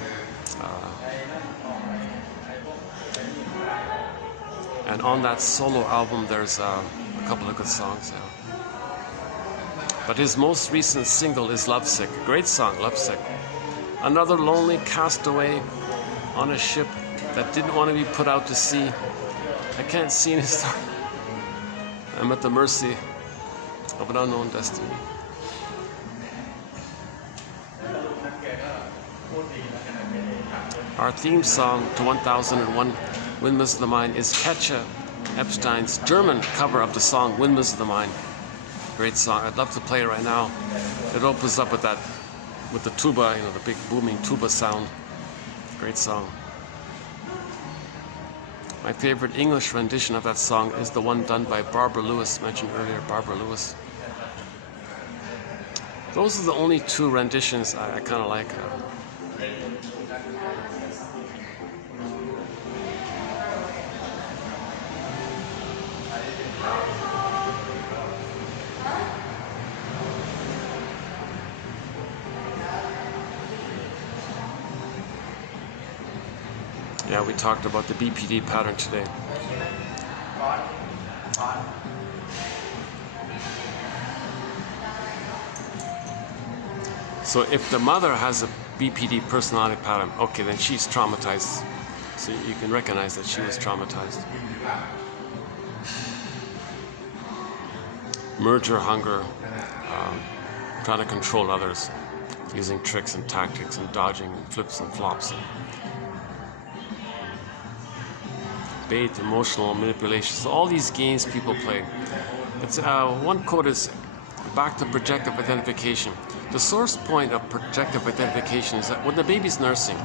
And on that solo album there's a couple of good songs. Yeah. But his most recent single is Lovesick. Great song, Lovesick. Another lonely castaway on a ship that didn't want to be put out to sea. I can't see any star. I'm at the mercy of an unknown destiny. Our theme song to 1001 Windmills of the Mind is Katja Epstein's German cover of the song Windmills of the Mind. Great song. I'd love to play it right now. It opens up with the tuba, you know, the big booming tuba sound. Great song. My favorite English rendition of that song is the one done by Barbara Lewis, mentioned earlier, Barbara Lewis. Those are the only 2 renditions I kind of like. Yeah, we talked about the BPD pattern today. So if the mother has a BPD personality pattern. Okay, then she's traumatized. So you can recognize that she was traumatized. Merger hunger, trying to control others, using tricks and tactics and dodging and flips and flops. And bait, emotional manipulation. So all these games people play. It's one quote is back to projective identification. The source point of projective identification is that when the baby's nursing,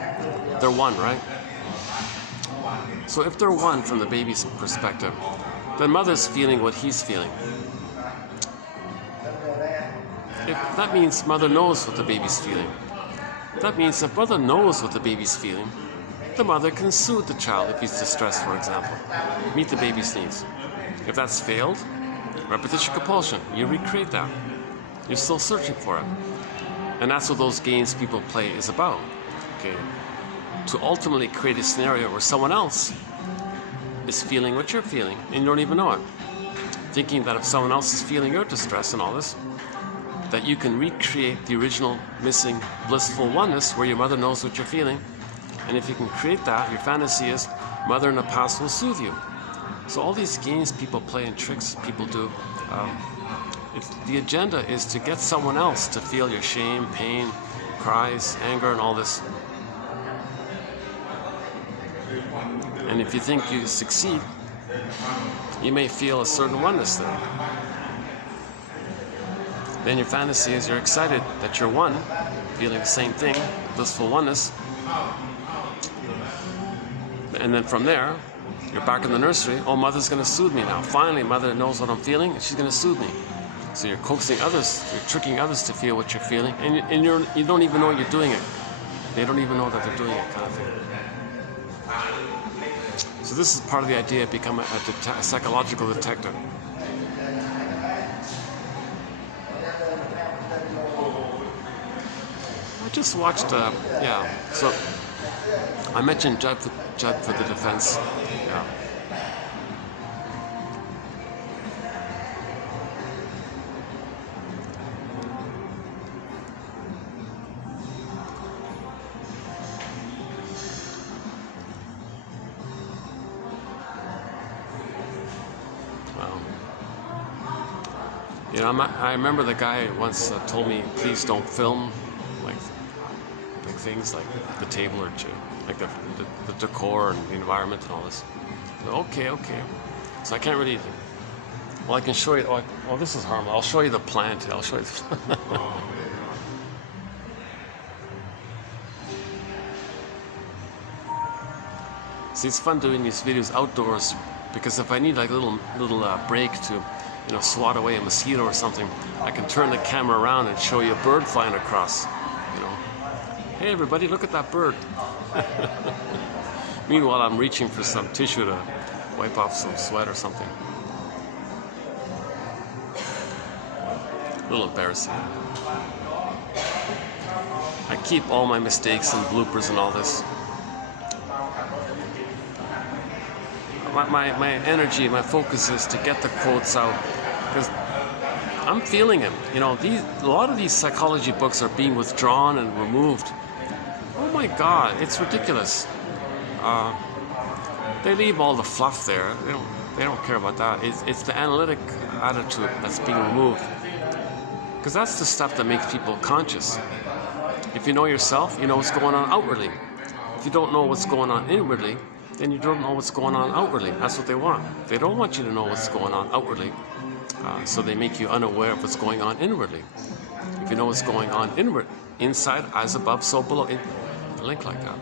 they're one, right? So if they're one from the baby's perspective, then mother's feeling what he's feeling. That means mother knows what the baby's feeling. That means if mother knows what the baby's feeling, the mother can soothe the child if he's distressed, for example. Meet the baby's needs. If that's failed, repetition compulsion, you recreate that. You're still searching for it. And that's what those games people play is about. Okay. To ultimately create a scenario where someone else is feeling what you're feeling and you don't even know it. Thinking that if someone else is feeling your distress and all this, that you can recreate the original missing blissful oneness where your mother knows what you're feeling. And if you can create that, your fantasy is mother in the past will soothe you. So all these games people play and tricks people do, the agenda is to get someone else to feel your shame, pain, cries, anger, and all this. And if you think you succeed, you may feel a certain oneness there. Then your fantasy is you're excited that you're one, feeling the same thing, blissful oneness. And then from there, you're back in the nursery. Oh, mother's going to soothe me now. Finally, mother knows what I'm feeling, and she's going to soothe me. So you're coaxing others, you're tricking others to feel what you're feeling, and you don't even know you're doing it. They don't even know that they're doing it, kind of thing. So this is part of the idea of becoming a psychological detective. I just watched, so I mentioned Judd for the defense. Yeah. Wow. You know, I remember the guy once told me, please don't film like things like the table or like the decor and the environment and all this. So, okay. So I can't really. Well, I can show you. Oh, this is harmless. I'll show you the plant. I'll show you. See, it's fun doing these videos outdoors because if I need like a little break to, swat away a mosquito or something, I can turn the camera around and show you a bird flying across. Hey everybody, look at that bird. Meanwhile, I'm reaching for some tissue to wipe off some sweat or something. A little embarrassing. I keep all my mistakes and bloopers and all this. My energy, my focus is to get the quotes out because I'm feeling them. A lot of these psychology books are being withdrawn and removed. Oh my God, it's ridiculous. They leave all the fluff there. They don't care about that. It's the analytic attitude that's being removed. Because that's the stuff that makes people conscious. If you know yourself, you know what's going on outwardly. If you don't know what's going on inwardly, then you don't know what's going on outwardly. That's what they want. They don't want you to know what's going on outwardly. So they make you unaware of what's going on inwardly. If you know what's going on inside, as above, so below. A link like that.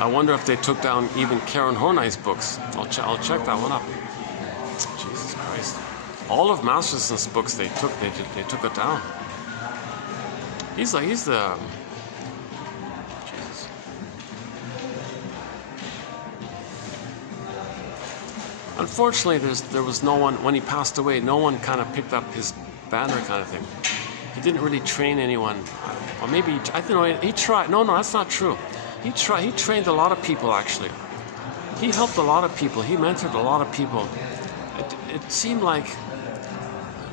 I wonder if they took down even Karen Horney's books. I'll check that one up. Jesus Christ. All of Masterson's books they took it down. He's the Jesus. Unfortunately, there was no one, when he passed away, no one kind of picked up his banner kind of thing. He didn't really train anyone. Or maybe, I don't know, he tried. No, that's not true. He trained a lot of people, actually. He helped a lot of people. He mentored a lot of people. It seemed like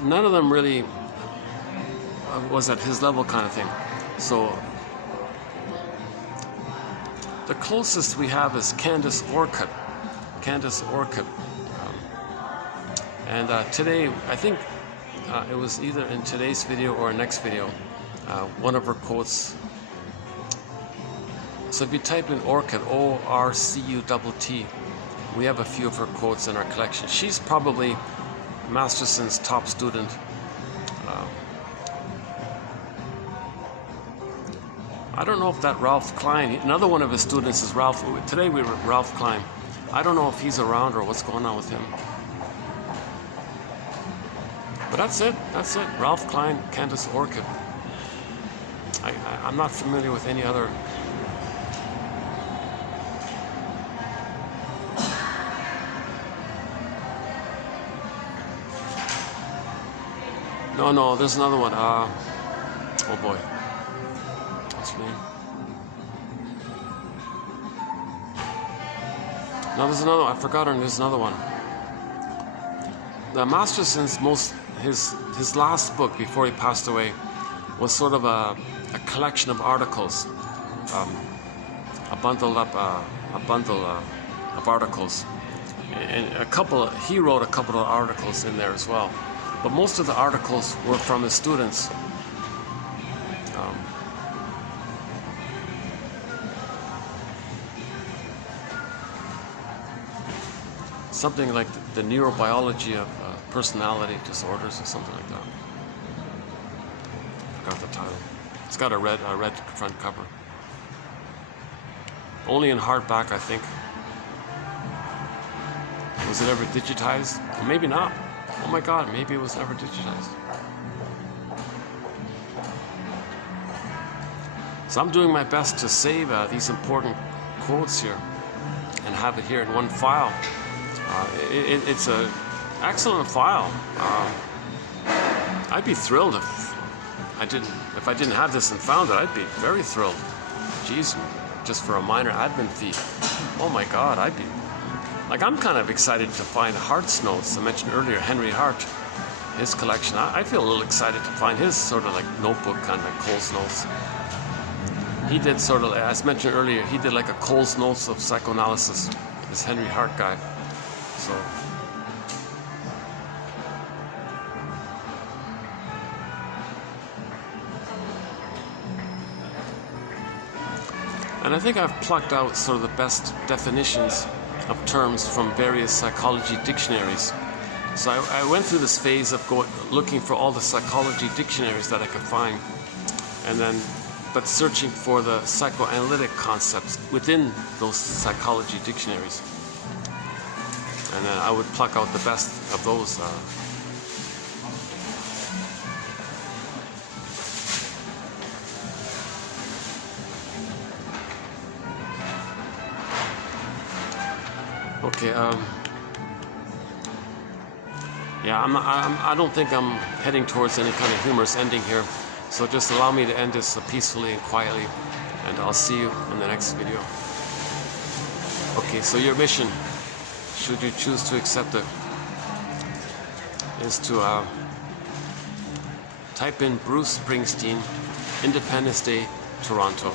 none of them really was at his level kind of thing. So the closest we have is Candace Orcutt. And today, I think it was either in today's video or next video, one of her quotes. So if you type in Orcutt, O-R-C-U-T-T, we have a few of her quotes in our collection. She's probably Masterson's top student. I don't know if that Ralph Klein, another one of his students is Ralph. Today we were Ralph Klein. I don't know if he's around or what's going on with him. But that's it. Ralph Klein, Candace Orcutt. I'm not familiar with any other. No, there's another one. Oh boy. What's his name? No, there's another one. I forgot her name. There's another one. The Masterson's his last book before he passed away was sort of a collection of articles, a bundle of articles, and he wrote a couple of articles in there as well. But most of the articles were from his students. Something like the neurobiology of personality disorders or something like that. I forgot the title. It's got a red front cover. Only in hardback, I think. Was it ever digitized? Or maybe not. Oh my God, maybe it was never digitized. So I'm doing my best to save these important quotes here and have it here in one file. It's an excellent file. I'd be thrilled if I didn't have this and found it. I'd be very thrilled. Geez, just for a minor admin fee. Oh my God, I'd be. Like, I'm kind of excited to find Hart's notes. I mentioned earlier Henry Hart, his collection. I feel a little excited to find his sort of like notebook, kind of like Cole's notes. He did sort of, as mentioned earlier, he did like a Cole's notes of psychoanalysis. This Henry Hart guy. So. And I think I've plucked out sort of the best definitions of terms from various psychology dictionaries. So I went through this phase of looking for all the psychology dictionaries that I could find, but searching for the psychoanalytic concepts within those psychology dictionaries. And then I would pluck out the best of those. Okay. Yeah, I don't think I'm heading towards any kind of humorous ending here. So just allow me to end this peacefully and quietly, and I'll see you in the next video. Okay, so your mission, should you choose to accept it, is to type in Bruce Springsteen, Independence Day, Toronto.